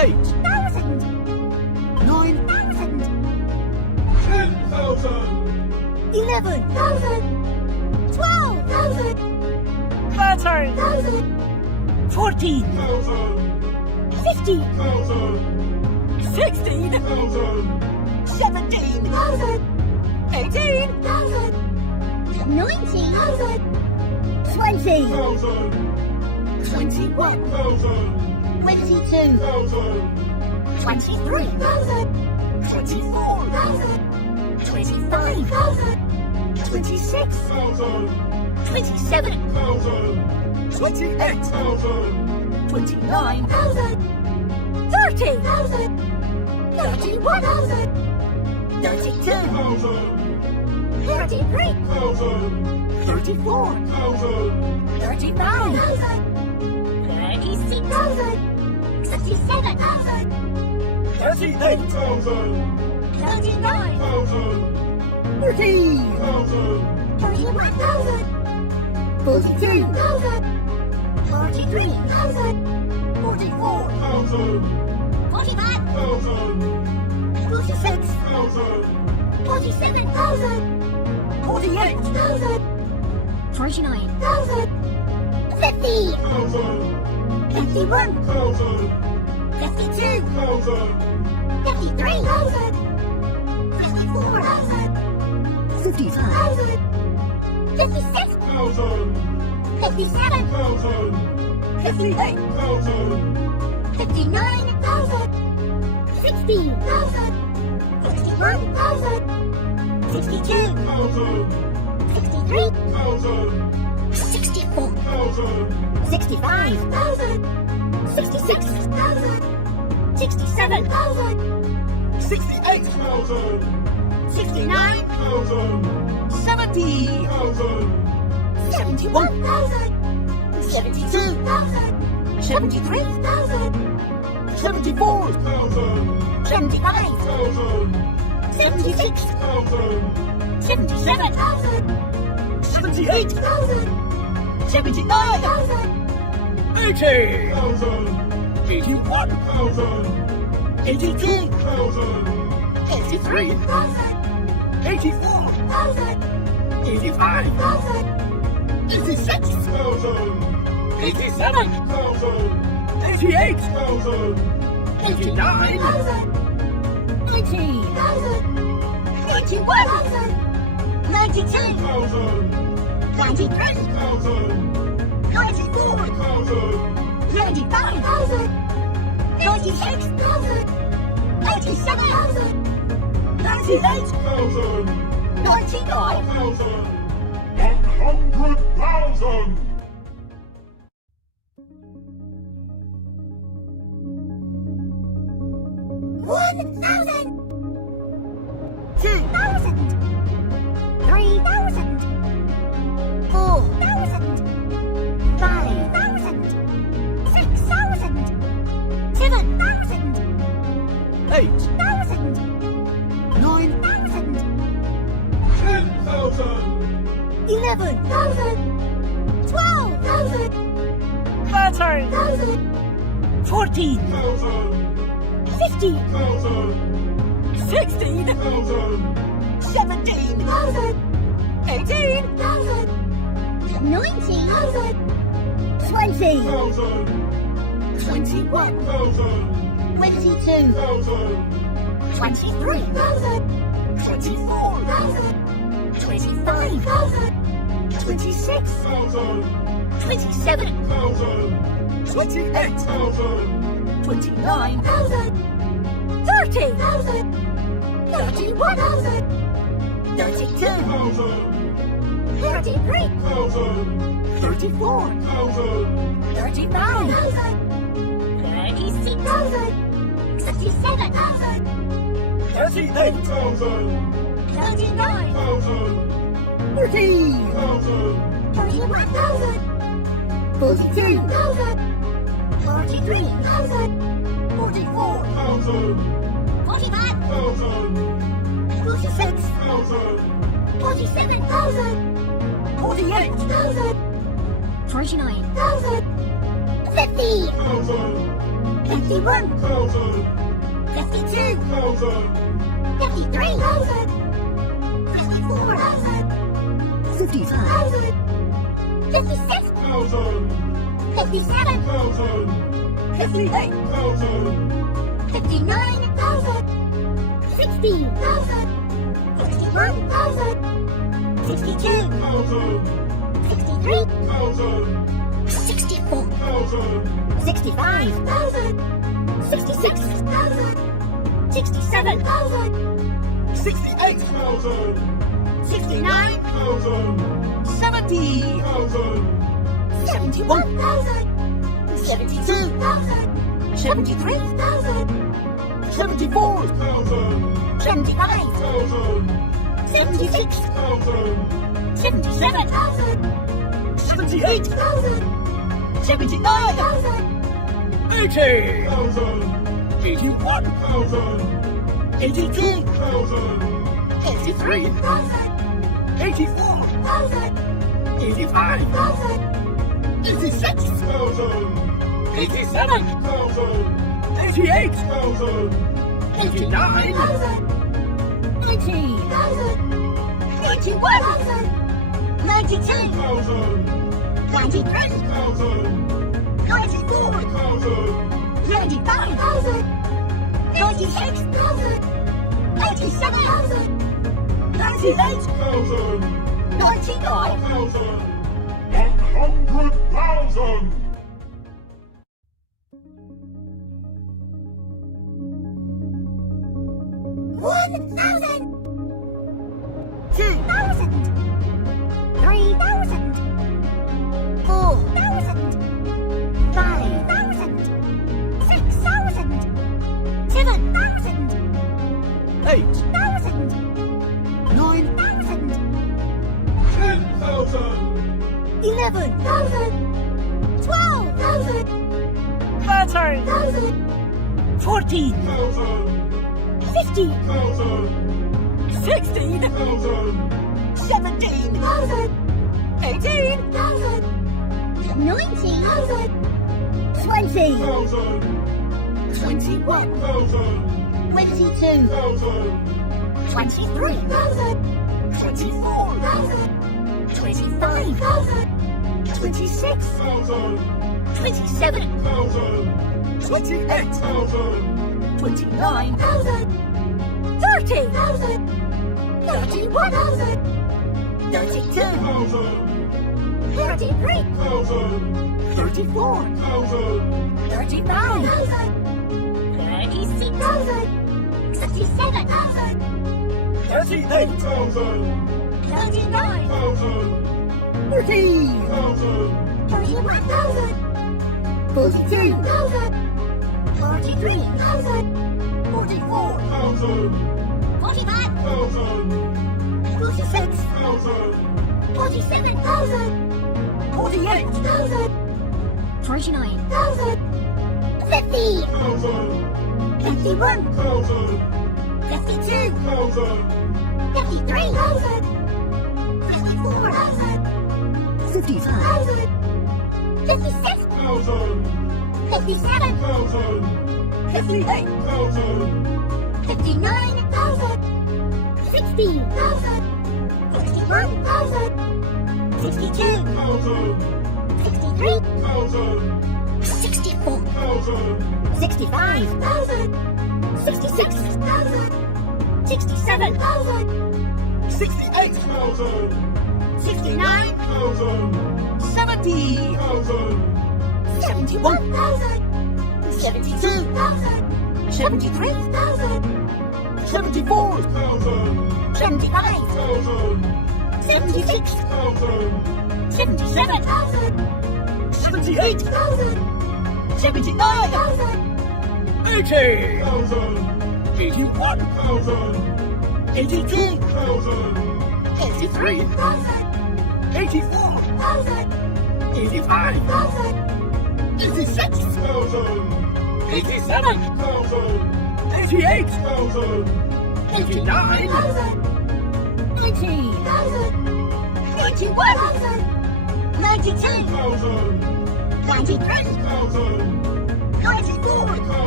thousand, 9,000. 10,000. 11,000. 12,000, 13,000. 14,000. 1,000. 15,000. 16,000. 17,000. 18,000. 19,000, 20,000. 1,000. 21,000. 22,000. 23,000. 24,000. 25,000. 26,000. 27,000. 28,000. 29,000. 30,000. 31,000. 32,000. 33,000. 34,000. 35,000. 36,000. 67,000. 38,000. 39,000. 40,000. 41,000. 42,000. 43,000. 44,000. 45,000. 46,000. 47,000. 48,000. 49, 50,000. 1,000. 51,000. 1,000. 52,000. 53,000. 54,000. 55,000. 56,000. 57,000. 58,000. 59,000. 60,000. 61,000. 62,000. 63,000. 64,000. 65,000. 66,000. 67,000. 68,000. 69,000. 70,000. 71,000. 72,000. 73,000. 74,000. 75,000. 76,000. 77,000. 78,000. 79,000. 80,000. 81,000. 82,000. 83,000. 84,000. 85,000. 86,000. 87,000. 88,000. 89,000. 90,000. 91,000. 92,000. 93,000. 94,000. 95,000. 96,000. 97,000. 98,000. 99,000. 100,000. 1,000, 2,000, 3,000, 4,000, 5,000, 6,000, 7,000, 8,000, 9,000, 10,000. 11,000. 12,000, 13,000. 14,000. 1,000. 15,000. 16,000. 17,000. 18,000. 19,000, 20,000. 1,000. 21,000. 1,000. 22,000. 23,000. 24,000. 25,000. 26,000. 27,000. 28,000. 29,000. 30,000. 31,000. 32,000. 33,000. 34,000. 35,000. 36,000. 67,000. 38,000. 39,000. 40,000. 41,000. 42,000. 43,000. 44,000. 1,000. 46,000. 47,000. 48,000. 49, 50,000. 1,000. 51, 1,000. 52, 1,000. 53,000, 54,000, 55,000, 56, 1,000. 57, 1,000. 58, 1,000. 59,000, 60,000, 61,000, 62, 1,000. 63, 1,000. 64, 1,000. 65,000, 66,000, 67,000, 68,000, 69,000, 70,000, 71,000, 72,000, 73,000, 74,000, 75,000, 76,000, 77,000, 78,000, 79,000, 80,000, 81,000, 82,000, 83,000, 84,000, 85,000, 86,000, 87,000, 88,000, 89,000, 90,000, 91,000, 92,000, 93,000, 94,000, 95,000, 96,000, 87,000, 98,000, 99,000, 100,000. 1,000, 2,000, 3,000, 4,000, 5,000, 6,000, 7,000, 8,000, 9,000, 10,000. 11,000, 12,000, 13,000, 14,000, 1,000. 15,000, 16,000, 17,000, 18,000, 19,000, 20,000, 21,000, 22,000, 23,000, 24,000, 25,000, 26,000, 27,000, 28,000, 29,000, 30,000, 31,000, 32,000, 33,000, 34,000, 35,000, 36,000, 67,000, 38,000. 39,000, 1,000. 40,000, 1,000. 41,000, 42,000, 43,000, 44,000, 1,000. 45,000, 46,000, 47,000, 48,000, 49, 50,000, 51,000, 1,000. 52,000, 53,000, 54,000, 55,000, 56,000, 57,000, 58,000, 59,000, 60,000, 61,000, 62,000, 63,000, 64,000, 65,000, 66,000, 67,000, 68,000, 69,000, 70,000, 71,000, 72,000, 73,000, 74,000, 75,000, 76,000, 77,000, 78,000, 79,000, 80,000, 81,000, 82,000, 83,000, 84,000, 85,000, 86,000, 87,000, 88,000, 89,000, 90,000, 91,000, 92,000, 93,000, 94,000,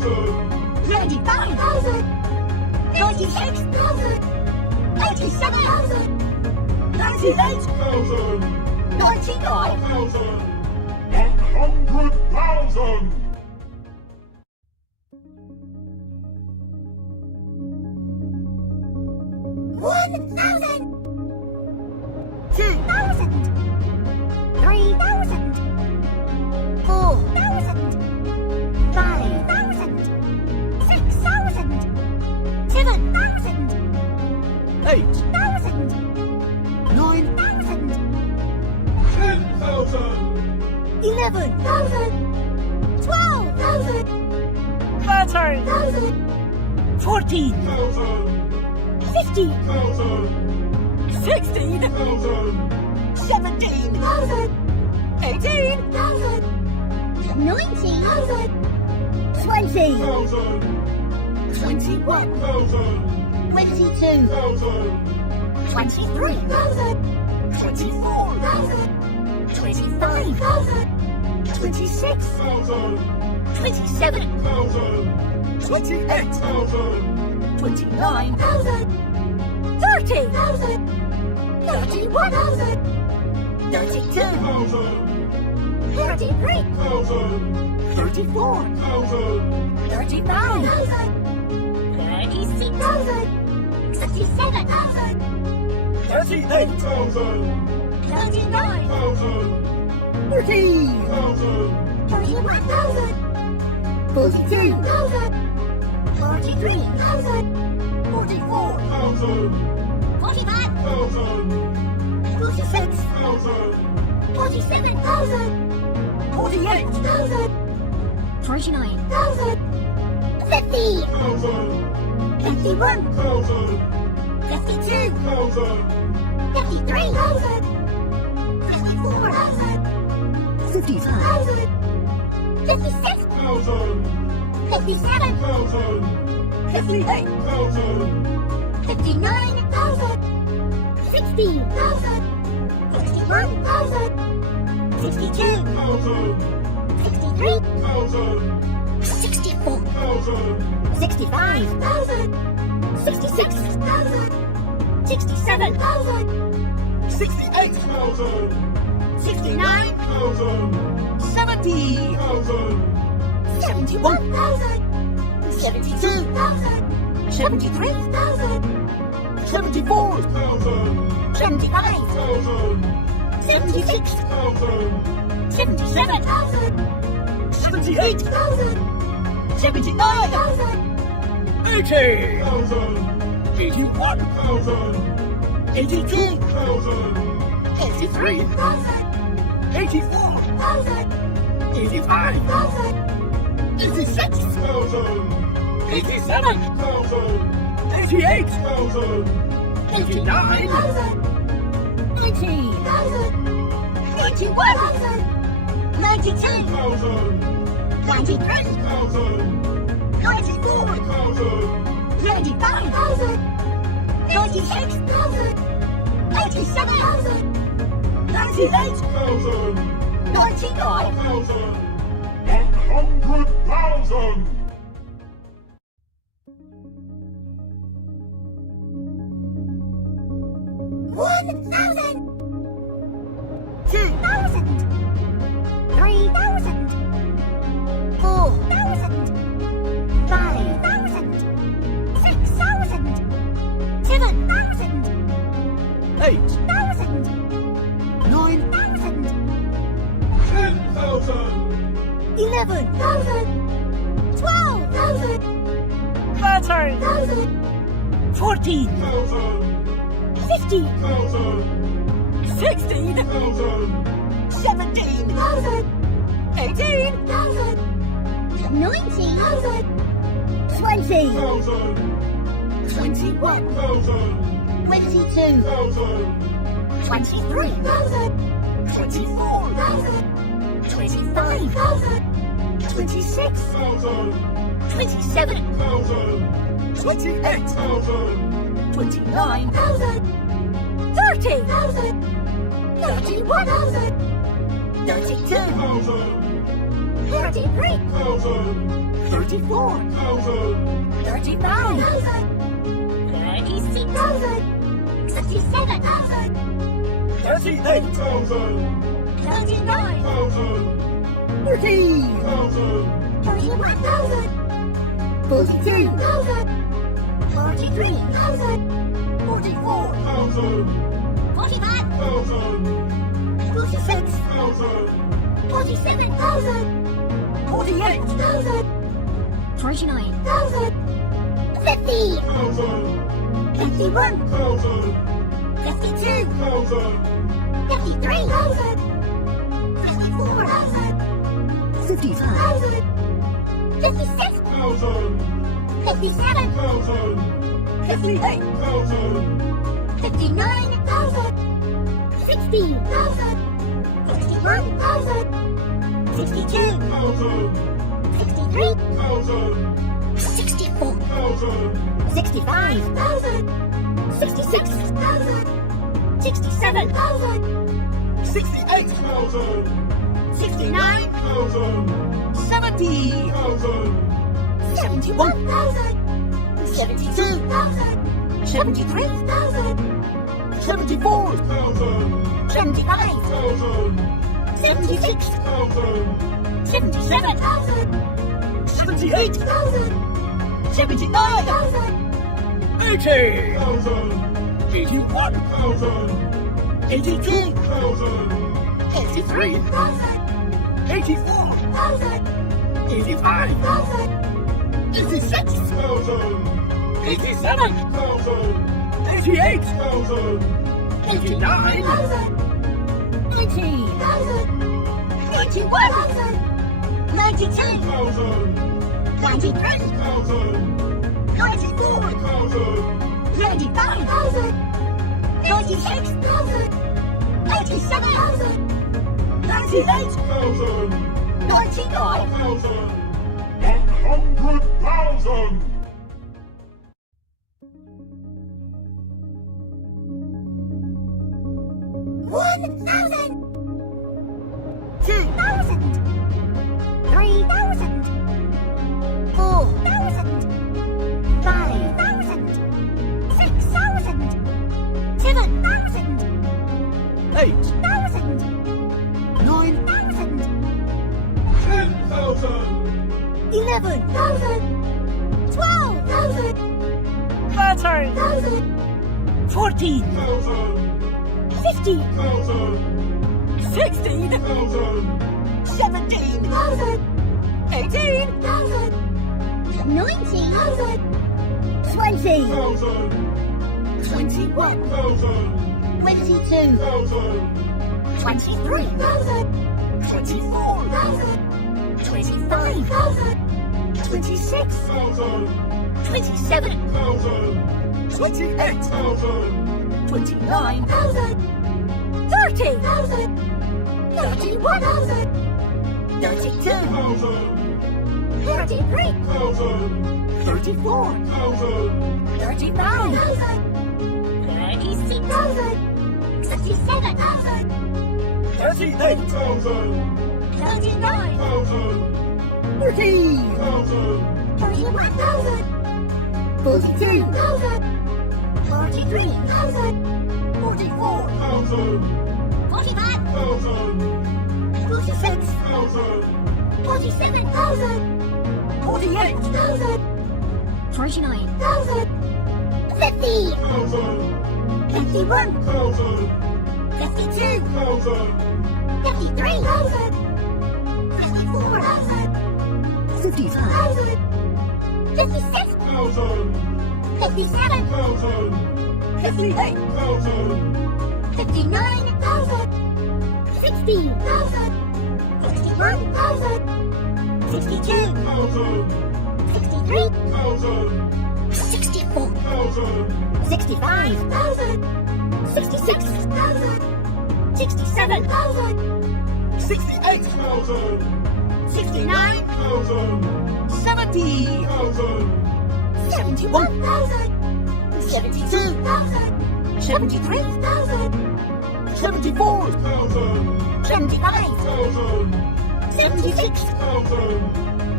35,000. 96,000. 87,000. 98. 99. 100,000. 1,000. 2,000. 3,000. 4,000. 5,000. 6,000. 7,000. 8,000. 9,000. 10,000. 11,000. 12,000. 13,000. 14,000. 15,000. 16,000. 17,000. 18,000. 19,000. 20,000. 1,000. 21,000. 22,000. 23,000. 23,000. 24,000. 25,000. 26,000. 27,000. 28,000. 29,000. 30,000. 31,000. 32,000. 33,000. 34,000. 35,000. 36,000. 67,000. 38,000. 39,000. 40,000. 31,000. 42,000. 43,000. 44,000. 45. 46,000. 47,000. 48,000. 49. 50. 51,000. 52. 53,000. 53,000. 54,000. 55,000. 56,000. 57,000. 58,000. 59,000. 60,000. 61,000. 62,000. 63,000. 64,000. 65,000. 66,000. 67,000. 68,000. 69,000. 70,000. 71,000. 72,000. 73,000. 74,000. 75,000. 76,000. 77,000. 78,000. 79,000. 80,000. 81,000. 82,000. 83,000. 84,000. 85,000. 86,000. 87,000. 88,000. 89,000. 90,000. 91,000. 92,000. 93,000. 94,000. 95,000. 96,000. 87,000. 98,000. 99,000. 100,000. 1,000. 2,000. 3,000. 4,000. 5,000. 6,000. 7,000. 8,000. 9,000. 10,000. 11,000. 12,000. 13,000. 13,000. 14,000. 15,000. 16,000. 17,000. 18,000. 19,000. 20,000. 1,000. 21,000. 22,000. 23,000. 24,000. 25,000. 26,000. 27,000. 28,000. 29,000. 30,000. 31,000. 32,000. 33,000. 34, 1,000. 35, 36,000. 67,000. 38, 1,000. 39,000. 40, 1,000. 41,000. 42, 43,000. 44, 1,000. 45,000. 1,000. 46, 1,000. 47,000. 48, 49, 50. 1,000. 51, 1,000. 52, 1,000. 53,000. 54,000. 55, 56,000. 1,000. 57,000. 1,000. 58, 1,000. 59,000. 60,000. 61,000. 62,000. 1,000. 63,000. 1,000. 64,000. 1,000. 65, 66,000. 67,000, 67,000. 68, 1,000. 69, 1,000. 70, 1,000. 71, 72, 73, 74, 1,000. 75, 1,000. 76, 1,000. 77, 78, 79, 80, 1,000. 81, 1,000. 82, 1,000. 83, 84, 85, 86, 1,000. 87, 1,000. 88, 1,000. 89, 90, 91, 92, 1,000. 93, 1,000. 94, 1,000. 95, 96, 97, 98, 1,000. 99, 1,000. 100,000. One thousand. 2,000, 3,000. 4,000, 5,000. 6,000, 7,000. 8,000, 9,000, 10,000. 11,000. 12,000. 13, 14, 1,000. 15, 1,000. 16, 1,000. 17, 18, 19,000. 20, 1,000. 21, 1,000. 22, 1,000. 23, 24, 25, 26, 1,000. 27, 1,000. 28, 1,000. 29, 30, 31, 32, 1,000. 33, 1,000. 34, 1,000. 35, 36,000. 67,000. 38, 1,000. 39,000. 1,000. 40, 1,000. 41,000. 42, 43,000. 44, 1,000. 45,000. 1,000. 46, 1,000. 47,000. 48, 49, 50. 1,000. 51, 1,000. 52, 1,000. 53,000. 54,000. 55, 56,000. 1,000. 57,000. 1,000. 58, 1,000. 59,000. 60,000. 61,000. 62,000. 1,000. 63,000. 1,000. 64,000. 1,000. 65, 66, 67, 68, 1,000. 69, 1,000. 70, 1,000. 71, 72, 73, 74, 1,000. 75, 1,000. 76, 1,000.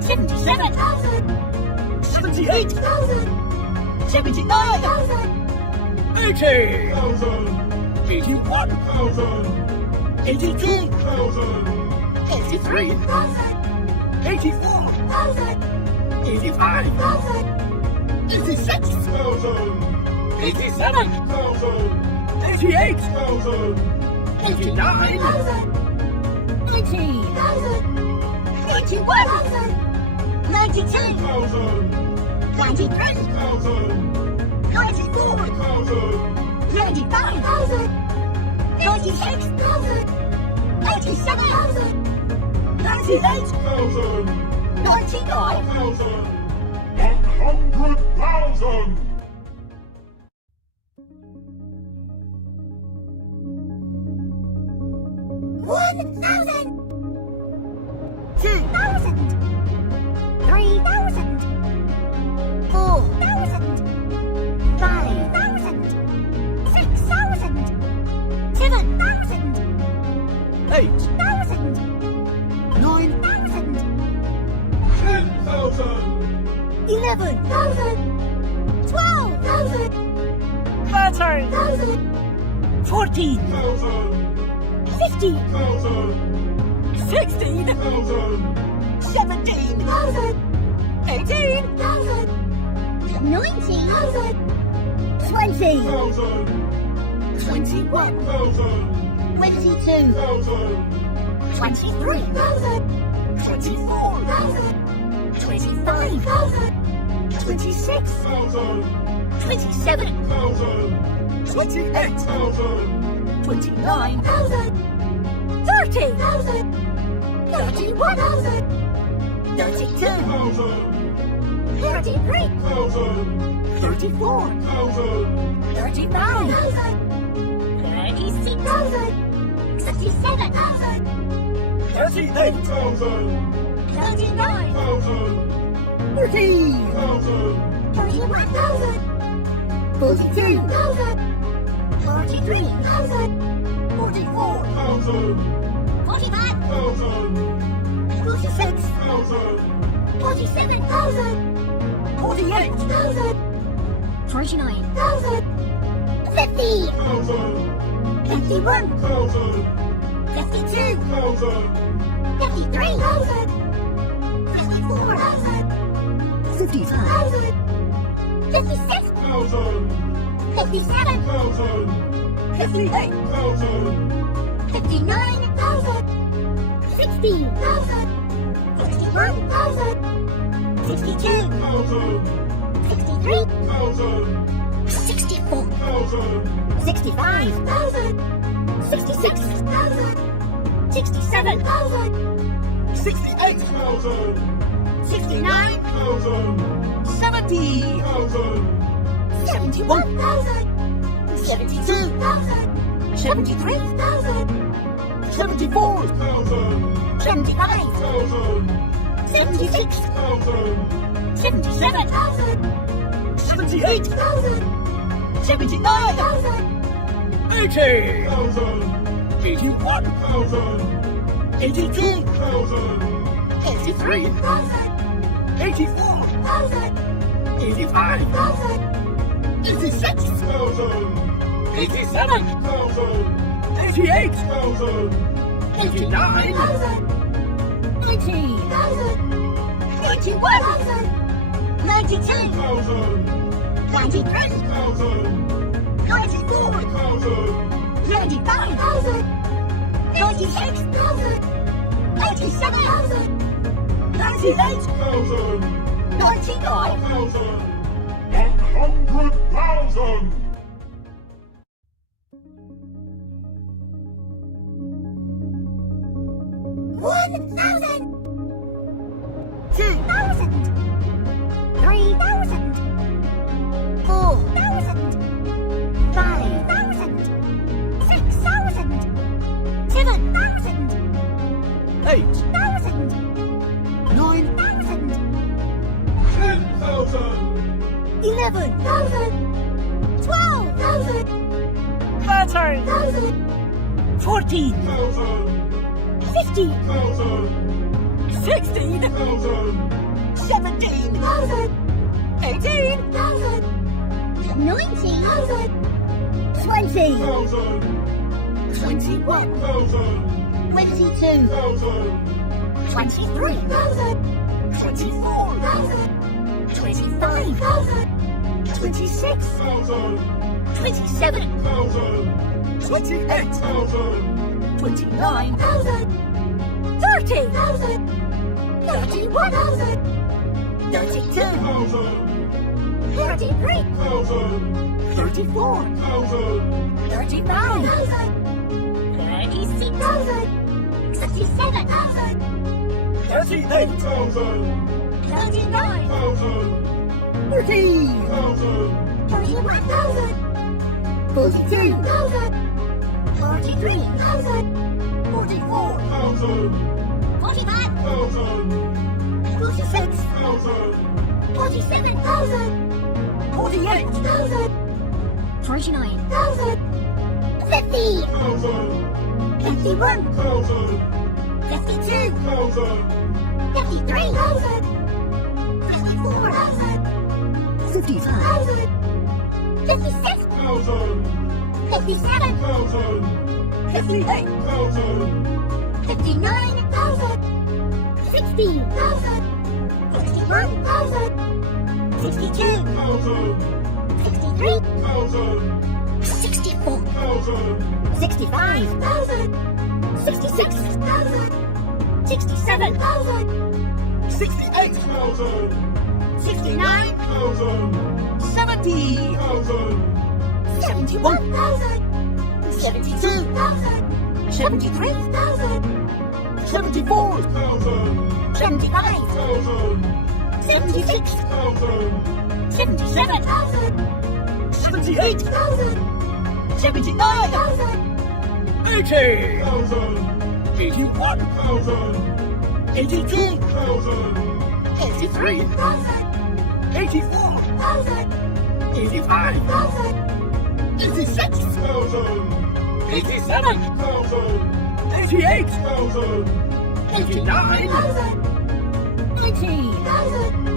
77 thousand, 78 thousand, 79 thousand, 80 thousand, 81 thousand, 82 thousand, 83 thousand, 84 thousand, 85 thousand, 86 thousand, 87 thousand, 88 thousand, 89 thousand, 90 thousand, 91 thousand, 92 thousand, 93 thousand, 94 thousand, 95 thousand, 96 thousand, 87 98 thousand, 99 thousand, 100,000. one thousand, 2,000 3,000, 4,000, 5,000, 6,000, 7,000, 8,000 9,000, 10,000, 11,000, 12,000, 13 14 thousand, 15 16 17 18 19,000, 20 thousand, 21 thousand, 22, thousand, 23 24 25 26 thousand, 27 thousand, 28 thousand, 29 30 31 32 thousand, 33 thousand, 34 thousand, 35 36 37 38 thousand, 39 thousand, 40 thousand, 41 42 43 44 thousand, 45 thousand, 46 thousand, 47 48 49, 50 thousand, 51 thousand, 52 thousand, 53 54 55 56 thousand, 57 thousand, 58 thousand, 59 60 61 62 thousand, 63 thousand, 64 thousand, 65 66 67 68 thousand, 69 thousand, 70 thousand, 71 72 73 74 thousand, 75 thousand, 76 thousand, 77 78 79 80 thousand, 81 thousand, 82 thousand, 83 84 85 86 thousand, 87 thousand, 88 thousand, 89 90 91 92 thousand, 93 thousand, 94 thousand, 95 96 97 98 thousand, 99 thousand, 100,000. One thousand, 2,000 3,000, 4,000, 5,000, 6,000, 7,000, 8,000 9,000, 10,000, 11, 12,000, 13 14 thousand, 50, thousand, 16 thousand, 17. 18. 19. 20. 1,000. 21. 1,000. 22. 23. 24. 25. 26. 27. 28. 29. 30. 31. 32. 33. 34. 35. 36. 67. 38,000. 39. 40. 41,000. 42. 43. 44. 45. 46. 47. 48. 49. 50. 51. 52. 53. 54. 55. 56. 57. 58. 59. 60. 61. 62. 63. 64. 65. 66. 67. 68. 69. 70. 71. 72. 73. 74. 75. 76. 77. 78. 79. 80. 81. 82. 83. 84. 85. 86. 87. 88. 89. 90.